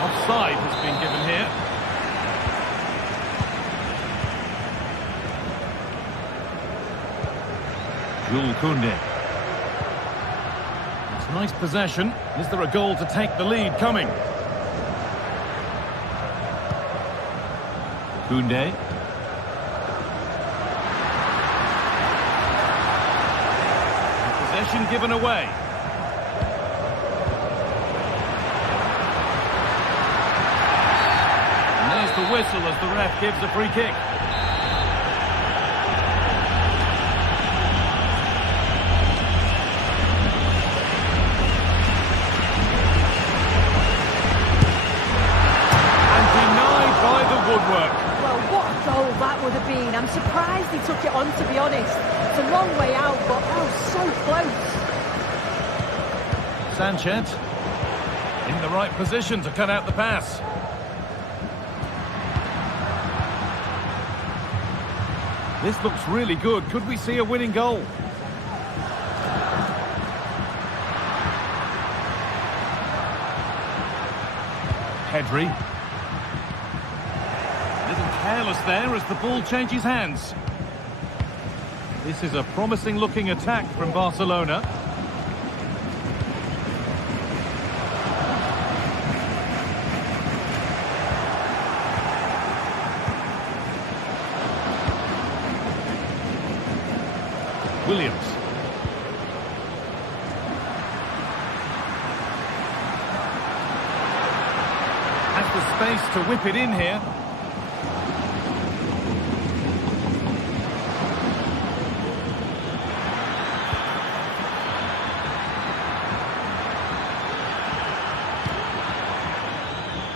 Offside has been given here. Jules Koundé. It's nice possession. Is there a goal to take the lead coming? Koundé. Possession given away. And there's the whistle as the ref gives a free kick. And denied by the woodwork. Goal that would have been. I'm surprised he took it on, to be honest. It's a long way out, but so close. Sanchez in the right position to cut out the pass. This looks really good. Could we see a winning goal? Pedri. Careless there as the ball changes hands. This is a promising looking attack from Barcelona. Williams. Has the space to whip it in here.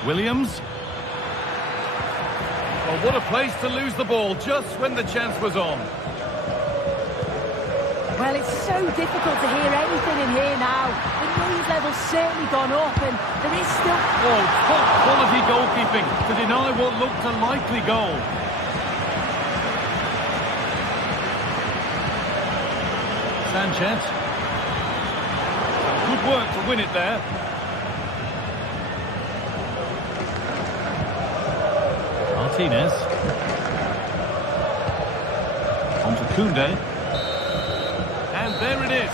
Williams. Well, what a place to lose the ball just when the chance was on. Well, it's so difficult to hear anything in here now. The noise level's certainly gone up and there is still... Oh, top quality goalkeeping to deny what looked a likely goal. Sanchez. Good work to win it there. Martinez. On to Koundé. And there it is.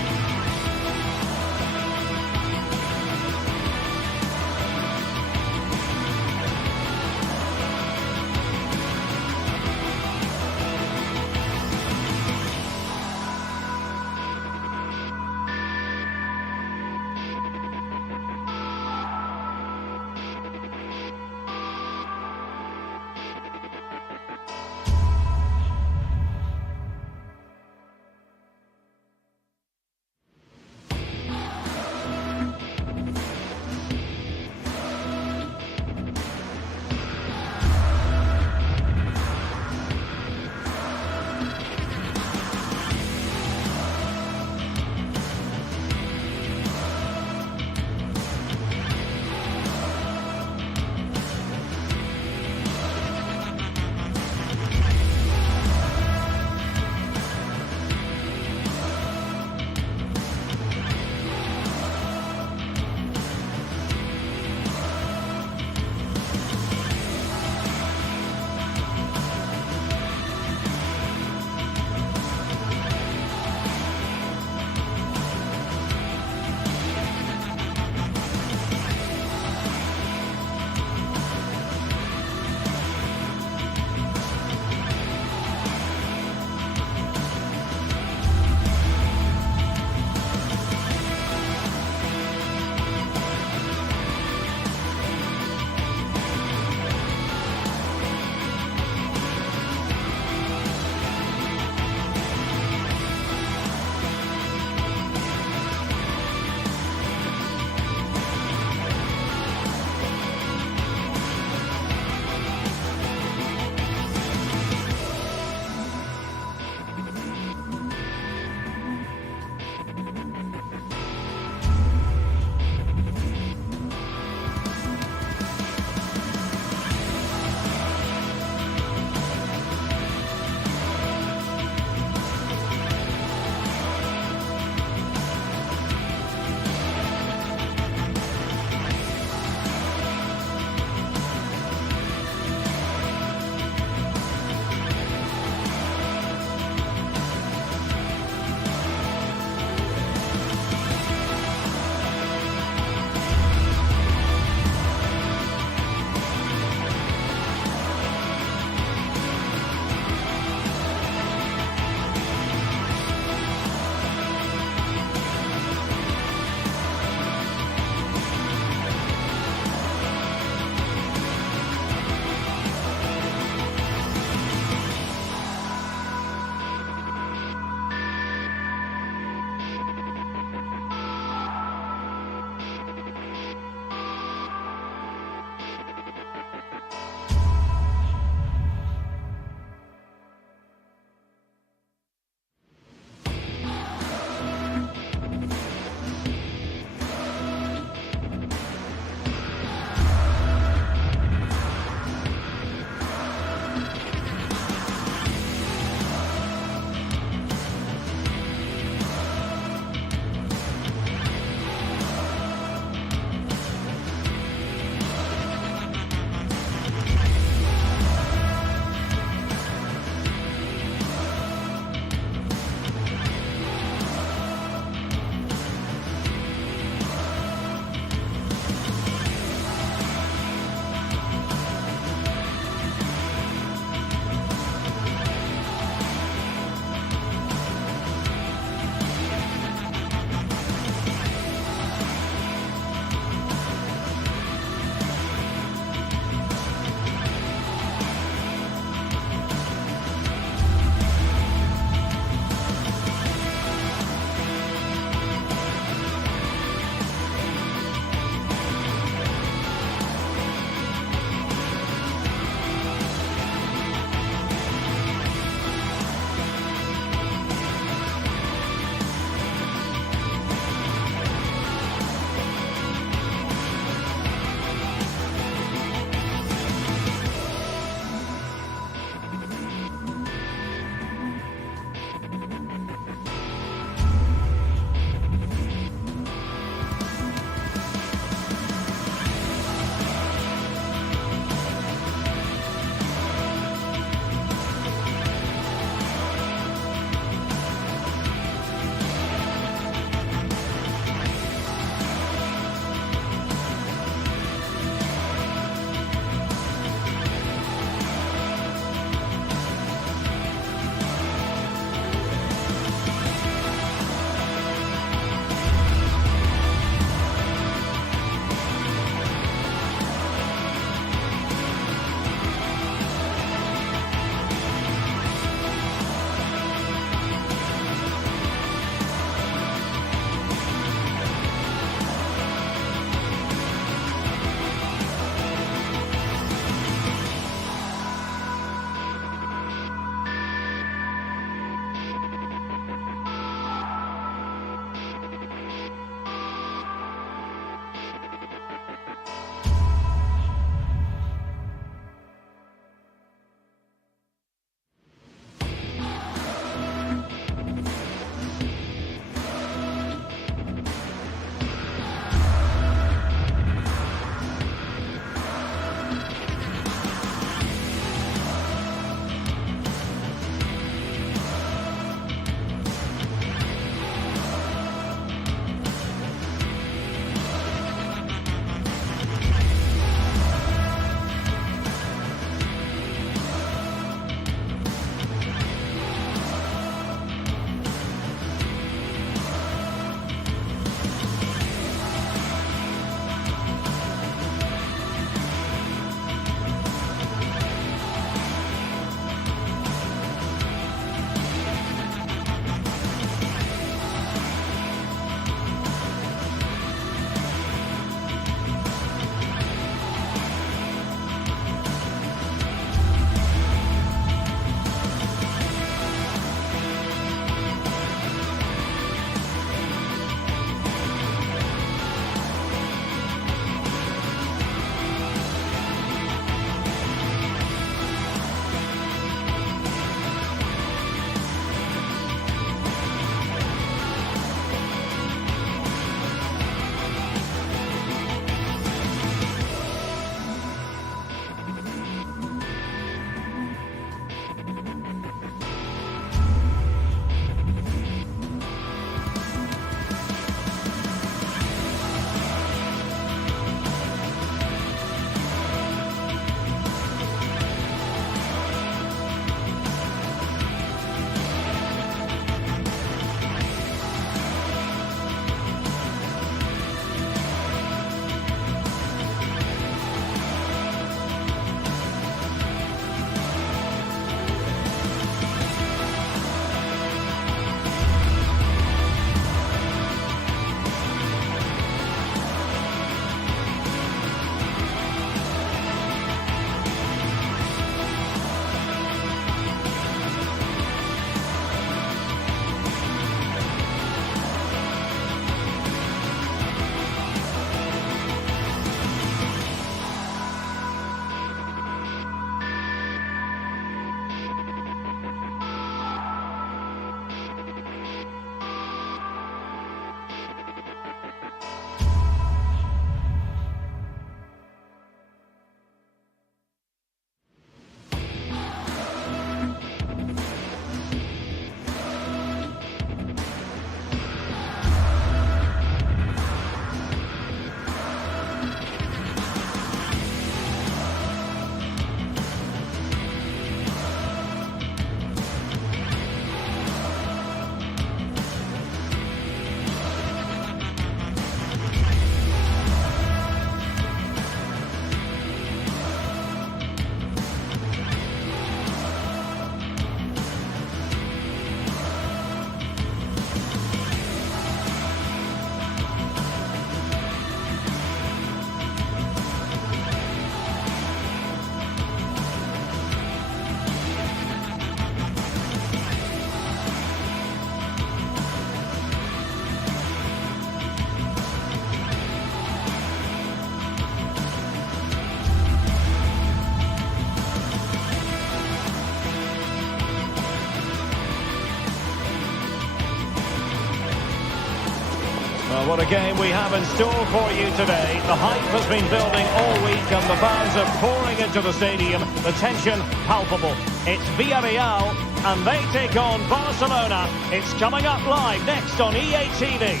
Well, what a game we have in store for you today. The hype has been building all week and the fans are pouring into the stadium. The tension palpable. It's Villarreal and they take on Barcelona. It's coming up live next on EA TV.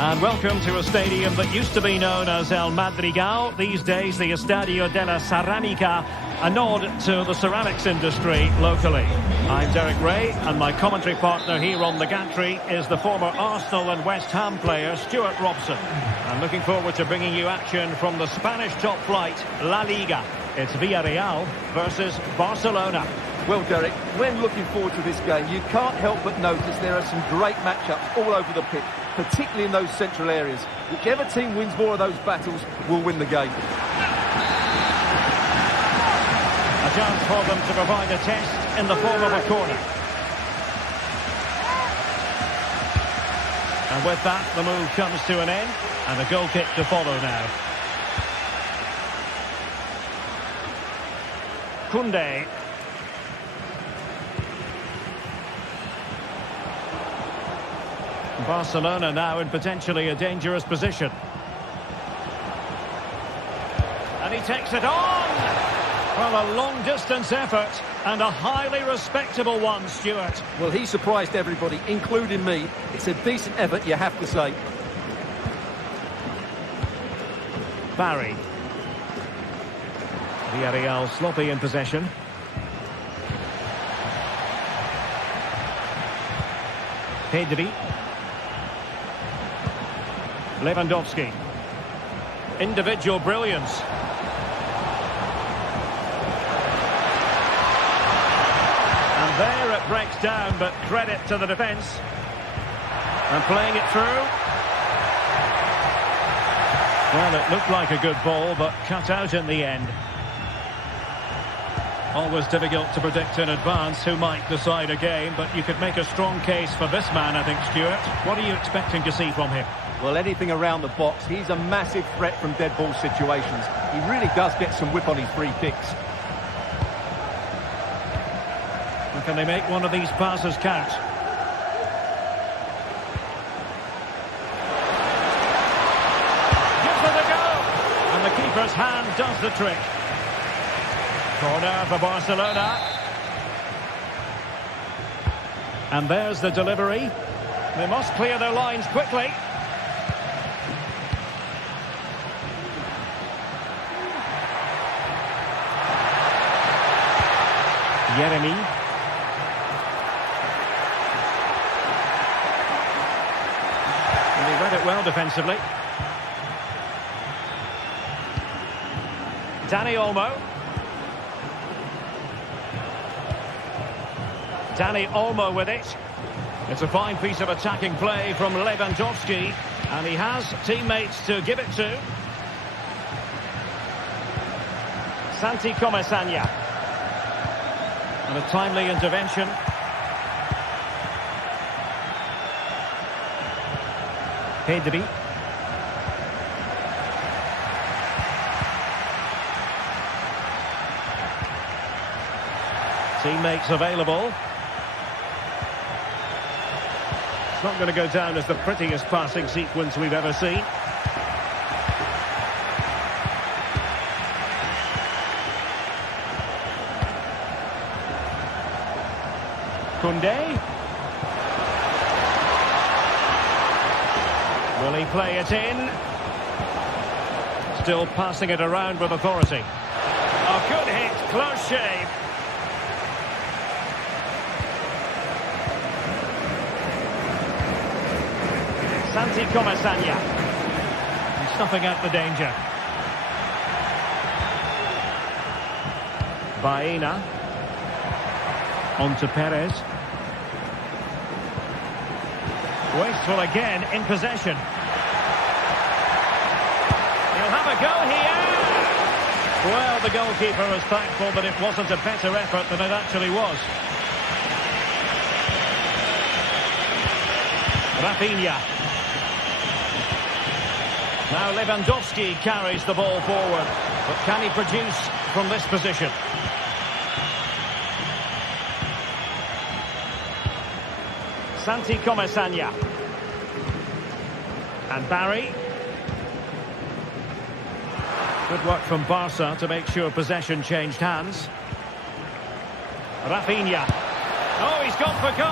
And welcome to a stadium that used to be known as El Madrigal, these days the Estadio de la Ceramica, a nod to the ceramics industry locally. I'm Derek Ray, and my commentary partner here on the gantry is the former Arsenal and West Ham player Stuart Robson. I'm looking forward to bringing you action from the Spanish top flight, La Liga. It's Villarreal versus Barcelona. Well, Derek, when looking forward to this game, you can't help but notice there are some great matchups all over the pitch, particularly in those central areas. Whichever team wins more of those battles will win the game. A chance for them to provide a test in the form of a corner. And with that, the move comes to an end, and a goal kick to follow now. Koundé. Barcelona now in potentially a dangerous position. And he takes it on! Well, a long-distance effort and a highly respectable one, Stuart. Well, he surprised everybody, including me. It's a decent effort, you have to say. Barry. Villarreal sloppy in possession. Pedri. Lewandowski. Individual brilliance. And there it breaks down, but credit to the defence. And playing it through. Well, it looked like a good ball, but cut out in the end. Always difficult to predict in advance who might decide a game, but you could make a strong case for this man, I think, Stuart. What are you expecting to see from him? Well, anything around the box. He's a massive threat from dead ball situations. He really does get some whip on his free kicks. And can they make one of these passes count? Gives it a go! And the keeper's hand does the trick. Corner for Barcelona. And there's the delivery. They must clear their lines quickly. Yeremy. And he read it well defensively. Dani Olmo. Dani Olmo with it. It's a fine piece of attacking play from Lewandowski, and he has teammates to give it to. Santi Comesaña. And a timely intervention. Pedri. Teammates available. It's not going to go down as the prettiest passing sequence we've ever seen. Koundé. Will he play it in? Still passing it around with authority. A good hit, close shave. Santi Comesaña. And snuffing out the danger. Baena. On to Perez. Wasteful again in possession. He'll have a go here. Well, the goalkeeper was thankful that it wasn't a better effort than it actually was. Rafinha. Now Lewandowski carries the ball forward. But can he produce from this position? Santi Comesaña. And Barry. Good work from Barca to make sure possession changed hands. Rafinha. Oh, he's gone for goal.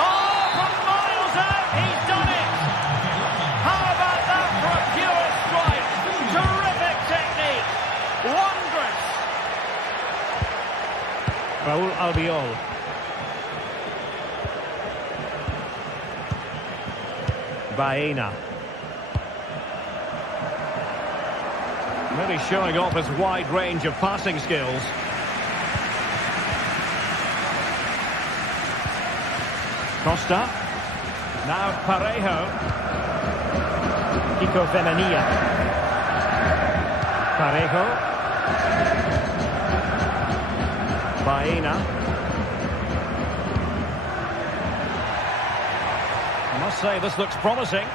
Oh, from miles out, he's done it. How about that for a pure strike? Terrific technique. Wondrous. Raul Albiol. Baena. Really showing off his wide range of passing skills. Costa. Now Parejo. Kiko Femenia. Parejo. Baena. I must say this looks promising.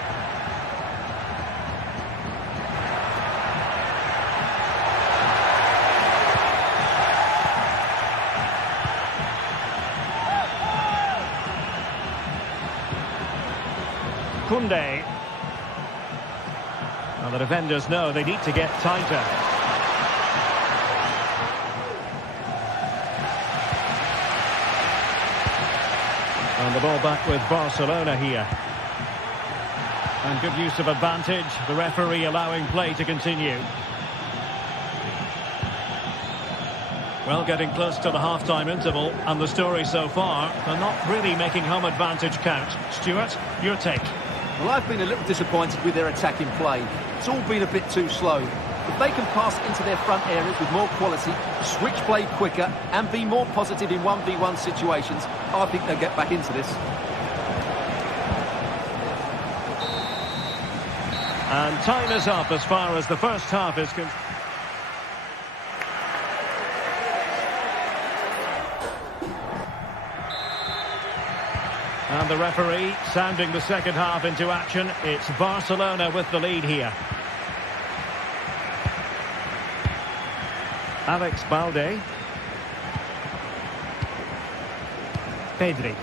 Kunde. Well, the defenders know they need to get tighter. And the ball back with Barcelona here. And good use of advantage, the referee allowing play to continue. Well, getting close to the half-time interval, and the story so far, they're not really making home advantage count. Stuart, your take? Well, I've been a little disappointed with their attacking play. It's all been a bit too slow. If they can pass into their front areas with more quality, switch play quicker, and be more positive in 1v1 situations, I think they'll get back into this. And time is up as far as the first half is concerned. And the referee sounding the second half into action. It's Barcelona with the lead here. Alex Balde. Pedri.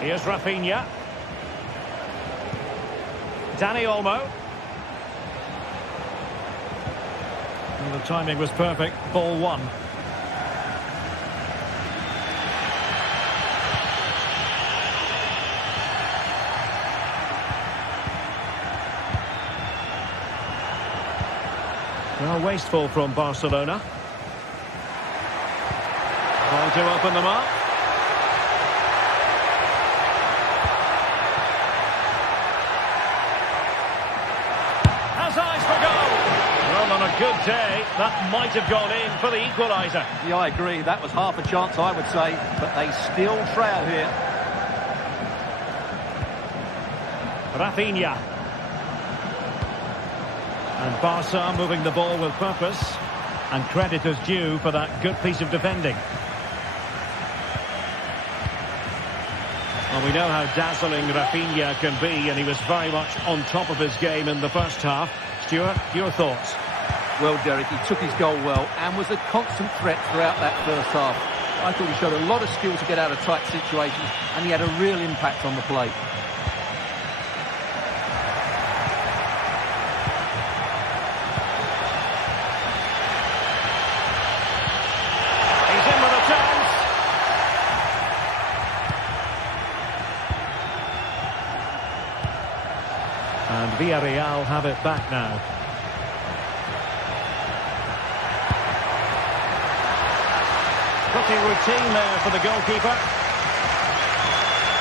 Here's Rafinha. Dani Olmo. Well, the timing was perfect. Ball one. Well, wasteful from Barcelona. Trying to open them up. On a good day, that might have gone in for the equaliser. Yeah, I agree. That was half a chance, I would say. But they still trail here. Rafinha. And Barca moving the ball with purpose. And credit is due for that good piece of defending. Well, we know how dazzling Rafinha can be, and he was very much on top of his game in the first half. Stuart, your thoughts? Well, Derek, he took his goal well and was a constant threat throughout that first half. I thought he showed a lot of skill to get out of tight situations, and he had a real impact on the play. He's in with a chance. And Villarreal have it back now. Pretty routine there for the goalkeeper.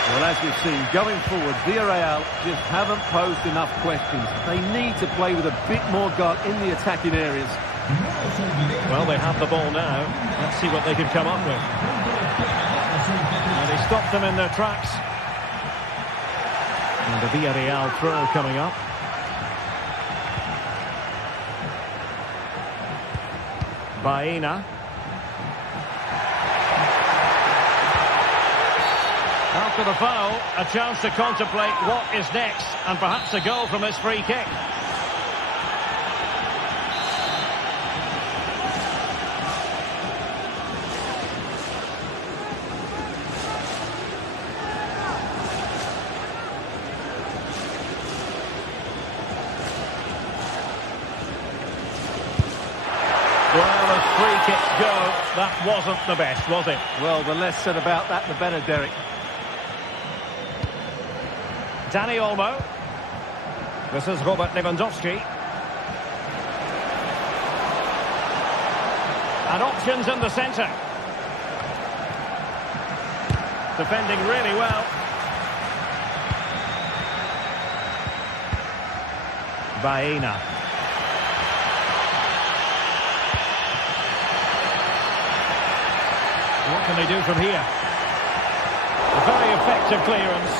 Well, as we've seen, going forward, Villarreal just haven't posed enough questions. They need to play with a bit more guard in the attacking areas. Well, they have the ball now. Let's see what they can come up with. And he stopped them in their tracks. And the Villarreal throw coming up. Baena. After the foul, a chance to contemplate what is next, and perhaps a goal from this free kick. Well, as free kicks go, that wasn't the best, was it? Well, the less said about that, the better, Derek. Dani Olmo. This is Robert Lewandowski. And options in the centre. Defending really well. Baena. What can they do from here? A very effective clearance.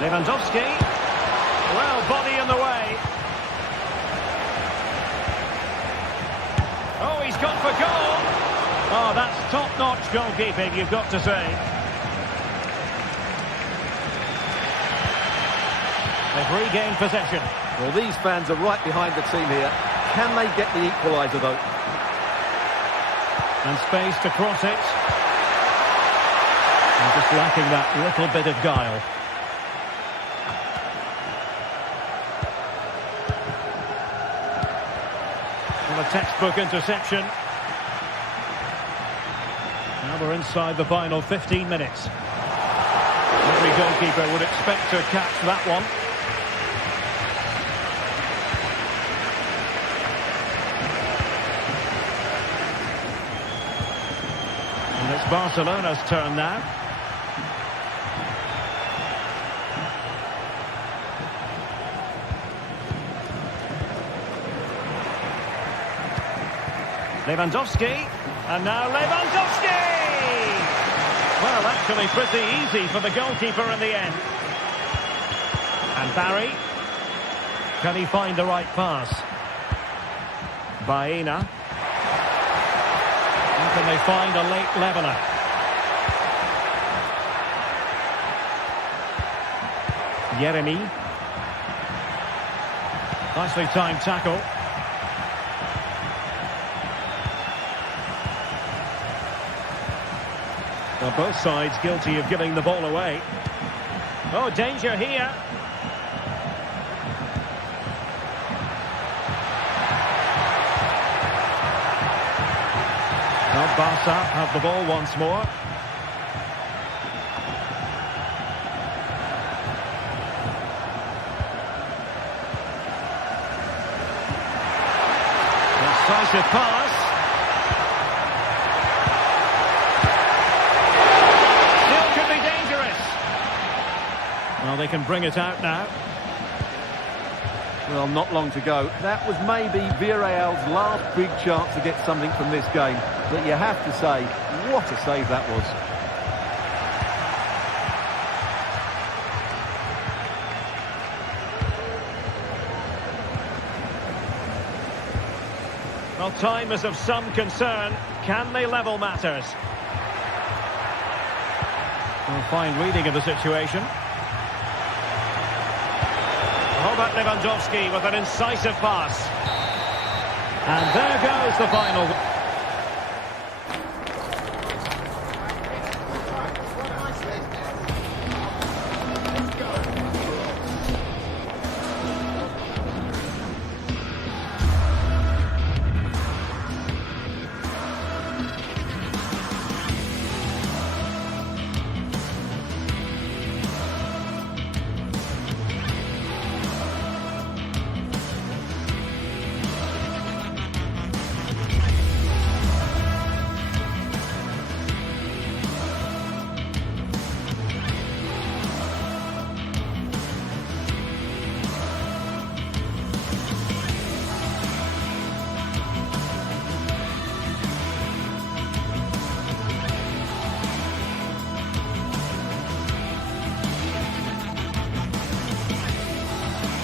Lewandowski. Well, body in the way. Oh, he's gone for goal. Oh, that's top-notch goalkeeping, you've got to say. They've regained possession. Well, these fans are right behind the team here. Can they get the equaliser, though? And space to cross it. And just lacking that little bit of guile. Well, a textbook interception. Now we're inside the final 15 minutes. Every goalkeeper would expect to catch that one. And it's Barcelona's turn now. Lewandowski, and now Lewandowski! Well, actually pretty easy for the goalkeeper in the end. And Barry, can he find the right pass? Baena. And can they find a late leveller? Yeremy. Nicely timed tackle. Well, both sides guilty of giving the ball away. Oh, danger here. Now Barca have the ball once more. Decisive pass. Well, they can bring it out now. Well, not long to go. That was maybe Villarreal's last big chance to get something from this game. But you have to say, what a save that was. Well, time is of some concern. Can they level matters? Well, fine reading of the situation. Robert Lewandowski with an incisive pass. And there goes the final.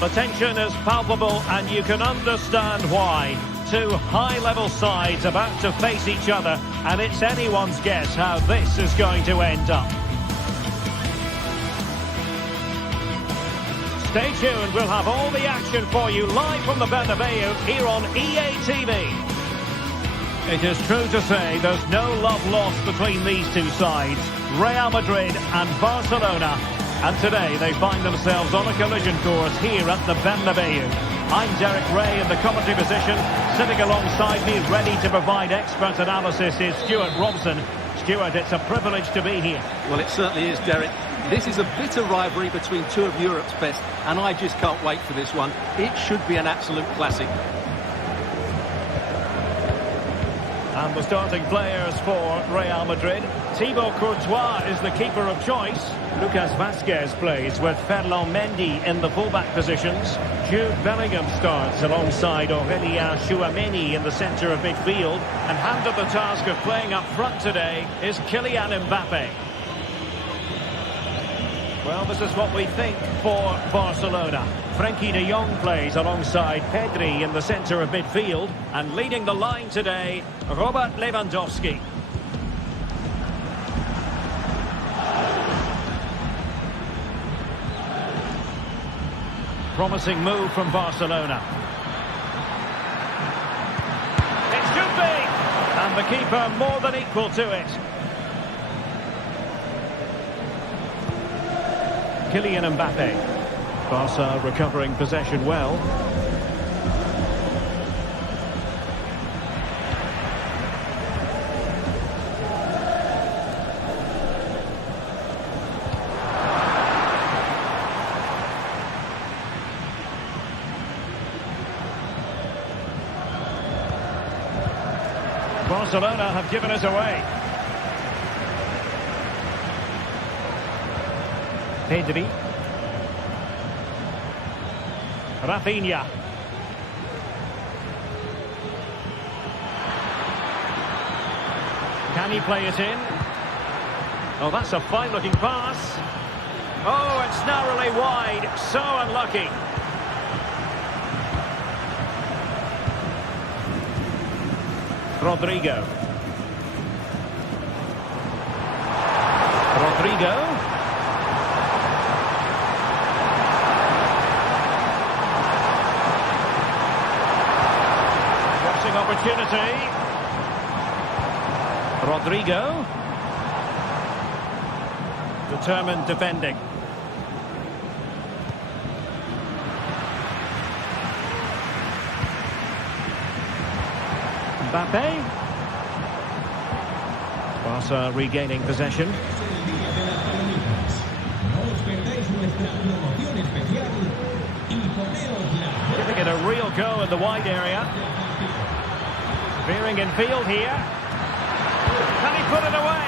The tension is palpable and you can understand why. Two high-level sides about to face each other, and it's anyone's guess how this is going to end up. Stay tuned, we'll have all the action for you live from the Bernabeu here on EA TV. It is true to say there's no love lost between these two sides. Real Madrid and Barcelona. And today they find themselves on a collision course here at the Bernabeu. I'm Derek Ray in the commentary position. Sitting alongside me, ready to provide expert analysis, is Stuart Robson. Stuart, it's a privilege to be here. Well, it certainly is, Derek. This is a bitter rivalry between two of Europe's best, and I just can't wait for this one. It should be an absolute classic. And the starting players for Real Madrid. Thibaut Courtois is the keeper of choice. Lucas Vazquez plays with Ferland Mendy in the fullback positions. Jude Bellingham starts alongside Aurélien Tchouameni in the centre of midfield. And handed the task of playing up front today is Kylian Mbappe. Well, this is what we think for Barcelona. Frenkie de Jong plays alongside Pedri in the centre of midfield. And leading the line today, Robert Lewandowski. Promising move from Barcelona. It should be! And the keeper more than equal to it. Kylian Mbappe. Barca recovering possession well. Barcelona have given us away. Pedri. Rafinha. Can he play it in? Oh, that's a fine-looking pass. Oh, it's narrowly wide. So unlucky. Rodrigo. Crossing opportunity. Rodrigo. Determined defending. Mbappe. Barca regaining possession. Giving it a real go in the wide area. Veering in field here. Can he put it away?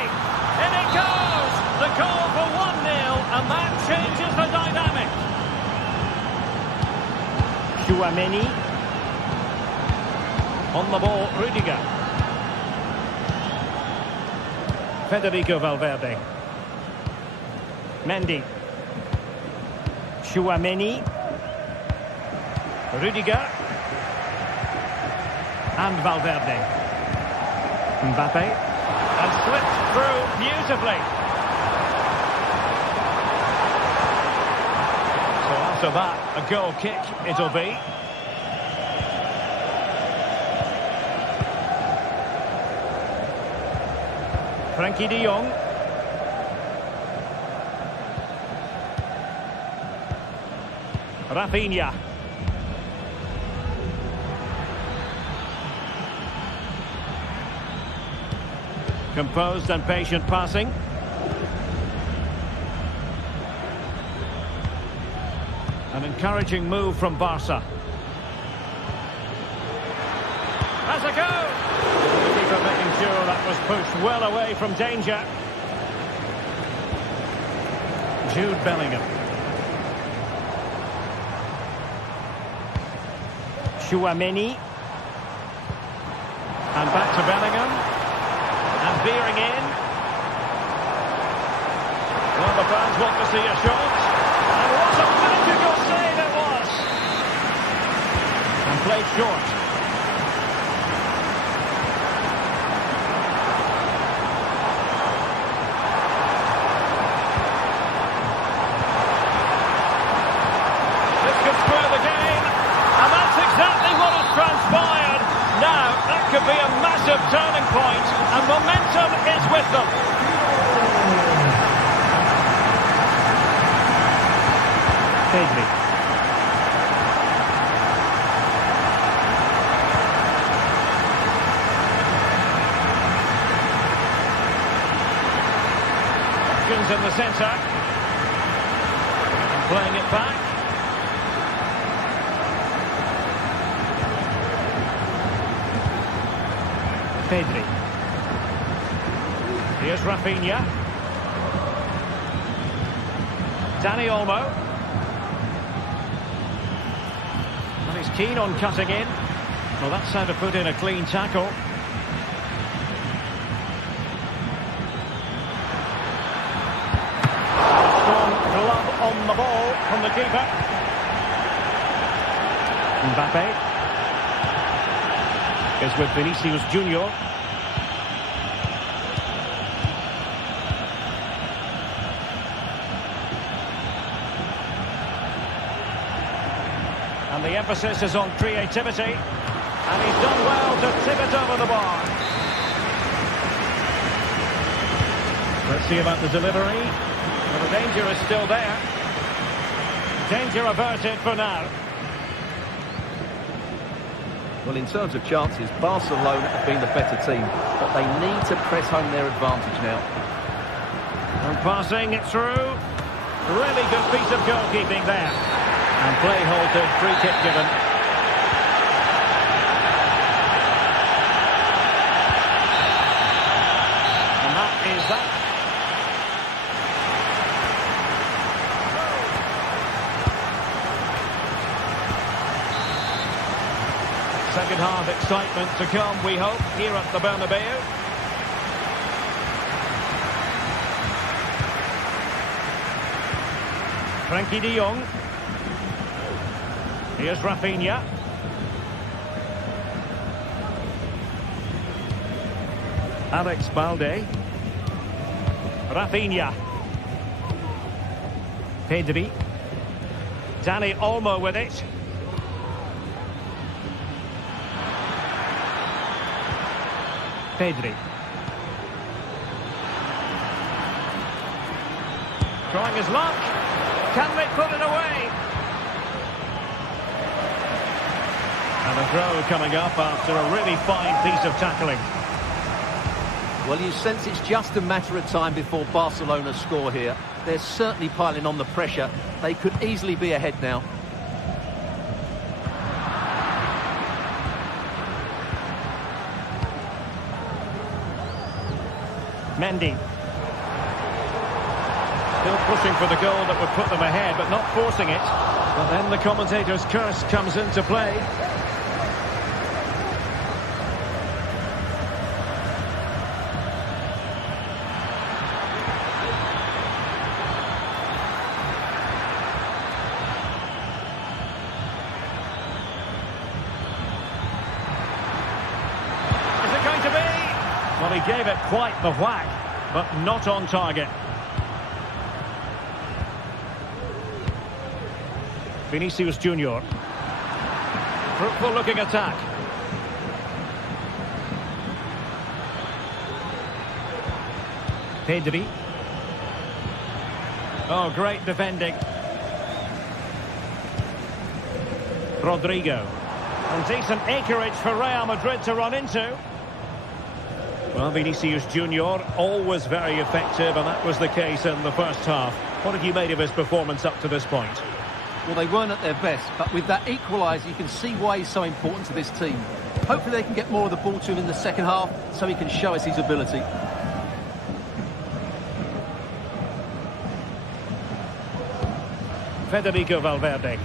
In it goes! The goal for 1-0, and that changes the dynamic. Tchouameni. On the ball, Rudiger. Federico Valverde. Mendy. Tchouameni. Rudiger. And Valverde. Mbappe. And slipped through beautifully. So after that, a goal kick it'll be. Frenkie de Jong. Rafinha. Composed and patient passing. An encouraging move from Barca. Has a go! The keeper making sure that was pushed well away from danger. Jude Bellingham. Tchouameni. And back to Bellingham. And veering in. Well, the fans want to see a shot. And what a magical save it was! And played short. This could square the game. And that's exactly what has transpired. Now, that could be a massive turning point, and momentum is with them. Pedri. Options in the centre. And playing it back. Pedri. Here's Rafinha. Dani Olmo. And he's keen on cutting in. Well, that's how to put in a clean tackle. Strong glove on the ball from the keeper. Mbappe is with Vinicius Junior. And the emphasis is on creativity. And he's done well to tip it over the bar. Let's see about the delivery. Well, the danger is still there. Danger averted for now. Well, in terms of chances, Barcelona have been the better team, but they need to press home their advantage now. And passing it through. Really good piece of goalkeeping there. And play halted, free kick given. And that is that. Second half excitement to come, we hope, here at the Bernabeu. Frankie de Jong. Here's Rafinha. Alex Balde. Rafinha. Pedri. Dani Olmo with it. Pedri. Trying his luck. Can they put it away? And a throw coming up after a really fine piece of tackling. Well, you sense it's just a matter of time before Barcelona score here. They're certainly piling on the pressure. They could easily be ahead now. Mendy. Still pushing for the goal that would put them ahead, but not forcing it. But then the commentator's curse comes into play. Is it going to be? Well, he gave it quite the whack, but not on target. Vinicius Junior. Fruitful looking attack. Pedri. Oh, great defending. Rodrigo. And decent acreage for Real Madrid to run into. Well, Vinicius Junior, always very effective, and that was the case in the first half. What have you made of his performance up to this point? Well, they weren't at their best, but with that equaliser, you can see why he's so important to this team. Hopefully they can get more of the ball to him in the second half, so he can show us his ability. Federico Valverde.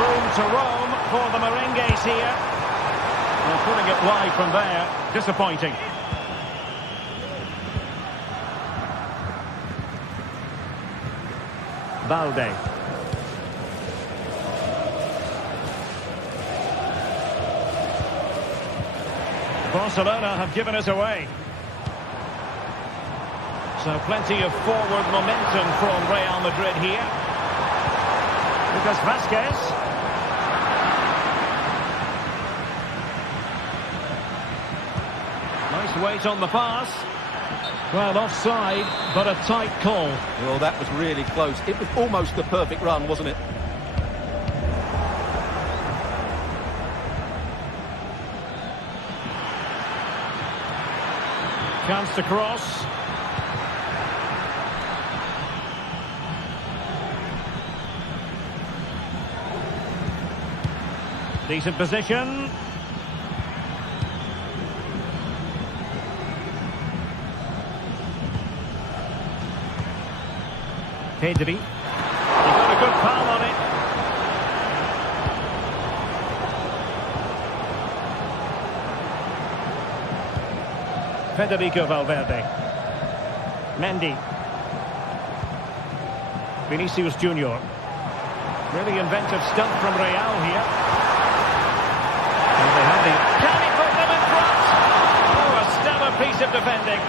Room to roam for the Merengues here. Well, putting it wide from there, disappointing. Balde. Barcelona have given us away. So plenty of forward momentum from Real Madrid here. Lucas Vázquez. Nice weight on the pass. Well, offside, but a tight call. Well, that was really close. It was almost the perfect run, wasn't it? Chance to cross. Decent position. Pedri. He got a good foul on it. Federico Valverde. Mendy. Vinicius Junior. Really inventive stuff from Real here. And they have the... Can he put them in front? Oh, a stellar piece of defending.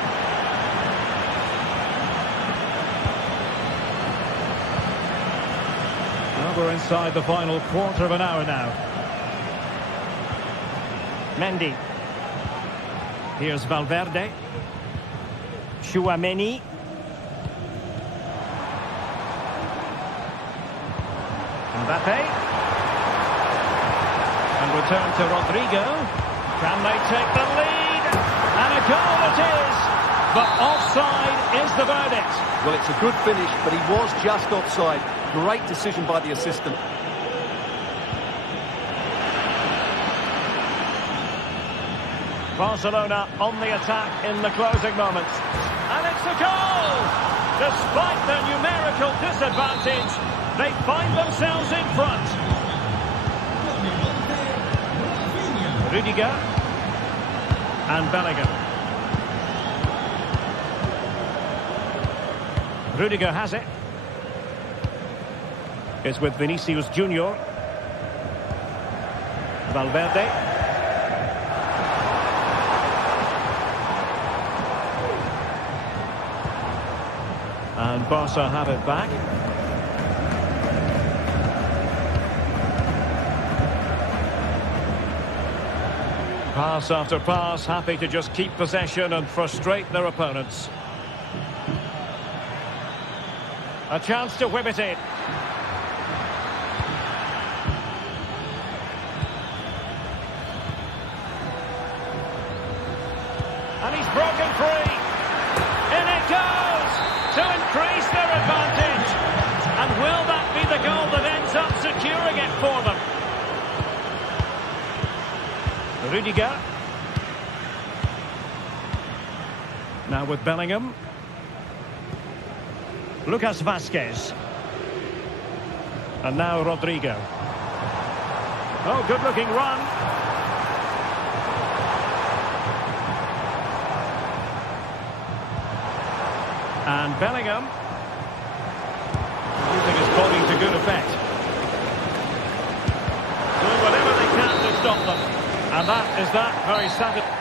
Well, we're inside the final quarter of an hour now. Mendy. Here's Valverde. Chouameni. Mbappe. And return to Rodrigo. Can they take the lead? And a goal it is. But offside is the verdict. Well, it's a good finish, but he was just offside. Great decision by the assistant. Barcelona on the attack in the closing moments. And it's a goal! Despite their numerical disadvantage, they find themselves in front. Rudiger. And Bellingham. Rudiger has it. It's with Vinicius Junior. Valverde. And Barca have it back. Pass after pass, happy to just keep possession and frustrate their opponents. A chance to whip it in. And he's broken free. In it goes to increase their advantage. And will that be the goal that ends up securing it for them? Rudiger. Now with Bellingham. Lucas Vazquez. And now Rodrigo. Oh, good-looking run. And Bellingham. Using his body to good effect. Doing whatever they can to stop them. And that is that, very satisfying.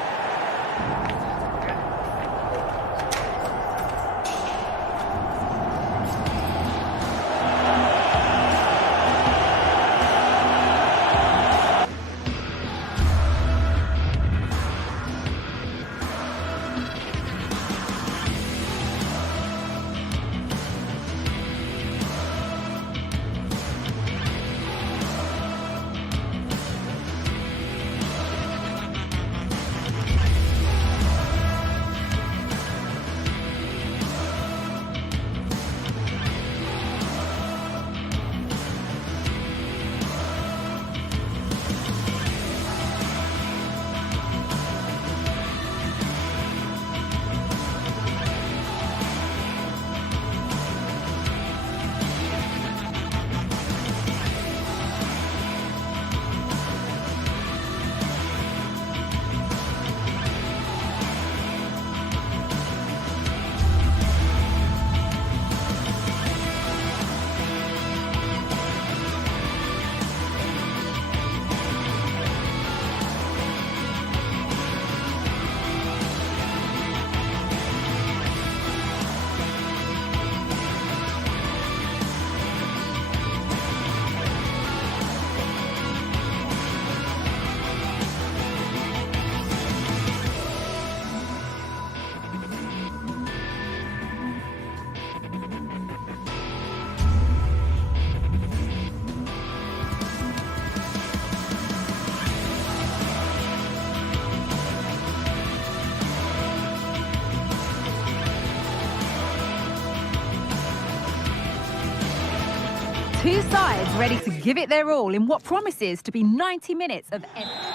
Two sides ready to give it their all in what promises to be 90 minutes of...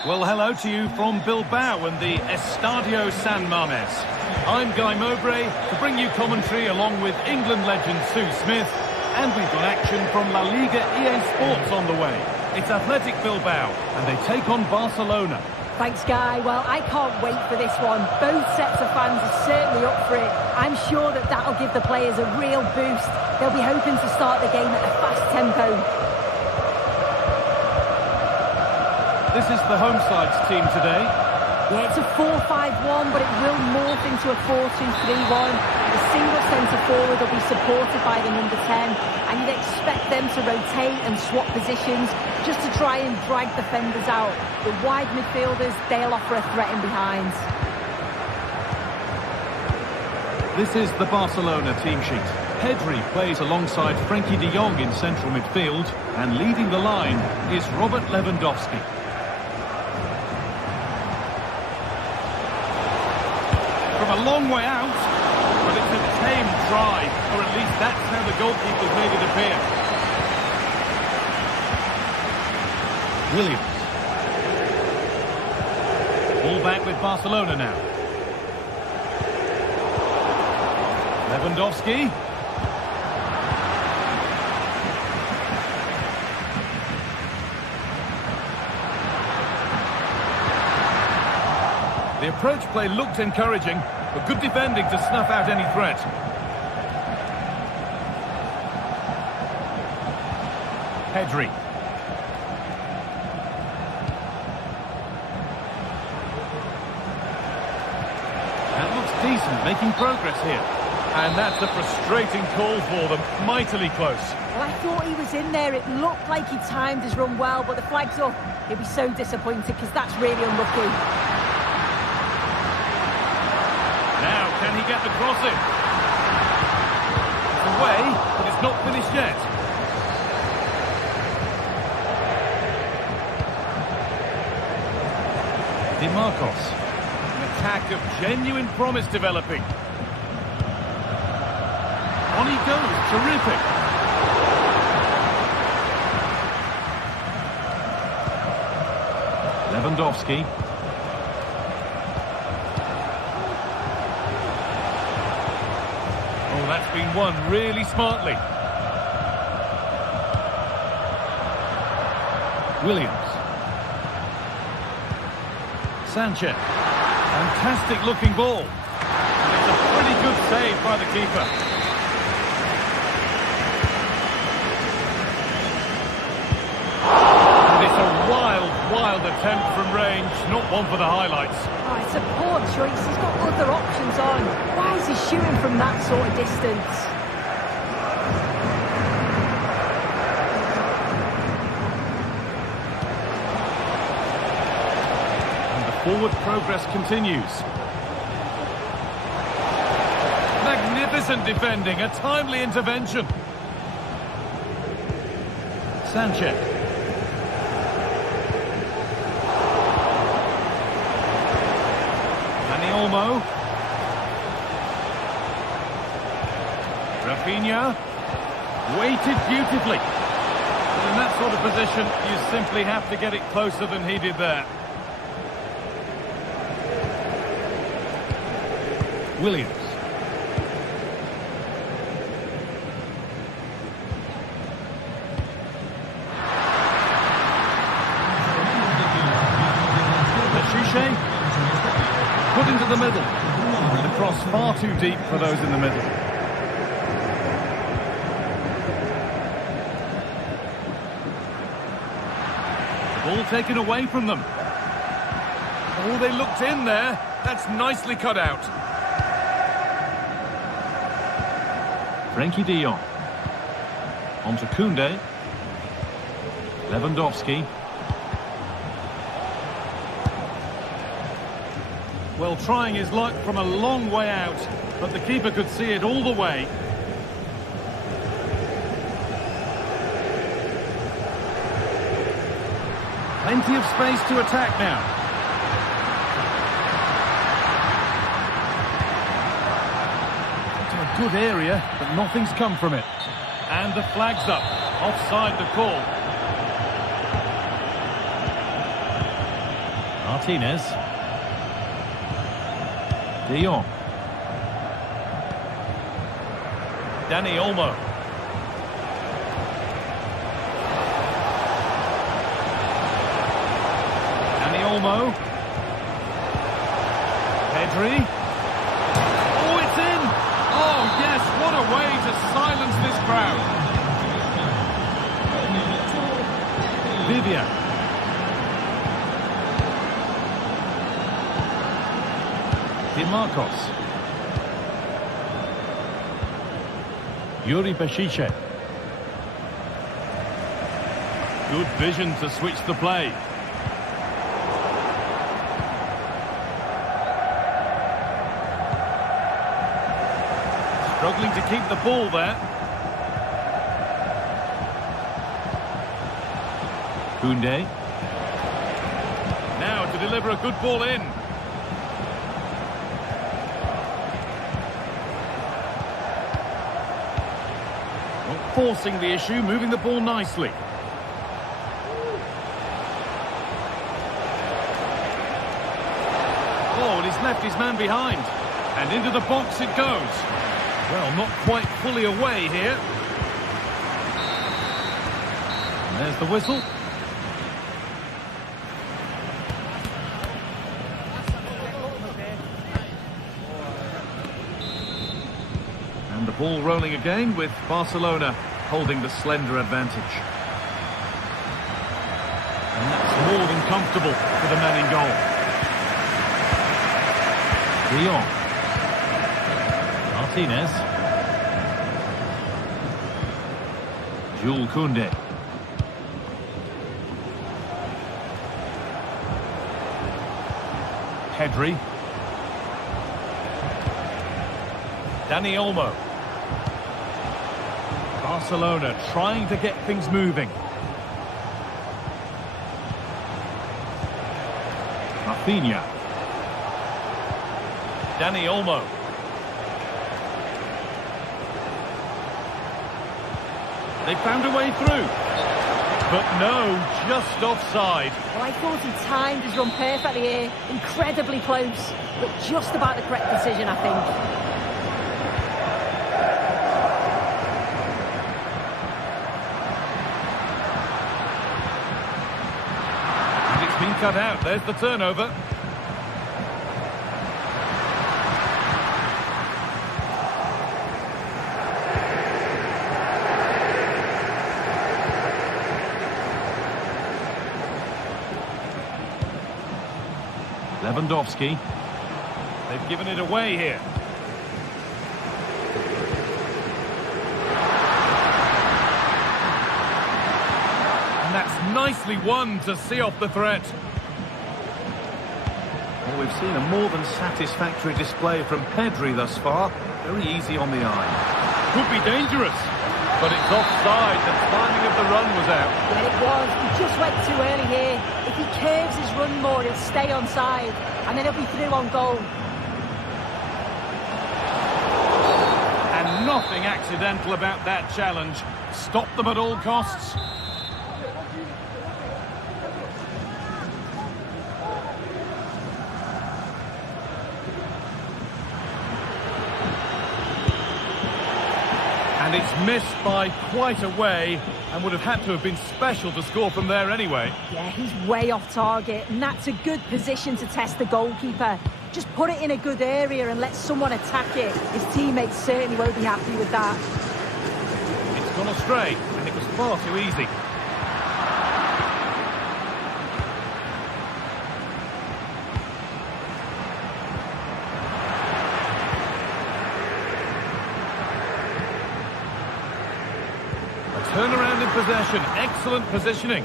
Well, hello to you from Bilbao and the Estadio San Mamés. I'm Guy Mowbray to bring you commentary along with England legend Sue Smith, and we've got action from La Liga GTSports on the way. It's Athletic Bilbao, and they take on Barcelona. Thanks, Guy. Well, I can't wait for this one. Both sets of fans are certainly up for it. I'm sure that that'll give the players a real boost. They'll be hoping to start the game at a fast tempo. This is the home side's team today. Yeah, it's a 4-5-1, but it will morph into a 4-2-3-1. The single centre-forward will be supported by the number 10, and you'd expect them to rotate and swap positions just to try and drag defenders out. The wide midfielders, they'll offer a threat in behind. This is the Barcelona team sheet. Pedri plays alongside Frenkie de Jong in central midfield, and leading the line is Robert Lewandowski. From a long way out, but it's a tame try, or at least that's how the goalkeepers made it appear. Williams. All back with Barcelona now. Lewandowski. The approach play looked encouraging, but good defending to snuff out any threat. Pedri. That looks decent, making progress here. And that's a frustrating call for them, mightily close. Well, I thought he was in there. It looked like he timed his run well, but the flag's up. He'll be so disappointed because that's really unlucky. Now, can he get the cross in? It's away, but it's not finished yet. Di Marcos. An attack of genuine promise developing. On he goes, terrific. Lewandowski. Oh, that's been won really smartly. Williams. Sanchez. Fantastic looking ball. And it's a pretty good save by the keeper. And it's a wild attempt from range, not one for the highlights. Oh, it's a poor choice. He's got other options on. Why is he shooting from that sort of distance? And the forward progress continues. Magnificent defending, a timely intervention. Sanchez. Olmo. Rafinha. Weighted beautifully. But in that sort of position, you simply have to get it closer than he did there. Williams. Put into the middle. The cross far too deep for those in the middle. Ball taken away from them. Oh, they looked in there. That's nicely cut out. Frenkie de Jong. On to Koundé. Lewandowski. Well, trying his luck from a long way out, but the keeper could see it all the way. Plenty of space to attack now. It's a good area, but nothing's come from it. And the flag's up. Offside the call. Martinez. De Jong. Dani Olmo. Dani Olmo. Pedri. Oh, it's in! Oh, yes, what a way to silence this crowd. Vivian. Di Marcos. Yuri Beshice. Good vision to switch the play. Struggling to keep the ball there. Koundé. Now to deliver a good ball in. Not forcing the issue, moving the ball nicely. Oh, and he's left his man behind. And into the box it goes. Well, not quite fully away here. And there's the whistle. And the ball rolling again with Barcelona holding the slender advantage. And that's more than comfortable for the man in goal. De Jong. Martinez. Jules Koundé. Pedri. Dani Olmo. Barcelona trying to get things moving. Rafinha. Dani Olmo. They found a way through. But no, just offside. Well, I thought he timed his run perfectly here. Incredibly close. But just about the correct decision, I think. And it's been cut out. There's the turnover. Lewandowski. They've given it away here. And that's nicely won to see off the threat. Well, we've seen a more than satisfactory display from Pedri thus far. Very easy on the eye. Could be dangerous, but it's offside. The timing of the run was out. Yeah, it was. He just went too early here. If he curves his run more, he'll stay onside, and then he'll be through on goal. And nothing accidental about that challenge. Stop them at all costs. And it's missed by quite a way, and would have had to have been special to score from there anyway. Yeah, he's way off target, and that's a good position to test the goalkeeper. Just put it in a good area and let someone attack it. His teammates certainly won't be happy with that. It's gone astray, and it was far too easy. Turnaround in possession, excellent positioning.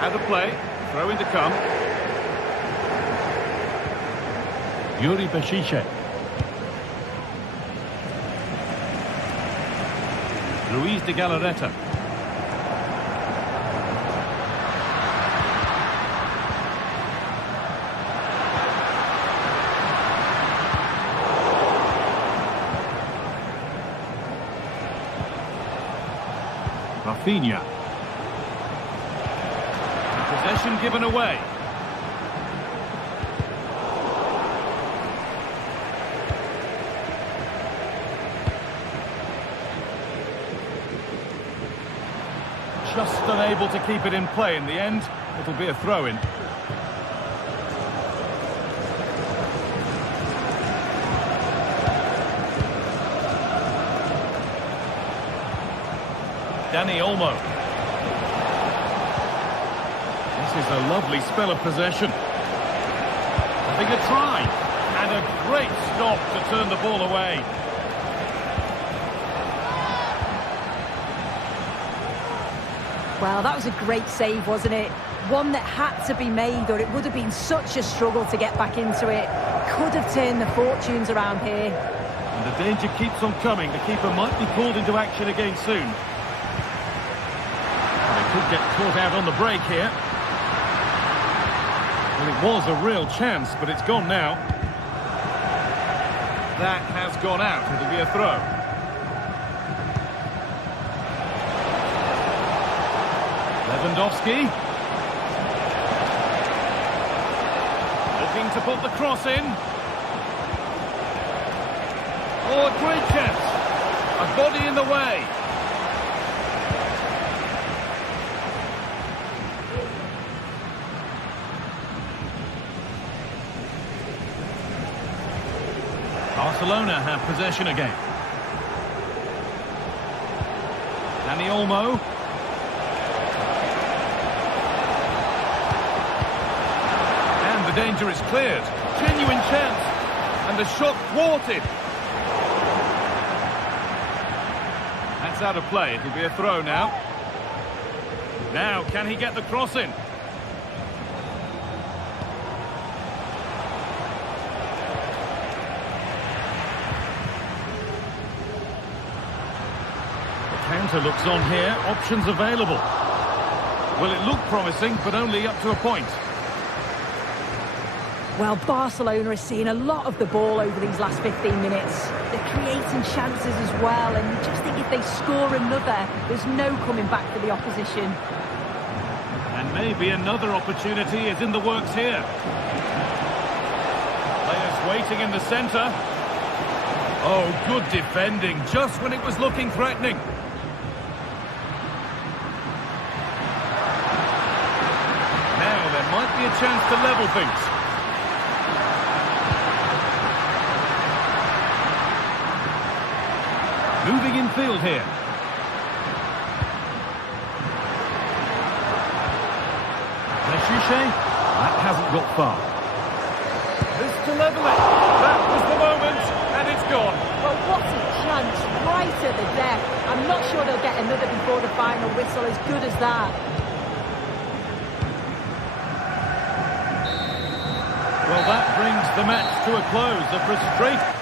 Out of play, throw in to come. Yuri Beshice. Luis de Galarreta. Rafinha. Possession given away. Just unable to keep it in play in the end. It'll be a throw-in. Dani Olmo. This is a lovely spell of possession. Having a try. And a great stop to turn the ball away. Well, that was a great save, wasn't it? One that had to be made, or it would have been such a struggle to get back into it. Could have turned the fortunes around here. And the danger keeps on coming. The keeper might be called into action again soon. They could get caught out on the break here. Well, it was a real chance, but it's gone now. That has gone out. It'll be a throw. Lewandowski. Looking to put the cross in. Oh, a great chance. A body in the way. Barcelona have possession again. Dani Olmo. The danger is cleared. Genuine chance. And the shot thwarted. That's out of play. It'll be a throw now. Now, can he get the cross in? The counter looks on here. Options available. Well, it looked promising, but only up to a point. Well, Barcelona are seeing a lot of the ball over these last 15 minutes. They're creating chances as well, and you just think if they score another, there's no coming back for the opposition. And maybe another opportunity is in the works here. Players waiting in the centre. Oh, good defending, just when it was looking threatening. Now there might be a chance to level things. Moving in field here. Lechuche. That hasn't got far. This to level it. That was the moment, and it's gone. Well, what a chance, right at the death. I'm not sure they'll get another before the final whistle, as good as that. Well, that brings the match to a close. A frustrating...